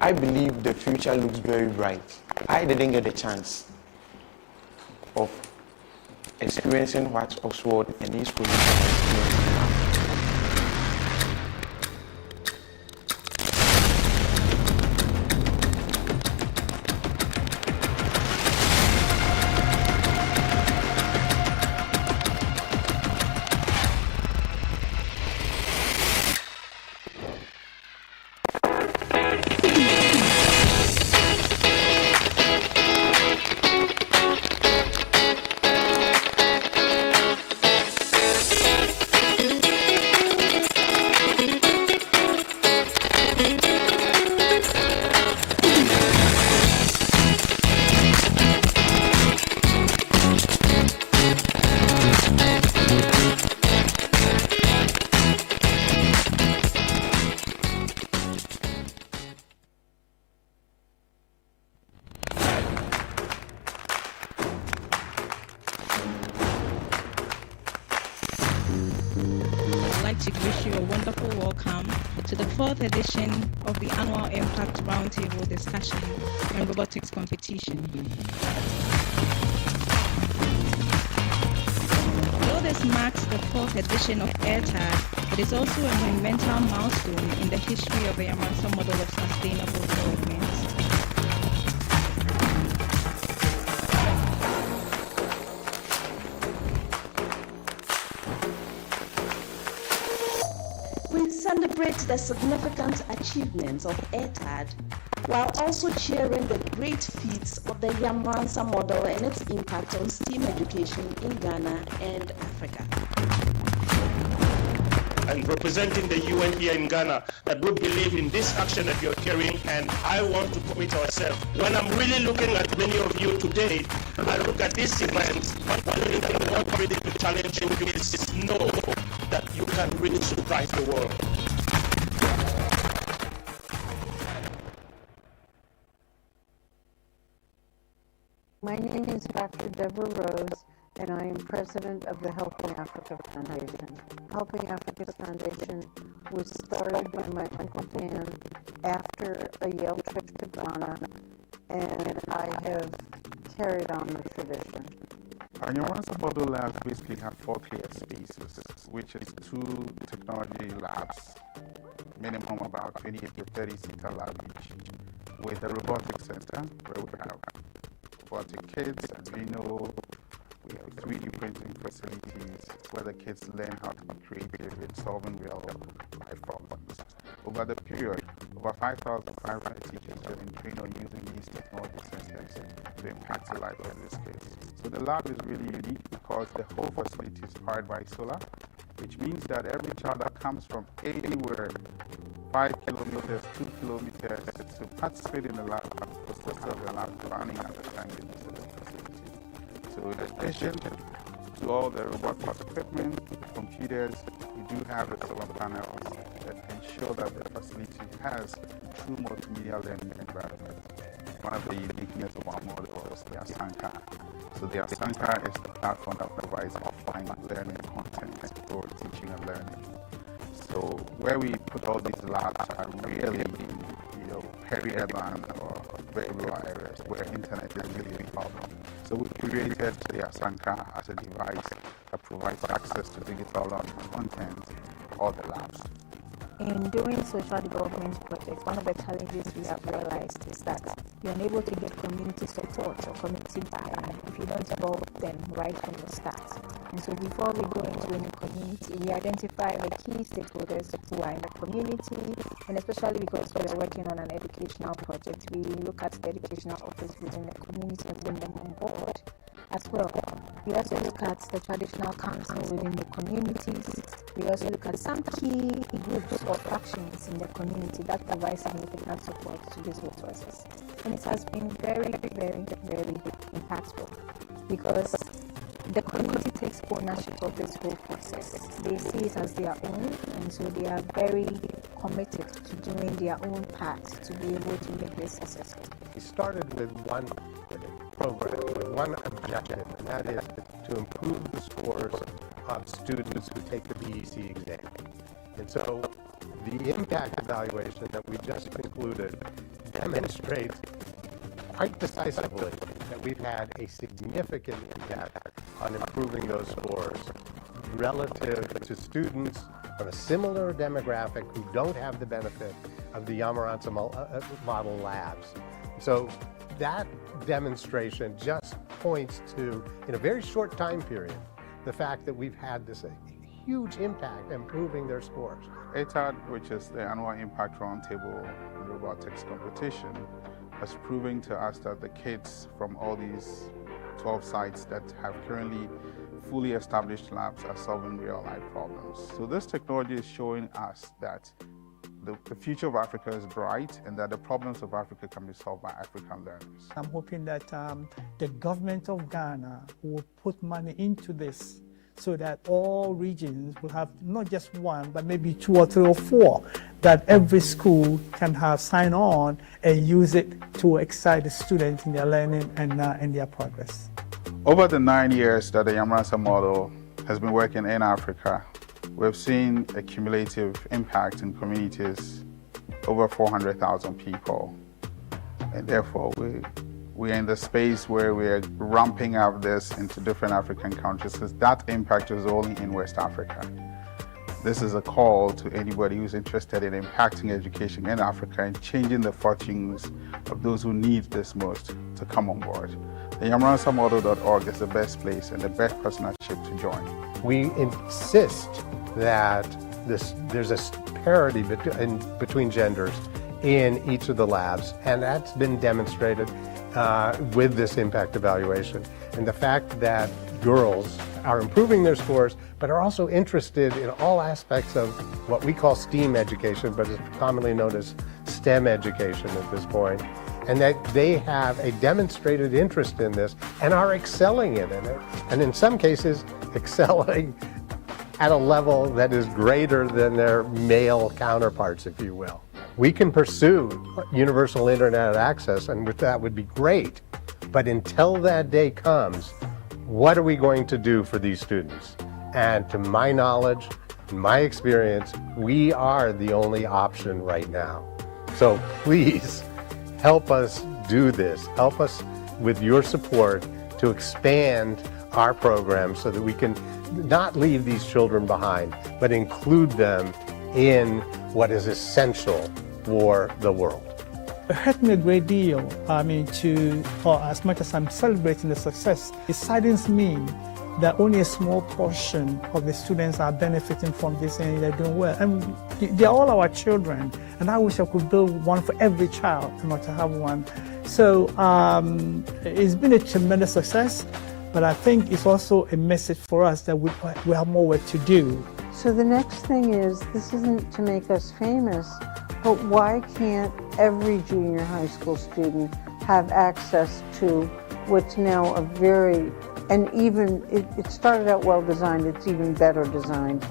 I believe the future looks very bright. I didn't get a chance of experiencing what Oswald and his colleagues are experiencing now. welcome to the 4th edition of the annual Impact Roundtable discussion and robotics competition. Though this marks the 4th edition of Airtad, it is also a monumental milestone in the history of the Yamansa model of sustainable development. We celebrate the significant achievements of Airtad while also cheering the great feats of the Yamansa model and its impact on STEAM education in Ghana and Africa. And representing the UN here in Ghana, that we believe in this action that you're carrying, and I want to commit ourselves. When I'm really looking at many of you today, I look at this event, one thing that I want really to challenge you is know that you can really surprise the world. My name is Dr. Deborah Rose, and I am president of the Helping Africa Foundation. Helping Africa Foundation was started by my Uncle Dan after a Yale trip to Ghana, and I have carried on the tradition. Our Yamansa model labs basically have 4 clear spaces, which is 2 technology labs, minimum about 28 to 30 seater lab each, with a robotics center where we have robotic kits, Arduino, we have 3D printing facilities where the kids learn how to be creative in solving real life problems. Over the period, over 5,500 teachers have been trained on using these technology centers to impact the life of these kids. So the lab is really unique because the whole facility is powered by solar, which means that every child that comes from anywhere, 5 kilometers, 2 kilometers, to participate in the lab, process of the lab running at the time they visit the facility. So in addition to all the robotics equipment, computers, we do have the solar panels that ensure that the facility has true multimedia learning environment. One of the uniqueness of our model is the Asanka. So the Asanka is the platform that provides offline learning content for teaching and learning. So where we put all these labs are really in, peri-urban or very rural areas where internet is really a problem. So we created the Asanka as a device that provides access to digital learning content for all the labs. In doing social development projects, one of the challenges we have realized is that you're unable to get community support or community buy-in if you don't involve them right from the start. And so before we go into any community, we identify the key stakeholders who are in the community, and especially because we are working on an educational project, we look at the educational office within the community and bring them on board as well. We also look at the traditional council within the communities. We also look at some key groups or factions in the community that provide significant support to these resources. And it has been very, very, very impactful because the community takes ownership of this whole process. They see it as their own, and so they are very committed to doing their own part to be able to make this successful. We started with one program, with one objective, and that is to improve the scores of students who take the BEC exam. And so the impact evaluation that we just concluded demonstrates quite decisively that we've had a significant impact on improving those scores relative to students from a similar demographic who don't have the benefit of the Yamansa model labs. So that demonstration just points to, in a very short time period, the fact that we've had this huge impact improving their scores. Airtad, which is the annual Impact Roundtable Robotics competition, has proven to us that the kids from all these 12 sites that have currently fully established labs are solving real-life problems. So this technology is showing us that the future of Africa is bright and that the problems of Africa can be solved by African learners. I'm hoping that the government of Ghana will put money into this so that all regions will have not just one, but maybe 2 or 3 or 4, that every school can have sign on and use it to excite the students in their learning and their progress. Over the 9 years that the Yamansa model has been working in Africa, we've seen a cumulative impact in communities over 400,000 people. And therefore, we're in the space where we're ramping up this into different African countries, because that impact is only in West Africa. This is a call to anybody who's interested in impacting education in Africa and changing the fortunes of those who need this most to come on board. The yamransamodel.org is the best place and the best partnership to join. We insist that there's a parity between genders in each of the labs, and that's been demonstrated with this impact evaluation. And the fact that girls are improving their scores, but are also interested in all aspects of what we call STEAM education, but is commonly known as STEM education at this point, and that they have a demonstrated interest in this and are excelling in it, and in some cases excelling at a level that is greater than their male counterparts, if you will. We can pursue universal internet access, and that would be great, but until that day comes, what are we going to do for these students? And to my knowledge, in my experience, we are the only option right now. So please help us do this. Help us with your support to expand our program so that we can not leave these children behind, but include them in what is essential for the world. It hurt me a great deal. As much as I'm celebrating the success, it saddens me that only a small portion of the students are benefiting from this and they're doing well. And they're all our children, and I wish I could build one for every child, not to have one. So it's been a tremendous success, but I think it's also a message for us that we have more work to do. So the next thing is, this isn't to make us famous, but why can't every junior high school student have access to what's now a very, and even, it started out well designed, it's even better designed.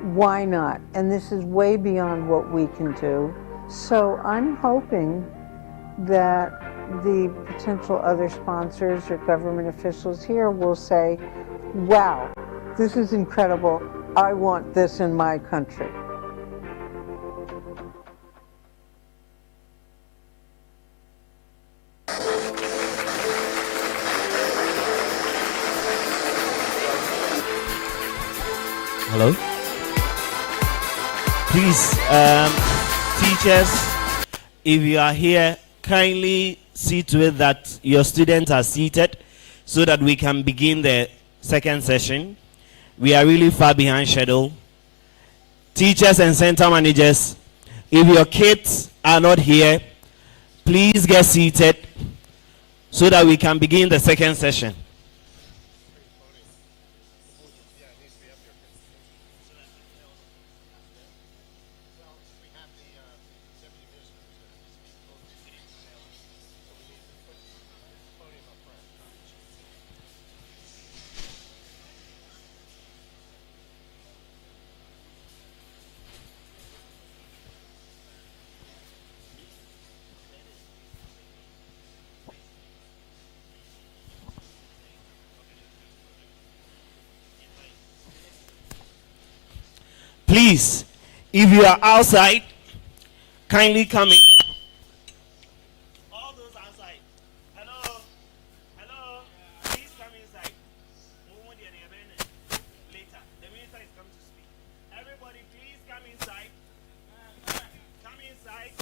Why not? And this is way beyond what we can do. So I'm hoping that the potential other sponsors or government officials here will say, wow, this is incredible. I want this in my country. Hello? Please, teachers, if you are here, kindly see to it that your students are seated so that we can begin the second session. We are really far behind schedule. Teachers and center managers, if your kids are not here, please get seated so that we can begin the second session. Please, if you are outside, kindly come in. All those outside. Hello? Hello? Please come inside. Later. The minister is coming to speak. Everybody, please come inside. Come inside.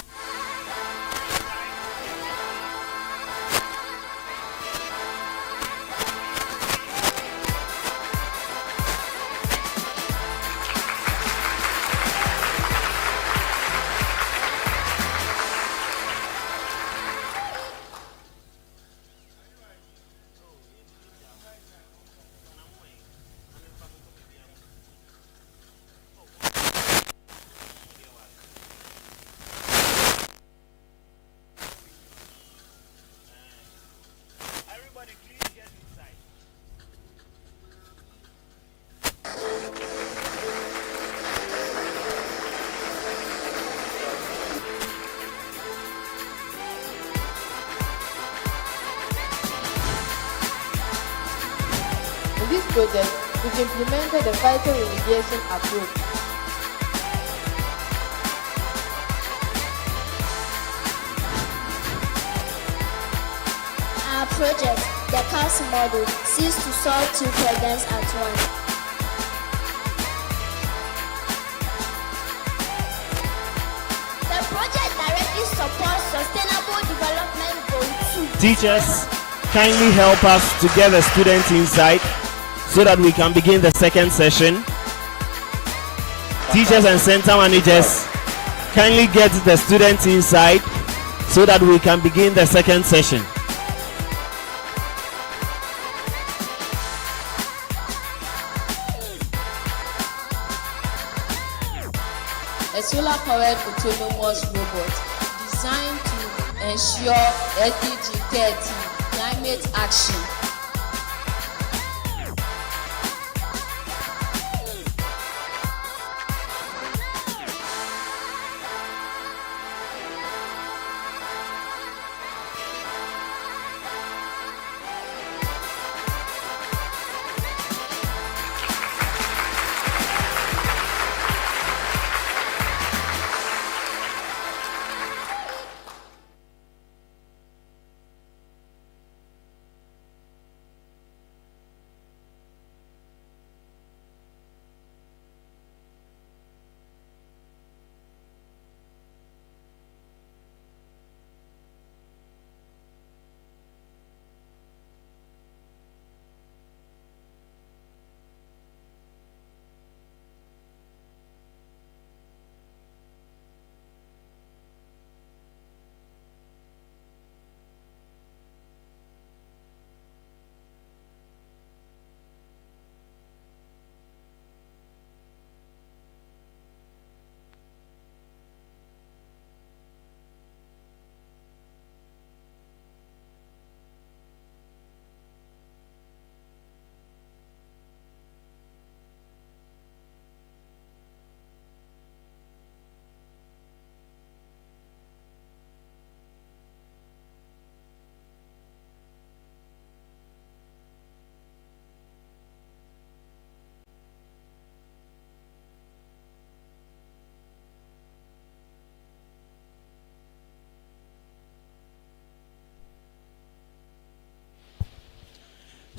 In this project, we've implemented a vital remediation approach project, the CAS model, seeks to solve two problems at once. The project directly supports sustainable development goal 2. Teachers, kindly help us to get the students inside so that we can begin the second session. Teachers and center managers, kindly get the students inside so that we can begin the second session. A solar-powered autonomous robot designed to ensure SDG 30 climate action.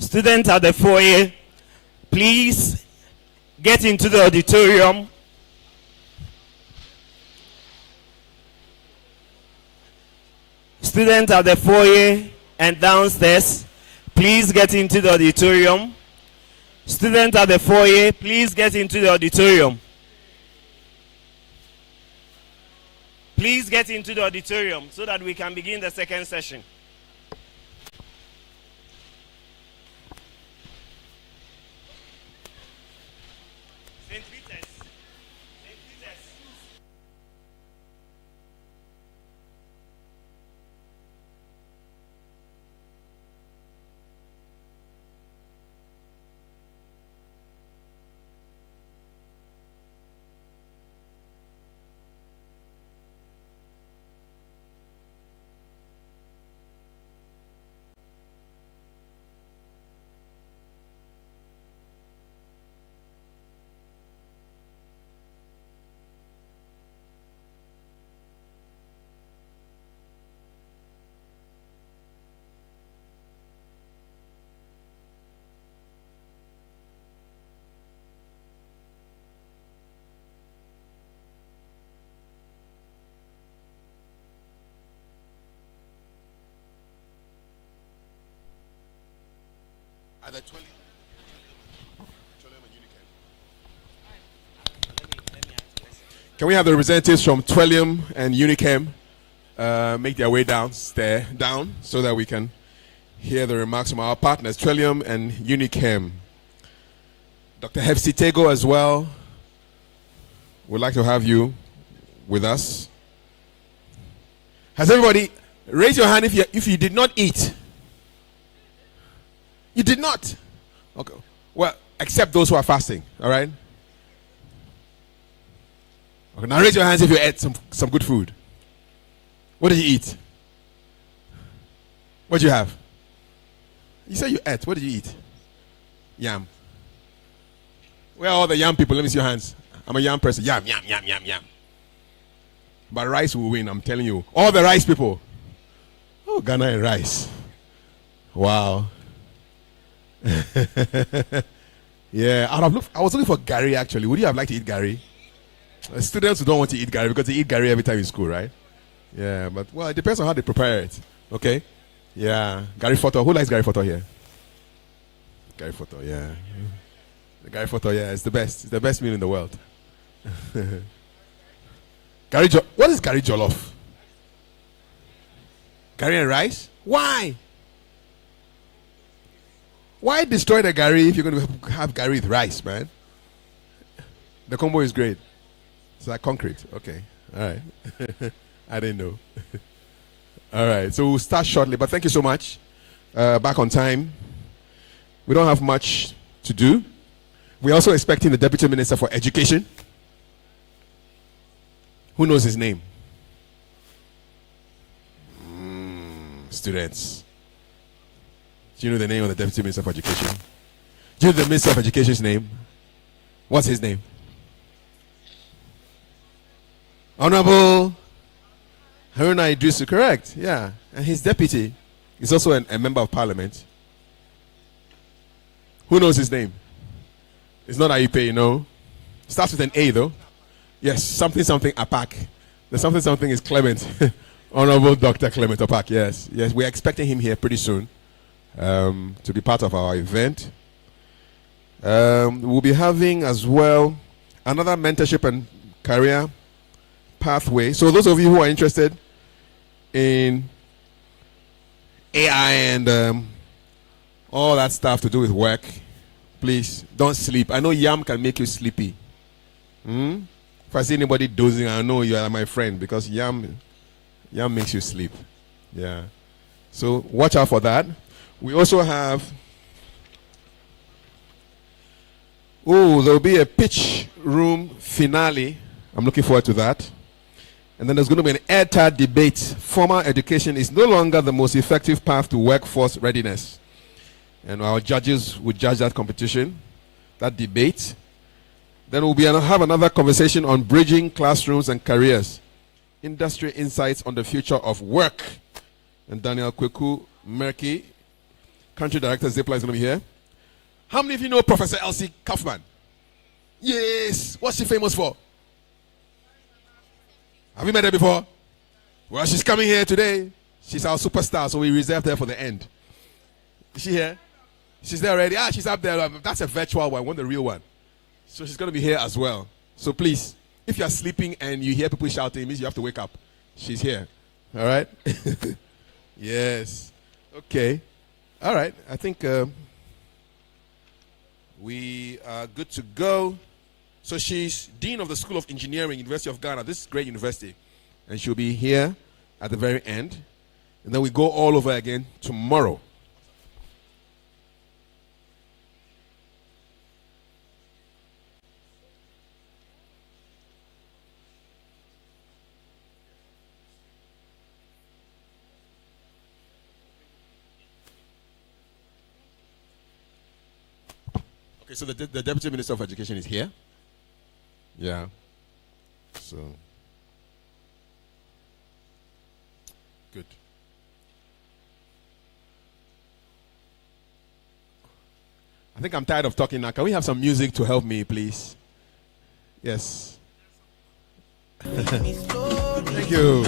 Students at the foyer, please get into the auditorium. Students at the foyer and downstairs, please get into the auditorium. Students at the foyer, please get into the auditorium. Please get into the auditorium so that we can begin the second session. Can we have the representatives from Twillium and Unichem make their way down so that we can hear the remarks from our partners, Twillium and Unichem. Dr. Hefsi Tego as well. We'd like to have you with us. Has everybody raise your hand if you did not eat? You did not. Okay. Well, except those who are fasting. All right. Okay. Now raise your hands if you ate some good food. What did you eat? What did you have? You said you ate. What did you eat? Yam. Where are all the yam people? Let me see your hands. I'm a yam person. Yam, yam, yam, yam, yam. But rice will win, I'm telling you. All the rice people. Oh, Ghana and rice. Wow. Yeah, I was looking for Gary actually. Would you have liked to eat Gary? Students who don't want to eat Gary because they eat Gary every time in school, right? Yeah, but well, it depends on how they prepare it. Okay? Yeah. Gary Photo. Who likes Gary Photo here? Gary Photo, yeah. The Gary Photo, yeah, it's the best. It's the best meal in the world. What is Gary Jollof? Gary and rice? Why? Why destroy the Gary if you're going to have Gary with rice, man? The combo is great. It's like concrete. Okay. All right. I didn't know. All right. So we'll start shortly, but thank you so much. Back on time. We don't have much to do. We're also expecting the Deputy Minister for Education. Who knows his name? Students. Do you know the name of the Deputy Minister for Education? Do you know the Minister of Education's name? What's his name? Honorable Haruna Idrisu, correct? Yeah. And his deputy is also a member of parliament. Who knows his name? It's not Aipe, you know. Starts with an A though. Yes, something Apak. The something is Clement. Honorable Dr. Clement Apak, yes. Yes, we're expecting him here pretty soon to be part of our event. We'll be having as well another mentorship and career pathway. So those of you who are interested in AI and all that stuff to do with work, please don't sleep. I know Yam can make you sleepy. If I see anybody dozing, I know you are my friend because Yam makes you sleep. Yeah. So watch out for that. We also have there'll be a pitch room finale. I'm looking forward to that. And then there's going to be an Airtad debate. Formal education is no longer the most effective path to workforce readiness. And our judges will judge that competition, that debate. Then we'll have another conversation on bridging classrooms and careers. Industry insights on the future of work. And Daniel Kweku Merki, Country Director Zipla, is going to be here. How many of you know Professor Elsie Kaufman? Yes. What's she famous for? Have you met her before? Well, she's coming here today. She's our superstar, so we reserved her for the end. Is she here? She's there already. She's up there. That's a virtual one, the real one. So she's going to be here as well. So please, if you're sleeping and you hear people shouting, it means you have to wake up. She's here. All right? Yes. Okay. All right. I think we are good to go. So she's Dean of the School of Engineering, University of Ghana. This is great university. And she'll be here at the very end. And then we go all over again tomorrow. Okay, so the Deputy Minister of Education is here. Yeah. So. Good. I think I'm tired of talking now. Can we have some music to help me, please? Yes. Thank you.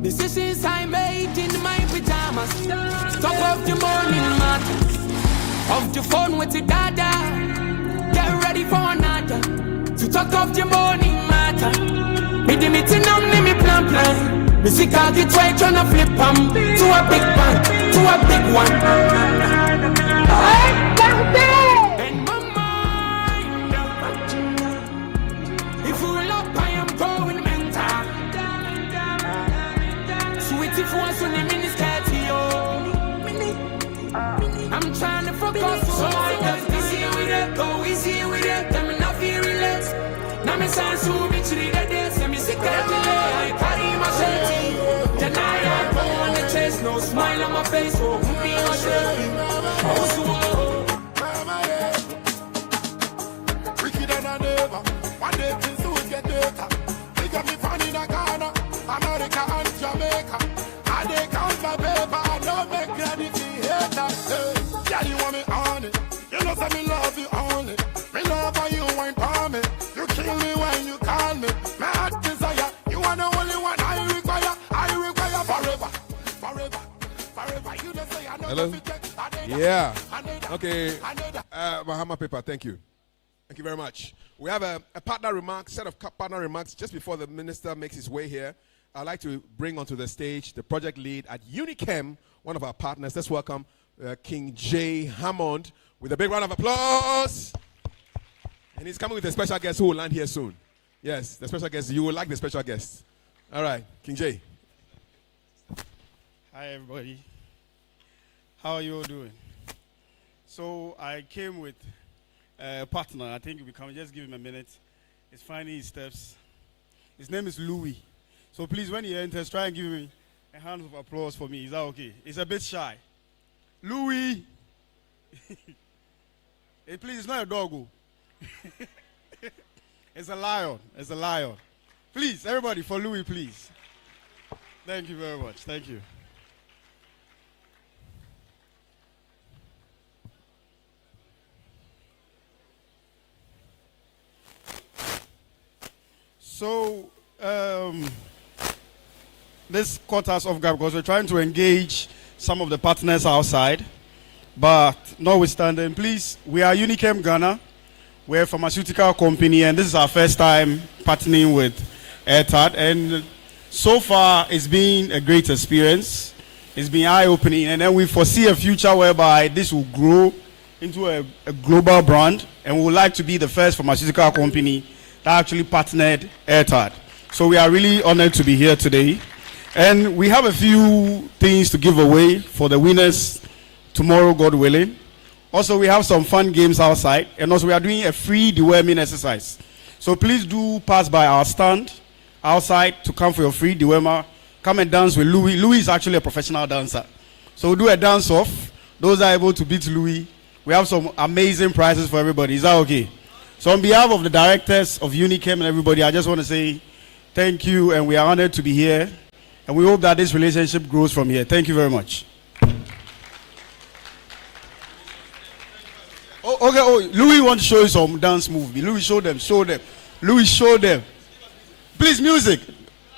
Decisions I made in my pajamas. Stop off the morning matters. Off the phone with the dada. Get ready for another. To talk of the morning matter. Me the meeting on me plan. Music I'll get right tryna flip to a big bang, to a big one. In my mind, if we look, I am going mental. Sweetie for us on the miniskirt, I'm trying to focus, so I just easy with it, go easy with it. I'm not feel relaxed. Now me sound so bitch, the day, send me sick of I carry my shirt. Then I go on the chest, no smile on my face, oh, me on shirt. Wicked and I never. One day things will get better. They got me found in Ghana, America and Jamaica. And they count my paper, I don't make credit for haters. Yeah, you want me on it. You know say me love you only. Me love how you ain't for me. You kill me when you call me. My heart desire. You are the only one I require forever. You just say I know. Hello? Yeah. Okay. Mahama Paper, thank you. Thank you very much. We have a partner remarks, set of partner remarks just before the minister makes his way here. I'd like to bring onto the stage the project lead at Unichem, one of our partners. Let's welcome King J. Hammond with a big round of applause. And he's coming with a special guest who will land here soon. Yes, the special guest. You will like the special guest. All right, King J. Hi, everybody. How are you all doing? So I came with a partner. I think we can just give him a minute. He's finding his steps. His name is Louis. So please, when he enters, try and give me a hand of applause for me. Is that okay? He's a bit shy. Louis! Hey, please, it's not a doggo. It's a lion. It's a lion. Please, everybody, for Louis, please. Thank you very much. Thank you. So, this caught us off guard because we're trying to engage some of the partners outside. But notwithstanding, please, we are Unichem Ghana. We're a pharmaceutical company, and this is our first time partnering with Airtad. And so far, it's been a great experience. It's been eye-opening, and then we foresee a future whereby this will grow into a global brand, and we would like to be the first pharmaceutical company that actually partnered Airtad. So we are really honored to be here today. And we have a few things to give away for the winners tomorrow, God willing. Also, we have some fun games outside. And also, we are doing a free deworming exercise. So please do pass by our stand outside to come for your free dewormer. Come and dance with Louis. Louis is actually a professional dancer. So we'll do a dance-off. Those are able to beat Louis. We have some amazing prizes for everybody. Is that okay? So on behalf of the directors of Unichem and everybody, I just want to say thank you, and we are honored to be here. And we hope that this relationship grows from here. Thank you very much. Oh, okay. Oh, Louis wants to show you some dance move. Louis, show them. Louis, show them. Please, music.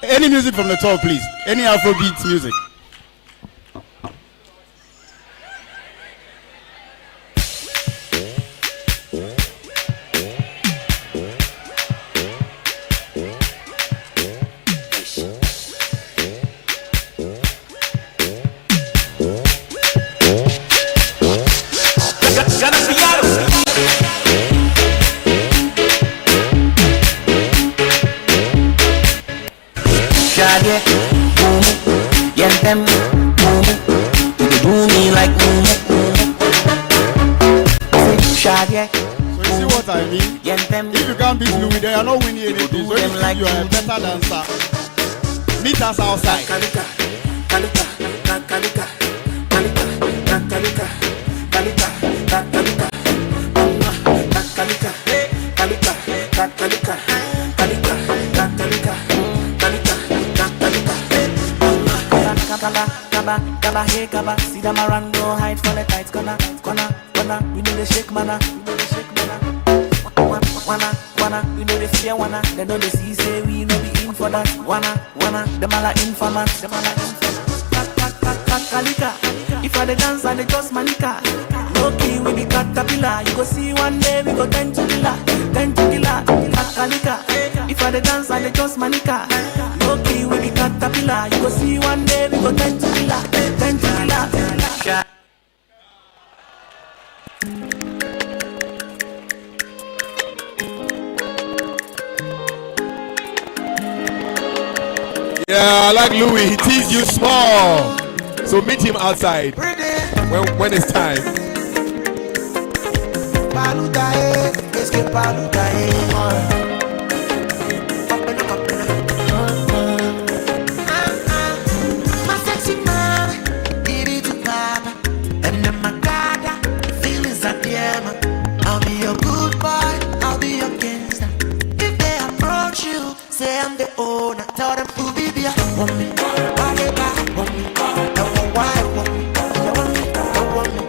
Any music from the top, please. Any Afrobeat music. can't beat Louis, they are not winning anything. So if you think you are a better dancer, meet us outside. Gaba, hey gaba, see them around, go hide for the tight corner, we know the shake mana, wanna, we know the fear wanna, they know the see say we know be in for that, wanna, them all are informant, kalika, if I the dance and the just manica, no key we be caterpillar, you go see one day we go 10 to killer, kalika, if I the dance and the just manica, no key we be caterpillar, you go see one day we go 10 to killer. Yeah, I like Louis. He teased you small. So meet him outside when it's time. My sexy man, give it to Papa. And then my God, feelings are there. I'll be your good boy, I'll be your gangster. If they approach you, say I'm the owner. Tell them to be there. Want me, want me, want me. Why want me? Want me, want me.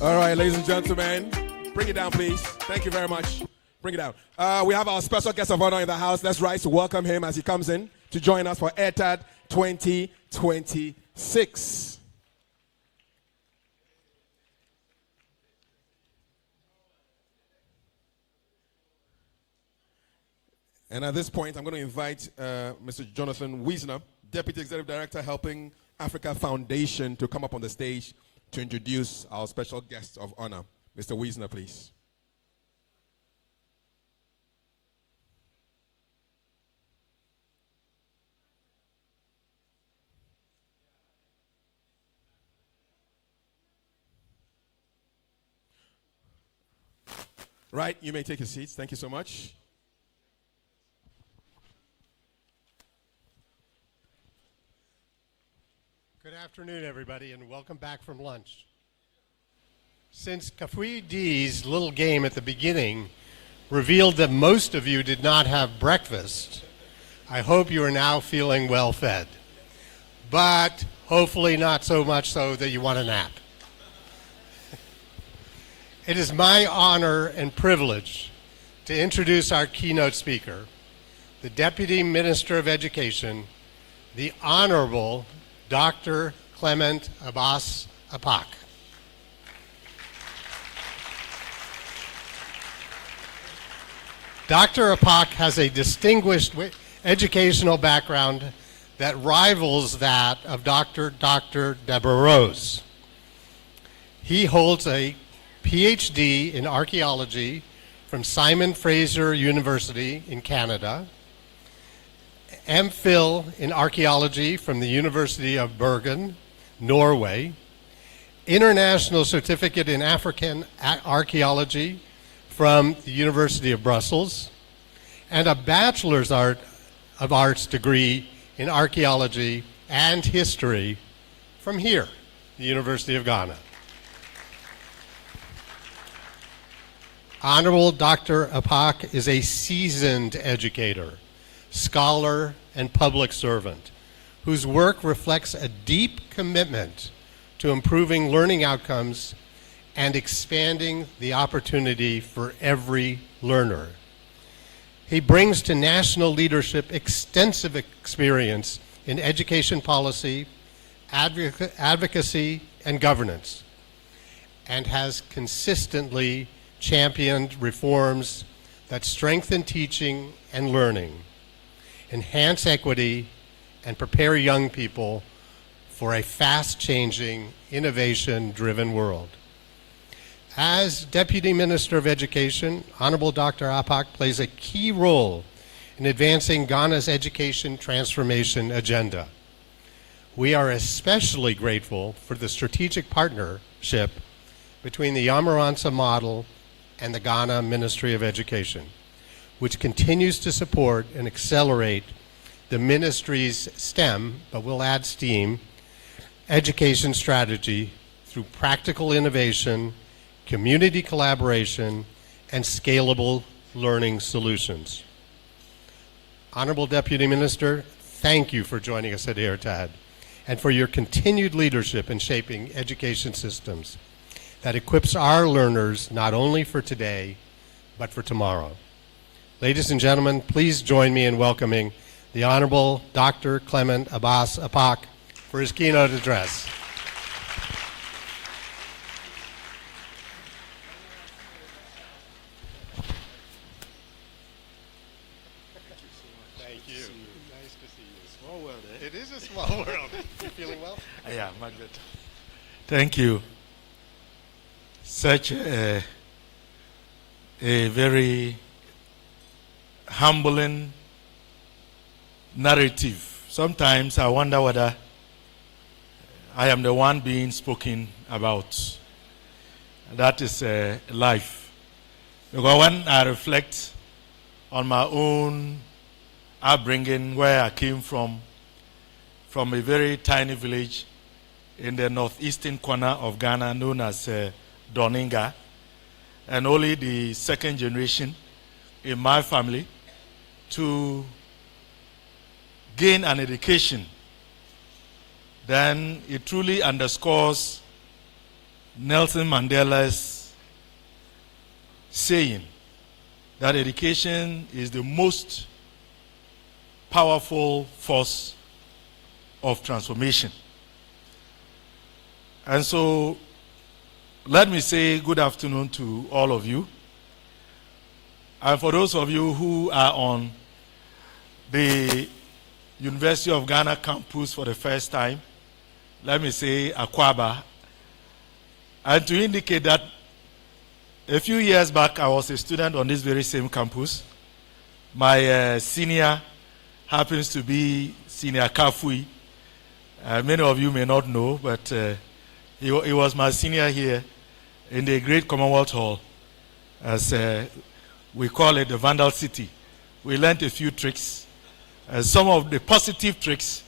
All right, ladies and gentlemen, bring it down, please. Thank you very much. Bring it down. We have our special guest of honor in the house. Let's rise to welcome him as he comes in to join us for Airtad 2026. And at this point, I'm going to invite Mr. Jonathan Wiesner, Deputy Executive Director helping Africa Foundation, to come up on the stage to introduce our special guest of honor. Mr. Wiesner, please. Right, you may take your seats. Thank you so much. Good afternoon, everybody, and welcome back from lunch. Since Kafui D's little game at the beginning revealed that most of you did not have breakfast, I hope you are now feeling well fed, but hopefully not so much so that you want a nap. It is my honor and privilege to introduce our keynote speaker, the Deputy Minister of Education, the Honorable Dr. Clement Abbas Apak. Dr. Apak has a distinguished educational background that rivals that of Dr. Deborah Rose. He holds a PhD in archaeology from Simon Fraser University in Canada, MPhil in archaeology from the University of Bergen, Norway, International Certificate in African Archaeology from the University of Brussels, and a Bachelor's of Arts degree in archaeology and history from here, the University of Ghana. Honorable Dr. Apak is a seasoned educator, scholar, and public servant whose work reflects a deep commitment to improving learning outcomes and expanding the opportunity for every learner. He brings to national leadership extensive experience in education policy, advocacy, and governance, and has consistently championed reforms that strengthen teaching and learning, enhance equity, and prepare young people for a fast-changing, innovation-driven world. As Deputy Minister of Education, Honorable Dr. Apak plays a key role in advancing Ghana's education transformation agenda. We are especially grateful for the strategic partnership between the Yamaransa model and the Ghana Ministry of Education, which continues to support and accelerate the ministry's STEM, but we'll add STEAM, education strategy through practical innovation, community collaboration, and scalable learning solutions. Honorable Deputy Minister, thank you for joining us at Airtad and for your continued leadership in shaping education systems that equips our learners not only for today, but for tomorrow. Ladies and gentlemen, please join me in welcoming the Honorable Dr. Clement Abbas Apak for his keynote address. Thank you. Nice to see you. Small world, eh? It is a small world. You feeling well? Yeah, Margaret. Thank you. Such a very humbling narrative. Sometimes I wonder whether I am the one being spoken about. That is life. Because when I reflect on my own upbringing, where I came from a very tiny village in the northeastern corner of Ghana known as Doninga, and only the second generation in my family to gain an education, then it truly underscores Nelson Mandela's saying that education is the most powerful force of transformation. And so, let me say good afternoon to all of you. And for those of you who are on the University of Ghana campus for the first time, let me say Akwaba. And to indicate that a few years back, I was a student on this very same campus. My senior happens to be Senior Kafui. Many of you may not know, but he was my senior here in the Great Commonwealth Hall. as we call it, the Vandal City. We learned a few tricks. Some of the positive tricks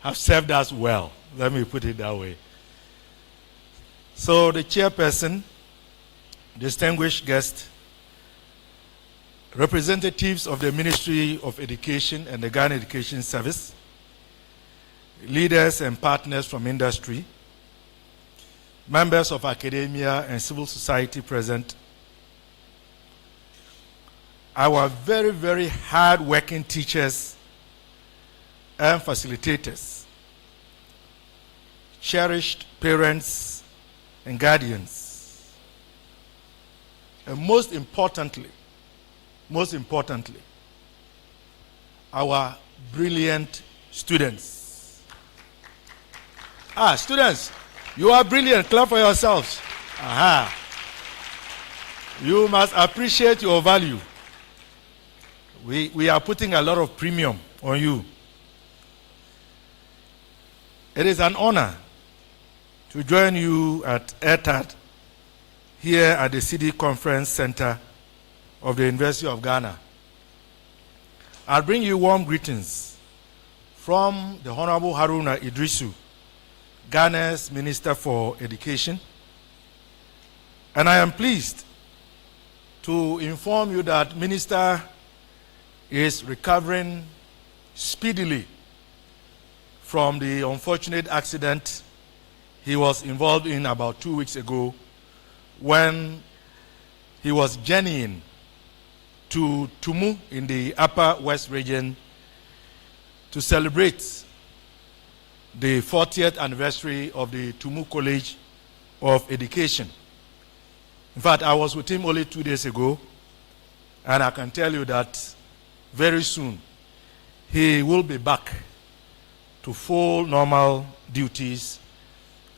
have served us well. Let me put it that way. So the chairperson, distinguished guests, representatives of the Ministry of Education and the Ghana Education Service, leaders and partners from industry, members of academia and civil society present, our very, very hard-working teachers and facilitators, cherished parents and guardians, and most importantly, our brilliant students. Students, you are brilliant. Clap for yourselves. Aha. You must appreciate your value. We are putting a lot of premium on you. It is an honor to join you at Airtad here at the City Conference Center of the University of Ghana. I'll bring you warm greetings from the Honorable Haruna Idrisu, Ghana's Minister for Education. And I am pleased to inform you that Minister is recovering speedily from the unfortunate accident he was involved in about 2 weeks ago when he was journeying to Tumu in the Upper West region to celebrate the 40th anniversary of the Tumu College of Education. In fact, I was with him only 2 days ago, and I can tell you that very soon he will be back to full normal duties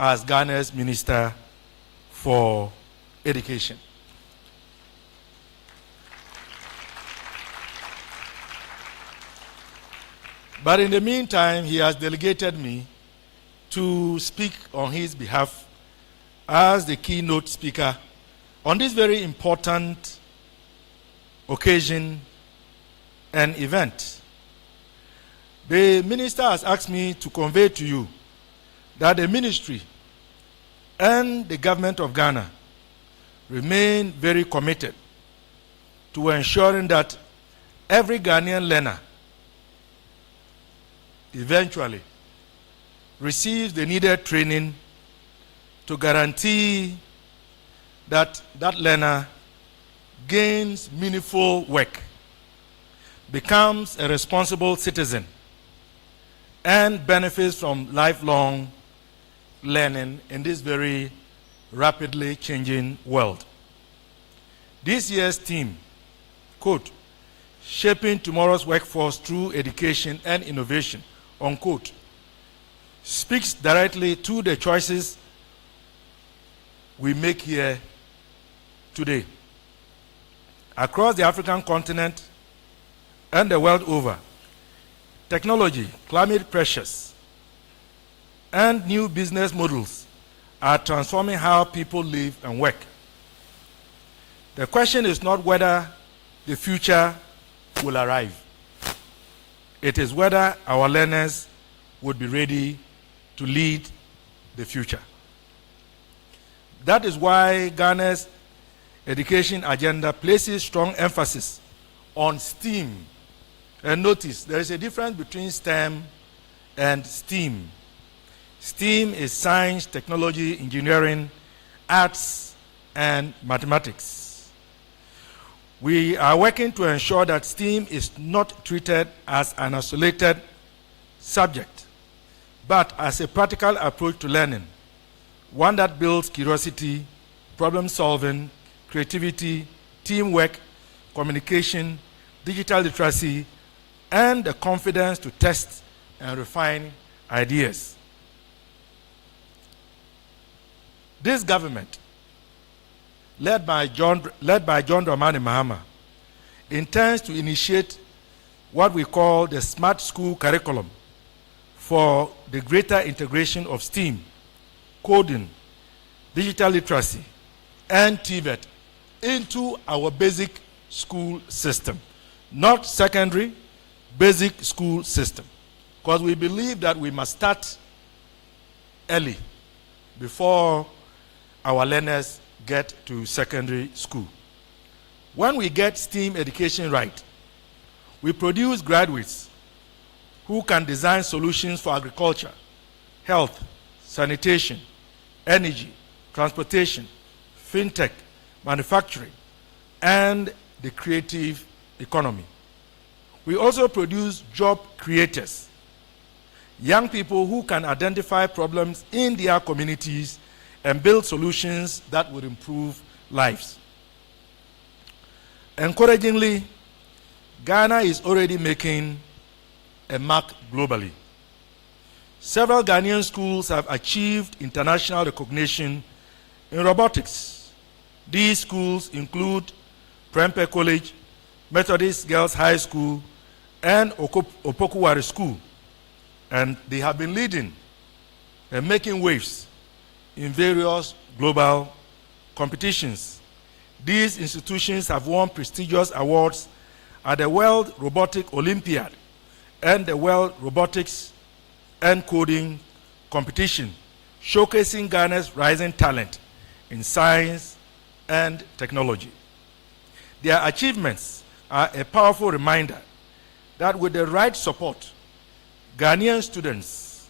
as Ghana's Minister for Education. But in the meantime, he has delegated me to speak on his behalf as the keynote speaker on this very important occasion and event. The minister has asked me to convey to you that the ministry and the government of Ghana remain very committed to ensuring that every Ghanaian learner eventually receives the needed training to guarantee that that learner gains meaningful work, becomes a responsible citizen, and benefits from lifelong learning in this very rapidly changing world. This year's theme, quote, "Shaping Tomorrow's Workforce Through Education and Innovation," unquote, speaks directly to the choices we make here today. Across the African continent and the world over, technology, climate pressures, and new business models are transforming how people live and work. The question is not whether the future will arrive. It is whether our learners would be ready to lead the future. That is why Ghana's education agenda places strong emphasis on STEAM. And notice, there is a difference between STEM and STEAM. STEAM is science, technology, engineering, arts, and mathematics. We are working to ensure that STEAM is not treated as an isolated subject, but as a practical approach to learning, one that builds curiosity, problem solving, creativity, teamwork, communication, digital literacy, and the confidence to test and refine ideas. This government, led by John Dramani Mahama, intends to initiate what we call the Smart School Curriculum for the greater integration of STEAM, coding, digital literacy, and TVET into our basic school system. Not secondary, basic school system. Because we believe that we must start early before our learners get to secondary school. When we get STEAM education right, we produce graduates who can design solutions for agriculture, health, sanitation, energy, transportation, fintech, manufacturing, and the creative economy. We also produce job creators, young people who can identify problems in their communities and build solutions that would improve lives. Encouragingly, Ghana is already making a mark globally. Several Ghanaian schools have achieved international recognition in robotics. These schools include Prempeh College, Methodist Girls High School, and Opokuwari School. And they have been leading and making waves in various global competitions. These institutions have won prestigious awards at the World Robotic Olympiad and the World Robotics and Coding Competition, showcasing Ghana's rising talent in science and technology. Their achievements are a powerful reminder that with the right support, Ghanaian students,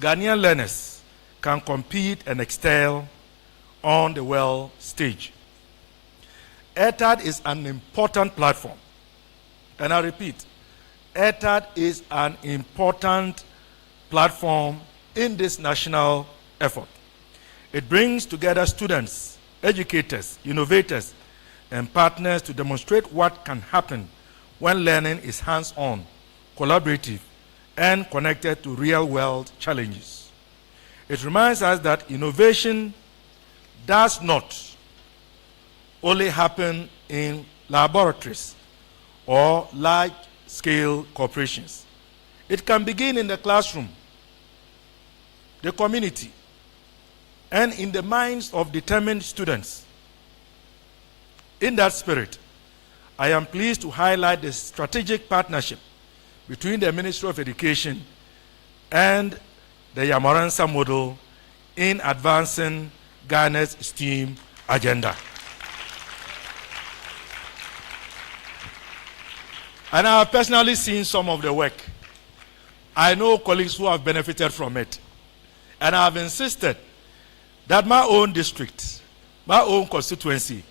Ghanaian learners can compete and excel on the world stage. Airtad is an important platform. And I repeat, Airtad is an important platform in this national effort. It brings together students, educators, innovators, and partners to demonstrate what can happen when learning is hands-on, collaborative, and connected to real-world challenges. It reminds us that innovation does not only happen in laboratories or large-scale corporations. It can begin in the classroom, the community, and in the minds of determined students. In that spirit, I am pleased to highlight the strategic partnership between the Ministry of Education and the Yamaransa model in advancing Ghana's STEAM agenda. And I have personally seen some of the work. I know colleagues who have benefited from it. And I have insisted that my own district, my own constituency,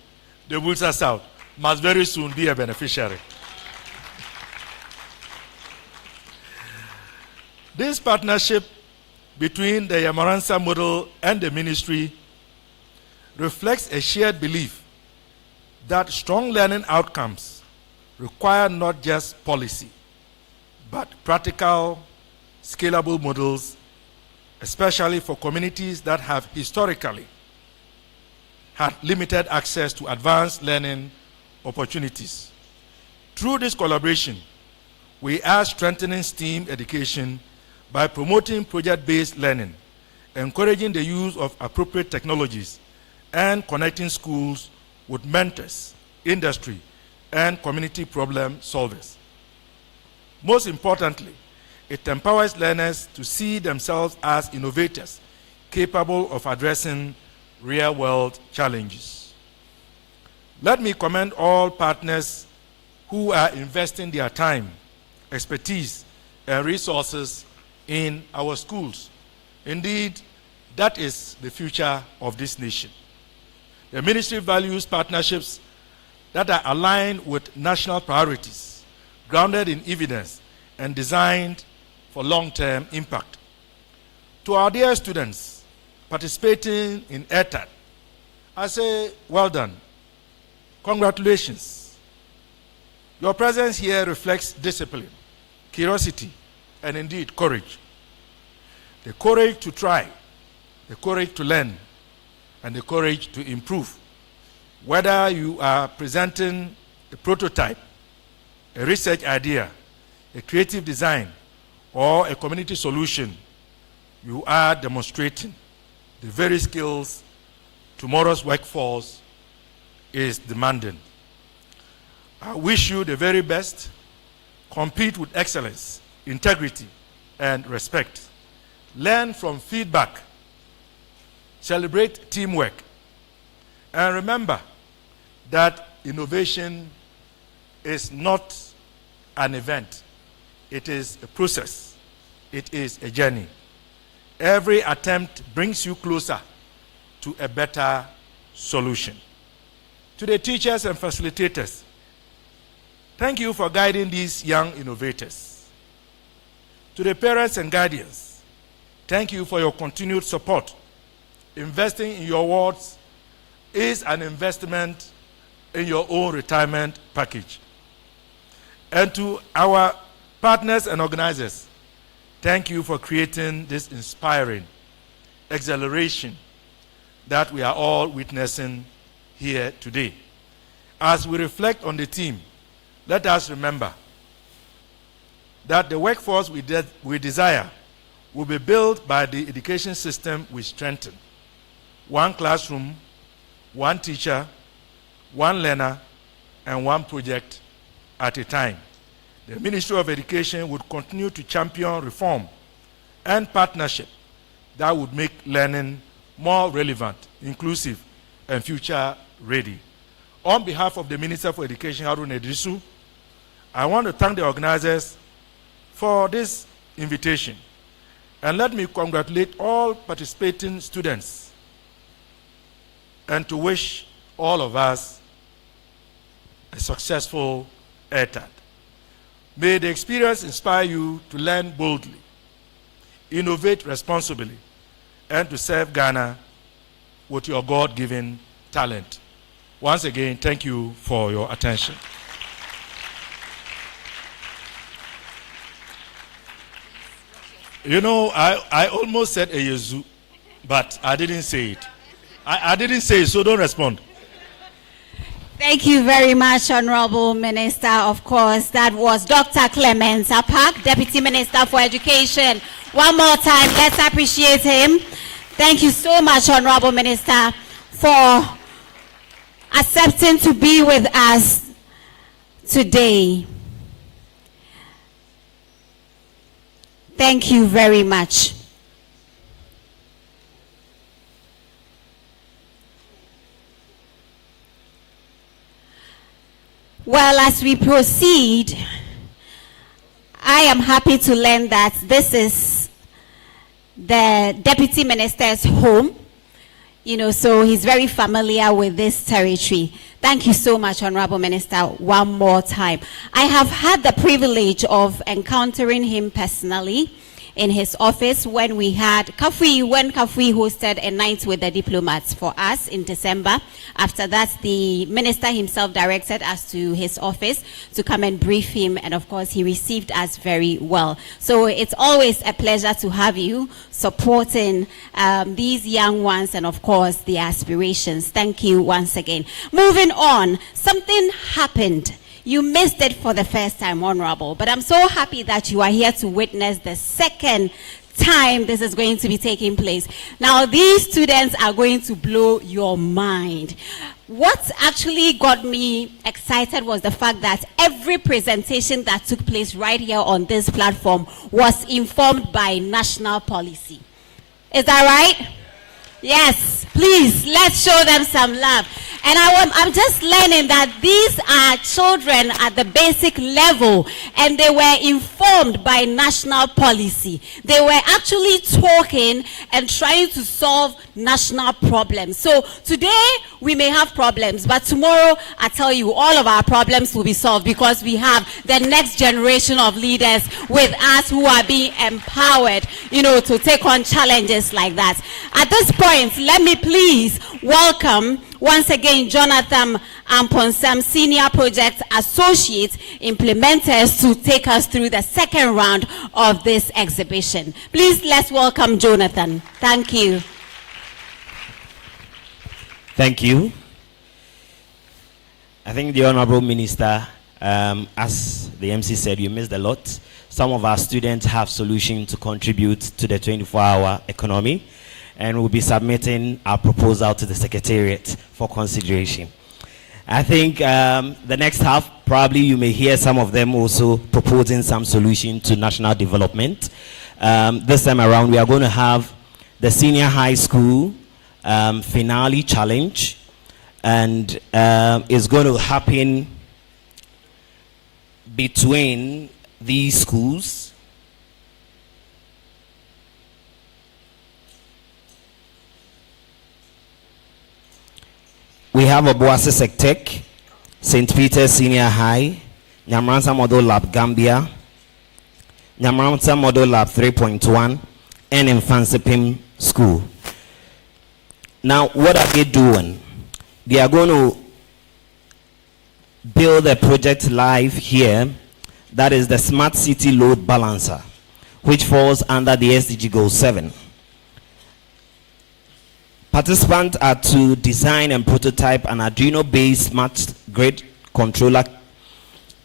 the Wulsa South, must very soon be a beneficiary. This partnership between the Yamaransa model and the ministry reflects a shared belief that strong learning outcomes require not just policy, but practical, scalable models, especially for communities that have historically had limited access to advanced learning opportunities. Through this collaboration, we are strengthening STEAM education by promoting project-based learning, encouraging the use of appropriate technologies, and connecting schools with mentors, industry, and community problem solvers. Most importantly, it empowers learners to see themselves as innovators capable of addressing real-world challenges. Let me commend all partners who are investing their time, expertise, and resources in our schools. Indeed, that is the future of this nation. The ministry values partnerships that are aligned with national priorities, grounded in evidence, and designed for long-term impact. To our dear students participating in Airtad, I say, well done. Congratulations. Your presence here reflects discipline, curiosity, and indeed courage. The courage to try, the courage to learn, and the courage to improve. Whether you are presenting a prototype, a research idea, a creative design, or a community solution, you are demonstrating the very skills tomorrow's workforce is demanding. I wish you the very best. Compete with excellence, integrity, and respect. Learn from feedback. Celebrate teamwork. And remember that innovation is not an event. It is a process. It is a journey. Every attempt brings you closer to a better solution. To the teachers and facilitators, thank you for guiding these young innovators. To the parents and guardians, thank you for your continued support. Investing in your wards is an investment in your own retirement package. And to our partners and organizers, thank you for creating this inspiring acceleration that we are all witnessing here today. As we reflect on the theme, let us remember that the workforce we desire will be built by the education system we strengthen. One classroom, one teacher, one learner, and one project at a time. The Ministry of Education would continue to champion reform and partnership that would make learning more relevant, inclusive, and future-ready. On behalf of the Minister for Education, Harun Idrisu, I want to thank the organizers for this invitation. And let me congratulate all participating students and to wish all of us a successful Airtad. May the experience inspire you to learn boldly, innovate responsibly, and to serve Ghana with your God-given talent. Once again, thank you for your attention. You know, I almost said a Yezu, but I didn't say it. I didn't say it, so don't respond. Thank you very much, Honorable Minister. Of course, that was Dr. Clemens Apak, Deputy Minister for Education. One more time, let's appreciate him. Thank you so much, Honorable Minister, for accepting to be with us today. Thank you very much. Well, as we proceed, I am happy to learn that this is the Deputy Minister's home. You know, so he's very familiar with this territory. Thank you so much, Honorable Minister, one more time. I have had the privilege of encountering him personally in his office when Kafui hosted a night with the diplomats for us in December. After that, the minister himself directed us to his office to come and brief him, and of course, he received us very well. So it's always a pleasure to have you supporting these young ones and of course, the aspirations. Thank you once again. Moving on, something happened. You missed it for the first time, Honorable, but I'm so happy that you are here to witness the second time this is going to be taking place. Now, these students are going to blow your mind. What actually got me excited was the fact that every presentation that took place right here on this platform was informed by national policy. Is that right? Yes, please, let's show them some love. And I'm just learning that these are children at the basic level, and they were informed by national policy. They were actually talking and trying to solve national problems. So today we may have problems, but tomorrow I tell you all of our problems will be solved because we have the next generation of leaders with us who are being empowered, you know, to take on challenges like that. At this point, let me please welcome once again Jonathan Amponsam, Senior Project Associate Implementers, to take us through the second round of this exhibition. Please, let's welcome Jonathan. Thank you. Thank you. I think the Honorable Minister, as the MC said, you missed a lot. Some of our students have solutions to contribute to the 24-hour economy, and we'll be submitting our proposal to the Secretariat for consideration. I think the next half, probably you may hear some of them also proposing some solution to national development. This time around, we are going to have the senior high school finale challenge, and it's going to happen between these schools. We have Obuasi Sectec, St. Peter's Senior High, Nyamransa Model Lab Gambia, Nyamransa Model Lab 3.1, and Infansipim School. Now, what are they doing? They are going to build a project live here, that is the Smart City Load Balancer, which falls under the SDG Goal 7. Participants are to design and prototype an Arduino-based smart grid controller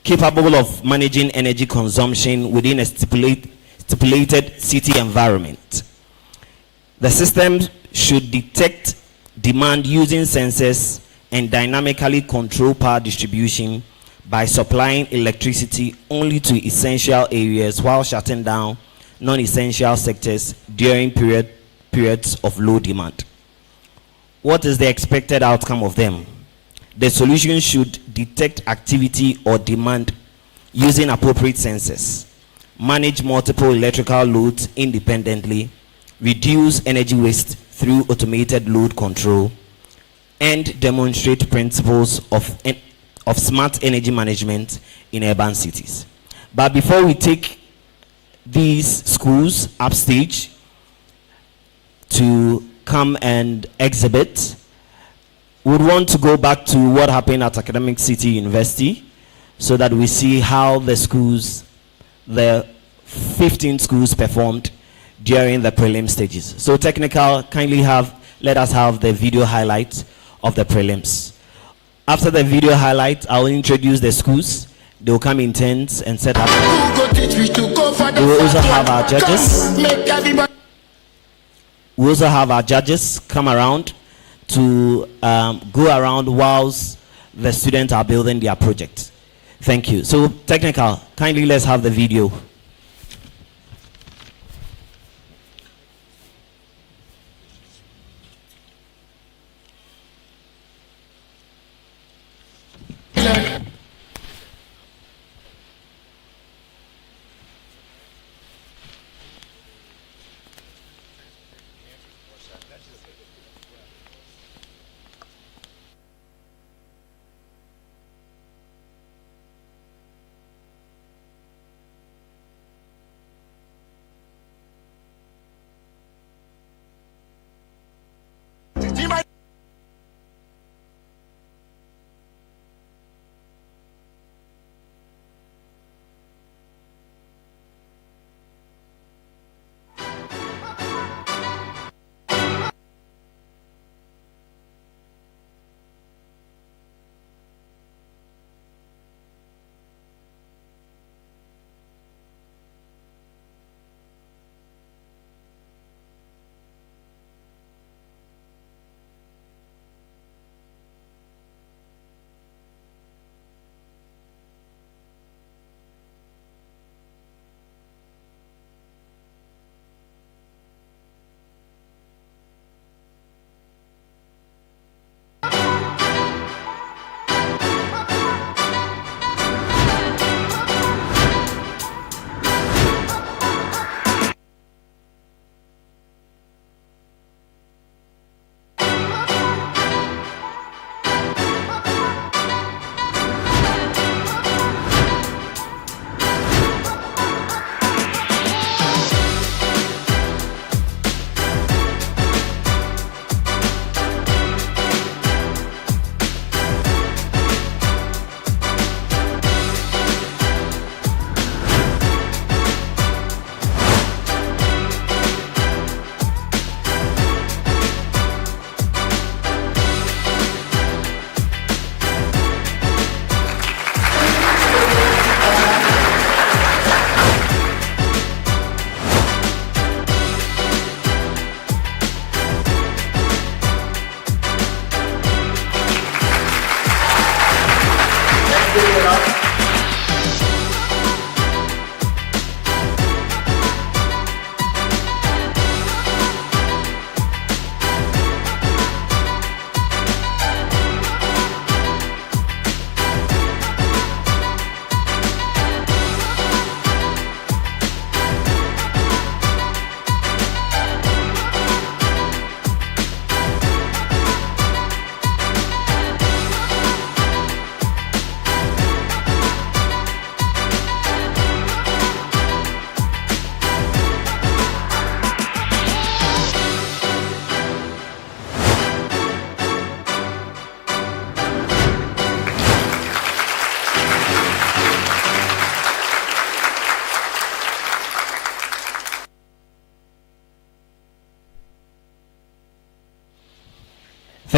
capable of managing energy consumption within a stipulated city environment. The system should detect demand using sensors and dynamically control power distribution by supplying electricity only to essential areas while shutting down non-essential sectors during periods of low demand. What is the expected outcome of them? The solution should detect activity or demand using appropriate sensors, manage multiple electrical loads independently, reduce energy waste through automated load control, and demonstrate principles of smart energy management in urban cities. But before we take these schools upstage to come and exhibit, we would want to go back to what happened at Academic City University so that we see how the schools, the 15 schools performed during the prelim stages. So technical, kindly let us have the video highlights of the prelims. After the video highlight, I'll introduce the schools. They will come in turns and set up. We will also have our judges. We also have our judges come around to go around whilst the students are building their project. Thank you. So technical, kindly let's have the video.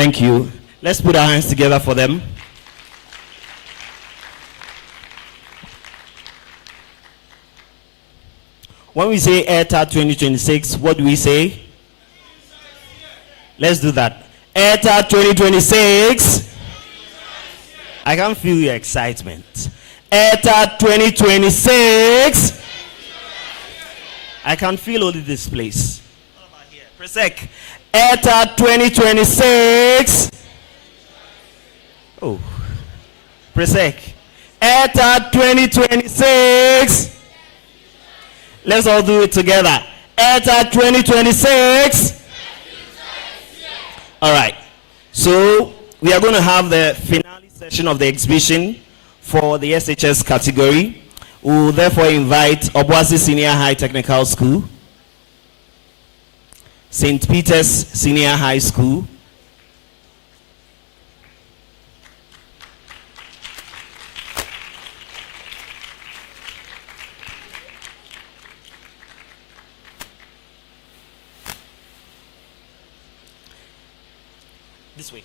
Thank you. Let's put our hands together for them. When we say Airtad 2026, what do we say? Let's do that. Airtad 2026. I can feel your excitement. Airtad 2026. I can feel only this place. What about here? Presec. Airtad 2026. Oh. Presec. Airtad 2026. Let's all do it together. Airtad 2026. All right. So we are going to have the finale session of the exhibition for the SHS category. We will therefore invite Obuasi Senior High Technical School, St. Peter's Senior High School, this way.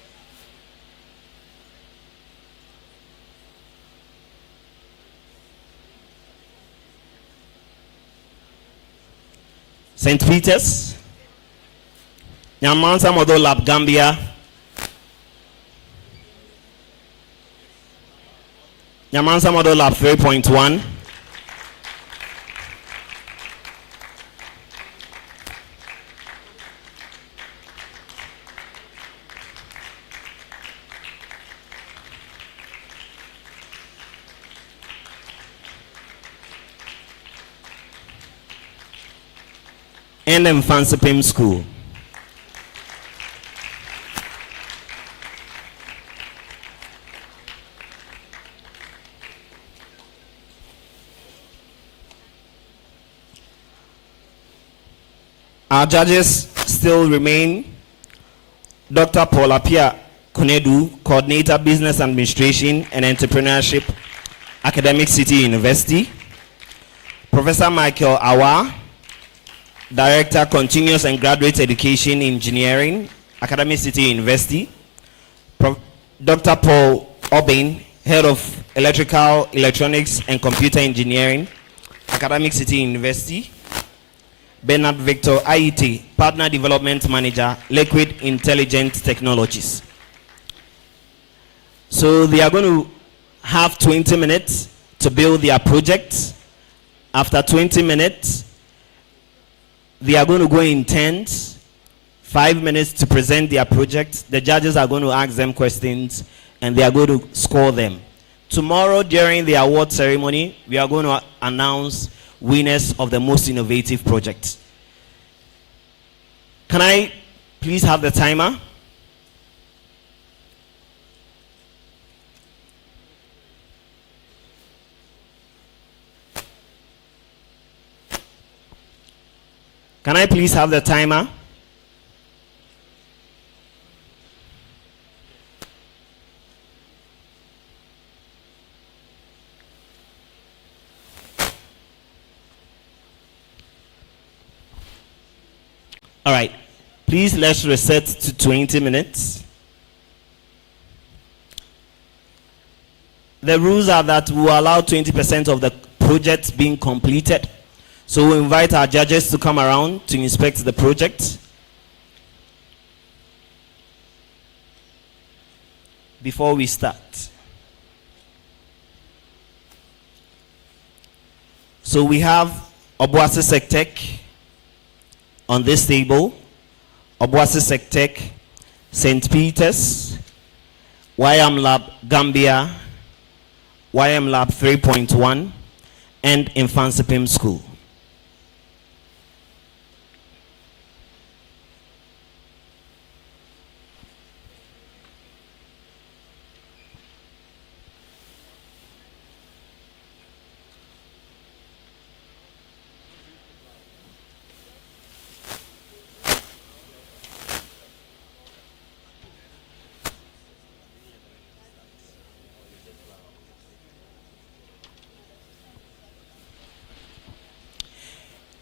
St. Peter's, Nyamansa Model Lab Gambia, Nyamansa Model Lab 3.1, and Mfansipim School. Our judges still remain Dr. Paula Pia Kunedu, Coordinator Business Administration and Entrepreneurship, Academic City University, Professor Michael Awa, Director, Continuous and Graduate Education Engineering, Academic City University. Dr. Paul Obin, Head of Electrical, Electronics and Computer Engineering, Academic City University. Bernard Victor IET, Partner Development Manager, Liquid Intelligent Technologies. So they are going to have 20 minutes to build their project. After 20 minutes, they are going to go in turns, 5 minutes to present their project. The judges are going to ask them questions and they are going to score them. Tomorrow during the award ceremony, we are going to announce winners of the most innovative project. Can I please have the timer? Can I please have the timer? All right. Please let's reset to 20 minutes. The rules are that we will allow 20% of the project being completed. So we invite our judges to come around to inspect the project. Before we start. So we have Obuasi Sectech on this table. Obuasi Sectech, St. Peter's, YM Lab Gambia, YM Lab 3.1, and Mfansipim School.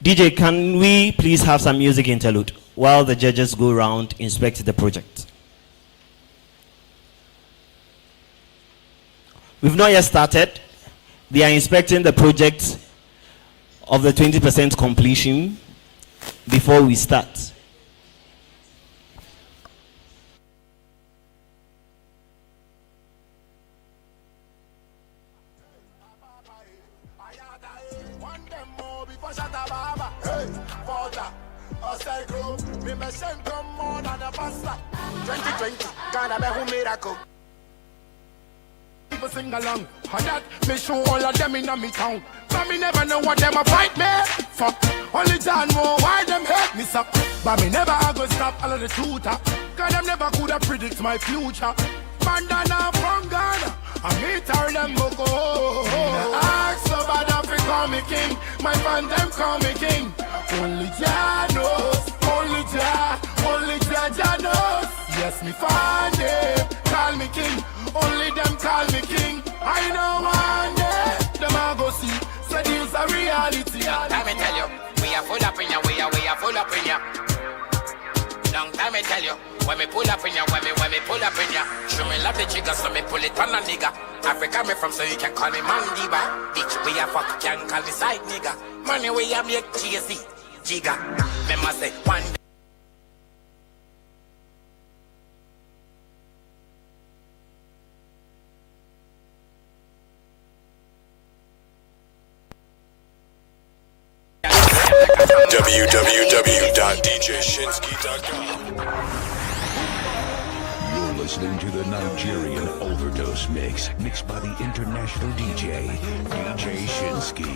DJ, can we please have some music interlude while the judges go around inspect the project? We've not yet started. They are inspecting the project of the 20% completion before we start. People sing along, for that me show all of them in me town. But me never know what them a fight me. Fuck, only John know why them hate me suck. But me never go stop all of the tutor. Cause them never could have predict my future. Bandana from Ghana, and me tell them go. Ask so bad if they call me king. My fans them call me king. Only Jah knows, only Jah knows. Yes, me fan them, call me king. Only them call me king. I know one day them I go see. So this a reality. Let me tell you, we are full up in ya, we are full up in ya. Long time I tell you, when me pull up in ya, when me pull up in ya. Show me love the jigger, so me pull it on a nigga. Africa me from, so you can call me Mandiba. Bitch, we are fuck, can call me side nigga. Money we are make GSD, jigger. Me must say one day. www.djshinsky.com. You're listening to the Nigerian Overdose Mix, mixed by the international DJ, DJ Shinsky.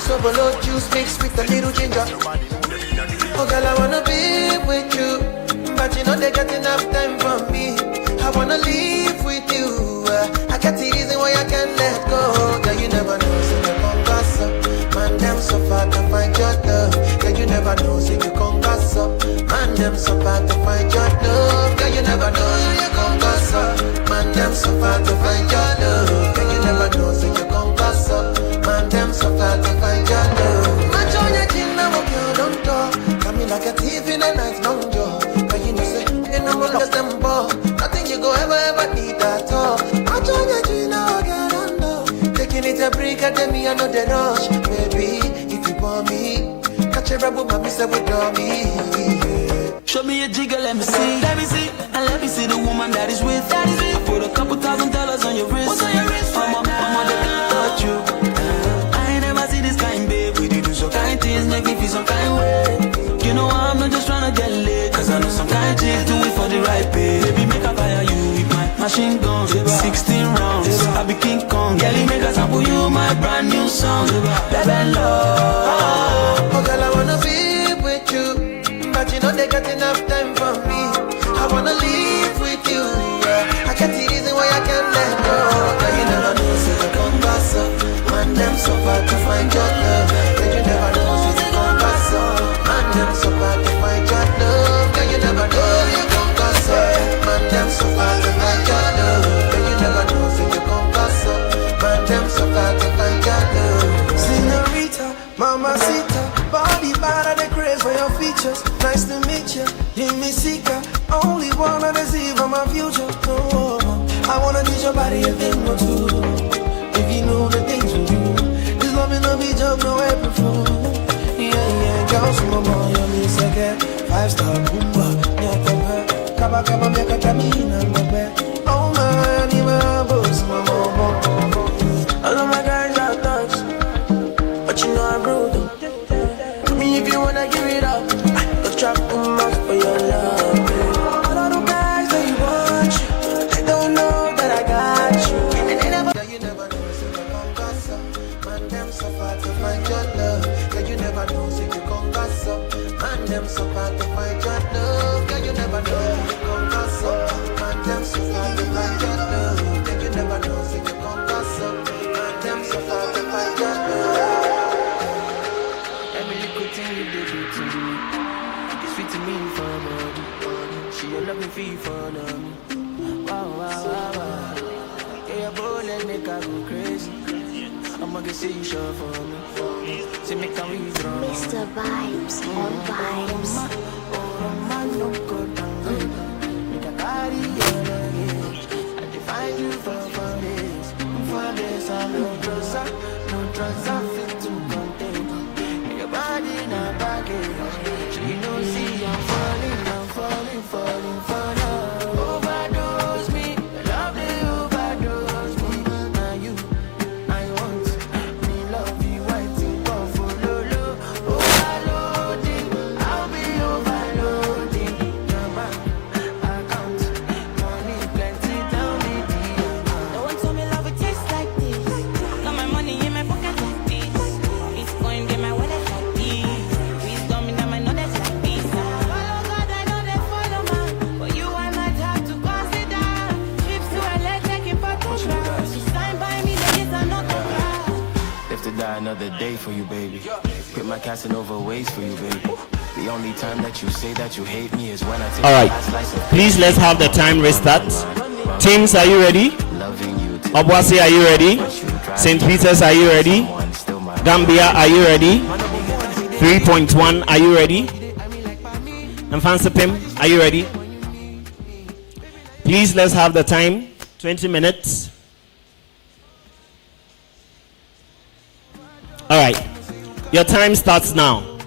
So below juice mixed with a little ginger. Oh girl, I wanna be with you, but you know they got enough time for me. I wanna live with you. I got the reason why I can't let go. Girl, you never know, so you come gas up. Man, them so far to find your love. Girl, you never know, so you come gas up. Man, them so far to find your love. Girl, you never know, so you come gas up. Man, them so far to find your love. Girl, you never know, so you come gas up. Man, them so far to find your love. Match on your chin, now up your don't talk. Come in like a thief in a night long jaw. Girl, you know, say, you know, all of them ball. Nothing you go ever need at all. Match on your chin, now get under. Taking it a break, at me, I know the rush. Baby, if you want me, catch a rebel, mommy, say we draw me. Show me a jigger, let me see. Let me see. And let me see the woman that is with. I put a couple $1,000 on your wrist. What's on your wrist? Mama, they can't touch you. I ain't never see this kind, babe. We do some kind things, make me feel some kind way. You know I'm not just trying to get laid. Cause I know some kind chicks do it for the right pay. Baby, make a fire you with my machine gun. 16 rounds, I be King Kong. Girl, make a sample you my brand new song. Baby, love. Oh girl, I wanna be with you, but you know they got enough time for me. I wanna live with you. I got the reason why I can't let go. Girl, you never know, so you come pass up. Man, them so far to find your love. Girl, you never know, so you come pass up. Man, them so far to find your love. Girl, you never know, so you come pass up. Man, them so far to find your love. Girl, you never know, so you come pass up. Man, them so far to find your love. Senorita, mamacita, body bad, the craze for your features. Nice to meet you, Jimmy Seeker. Only wanna deceive on my future. Oh, I wanna teach your body a thing or two. If you know the things we do, this love will not be joke, no April Fool. Yeah, girls from my boy, you're me second. 5-star boomba, nyakaba, kaba, make a camina, baby. Oh man, you my boss, my mama. All of my guys are thugs, but you know I'm rude. Me if you wanna give it up, go trap too much for your love. All of the guys that you want you, they don't know that I got you. And they never, yeah, you never know, so you come gas up. Man, them so far to find your love. Yeah, you never know, so you come gas up. Man, them so far to find your love. Yeah, you never know, so you come gas up. Man, them so far to find your love. Yeah, you never know, so you come gas up. Man, them so far to find your love. Every little thing you do to me, it's sweet to me for money. She a loving fee for me. Wow. Yeah, your bullet make her go crazy. I'ma get see you sure for me. See me come withdraw. Mr. Vibes on Vibes. Oh, man, no good. Make a another day for you, baby. Quit my Casanova ways for you, baby. The only time that you say that you hate me is when I take All right. a slice of Please let's have the time restart. Teams, are you ready? Obwasi, are you ready? St. Peter's, are you ready? Gambia, are you ready? 3.1, are you ready? And Fansipim, are you ready? Please let's have the time. 20 minutes. All right. Your time starts now.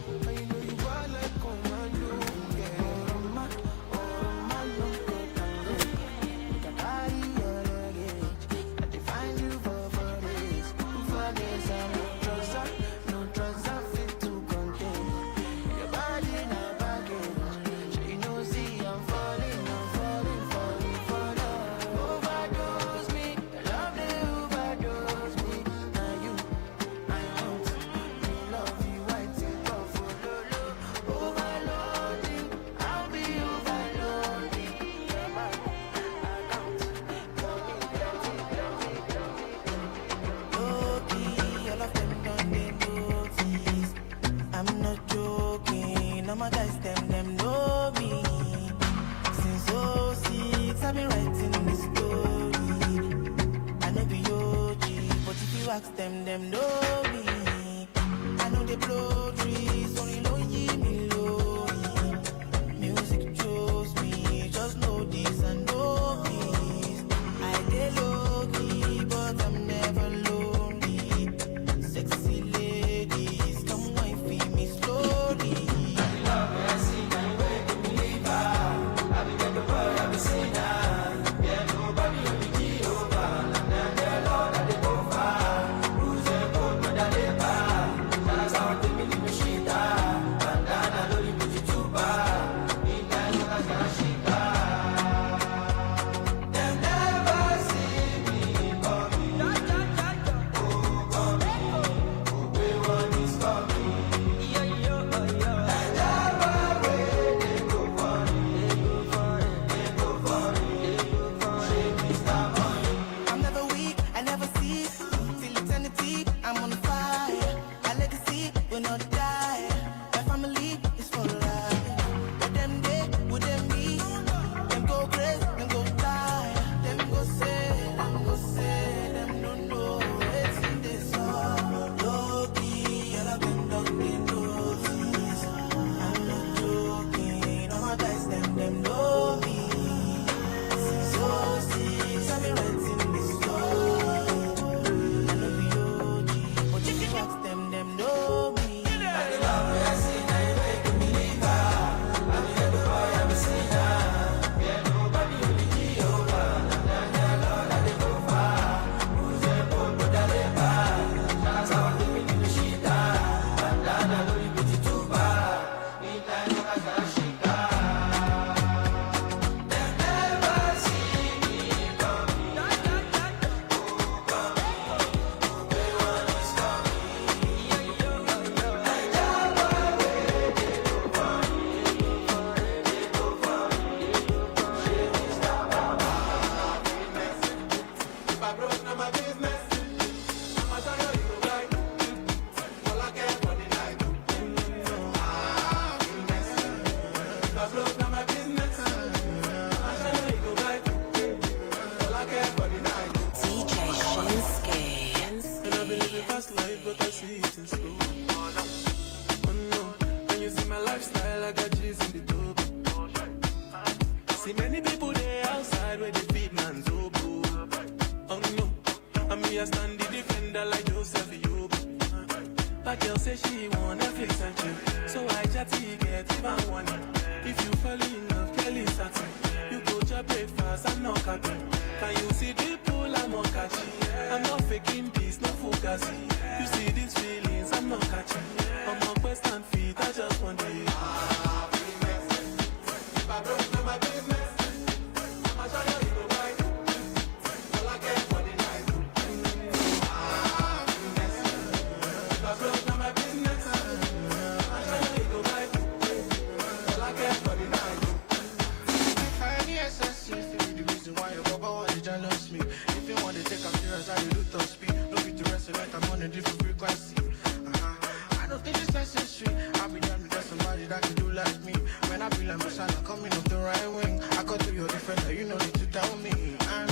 right wing. I got to your different, you know need to tell me. I'm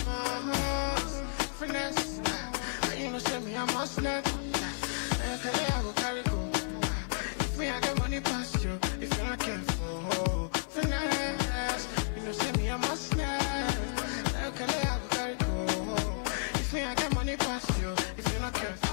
finesse. You know say me I must not. I go carry go. If me I get money past you, if you're not careful, finesse. You know say me I must not. I go carry go. If me I get money past you, if you're not careful.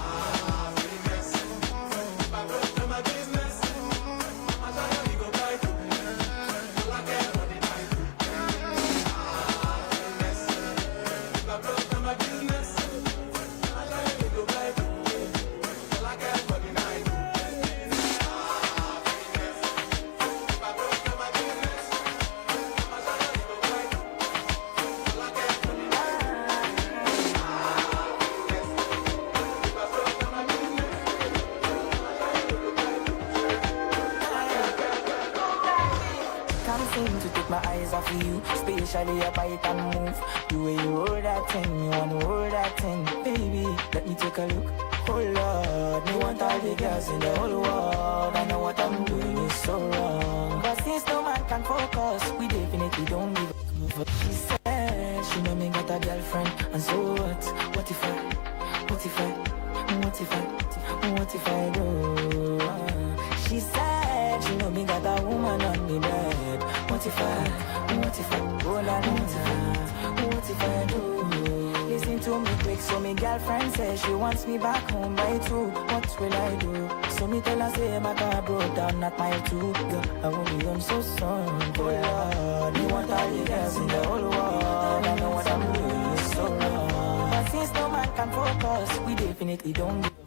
To take my eyes off of you, spatially up I can move. The way you roll that thing, you wanna roll that thing, baby. Let me take a look. Oh Lord, me want all the girls in the whole world. I know what I'm doing is so wrong, but since no man can focus, we definitely don't give a fuck. She said she know me got a girlfriend, and so what? What if I do? She said she know me got a woman on me bed. What if I go la what if I do? Listen to me quick, so me girlfriend says she wants me back home by 2. What will I do? So me tell her say my car broke down at mile 2. Girl, I won't be home so soon. Oh Lord, you want all the girls in the whole world. I know what I'm doing is so wrong, but since no man can focus, we definitely don't give a fuck.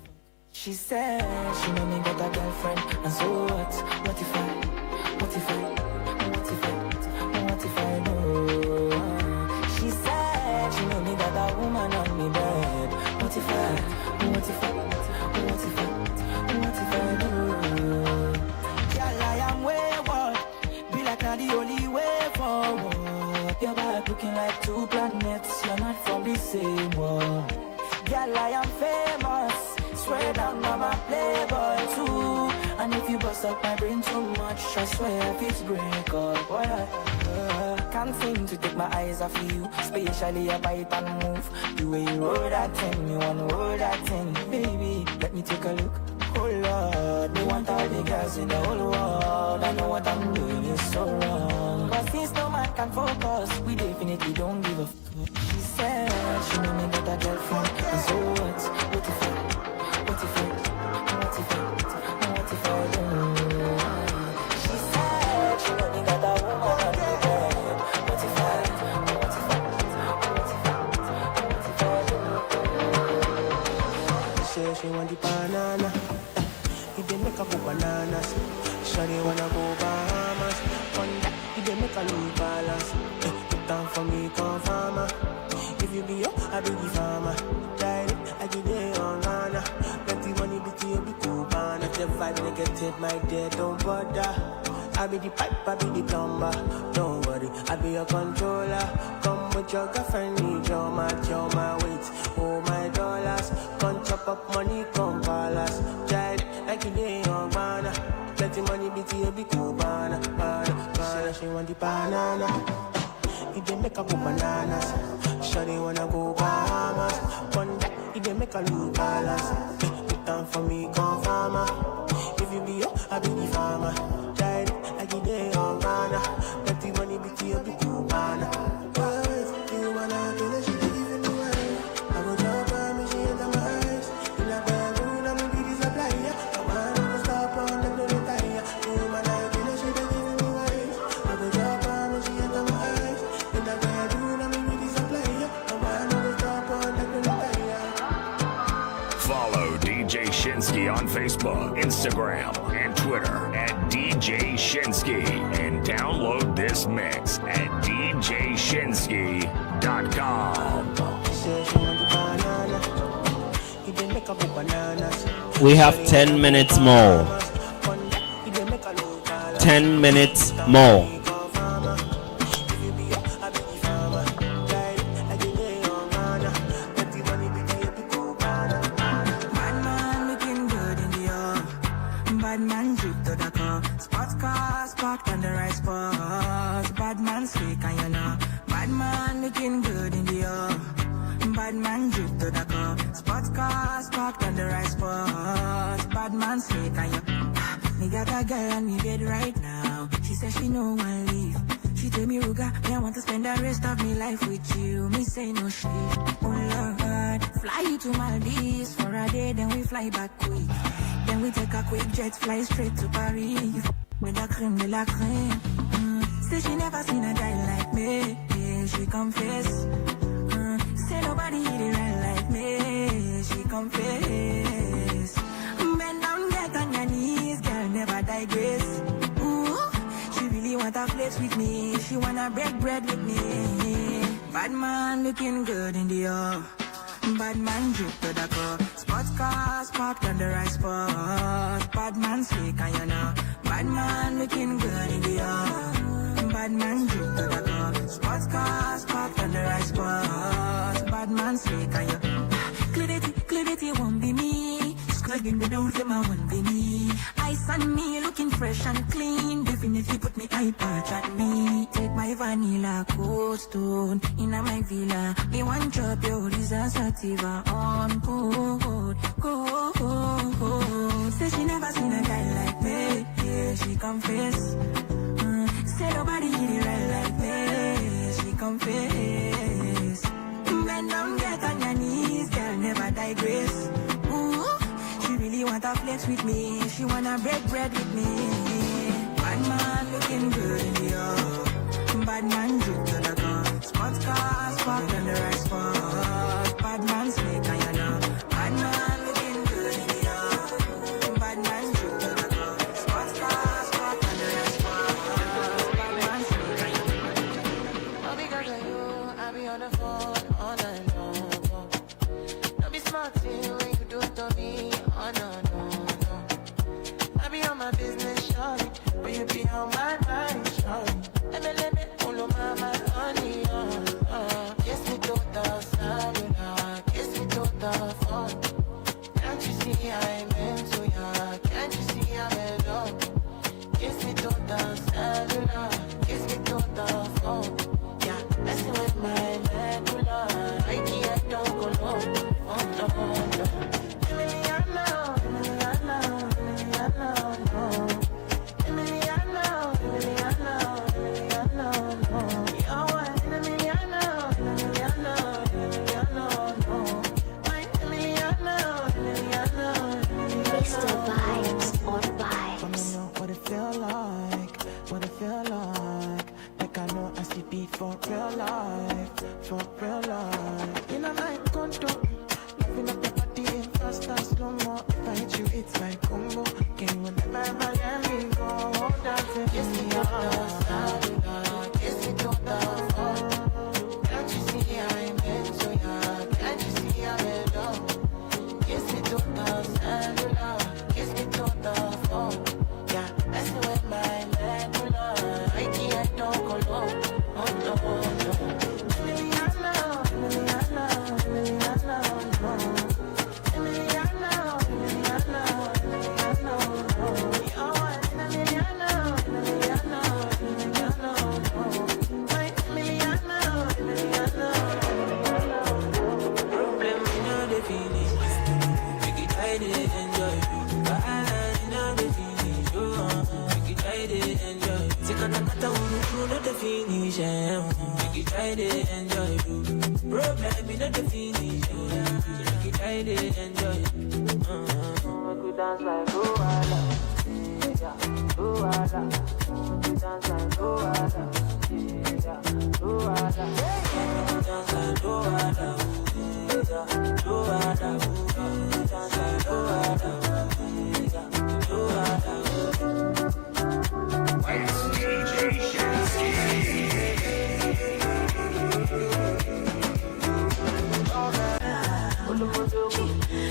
She said she know me got a girlfriend, and so what? What if I do? She said she know me got a woman on me bed. What if I do? Girl, I am wayward, be like not the only way forward. Your back looking like 2 planets, you're not from the same world. Girl, I am famous, swear down I'm a playboy too. And if you bust up my brain too much, I swear if it's break up, boy, can't seem to take my eyes off of you, spatially I bite and move. The way you roll that thing, you wanna roll that thing, baby. Let me take a look. Oh Lord, me want all the girls in the whole world. I know what I'm doing is so wrong, but since no man can focus, we definitely don't give a fuck. She said she know me got a girlfriend, and so what? What if I do? She said she know me got a woman on the bed. What if I do? She say she want the banana. He dey make a go bananas. Shawty wanna go Bahamas. One day he dey make a lose balance. Put down for me, come farmer. If you be up, I be the farmer. Tried it, I get it on Ghana. Let the money be to you, be cool, man. If the vibe negative, my dear, don't bother. I be the pipe, I be the plumber. Don't worry, I be your controller. Come with your girlfriend, need your match, your my weight, oh my dollars. Come chop up money, come palace. Tried it, like you did on Ghana. Let the money be to you, be cool, banana. She want the banana. He dey make a go bananas. Shawty wanna go Bahamas. One day he dey make a lose balance. Put down for me, come farmer. If you be up, I be the farmer. Tried it, like you dey on Ghana. Let the money be to you, be cool, banana. You wanna kill her, she dey give me wine. I go drop her, me she enter my eyes. In a bedroom, I'm be the supplier. I wanna stop on them, don't retire. You wanna kill her, she dey give me wine. I go drop her, me she enter my eyes. In a bedroom, I'm be the supplier. I wanna stop on them, don't retire. Follow DJ Shinsky on Facebook, Instagram, and Twitter at DJ Shinsky, and download this mix at djshinsky.com. We have 10 minutes more. 10 minutes more. Bad man drip to the car. Sports car, spot on the right spot. Bad Bad man slick and you know. Bad man looking good in the bad man drip to the car. Sports cars parked on the right spot. Bad man slick and you. Me got a girl on me bed right now. She says she no one leave. She tell me, Ruga, me I want to spend the rest of me life with you. Me say no shit. Oh Lord, fly you to Maldives for a day, then we fly back quick. Then we take a quick jet, fly straight to Paris. With the creme de la creme. Say she never seen a guy like me. Yeah, she confess. Say nobody hit it right like me. She confess. Bend down, get on your knees, girl, never digress. Ooh, she really want to flex with me. She wanna break bread with me. Bad man looking good in the bad man drip to the car. Sports cars parked on the right spot. Bad man slick and you know. Bad man looking good in the bad man drip to the car. Sports cars parked on the right spot. Bad man slick and you. Clarity won't be me. Scrubbing the down for my won't be me. Ice on me looking fresh and clean. Definitely put me eye patch at me. Take my vanilla cold stone in my villa. Me one drop your reasons sativa on good. Say she never seen a guy like me. Yeah, she confess. Say nobody hit it right like me. She confess. Bend down, get on your knees, girl, never digress. Ooh, she really want to flex with me. She wanna break bread with me. Bad man looking good in the bad man drip to the car. Sports cars parked on the right spot. Bad man slick and you know. Bad man looking good in the bad man drip to the car. Sports cars parked on the right spot. Bad man slick and you know. All because of you, I be on the phone all night long. Don't be smart when you do it to me. Oh no. I be on my business, shawty, but you be on my mind, shawty. Let me pull on my honey, kiss me to the cellular, kiss me to the phone. Can't you see I'm into ya? Can't you see I'm in love? Kiss me to the cellular, kiss me to the phone. Yeah, messing with my medulla, I can't go low. Oh no. For real life. In a night condo, loving up your body in fast and slow mo. If I hit you, it's like combo. Can you never Miami go? Dancing, kiss me to the cellular, kiss me to the phone. Can't you see I'm into ya? Can't you see I'm in love? Kiss me to the cellular, kiss me to the phone. Yeah, messing with my medulla, I can't go low.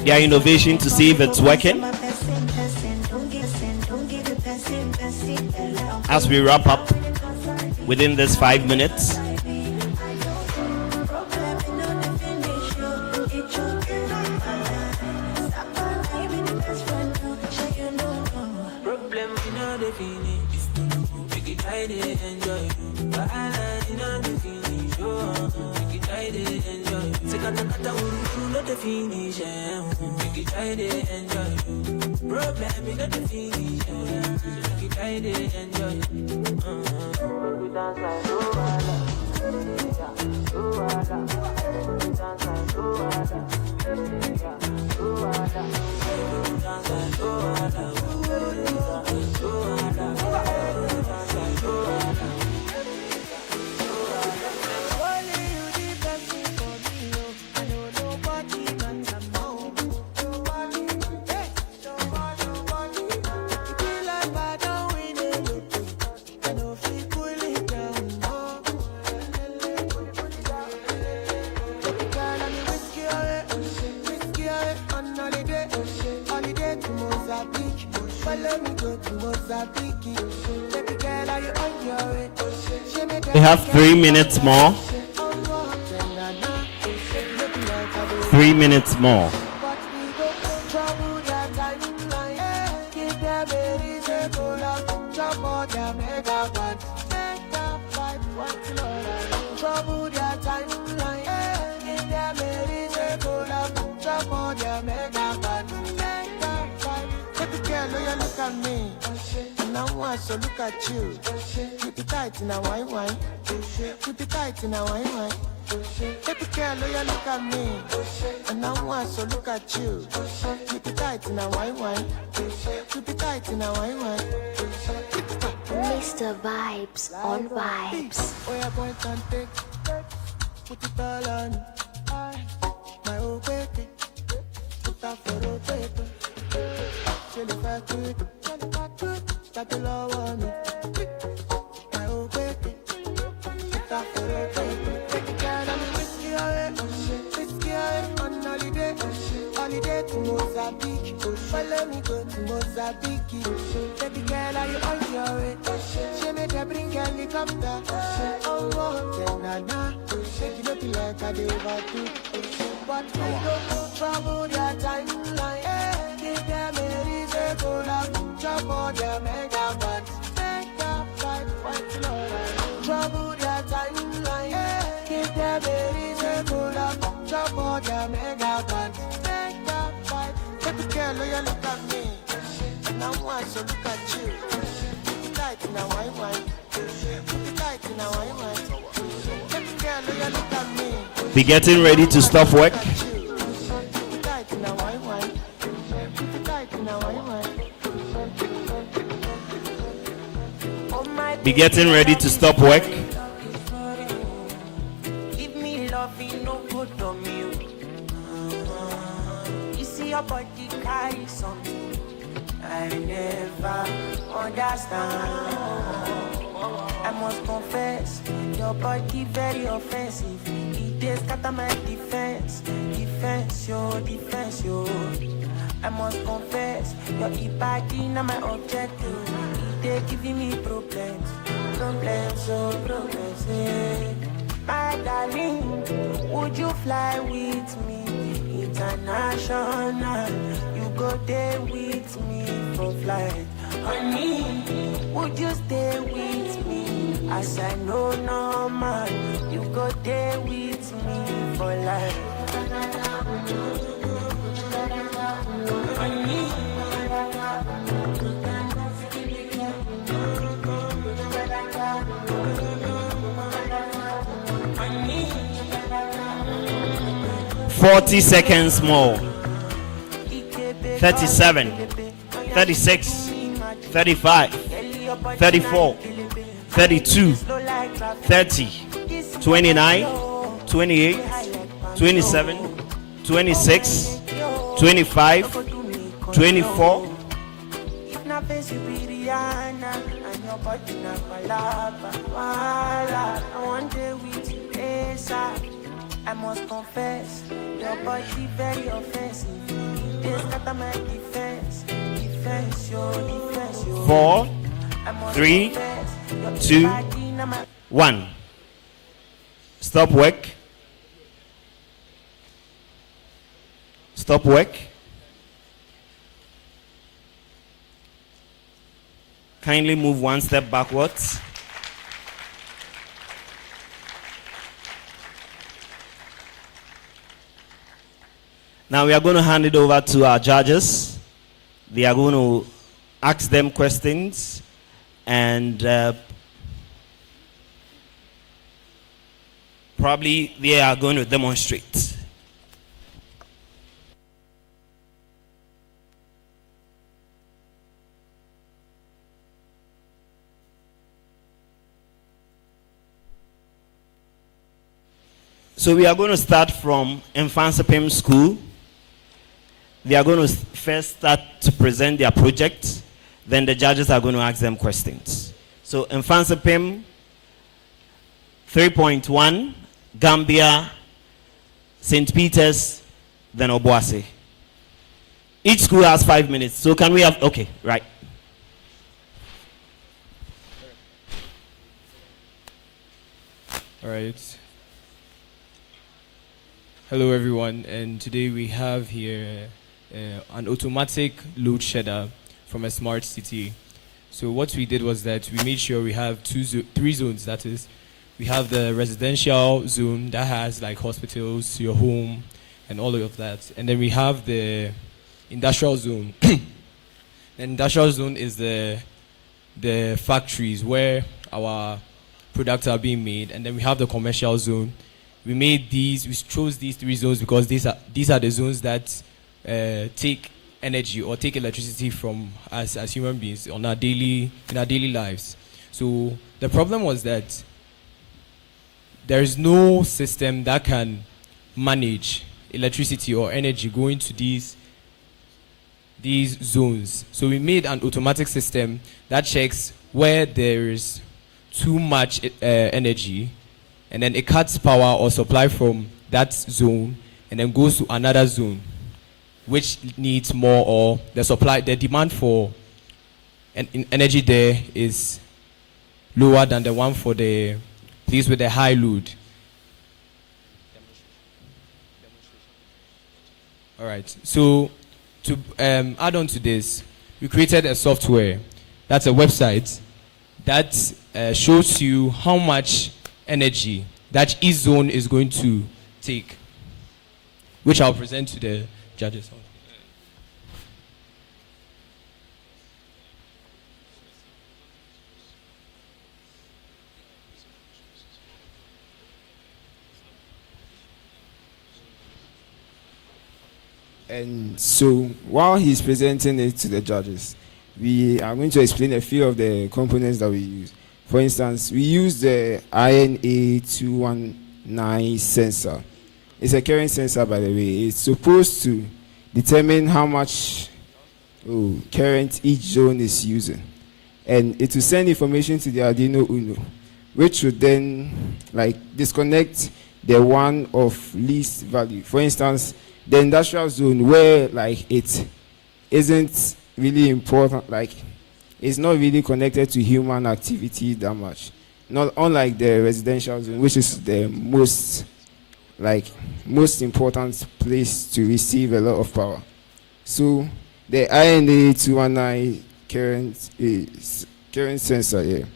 Their innovation to see if it's working. As we wrap up within this 5 minutes, Problem, you know the feeling. Make it try to enjoy. kata kata uru no the finish. Make you try to enjoy. Problem is not the finish. Make you try to enjoy. We dance like Luala, Luala. We dance like Luala, Luala. We dance like Luala, only you the best thing for me, I know nobody can come home. Nobody, nobody. You feel like I don't win it, I know if you pull it down, no. Girl, I'm whiskey away, on holiday to Mozambique. Follow me go to Mozambique. Baby girl, are you on your way? We have 3 minutes more. 3 minutes more. Look at me, and I want to look at you. Keep it tight in a wine. Keep it tight in a wine. Baby girl, look at me, and I want to look at you. Keep it tight in a wine. Keep it tight in a wine. Mr. Vibes on Vibes. Oh, yeah, boy, can take. Put it all on. My old baby. Put that for a paper. Chill if I could. Start the law on me. My old baby. Put that for a paper. Take it down and whiskey away, on holiday. Holiday to Mozambique. Follow me go to Mozambique. Baby girl, are you on your way? She made her bring helicopter. Oh, na. Take it up like I did overdo. But we don't trouble their timeline. Give them a reason to love. Trouble their megabytes. Fight, Lord. Trouble their timeline. Give them a reason to love. Trouble their megabytes. Baby girl, you look at me, and I want to look at you. Put it tight in a wine. Put it tight in a wine. Baby girl, you look at me. Be getting ready to stop work. Be getting ready to stop work. Give me love, it no good on me. You see your body carry something I never understand. I must confess, your body very offensive. It is scatter my defense, yo. I must confess, your body not my objective. They giving me problems. Yeah. My darling, would you fly with me international? You go there with me for flight. Honey, would you stay with me? As I know normal, you go there with me for life. Honey, 40 seconds more. 37, 36, 35, 34, 32, 30, 29, 28, 27, 26, 25, 24. I must confess, your body very offensive. This got my defense, yo. 4, 3, 2, 1. Stop work. Stop work. Kindly move one step backwards. Now we are going to hand it over to our judges. They are going to ask them questions, and probably they are going to demonstrate. So we are going to start from Mfansipim School. They are going to first start to present their project. Then the judges are going to ask them questions. So Mfansipim 3.1, Gambia, St. Peter's, then Obuasi. Each school has 5 minutes. So can we have, okay, right. All right. Hello everyone, and today we have here an automatic load shedder from a smart city. So what we did was that we made sure we have three zones. That is, we have the residential zone that has like hospitals, your home, and all of that. And then we have the industrial zone. The industrial zone is the factories where our products are being made. And then we have the commercial zone. We chose these three zones because these are the zones that take energy or take electricity from us as human beings in our daily lives. So the problem was that there is no system that can manage electricity or energy going to these zones. So we made an automatic system that checks where there is too much energy, and then it cuts power or supply from that zone and then goes to another zone which needs more, or the demand for energy there is lower than the one for the place with the high load. All right, so to add on to this, we created a software, that's a website that shows you how much energy that each zone is going to take, which I'll present to the judges. And so while he's presenting it to the judges, we are going to explain a few of the components that we use. For instance, we use the INA219 sensor. It's a current sensor, by the way. It's supposed to determine how much current each zone is using. And it will send information to the Arduino Uno, which would then disconnect the one of least value. For instance, the industrial zone where it isn't really important, it's not really connected to human activity that much. Not unlike the residential zone, which is the most important place to receive a lot of power. So the INA219 current sensor here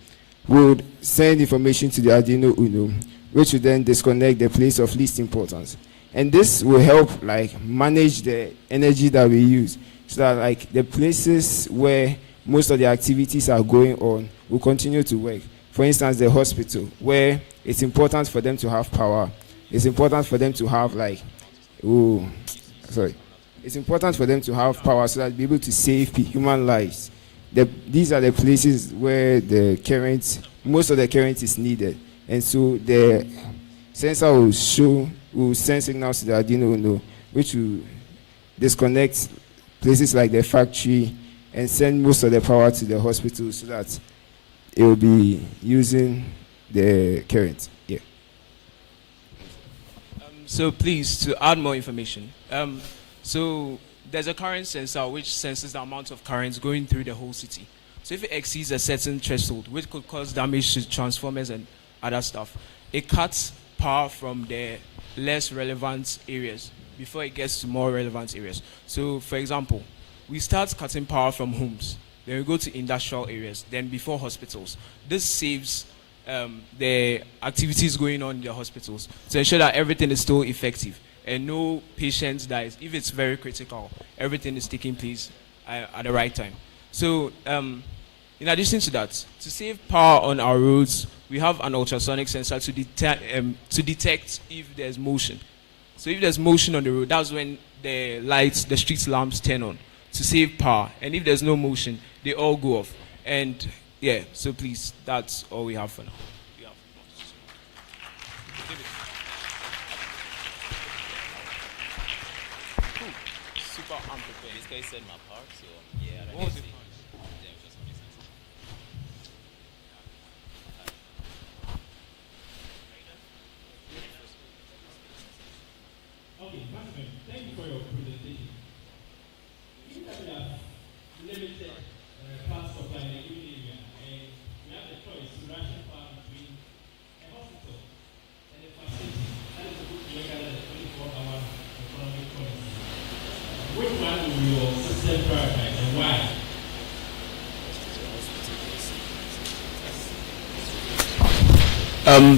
would send information to the Arduino Uno, which would then disconnect the place of least importance. And this will help manage the energy that we use, so that the places where most of the activities are going on will continue to work. For instance, the hospital, where it's important for them to have power. It's important for them to have it's important for them to have power so that they'll be able to save human lives. These are the places where most of the current is needed. And so the sensor will send signals to the Arduino Uno, which will disconnect places like the factory and send most of the power to the hospital so that it will be using the current. Yeah. So please, to add more information. So there's a current sensor which senses the amount of current going through the whole city. So if it exceeds a certain threshold, which could cause damage to transformers and other stuff, it cuts power from the less relevant areas before it gets to more relevant areas. So for example, we start cutting power from homes, then we go to industrial areas, then before hospitals. This saves the activities going on in the hospitals to ensure that everything is still effective. and no patient dies. If it's very critical, everything is taking place at the right time. So in addition to that, to save power on our roads, we have an ultrasonic sensor to detect if there's motion. So if there's motion on the road, that's when the lights, the street lamps turn on to save power. And if there's no motion, they all go off. And yeah, so please, that's all we have for now. Super unprepared. This guy said my part, so yeah. What was it? Thank you for your presentation. Given that we have limited power supply in a given area, and we have the choice to ration power between a hospital and a facility that is supposed to work under the 24-hour economic policy, which one will your system prioritize and why?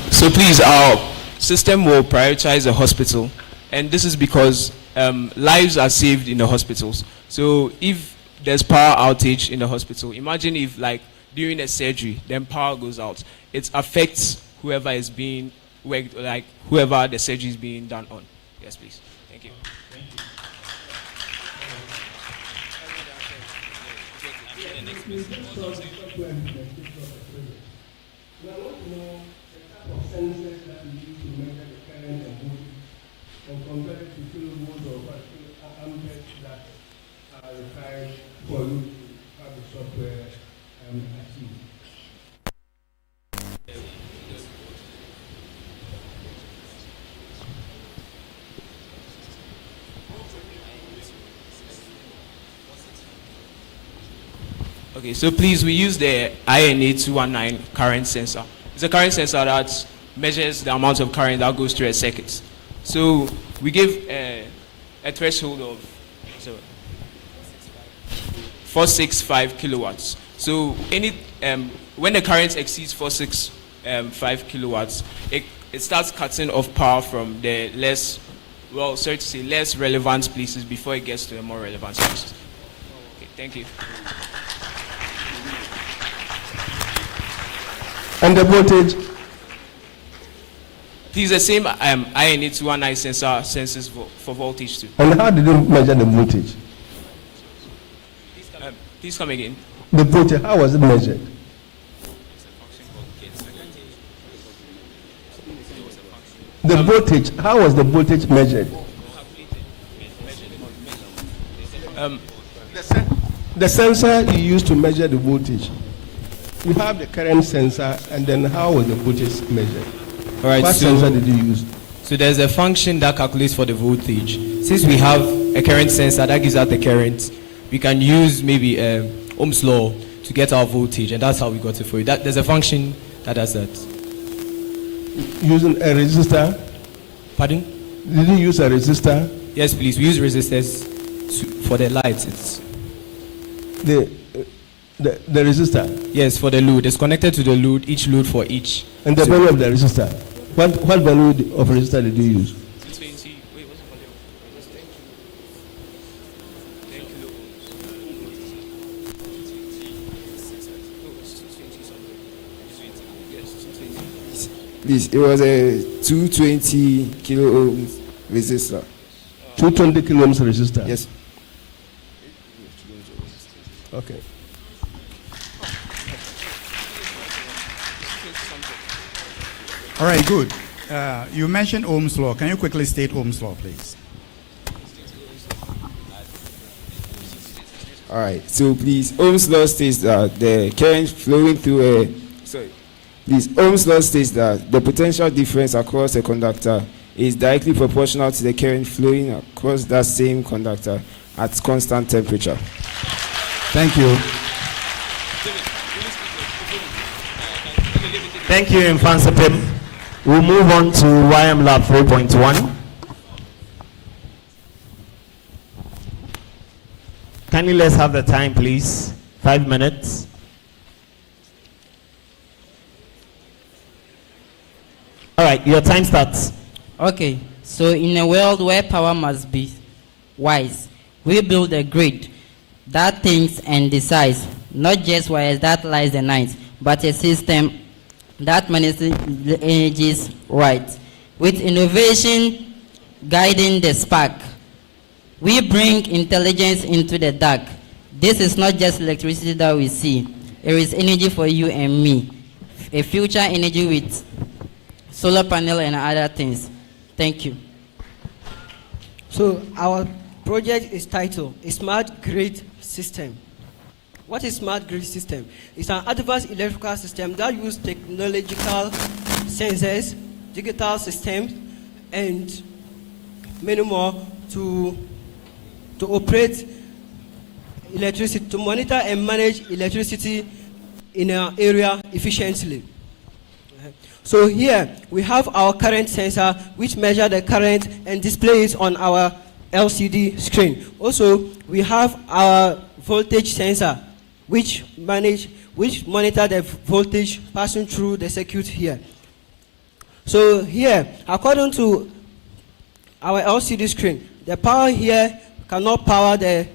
So please, our system will prioritize the hospital, and this is because lives are saved in the hospitals. So if there's power outage in the hospital, imagine if like during a surgery, then power goes out. It affects whoever is being worked, like whoever the surgery is being done on. Yes, please. Thank you. Okay, so please, we use the INA 219 current sensor. It's a current sensor that measures the amount of current that goes through a circuit. So we give a threshold of 465 kilowatts. So when the current exceeds 465 kilowatts, it starts cutting off power from the less relevant places before it gets to the more relevant places. Okay, thank you. And the voltage? Please, the same INA 219 sensor senses for voltage too. And how did you measure the voltage? Please come again. The voltage, how was it measured? The voltage, how was the voltage measured? The sensor you used to measure the voltage. You have the current sensor, and then how was the voltage measured? All right, what sensor did you use? So there's a function that calculates for the voltage. Since we have a current sensor that gives out the current, we can use maybe Ohm's law to get our voltage, and that's how we got it for you. There's a function that does that. Using a resistor? Pardon? Did you use a resistor? Yes, please. We use resistors for the lights. It's the resistor? Yes, for the load. It's connected to the load, each load for each. And the value of the resistor? What value of resistor did you use? 220. Wait, what's the value? 10 Please, it was a 220 kilo ohm resistor. 220 kilo ohms resistor? Yes. Okay. All right, good. You mentioned Ohm's law. Can you quickly state Ohm's law, please? All right. So please, Ohm's law states that the current flowing through Ohm's law states that the potential difference across a conductor is directly proportional to the current flowing across that same conductor at constant temperature. Thank you. Thank you, Infansipim. We'll move on to YM Lab 3.1. Kindly let's have the time, please. 5 minutes. All right, your time starts. Okay, So in a world where power must be wise, we build a grid that thinks and decides, not just wires that lies the night, but a system that manages the energies right. With innovation guiding the spark, we bring intelligence into the dark. This is not just electricity that we see. It is energy for you and me. A future energy with solar panel and other things. Thank you. So our project is titled a Smart Grid System. What is Smart Grid System? It's an advanced electrical system that uses technological sensors, digital systems, and many more to operate electricity, to monitor and manage electricity in our area efficiently. So here we have our current sensor which measures the current and displays it on our LCD screen. Also, we have our voltage sensor which monitor the voltage passing through the circuit here. So here, according to our LCD screen, the power here cannot power the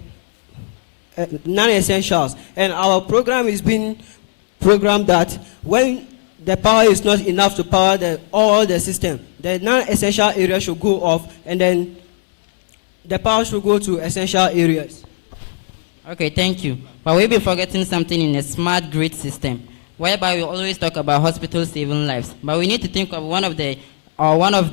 non-essentials, and our program is being programmed that when the power is not enough to power all the system, the non-essential area should go off, and then the power should go to essential areas. Okay, thank you. But we'll be forgetting something in a smart grid system, whereby we always talk about hospitals saving lives. But we need to think of one of the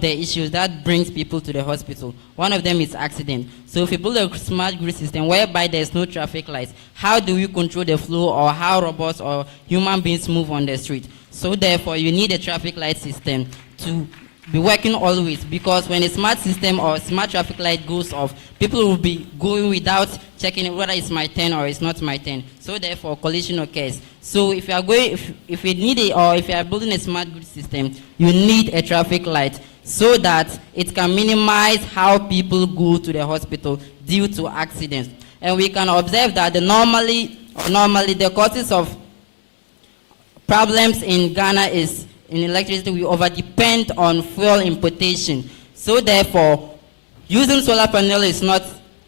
issues that brings people to the hospital. One of them is accident. So if we build a smart grid system whereby there's no traffic lights, how do we control the flow, or how robots or human beings move on the street? So therefore, you need a traffic light system to be working always, because when a smart system or smart traffic light goes off, people will be going without checking whether it's my turn or it's not my turn. So therefore, collision occurs. So if you are going, if you need it, or if you are building a smart grid system, you need a traffic light so that it can minimize how people go to the hospital due to accidents. And we can observe that normally the causes of problems in Ghana is in electricity. We over-depend on fuel importation. So therefore, using solar panel is not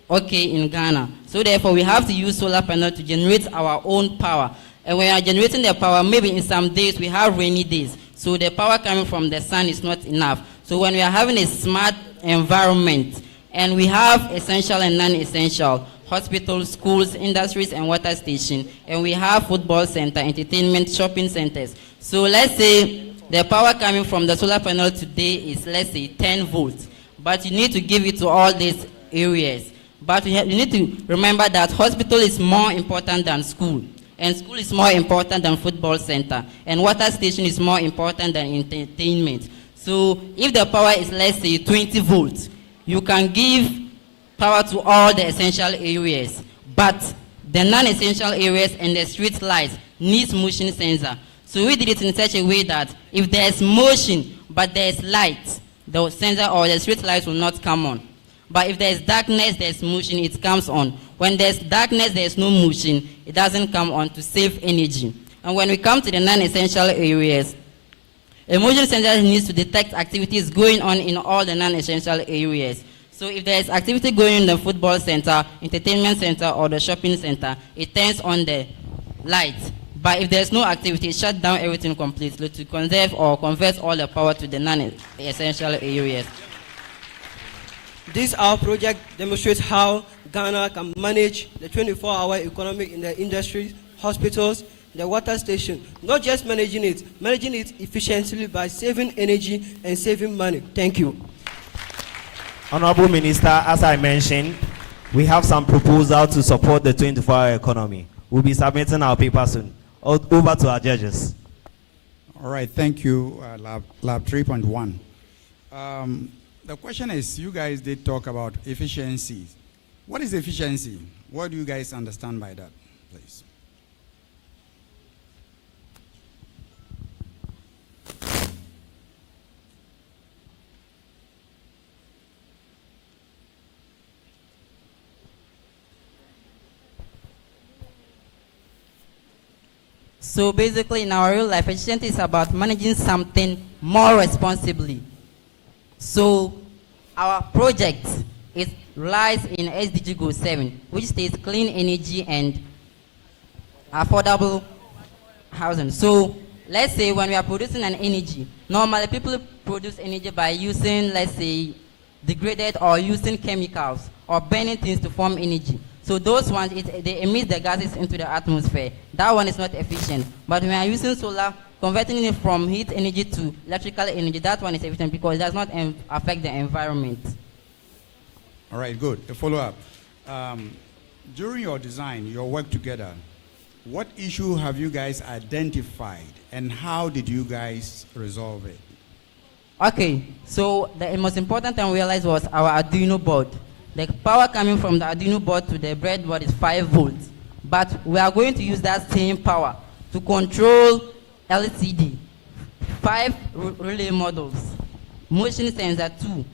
okay in Ghana. So therefore, we have to use solar panel to generate our own power. And when we are generating the power, maybe in some days we have rainy days. So the power coming from the sun is not enough. So when we are having a smart environment, and we have essential and non-essential, hospitals, schools, industries, and water stations, and we have football center, entertainment, shopping centers. So let's say the power coming from the solar panel today is, let's say, 10 volts, but you need to give it to all these areas. But you need to remember that hospital is more important than school, and school is more important than football center, and water station is more important than entertainment. So if the power is, let's say, 20 volts, you can give power to all the essential areas, but the non-essential areas and the street lights needs motion sensor. So we did it in such a way that if there's motion but there's light, the sensor or the street lights will not come on. But if there's darkness, there's motion, it comes on. When there's darkness, there's no motion, it doesn't come on, to save energy. And when we come to the non-essential areas, a motion sensor needs to detect activities going on in all the non-essential areas. So if there is activity going in the football center, entertainment center, or the shopping center, it turns on the lights. But if there's no activity, it shuts down everything completely to conserve or convert all the power to the non-essential areas. This our project demonstrates how Ghana can manage the 24-hour economy in the industries, hospitals, the water station. Not just managing it efficiently by saving energy and saving money. Thank you. Honorable Minister, as I mentioned, we have some proposal to support the 24-hour economy. We'll be submitting our paper soon. Over to our judges. All right, thank you, Lab 3.1. The question is, you guys did talk about efficiency. What is efficiency? What do you guys understand by that, please? So basically, in our real life, efficiency is about managing something more responsibly. So our project lies in SDG Goal 7, which states clean energy and affordable housing. So let's say when we are producing an energy, normally people produce energy by using, let's say, degraded or using chemicals or burning things to form energy. So those ones, they emit the gases into the atmosphere. That one is not efficient. But when we are using solar, converting it from heat energy to electrical energy, that one is efficient because it does not affect the environment. All right, good. A follow-up. During your design, your work together, what issue have you guys identified and how did you guys resolve it? Okay, so the most important thing we realized was our Arduino board. The power coming from the Arduino board to the breadboard is 5 volts. But we are going to use that same power to control LCD, 5 relay models, motion sensor 2,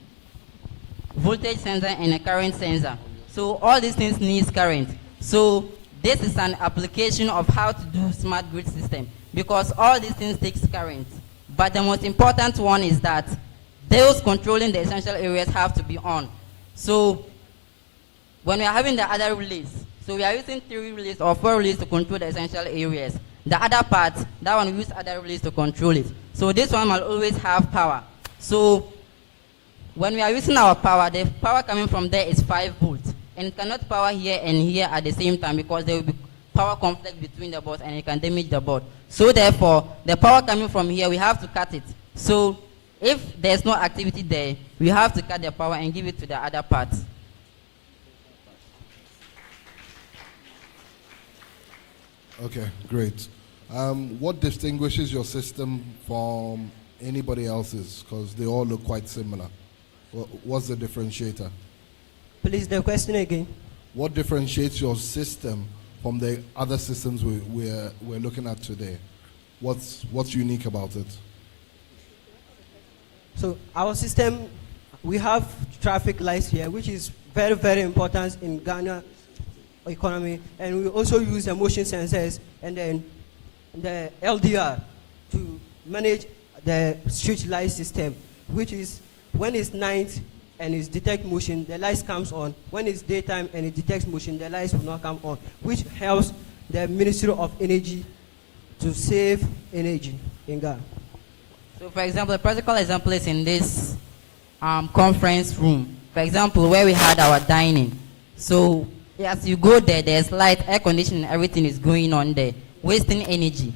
voltage sensor and a current sensor. So all these things need current. So this is an application of how to do smart grid system because all these things takes current. But the most important one is that those controlling the essential areas have to be on. So when we are having the other relays, so we are using 3 relays or 4 relays to control the essential areas. The other part, that one we use other relays to control it. So this one will always have power. So when we are using our power, the power coming from there is 5 volts. And it cannot power here and here at the same time because there will be power conflict between the boards and it can damage the board. So therefore, the power coming from here, we have to cut it. So if there's no activity there, we have to cut the power and give it to the other part. Okay, great. What distinguishes your system from anybody else's? Because they all look quite similar. What's the differentiator? Please, the question again. What differentiates your system from the other systems we're looking at today? What's unique about it? So our system, we have traffic lights here, which is very, very important in Ghana economy. And we also use the motion sensors and then the LDR to manage the street light system, which is when it's night and it detects motion, the lights comes on. When it's daytime and it detects motion, the lights will not come on, which helps the Ministry of Energy to save energy in Ghana. So for example, a practical example is in this conference room. For example, where we had our dining. So as you go there, there's light, air conditioning, everything is going on there, wasting energy.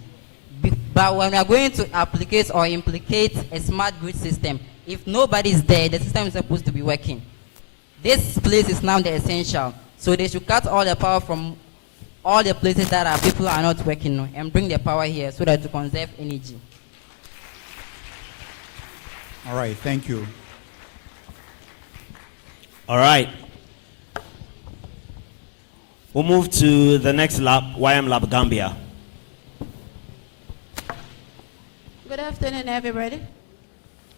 But when we are going to applicate or implicate a smart grid system, if nobody is there, the system is supposed to be working. This place is now the essential. So they should cut all the power from all the places that people are not working on and bring the power here so that to conserve energy. All right, thank you. All right. We'll move to the next lab, YM Lab Gambia. Good afternoon, everybody.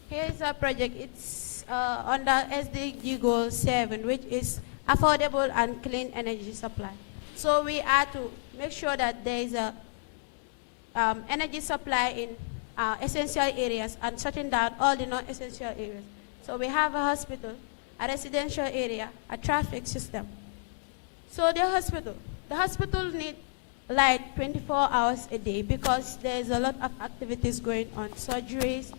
Here is our project. It's under SDG Goal 7, which is affordable and clean energy supply. So we are to make sure that there is a energy supply in essential areas and shutting down all the non-essential areas. So we have a hospital, a residential area, a traffic system. So the hospital needs light 24 hours a day because there is a lot of activities going on, surgeries,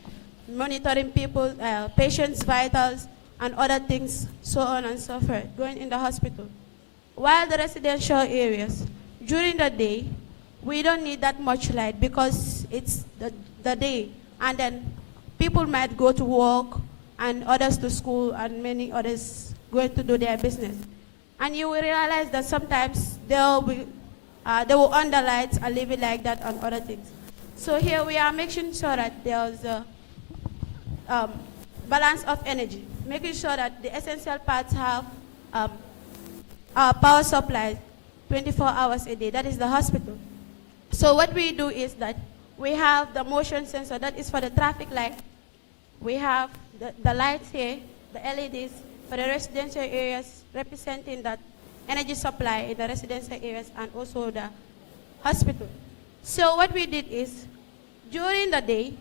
monitoring people, patients' vitals, and other things, so on and so forth, going in the hospital. While the residential areas, during the day, we don't need that much light because it's the day, and then people might go to work, and others to school, and many others going to do their business. And you will realize that sometimes they will on the lights and leave it like that and other things. So here we are making sure that there's a balance of energy, making sure that the essential parts have our power supply 24 hours a day. That is the hospital. So what we do is that we have the motion sensor, that is for the traffic light. We have the lights here, the LEDs for the residential areas, representing that energy supply in the residential areas and also the hospital. So what we did is, during the day,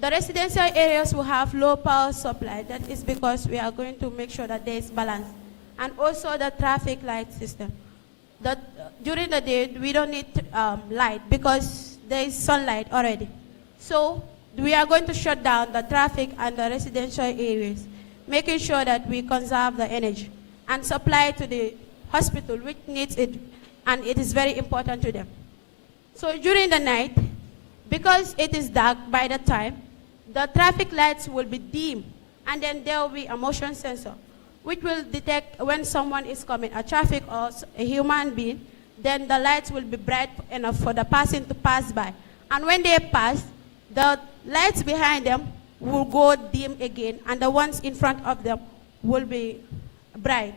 The residential areas will have low power supply. That is because we are going to make sure that there is balance. And also the traffic light system. During the day, we don't need light because there is sunlight already. So we are going to shut down the traffic and the residential areas, making sure that we conserve the energy and supply to the hospital, which needs it, and it is very important to them. So during the night, because it is dark by the time, the traffic lights will be dim, and then there will be a motion sensor, which will detect when someone is coming, a traffic or a human being, then the lights will be bright enough for the person to pass by. And when they pass, the lights behind them will go dim again, and the ones in front of them will be bright.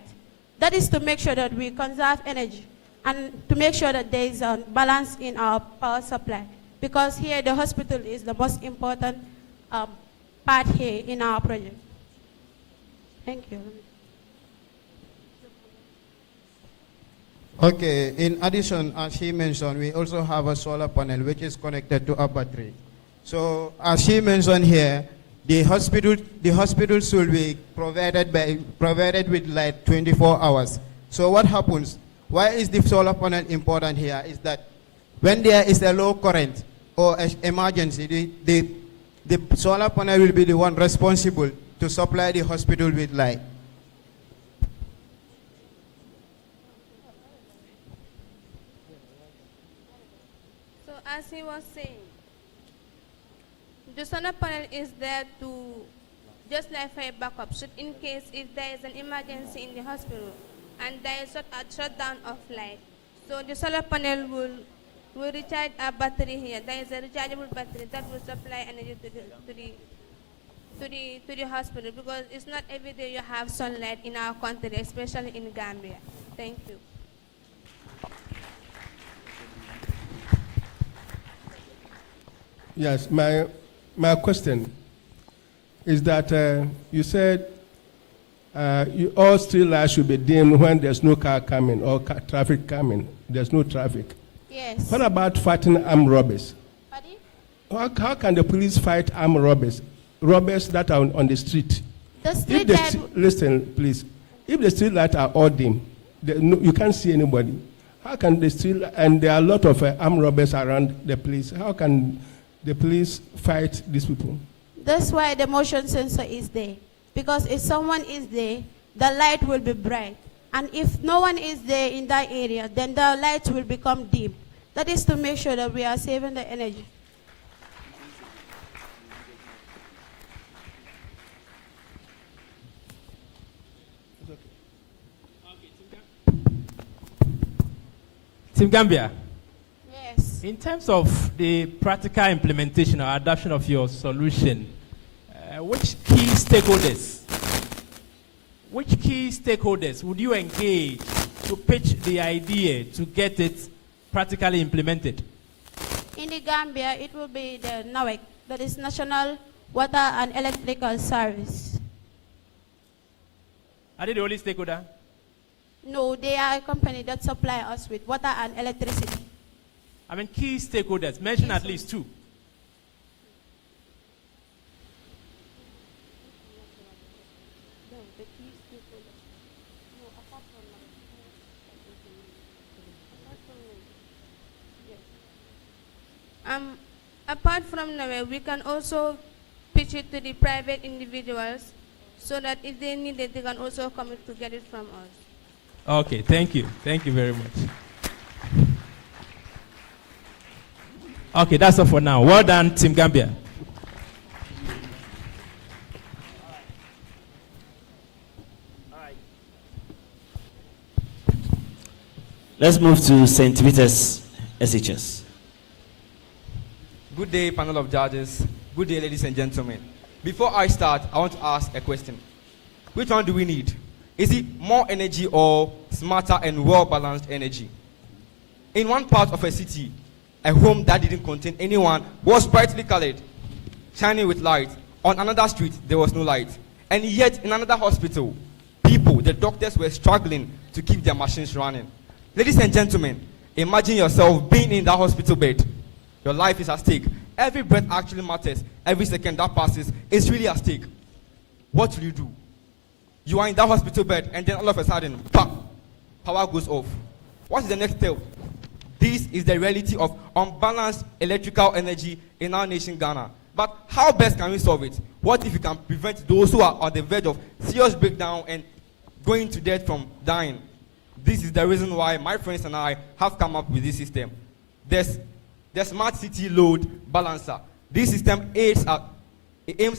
That is to make sure that we conserve energy and to make sure that there is a balance in our power supply. Because here the hospital is the most important part here in our project. Thank you. Okay, in addition, as he mentioned, we also have a solar panel which is connected to a battery. So as he mentioned here, the hospitals will be provided with light 24 hours. So what happens? Why is the solar panel important here? Is that when there is a low current or emergency, the solar panel will be the one responsible to supply the hospital with light. So as he was saying, the solar panel is there to, just like for a backup, should in case if there is an emergency in the hospital and there is a shutdown of light. So the solar panel will recharge a battery here. There is a rechargeable battery that will supply energy to the hospital, because it's not every day you have sunlight in our country, especially in Gambia. Thank you. Yes, my question is that you said all street lights should be dim when there's no car coming or traffic coming. There's no traffic. Yes. What about fighting armed robbers? How can the police fight armed robbers? Robbers that are on the street. Listen, please. If the street lights are all dim, you can't see anybody. How can the street, and there are a lot of armed robbers around the place, how can the police fight these people? That's why the motion sensor is there. Because if someone is there, the light will be bright. And if no one is there in that area, then the lights will become dim. That is to make sure that we are saving the energy. Team Gambia. Yes. In terms of the practical implementation or adoption of your solution, which key stakeholders would you engage to pitch the idea to get it practically implemented? In the Gambia, it will be the NAWEC, that is National Water and Electrical Service. Are they the only stakeholder? No, they are a company that supply us with water and electricity. I mean, key stakeholders. Mention at least two. Apart from NAWEC, we can also pitch it to the private individuals so that if they need it, they can also come to get it from us. Okay, thank you. Thank you very much. Okay, that's all for now. Well done, Team Gambia. Let's move to St. Peter's SHS. Good day, panel of judges. Good day, ladies and gentlemen. Before I start, I want to ask a question. Which one do we need? Is it more energy or smarter and well-balanced energy? In one part of a city, a home that didn't contain anyone was brightly colored, shining with light. On another street, there was no light. And yet, in another hospital, the doctors were struggling to keep their machines running. Ladies and gentlemen, imagine yourself being in that hospital bed. Your life is at stake. every breath actually matters. Every second that passes is really at stake. What will you do? You are in that hospital bed, and then all of a sudden, pop, power goes off. What is the next step? This is the reality of unbalanced electrical energy in our nation, Ghana. But how best can we solve it? What if we can prevent those who are on the verge of serious breakdown and going to death from dying? This is the reason why my friends and I have come up with this system. There's the Smart City Load Balancer. This system aims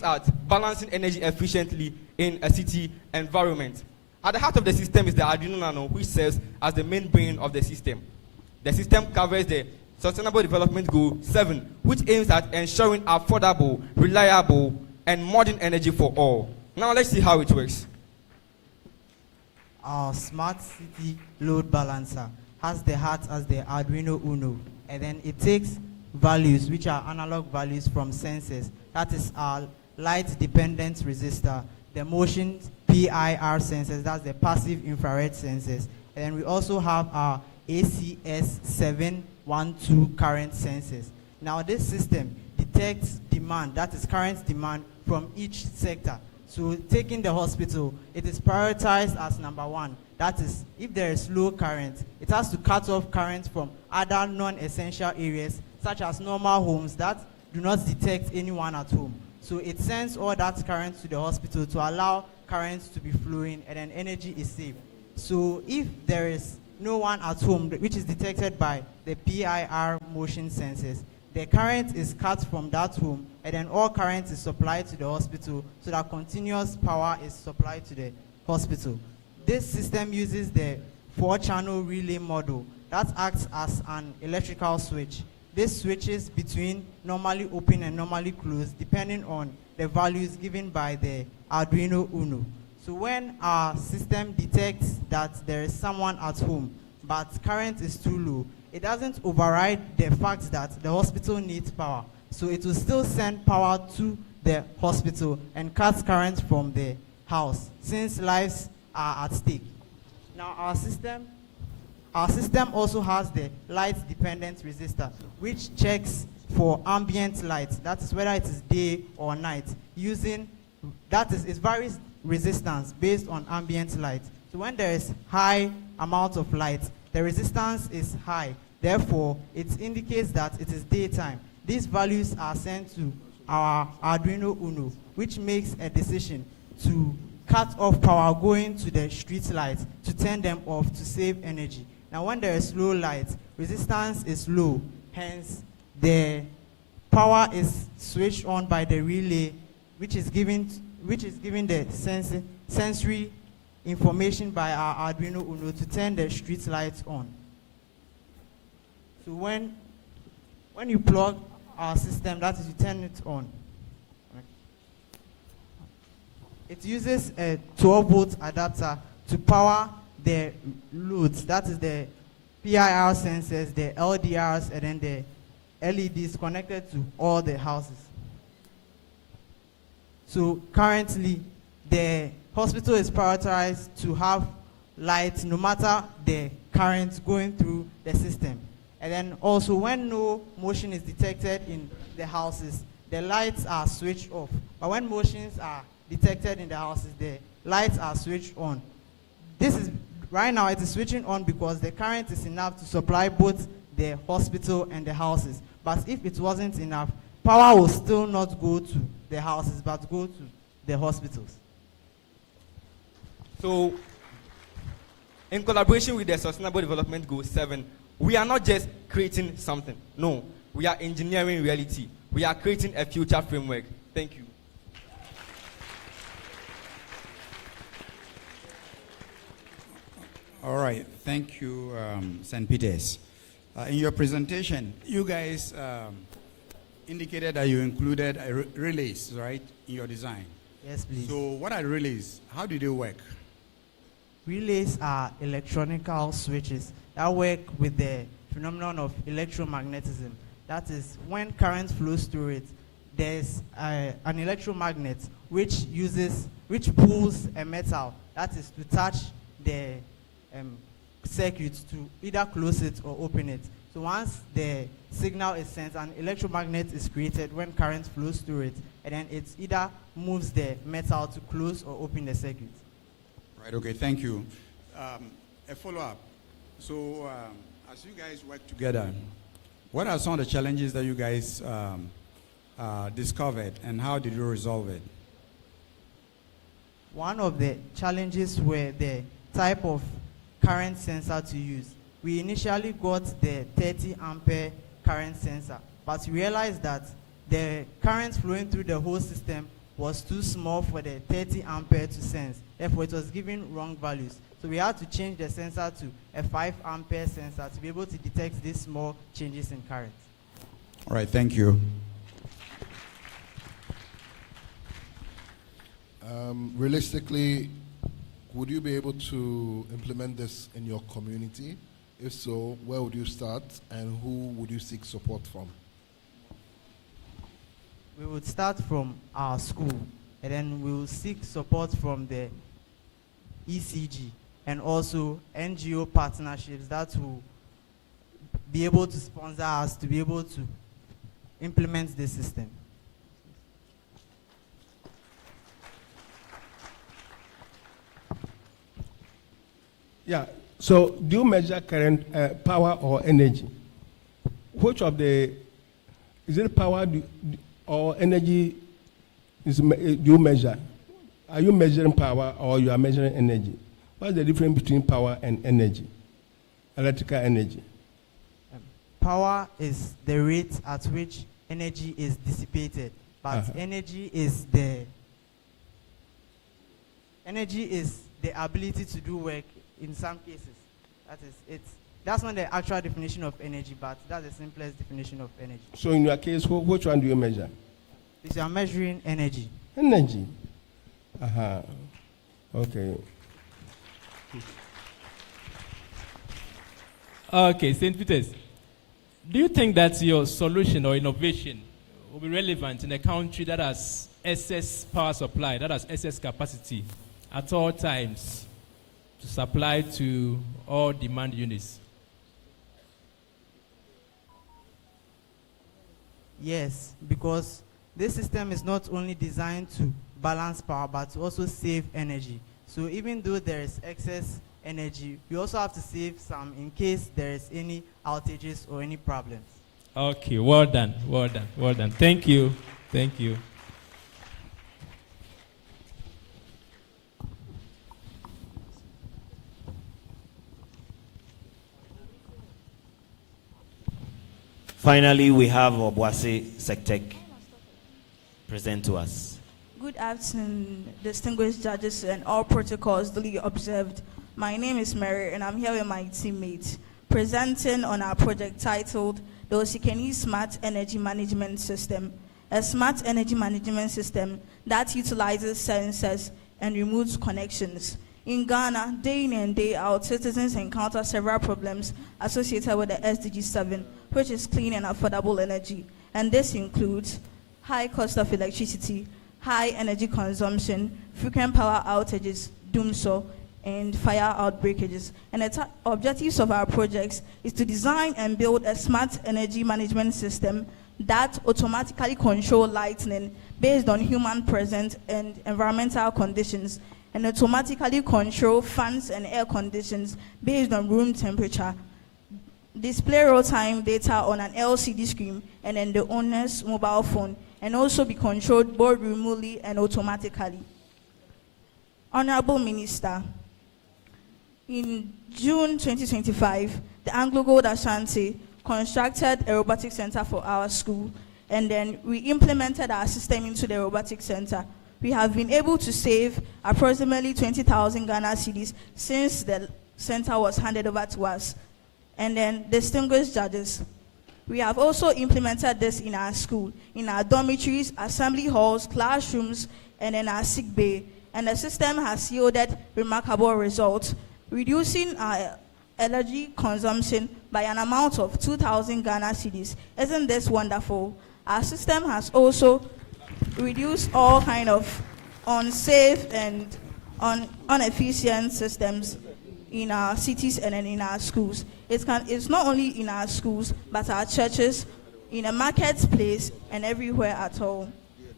at balancing energy efficiently in a city environment. At the heart of the system is the Arduino Nano, which serves as the main brain of the system. The system covers the Sustainable Development Goal 7, which aims at ensuring affordable, reliable, and modern energy for all. Now let's see how it works. Our Smart City Load Balancer has the heart as the Arduino Uno, and then it takes values which are analog values from sensors. That is our light-dependent resistor, the motion PIR sensors, that's the passive infrared sensors, and then we also have our ACS 712 current sensors. Now this system detects demand, that is current demand from each sector. So taking the hospital, it is prioritized as number 1. That is, if there is low current, it has to cut off current from other non-essential areas, such as normal homes that do not detect anyone at home. So it sends all that current to the hospital to allow current to be flowing, and then energy is saved. So if there is no one at home, which is detected by the PIR motion sensors, the current is cut from that home, and then all current is supplied to the hospital, so that continuous power is supplied to the hospital. This system uses the 4-channel relay model that acts as an electrical switch. This switches between normally open and normally closed, depending on the values given by the Arduino Uno. So when our system detects that there is someone at home, but current is too low, it doesn't override the fact that the hospital needs power. So it will still send power to the hospital and cut current from the house, since lives are at stake. Now our system also has the light-dependent resistor, which checks for ambient light, that is whether it is day or night, it varies resistance based on ambient light. So when there is high amount of light, the resistance is high. Therefore, it indicates that it is daytime. These values are sent to our Arduino Uno, which makes a decision to cut off power going to the street lights, to turn them off to save energy. Now when there is low light, resistance is low, hence the power is switched on by the relay, which is giving the sensory information by our Arduino Uno to turn the street lights on. So when you plug our system, that is, you turn it on. It uses a 12-volt adapter to power the loads, that is the PIR sensors, the LDRs, and then the LEDs connected to all the houses. So currently, the hospital is prioritized to have lights no matter the current going through the system. And then also when no motion is detected in the houses, the lights are switched off. But when motions are detected in the houses, the lights are switched on. Right now it is switching on because the current is enough to supply both the hospital and the houses. But if it wasn't enough, power will still not go to the houses, but go to the hospitals. So, in collaboration with the Sustainable Development Goal 7, we are not just creating something. No, we are engineering reality. We are creating a future framework. Thank you. All right, thank you, St. Peter's. In your presentation, you guys indicated that you included relays, right, in your design. Yes, please. So what are relays? How do they work? Relays are electronical switches that work with the phenomenon of electromagnetism. That is, when current flows through it, there's an electromagnet which pulls a metal, that is to touch the circuit to either close it or open it. So So once the signal is sent, an electromagnet is created when current flows through it, and then it either moves the metal to close or open the circuit. Right, okay, thank you. A follow-up. So as you guys work together, what are some of the challenges that you guys discovered, and how did you resolve it? One of the challenges were the type of current sensor to use. We initially got the 30 ampere current sensor, but we realized that the current flowing through the whole system was too small for the 30 ampere to sense. Therefore, it was giving wrong values. So we had to change the sensor to a 5 ampere sensor to be able to detect these small changes in current. All right, thank you. Realistically, would you be able to implement this in your community? If so, where would you start, and who would you seek support from? We would start from our school, and then we will seek support from the ECG and also NGO partnerships that will be able to sponsor us to be able to implement this system. Yeah, so do you measure current power or energy? Which of the, is it power or energy do you measure? Are you measuring power or you are measuring energy? What's the difference between power and energy, electrical energy? Power is the rate at which energy is dissipated, but energy is the ability to do work in some cases. That is it. That's not the actual definition of energy, but that's the simplest definition of energy. So in your case, which one do you measure? If you are measuring energy. Energy. Okay. Okay, St. Peter's. Do you think that your solution or innovation will be relevant in a country that has excess power supply, that has excess capacity at all times to supply to all demand units? Yes, because this system is not only designed to balance power, but to also save energy. So even though there is excess energy, we also have to save some in case there is any outages or any problems. Okay, well done, well done, well done. Thank you, thank you. Finally, we have Obuasi Sektek present to us. Good afternoon, distinguished judges and all protocols duly observed. My name is Mary, and I'm here with my teammates, presenting on our project titled the Osikeni Smart Energy Management System, a smart energy management system that utilizes sensors and removes connections. In Ghana, day in and day out, citizens encounter several problems associated with the SDG 7, which is clean and affordable energy. And this includes high cost of electricity, high energy consumption, frequent power outages, doomsday, and fire outbreakages. And the objectives of our projects is to design and build a smart energy management system that automatically control lighting based on human presence and environmental conditions, and automatically control fans and air conditions based on room temperature, display real-time data on an LCD screen and then the owner's mobile phone, and also be controlled both remotely and automatically. Honorable Minister, in June 2025, the Anglo Gold Ashanti constructed a robotics center for our school, and then we implemented our system into the robotics center. We have been able to save approximately 20,000 Ghana cedis since the center was handed over to us. And then, distinguished judges, we have also implemented this in our school, in our dormitories, assembly halls, classrooms, and in our sick bay. And the system has yielded remarkable results, reducing our energy consumption by an amount of 2,000 Ghana cedis. Isn't this wonderful? Our system has also reduced all kind of unsafe and inefficient systems in our cities and in our schools. It's not only in our schools, but our churches, in a marketplace, and everywhere at all.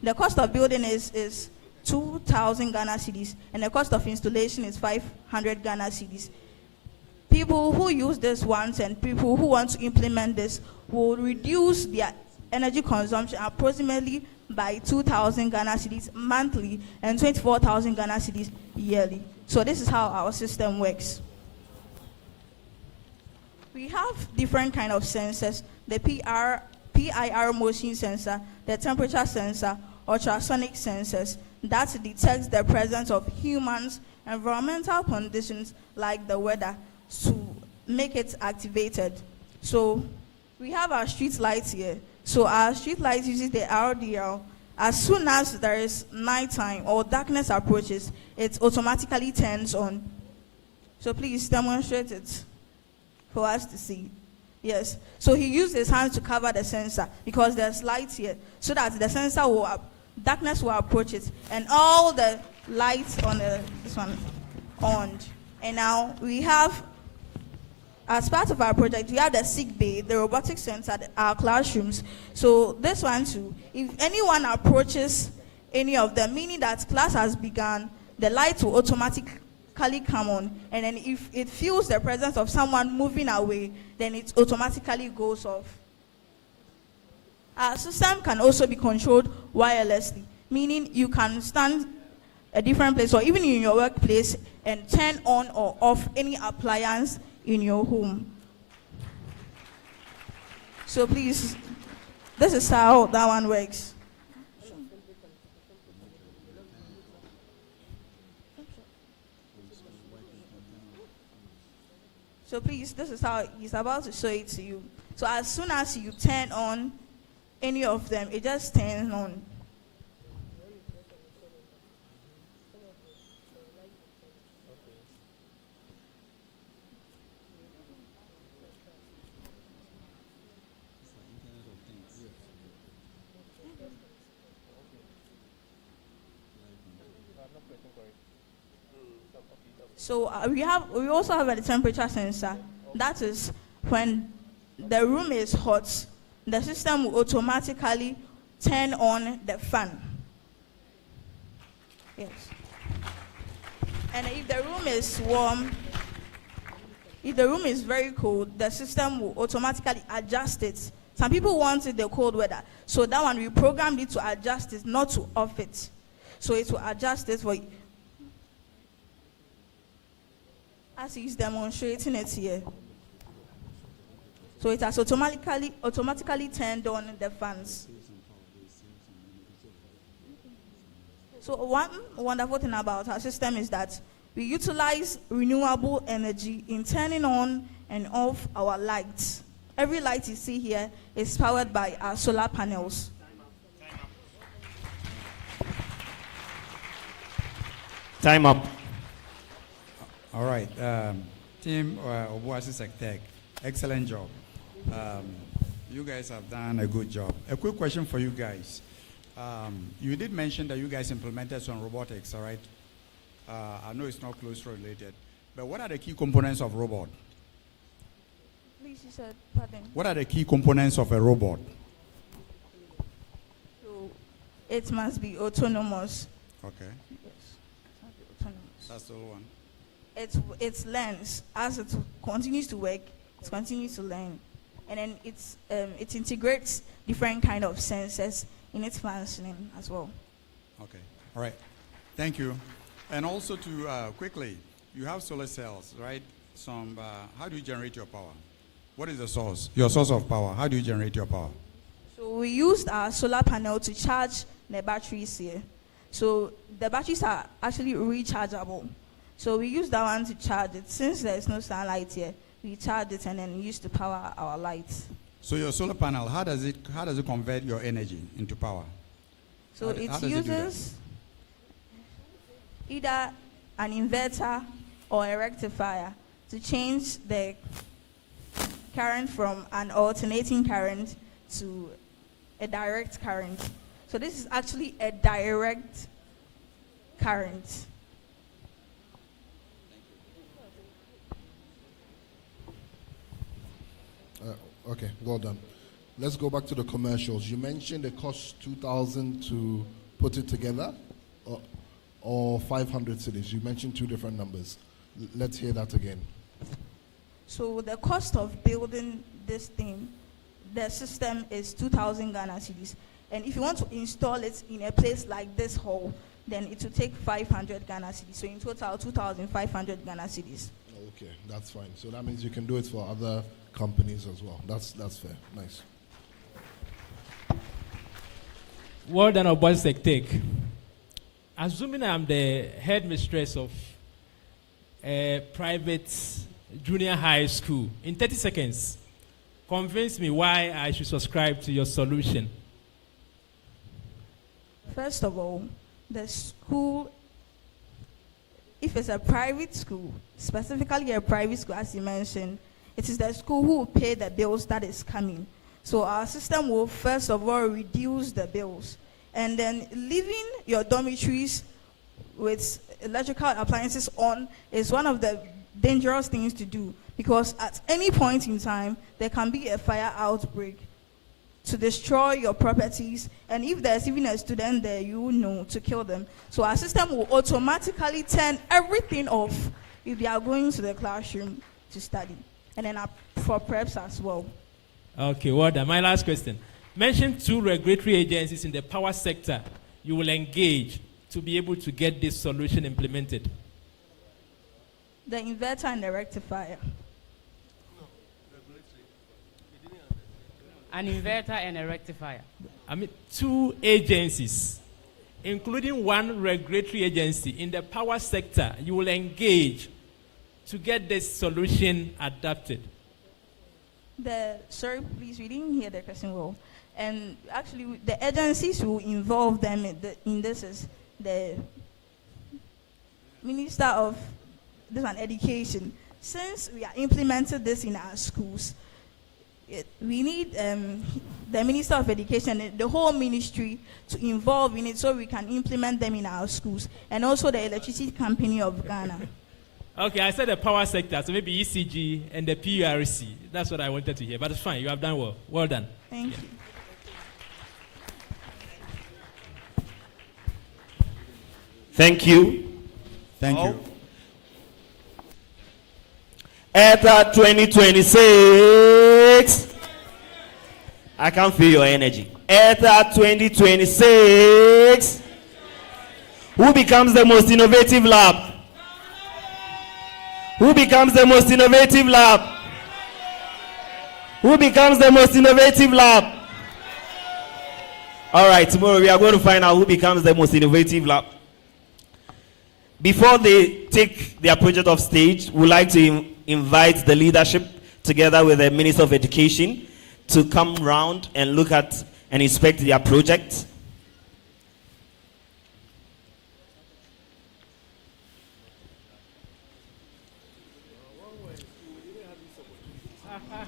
The cost of building is 2,000 Ghana cedis, and the cost of installation is 500 Ghana cedis. People who use this once and people who want to implement this will reduce their energy consumption approximately by 2,000 Ghana cedis monthly and 24,000 Ghana cedis yearly. So this is how our system works. We have different kind of sensors: the PIR motion sensor, the temperature sensor, ultrasonic sensors that detects the presence of humans, environmental conditions like the weather to make it activated. So we have our street lights here. So our street light uses the RDL. As soon as there is nighttime or darkness approaches, it automatically turns on. So please demonstrate it for us to see. Yes. So he used his hands to cover the sensor because there's light here, so that the sensor will darkness will approach it, and all the lights on this one on. And now we have, as part of our project, we have the sick bay, the robotics center, our classrooms. So this one too, if anyone approaches any of them, meaning that class has begun, the light will automatically come on, and then if it feels the presence of someone moving away, then it automatically goes off. Our system can also be controlled wirelessly, meaning you can stand a different place or even in your workplace and turn on or off any appliance in your home. So please, this is how that one works. So please, this is how he's about to show it to you. So as soon as you turn on any of them, it just turns on. So we also have a temperature sensor. That is when the room is hot, the system will automatically turn on the fan. Yes. And if the room is warm, if the room is very cold, the system will automatically adjust it. Some people wanted the cold weather, so that one we programmed it to adjust it, not to off it. So it will adjust it for you. As he's demonstrating it here. So it has automatically turned on the fans. So one wonderful thing about our system is that we utilize renewable energy in turning on and off our lights. Every light you see here is powered by our solar panels. Time up. All right, team Obuasi Sectech, excellent job. You guys have done a good job. A quick question for you guys. You did mention that you guys implemented some robotics, all right? I know it's not closely related, but what are the key components of robot? Please, you said, pardon. What are the key components of a robot? So it must be autonomous. Okay. Yes, it must be autonomous. That's the one. It learns as it continues to work. It continues to learn, and then it integrates different kind of sensors in its functioning as well. Okay. All right. Thank you. And also to quickly, you have solar cells, right? How do you generate your power? What is the source? Your source of power. How do you generate your power? So we used our solar panel to charge the batteries here. So the batteries are actually rechargeable. So we use that one to charge it. Since there is no sunlight here, we charge it and then use to power our lights. So your solar panel, how does it convert your energy into power? So it uses either an inverter or a rectifier to change the current from an alternating current to a direct current. So this is actually a direct current. Okay, well done. Let's go back to the commercials. You mentioned it costs 2,000 to put it together, or 500 cities. You mentioned two different numbers. Let's hear that again. So the cost of building this thing, the system is 2,000 Ghana cedis. And if you want to install it in a place like this hall, then it will take 500 Ghana cedis. So in total, 2,500 Ghana cedis. Okay, that's fine. So that means you can do it for other companies as well. That's fair. Nice. Well done, Obasek Take. Assuming I'm the headmistress of a private junior high school, in 30 seconds, convince me why I should subscribe to your solution. First of all, the school, if it's a private school, specifically a private school, as you mentioned, it is the school who will pay the bills that is coming. So our system will first of all reduce the bills. And then leaving your dormitories with electrical appliances on is one of the dangerous things to do, because at any point in time, there can be a fire outbreak to destroy your properties, and if there's even a student there, you know, to kill them. So our system will automatically turn everything off if they are going to the classroom to study, and then for preps as well. Okay, well done. My last question. Mention two regulatory agencies in the power sector you will engage to be able to get this solution implemented. The inverter and the rectifier. An inverter and a rectifier. I mean, two agencies, including one regulatory agency in the power sector, you will engage to get this solution adapted. Sorry, please, we didn't hear the question well. And actually, the agencies who involve them in this is the Minister of Education. Since we are implementing this in our schools, we need the Minister of Education, the whole ministry, to involve in it so we can implement them in our schools, and also the Electricity Company of Ghana. Okay, I said the power sector, so maybe ECG and the PURC. That's what I wanted to hear, but it's fine. You have done well. Well done. Thank you. Thank you. Thank you. Airtad 2026. I can feel your energy. Airtad 2026. Who becomes the most innovative lab? Who becomes the most innovative lab? Who becomes the most innovative lab? All right, tomorrow we are going to find out who becomes the most innovative lab. Before they take their project off stage, we'd like to invite the leadership together with the Minister of Education to come round and look at and inspect their project.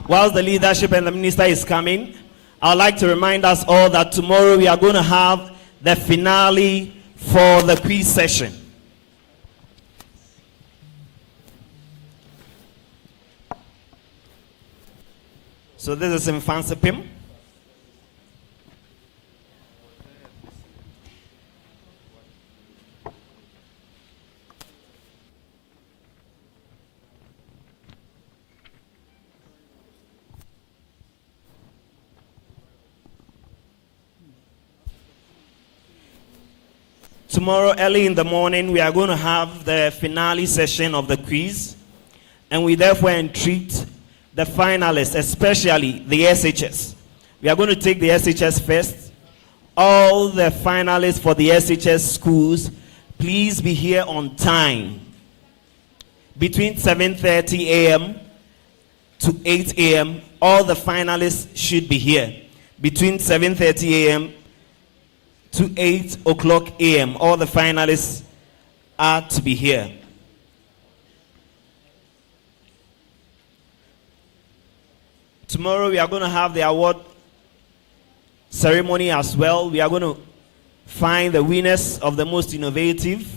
Whilst the leadership and the minister is coming, I'd like to remind us all that tomorrow we are going to have the finale for the quiz session. So this is in Fansipim. Tomorrow early in the morning, we are going to have the finale session of the quiz, and we therefore entreat the finalists, especially the SHS. We are going to take the SHS first. All the finalists for the SHS schools, please be here on time. Between 7:30 a.m. to 8 a.m., all the finalists should be here. Between 7:30 a.m. to 8 o'clock a.m., all the finalists are to be here. Tomorrow we are going to have the award ceremony as well. We are going to find the winners of the most innovative,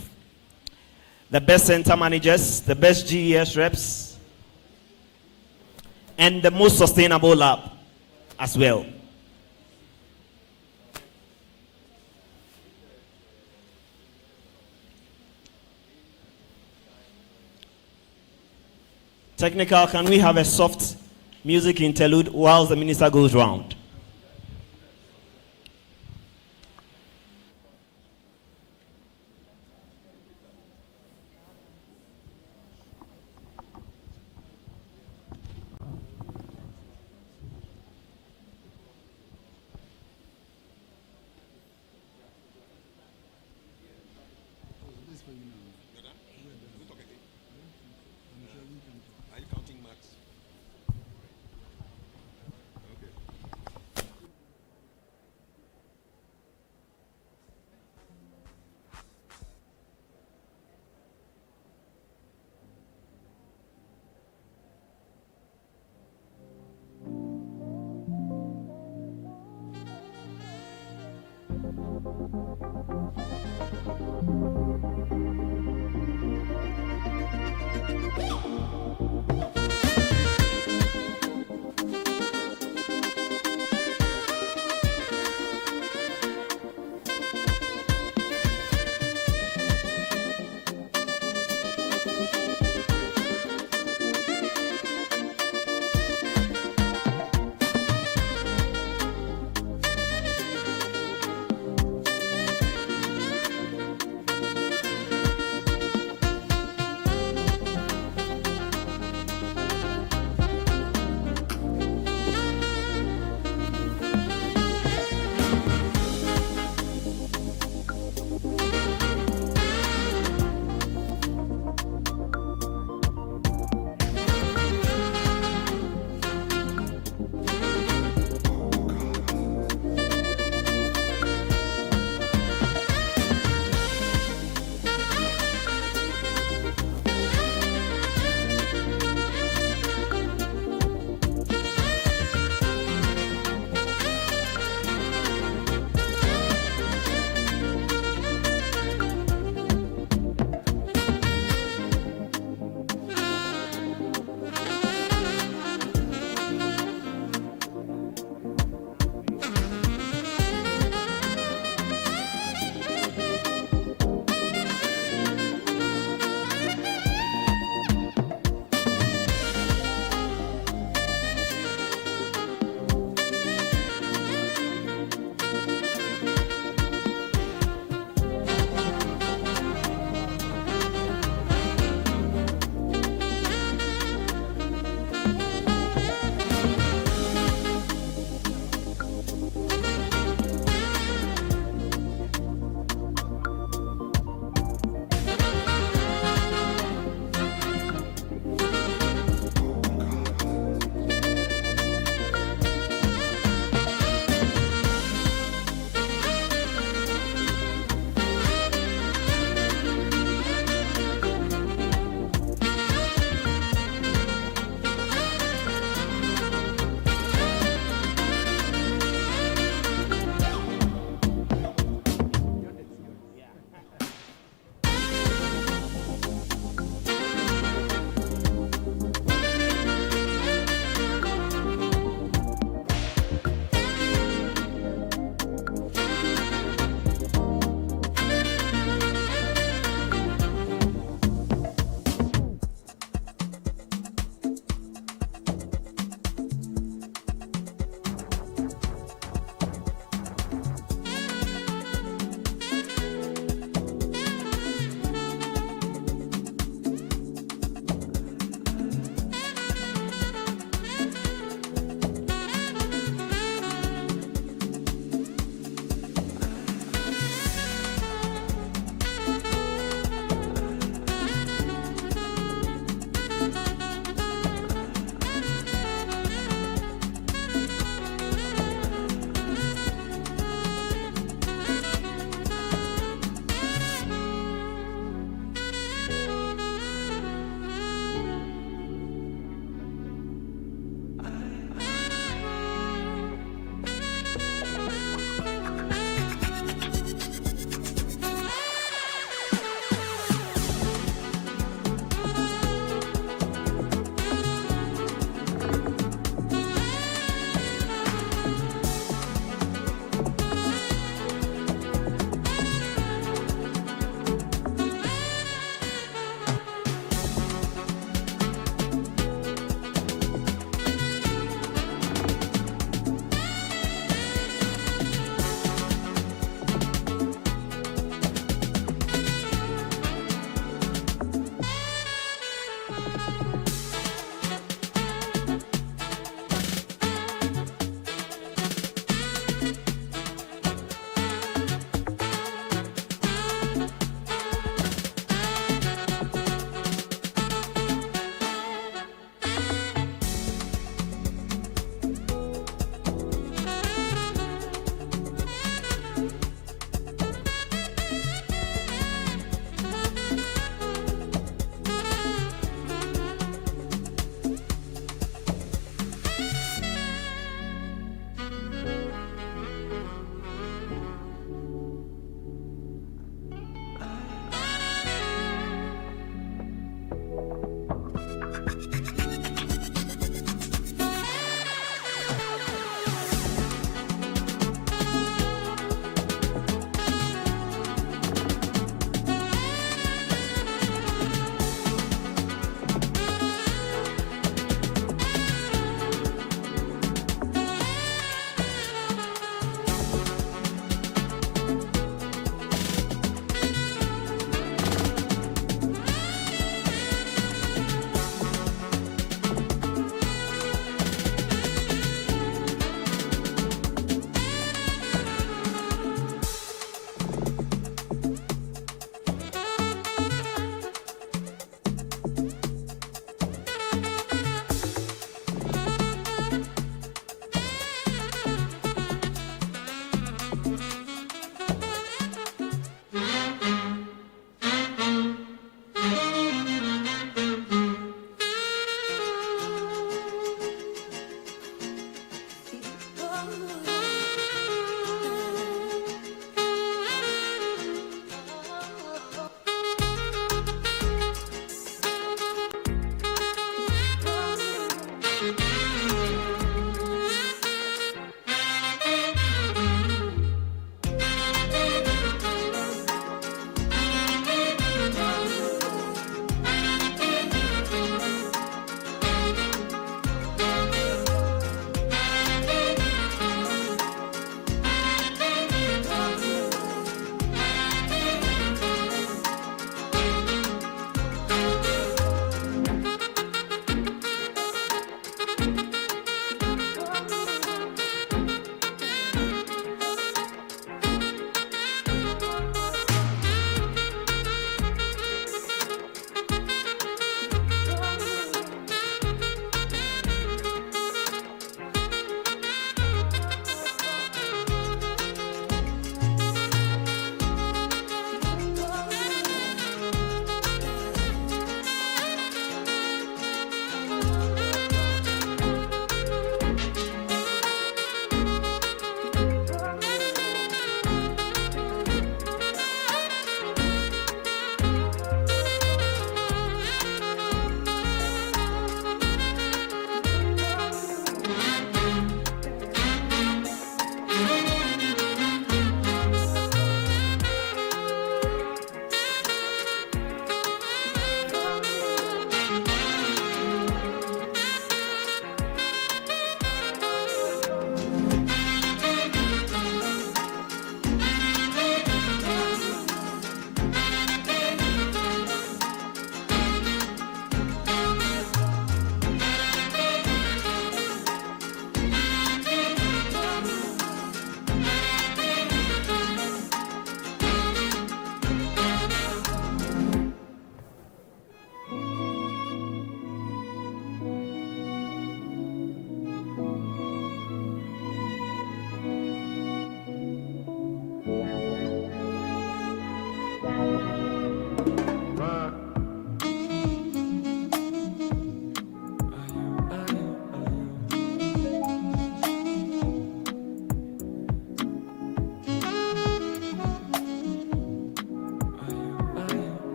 the best center managers, the best GES reps, and the most sustainable lab. as well. Technical, can we have a soft music interlude whilst the minister goes round?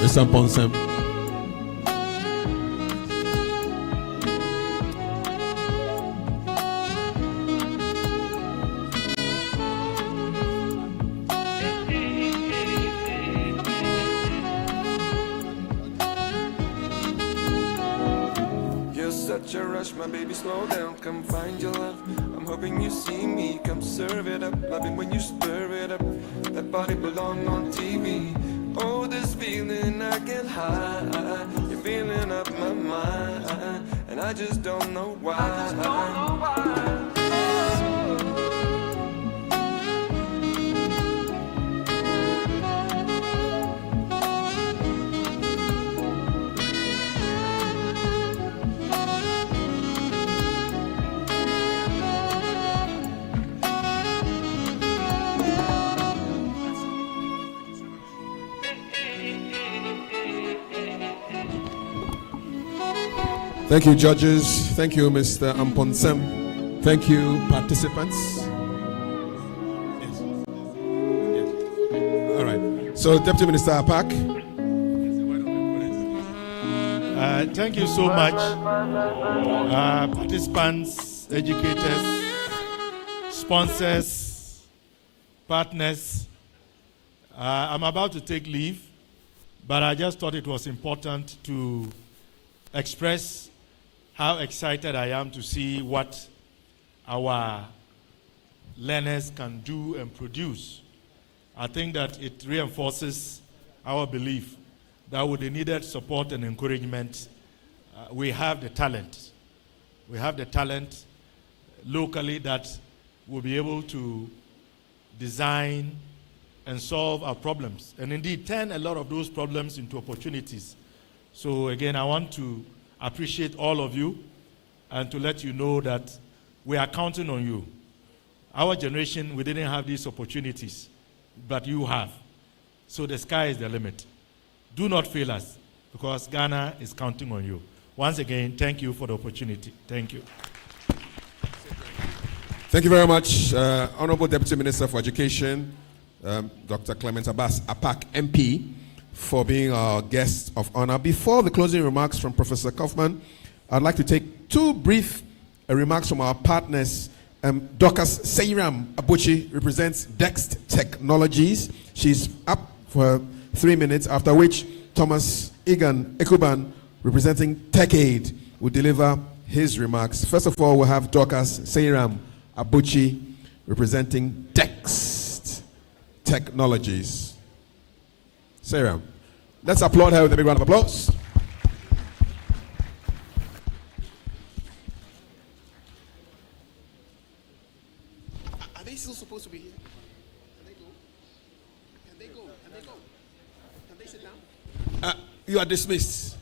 Mr. Ponsem. You're such a rush, my baby, slow down, come find your love. I'm hoping you see me, come serve it up. Loving when you stir it up, that body belong on TV. Oh, this feeling I can hide, you're feeling up my mind, and I just don't know why. Thank you, judges. Thank you, Mr. Amponsem. Thank you, participants. Yes. All right. So, Deputy Minister Apak. Thank you so much, participants, educators, sponsors, partners. I'm about to take leave, but I just thought it was important to express how excited I am to see what our learners can do and produce. I think that it reinforces our belief that with the needed support and encouragement, we have the talent. We have the talent locally that will be able to design and solve our problems, and indeed turn a lot of those problems into opportunities. So again, I want to appreciate all of you and to let you know that we are counting on you. Our generation, we didn't have these opportunities, but you have. So the sky is the limit. Do not fail us, because Ghana is counting on you. Once again, thank you for the opportunity. Thank you. Thank you very much, Honorable Deputy Minister for Education, Dr. Clement Abbas Apak, MP, for being our guest of honor. Before the closing remarks from Professor Kaufman, I'd like to take two brief remarks from our partners. Dorcas Seiram Abuchi represents Dext Technologies. She's up for 3 minutes, after which Thomas Egan Ekuban, representing TechAid, will deliver his remarks. First of all, we'll have Dorcas Seiram Abuchi, representing Dext Technologies. Sarah, let's applaud her with a big round of applause. Are they still supposed to be here? Can they go? Can they go? Can they go? Can they sit down? You are dismissed.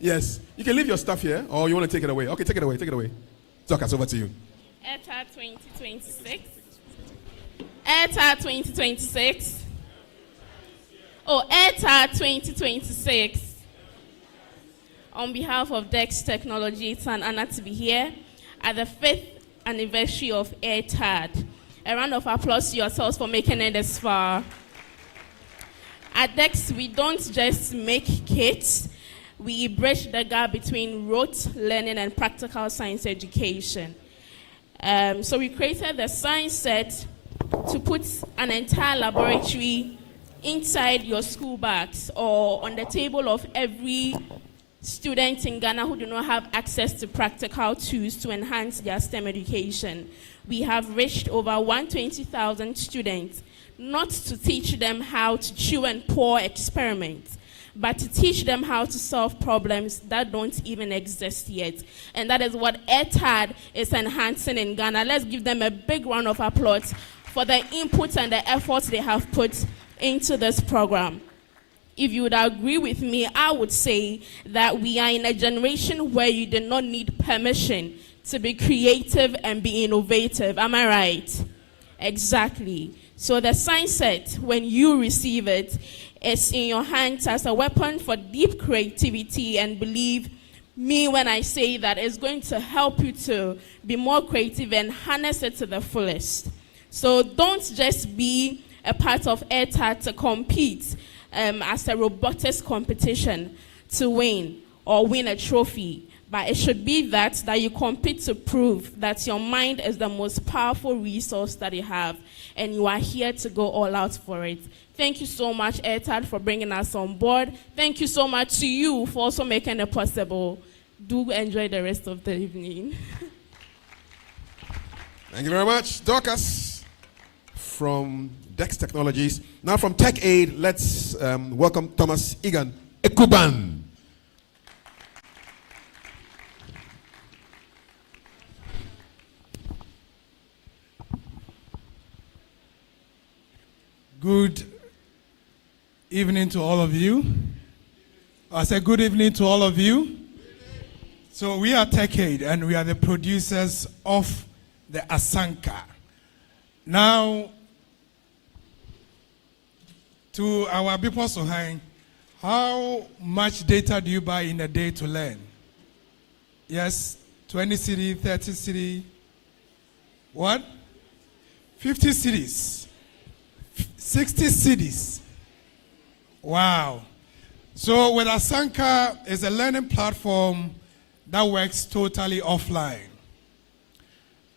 Yes. You can leave your stuff here, or you want to take it away. Okay, take it away. Take it away. Dorcas, over to you. Airtad 2026. Airtad 2026. Oh, Airtad 2026. On behalf of Dex Technology, it's an honor to be here at the 5th anniversary of Airtad. A round of applause to yourselves for making it this far. At Dex, we don't just make kits, we bridge the gap between rote learning and practical science education. So we created the science set to put an entire laboratory inside your school bags or on the table of every student in Ghana who do not have access to practical tools to enhance their STEM education. We have reached over 120,000 students, not to teach them how to chew and pour experiments, but to teach them how to solve problems that don't even exist yet. And that is what Airtad is enhancing in Ghana. Let's give them a big round of applause for the input and the efforts they have put into this program. If you would agree with me, I would say that we are in a generation where you do not need permission to be creative and be innovative. Am I right? Exactly. So the science set, when you receive it, is in your hands as a weapon for deep creativity, and believe me when I say that it's going to help you to be more creative and harness it to the fullest. So don't just be a part of Airtad to compete as a robotics competition to win or win a trophy. But it should be that you compete to prove that your mind is the most powerful resource that you have, and you are here to go all out for it. Thank you so much, Airtad, for bringing us on board. Thank you so much to you for also making it possible. Do enjoy the rest of the evening. Thank you very much, Dorcas from Dex Technologies. Now from Tech Aid, let's welcome Thomas Egan Ekuban. Good evening to all of you. I said good evening to all of you. So we are TechAid and we are the producers of the Asanka. Now, to our people Sohain, how much data do you buy in a day to learn? Yes, 20 city, 30 city, what? 50 cities. 60 cities. Wow. So with Asanka, it's a learning platform that works totally offline.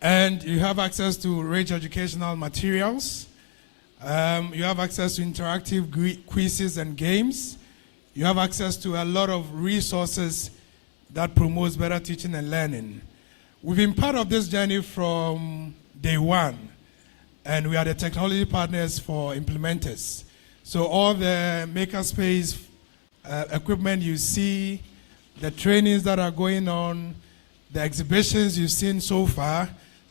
And you have access to rich educational materials. You have access to interactive quizzes and games. You have access to a lot of resources that promotes better teaching and learning. We've been part of this journey from day one. And we are the technology partners for implementers. So all the makerspace equipment you see, the trainings that are going on, the exhibitions you've seen so far,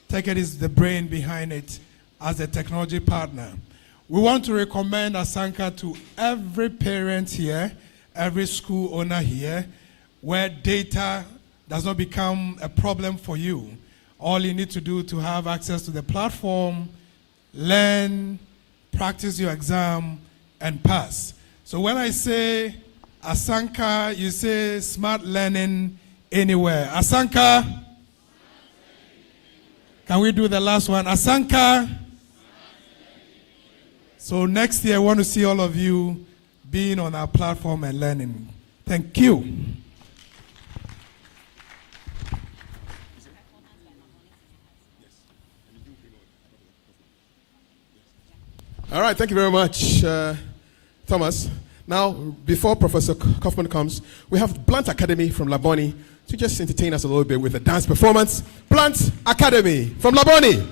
TechAid is the brain behind it as a technology partner. We want to recommend Asanka to every parent here, every school owner here, where data does not become a problem for you. All you need to do to have access to the platform, learn, practice your exam, and pass. So when I say Asanka, you say smart learning anywhere. Asanka. Can we do the last one? Asanka. So next year, I want to see all of you being on our platform and learning. Thank you. All right, thank you very much, Thomas. Now, before Professor Kaufman comes, we have Blunt Academy from Laboni to just entertain us a little bit with a dance performance. Blunt Academy from Laboni.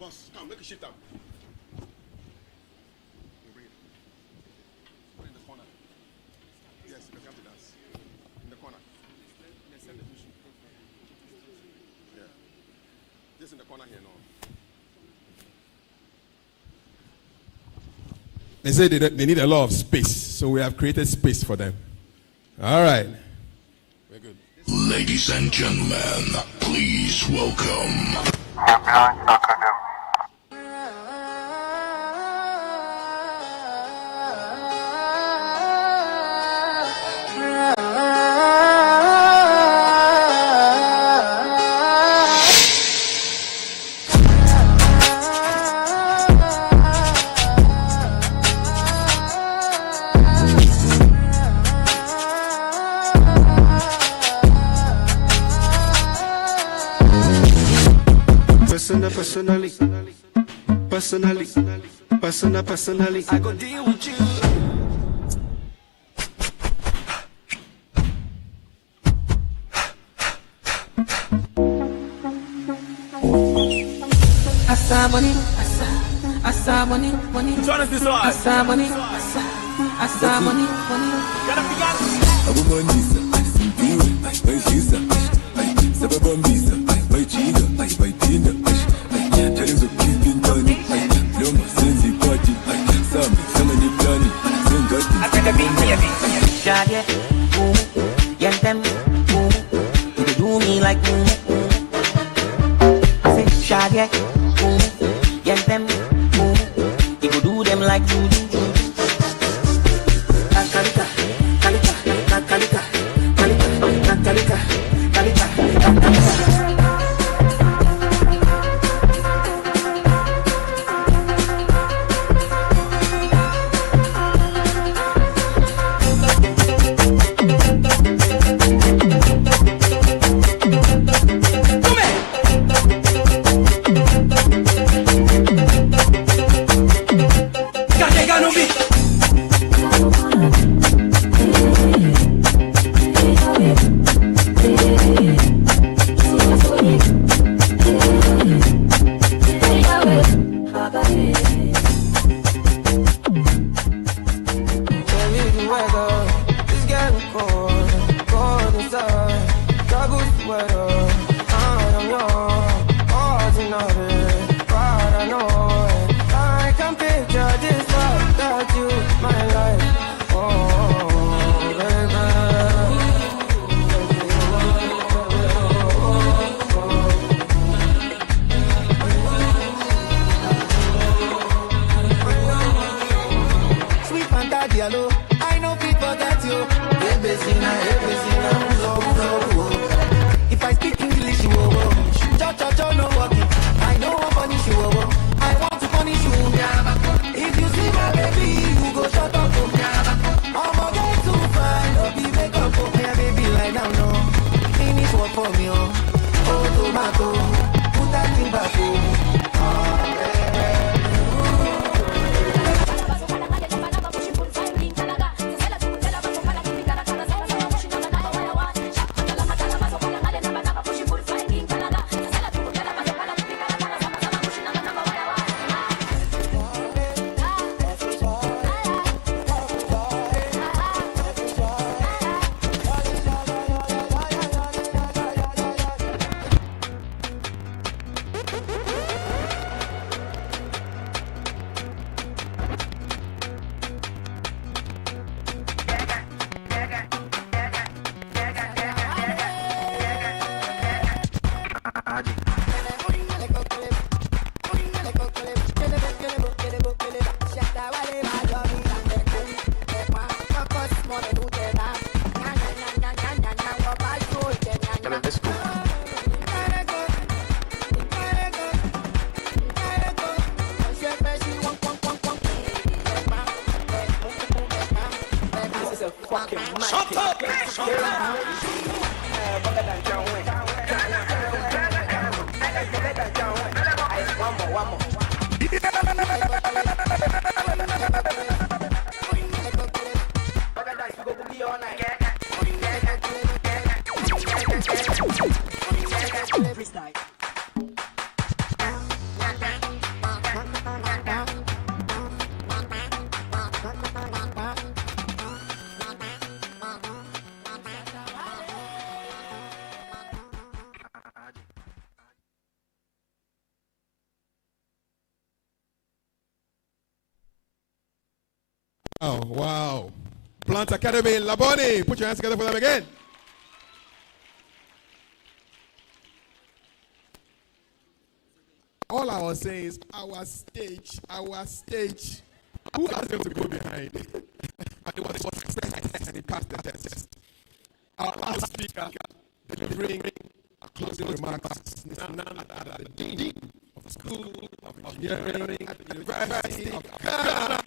Boss, come, make a shift up. They say they need a lot of space, so we have created space for them. All right. We're good. Ladies and gentlemen, please welcome. Personally, I go deal with you. Asa money, asa money. Turn us this on. Asa money, asa money. Shaggy, Yentem, you could do me like I say Shaggy, Yentem, you could do them like you do. Cho, no walking. I know I punish you, I want to punish you. If you see my baby, you go shut up. I'ma get too fine, no be make up. Yeah, baby, lie down, no. Finish work for me, oh, tomato. Put that thing back, Oh, wow. Plant Academy in Laboni. Put your hands together for them again. All I was saying is our stage. Who asked them to go behind? It was expressed and he passed the test. Our last speaker delivering closing remarks. None at the Dean of the School of Engineering at the University of Ghana.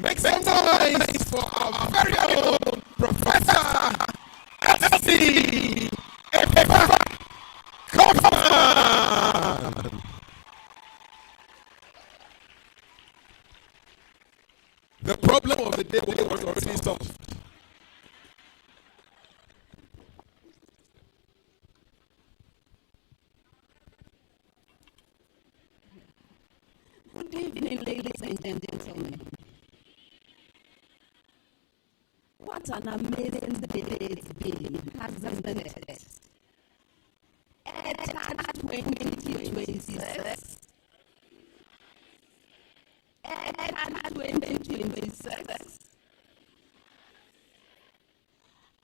Make some noise for our very own Professor S.C. Kaufman. The problem of the day was already solved. Good evening, ladies and gentlemen. What an amazing day it's been, hasn't it? Airtad 2026. Airtad 2026.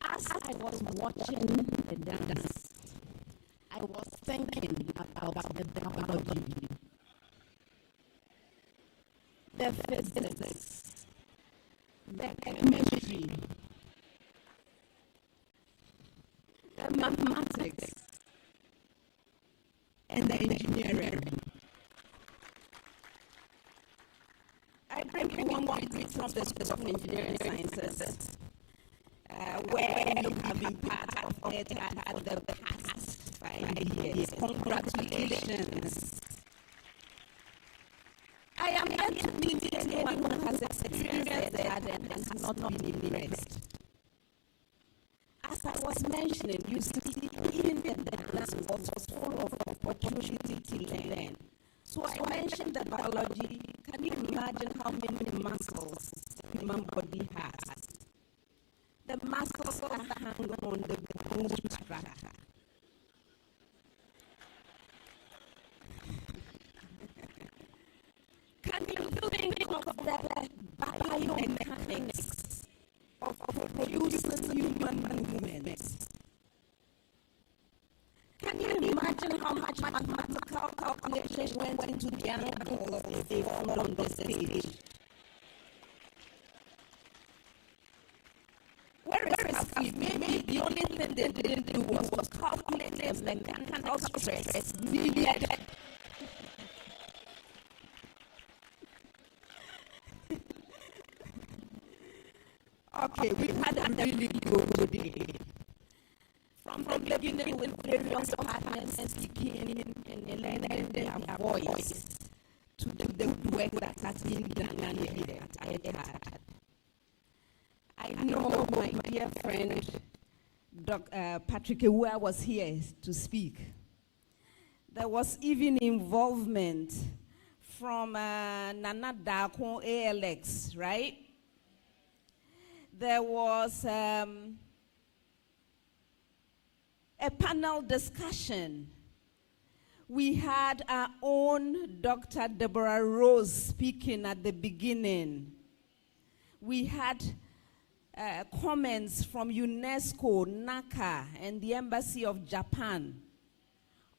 As I was watching the dance, I was thinking about the biology, the physics, the chemistry, the mathematics, and the engineering. I think we want to from the School of Engineering Sciences, where you have been part of Airtad for the past 5 years. Congratulations. I am yet to meet anyone who has experienced Airtad and has not been impressed. As I was mentioning, you see, even the dance was full of opportunity to learn. So I mentioned the biology. Can you imagine how many muscles the human body has? The muscles that hang on the bone structure. Can you think of the biomechanics of producing human movements? Can you imagine how much mathematical calculation went into the angles they formed on the stage? Where is Steve? Maybe the only thing they didn't do was calculate the mechanical stress needed. Okay, we had a really good day. From the beginning with various partners speaking and lending their voice to the work that has been done here at Airtad. I know my dear friend Patrick Ewua was here to speak. There was even involvement from Nana Dakon ALX, right? There was a panel discussion. We had our own Dr. Deborah Rose speaking at the beginning. We had comments from UNESCO, NACA, and the Embassy of Japan.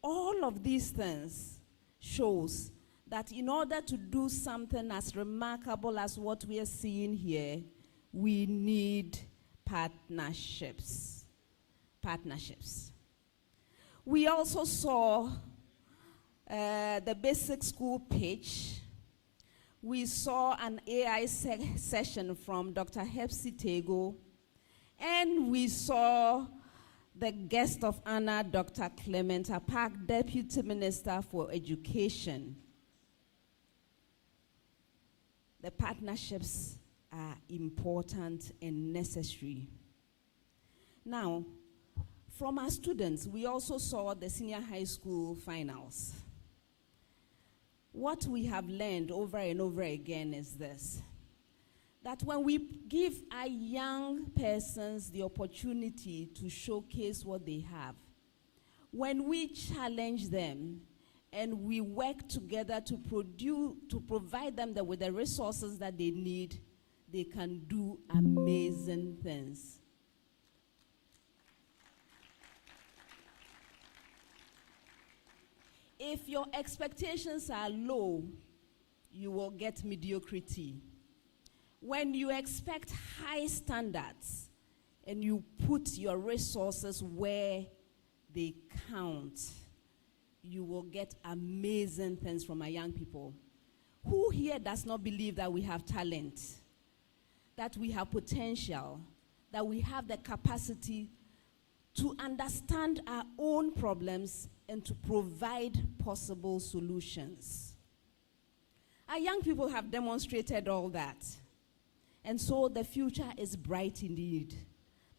All of these things shows that in order to do something as remarkable as what we are seeing here, we need partnerships. Partnerships. We also saw the basic school pitch. We saw an AI session from Dr. Hepsi Tego, and we saw the guest of honor, Dr. Clement Apak, Deputy Minister for Education. The partnerships are important and necessary. Now, from our students, we also saw the senior high school finals. What we have learned over and over again is this, that when we give our young persons the opportunity to showcase what they have, when we challenge them and we work together to provide them with the resources that they need, they can do amazing things. If your expectations are low, you will get mediocrity. When you expect high standards and you put your resources where they count, you will get amazing things from our young people. Who here does not believe that we have talent, that we have potential, that we have the capacity to understand our own problems and to provide possible solutions? Our young people have demonstrated all that. And so the future is bright indeed.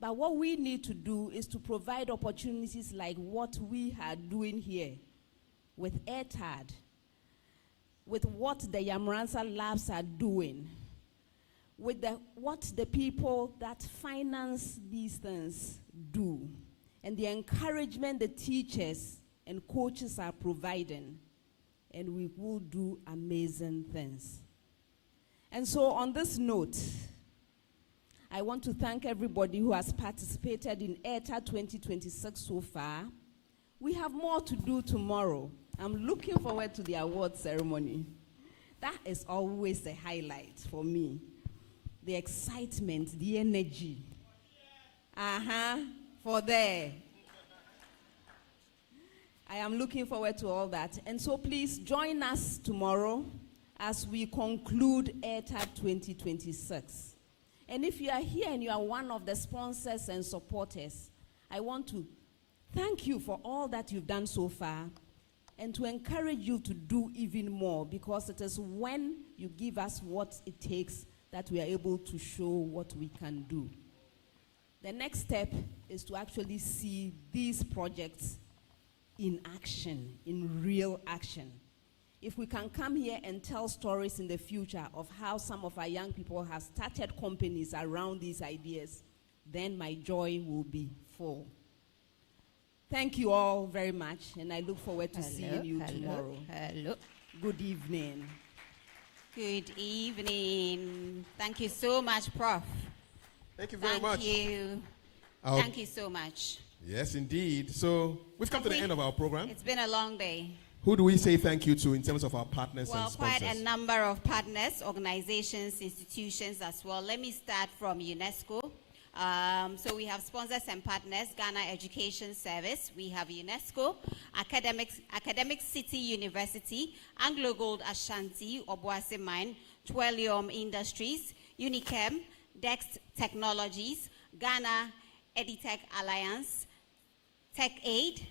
But what we need to do is to provide opportunities like what we are doing here with Airtad, with what the Yamransa labs are doing, with what the people that finance these things do, and the encouragement the teachers and coaches are providing, and we will do amazing things. And so on this note, I want to thank everybody who has participated in Airtad 2026 so far. We have more to do tomorrow. I'm looking forward to the award ceremony. That is always a highlight for me. The excitement, the energy. For there. I am looking forward to all that. And so please join us tomorrow as we conclude Airtad 2026. And if you are here and you are one of the sponsors and supporters, I want to thank you for all that you've done so far and to encourage you to do even more, because it is when you give us what it takes that we are able to show what we can do. The next step is to actually see these projects in action, in real action. If we can come here and tell stories in the future of how some of our young people have started companies around these ideas, then my joy will be full. Thank you all very much, and I look forward to seeing you tomorrow. Hello. Good evening. Good evening. Thank you so much, Prof. Thank you very much. Thank you. Thank you so much. Yes, indeed. So we've come to the end of our program. It's been a long day. Who do we say thank you to in terms of our partners and sponsors? Well, quite a number of partners, organizations, institutions as well. Let me start from UNESCO. So we have sponsors and partners: Ghana Education Service, we have UNESCO, Academic City University, Anglo Gold Ashanti, Obuasi Mine, Twelium Industries, Unichem, Dex Technologies, Ghana Editech Alliance, Tech Aid,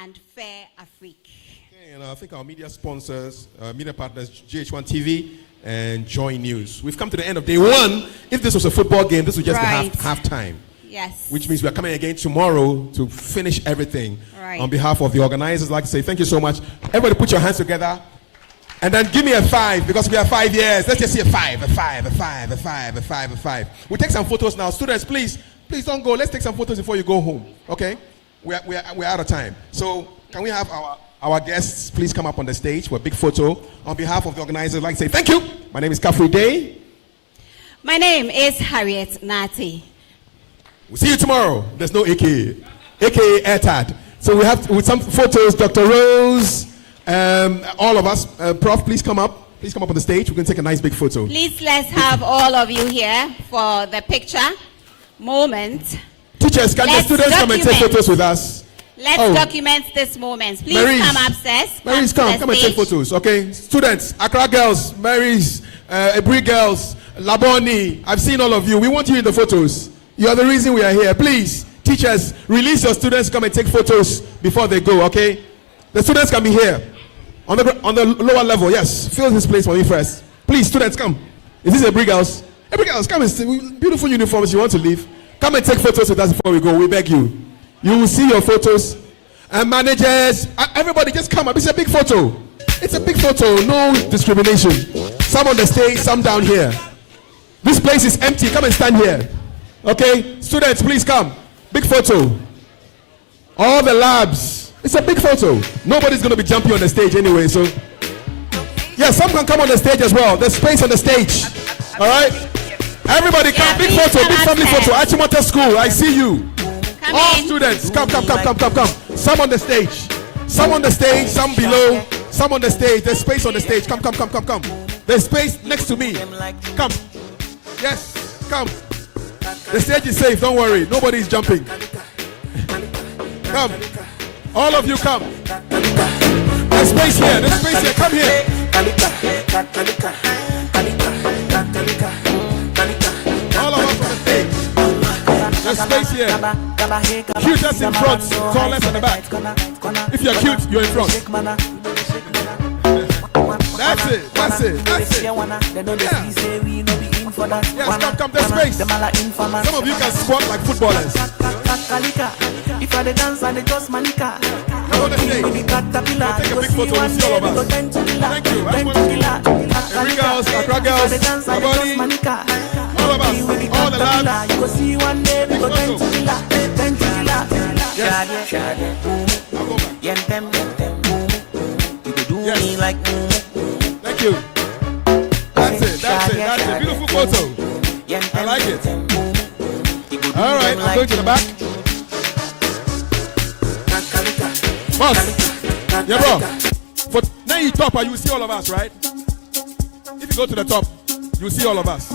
and Fair Afrique. Okay, and I think our media sponsors, media partners, GH1 TV and Joy News. We've come to the end of day one. If this was a football game, this would just be half time. Yes. Which means we are coming again tomorrow to finish everything. Right. On behalf of the organizers, I'd like to say thank you so much. Everybody put your hands together. And then give me a 5 because we have 5 years. Let's just see a 5, a 5, a 5, a 5, a 5, a 5. We'll take some photos now. Students, please don't go. Let's take some photos before you go home. Okay? We're out of time. So can we have our guests please come up on the stage for a big photo? On behalf of the organizers, I'd like to say thank you. My name is Kafri Day. My name is Harriet Nati. We'll see you tomorrow. There's no AKA. AKA Airtad. So we have with some photos, Dr. Rose, all of us. Prof, please come up. Please come up on the stage. We're going to take a nice big photo. Please, let's have all of you here for the picture moment. Teachers, can the students come and take photos with us? Let's document this moment. Please come upstairs. Mary's, come and take photos, okay? Students, Accra girls, Mary's, Ebri girls, Laboni, I've seen all of you. We want you in the photos. You are the reason we are here. Please, teachers, release your students, come and take photos before they go, okay? The students can be here. On the lower level, yes. Fill this place for me first. Please, students, come. Is this Ebri girls? Ebri girls, come and see. Beautiful uniforms, you want to leave? Come and take photos with us before we go. We beg you. You will see your photos. And managers, everybody just come up. It's a big photo. It's a big photo. No discrimination. Some on the stage, some down here. This place is empty. Come and stand here. Okay? Students, please come. Big photo. All the labs. It's a big photo. Nobody's going to be jumping on the stage anyway, so. Yeah, some can come on the stage as well. There's space on the stage. All right? Everybody come. Big photo. Big family photo. Achimota School. I see you. All students, come. Some on the stage. Some on the stage, some below. Some on the stage. There's space on the stage. Come. There's space next to me. Come. Yes, come. The stage is safe, don't worry. Nobody's jumping. Come. All of you come. There's space here. Come here. All of us on the stage. There's space here. Cutest in front, tallest at the back. If you're cute, you're in front. That's it. Yeah. Yes, come, there's space. Some of you can squat like footballers. If I dance and they just manica. Come on the stage. We'll take a big photo, we'll see all of us. Thank you. Every girls, Accra girls, Laboni, all of us, all the lads. You will see one day we go 10 to yes. I'll go back. You could do me like thank you. That's it. Beautiful photo. I like it. All right, I'm going to the back. Boss, yeah, bro. For now you top, you see all of us, right? If you go to the top, you see all of us.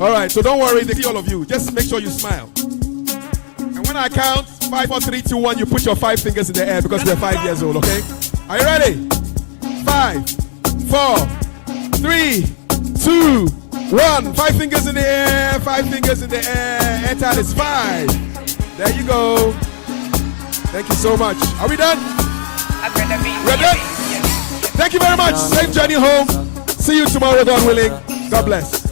All right, so don't worry, they see all of you. Just make sure you smile. And when I count 5, 4, 3, 2, 1, you put your 5 fingers in the air because we're 5 years old, okay? Are you ready? 5, 4, 3, 2, 1. 5 fingers in the air, 5 fingers in the air. Airtad is 5. There you go. Thank you so much. Are we done? We're done? Thank you very much. Safe journey home. See you tomorrow, God willing. God bless.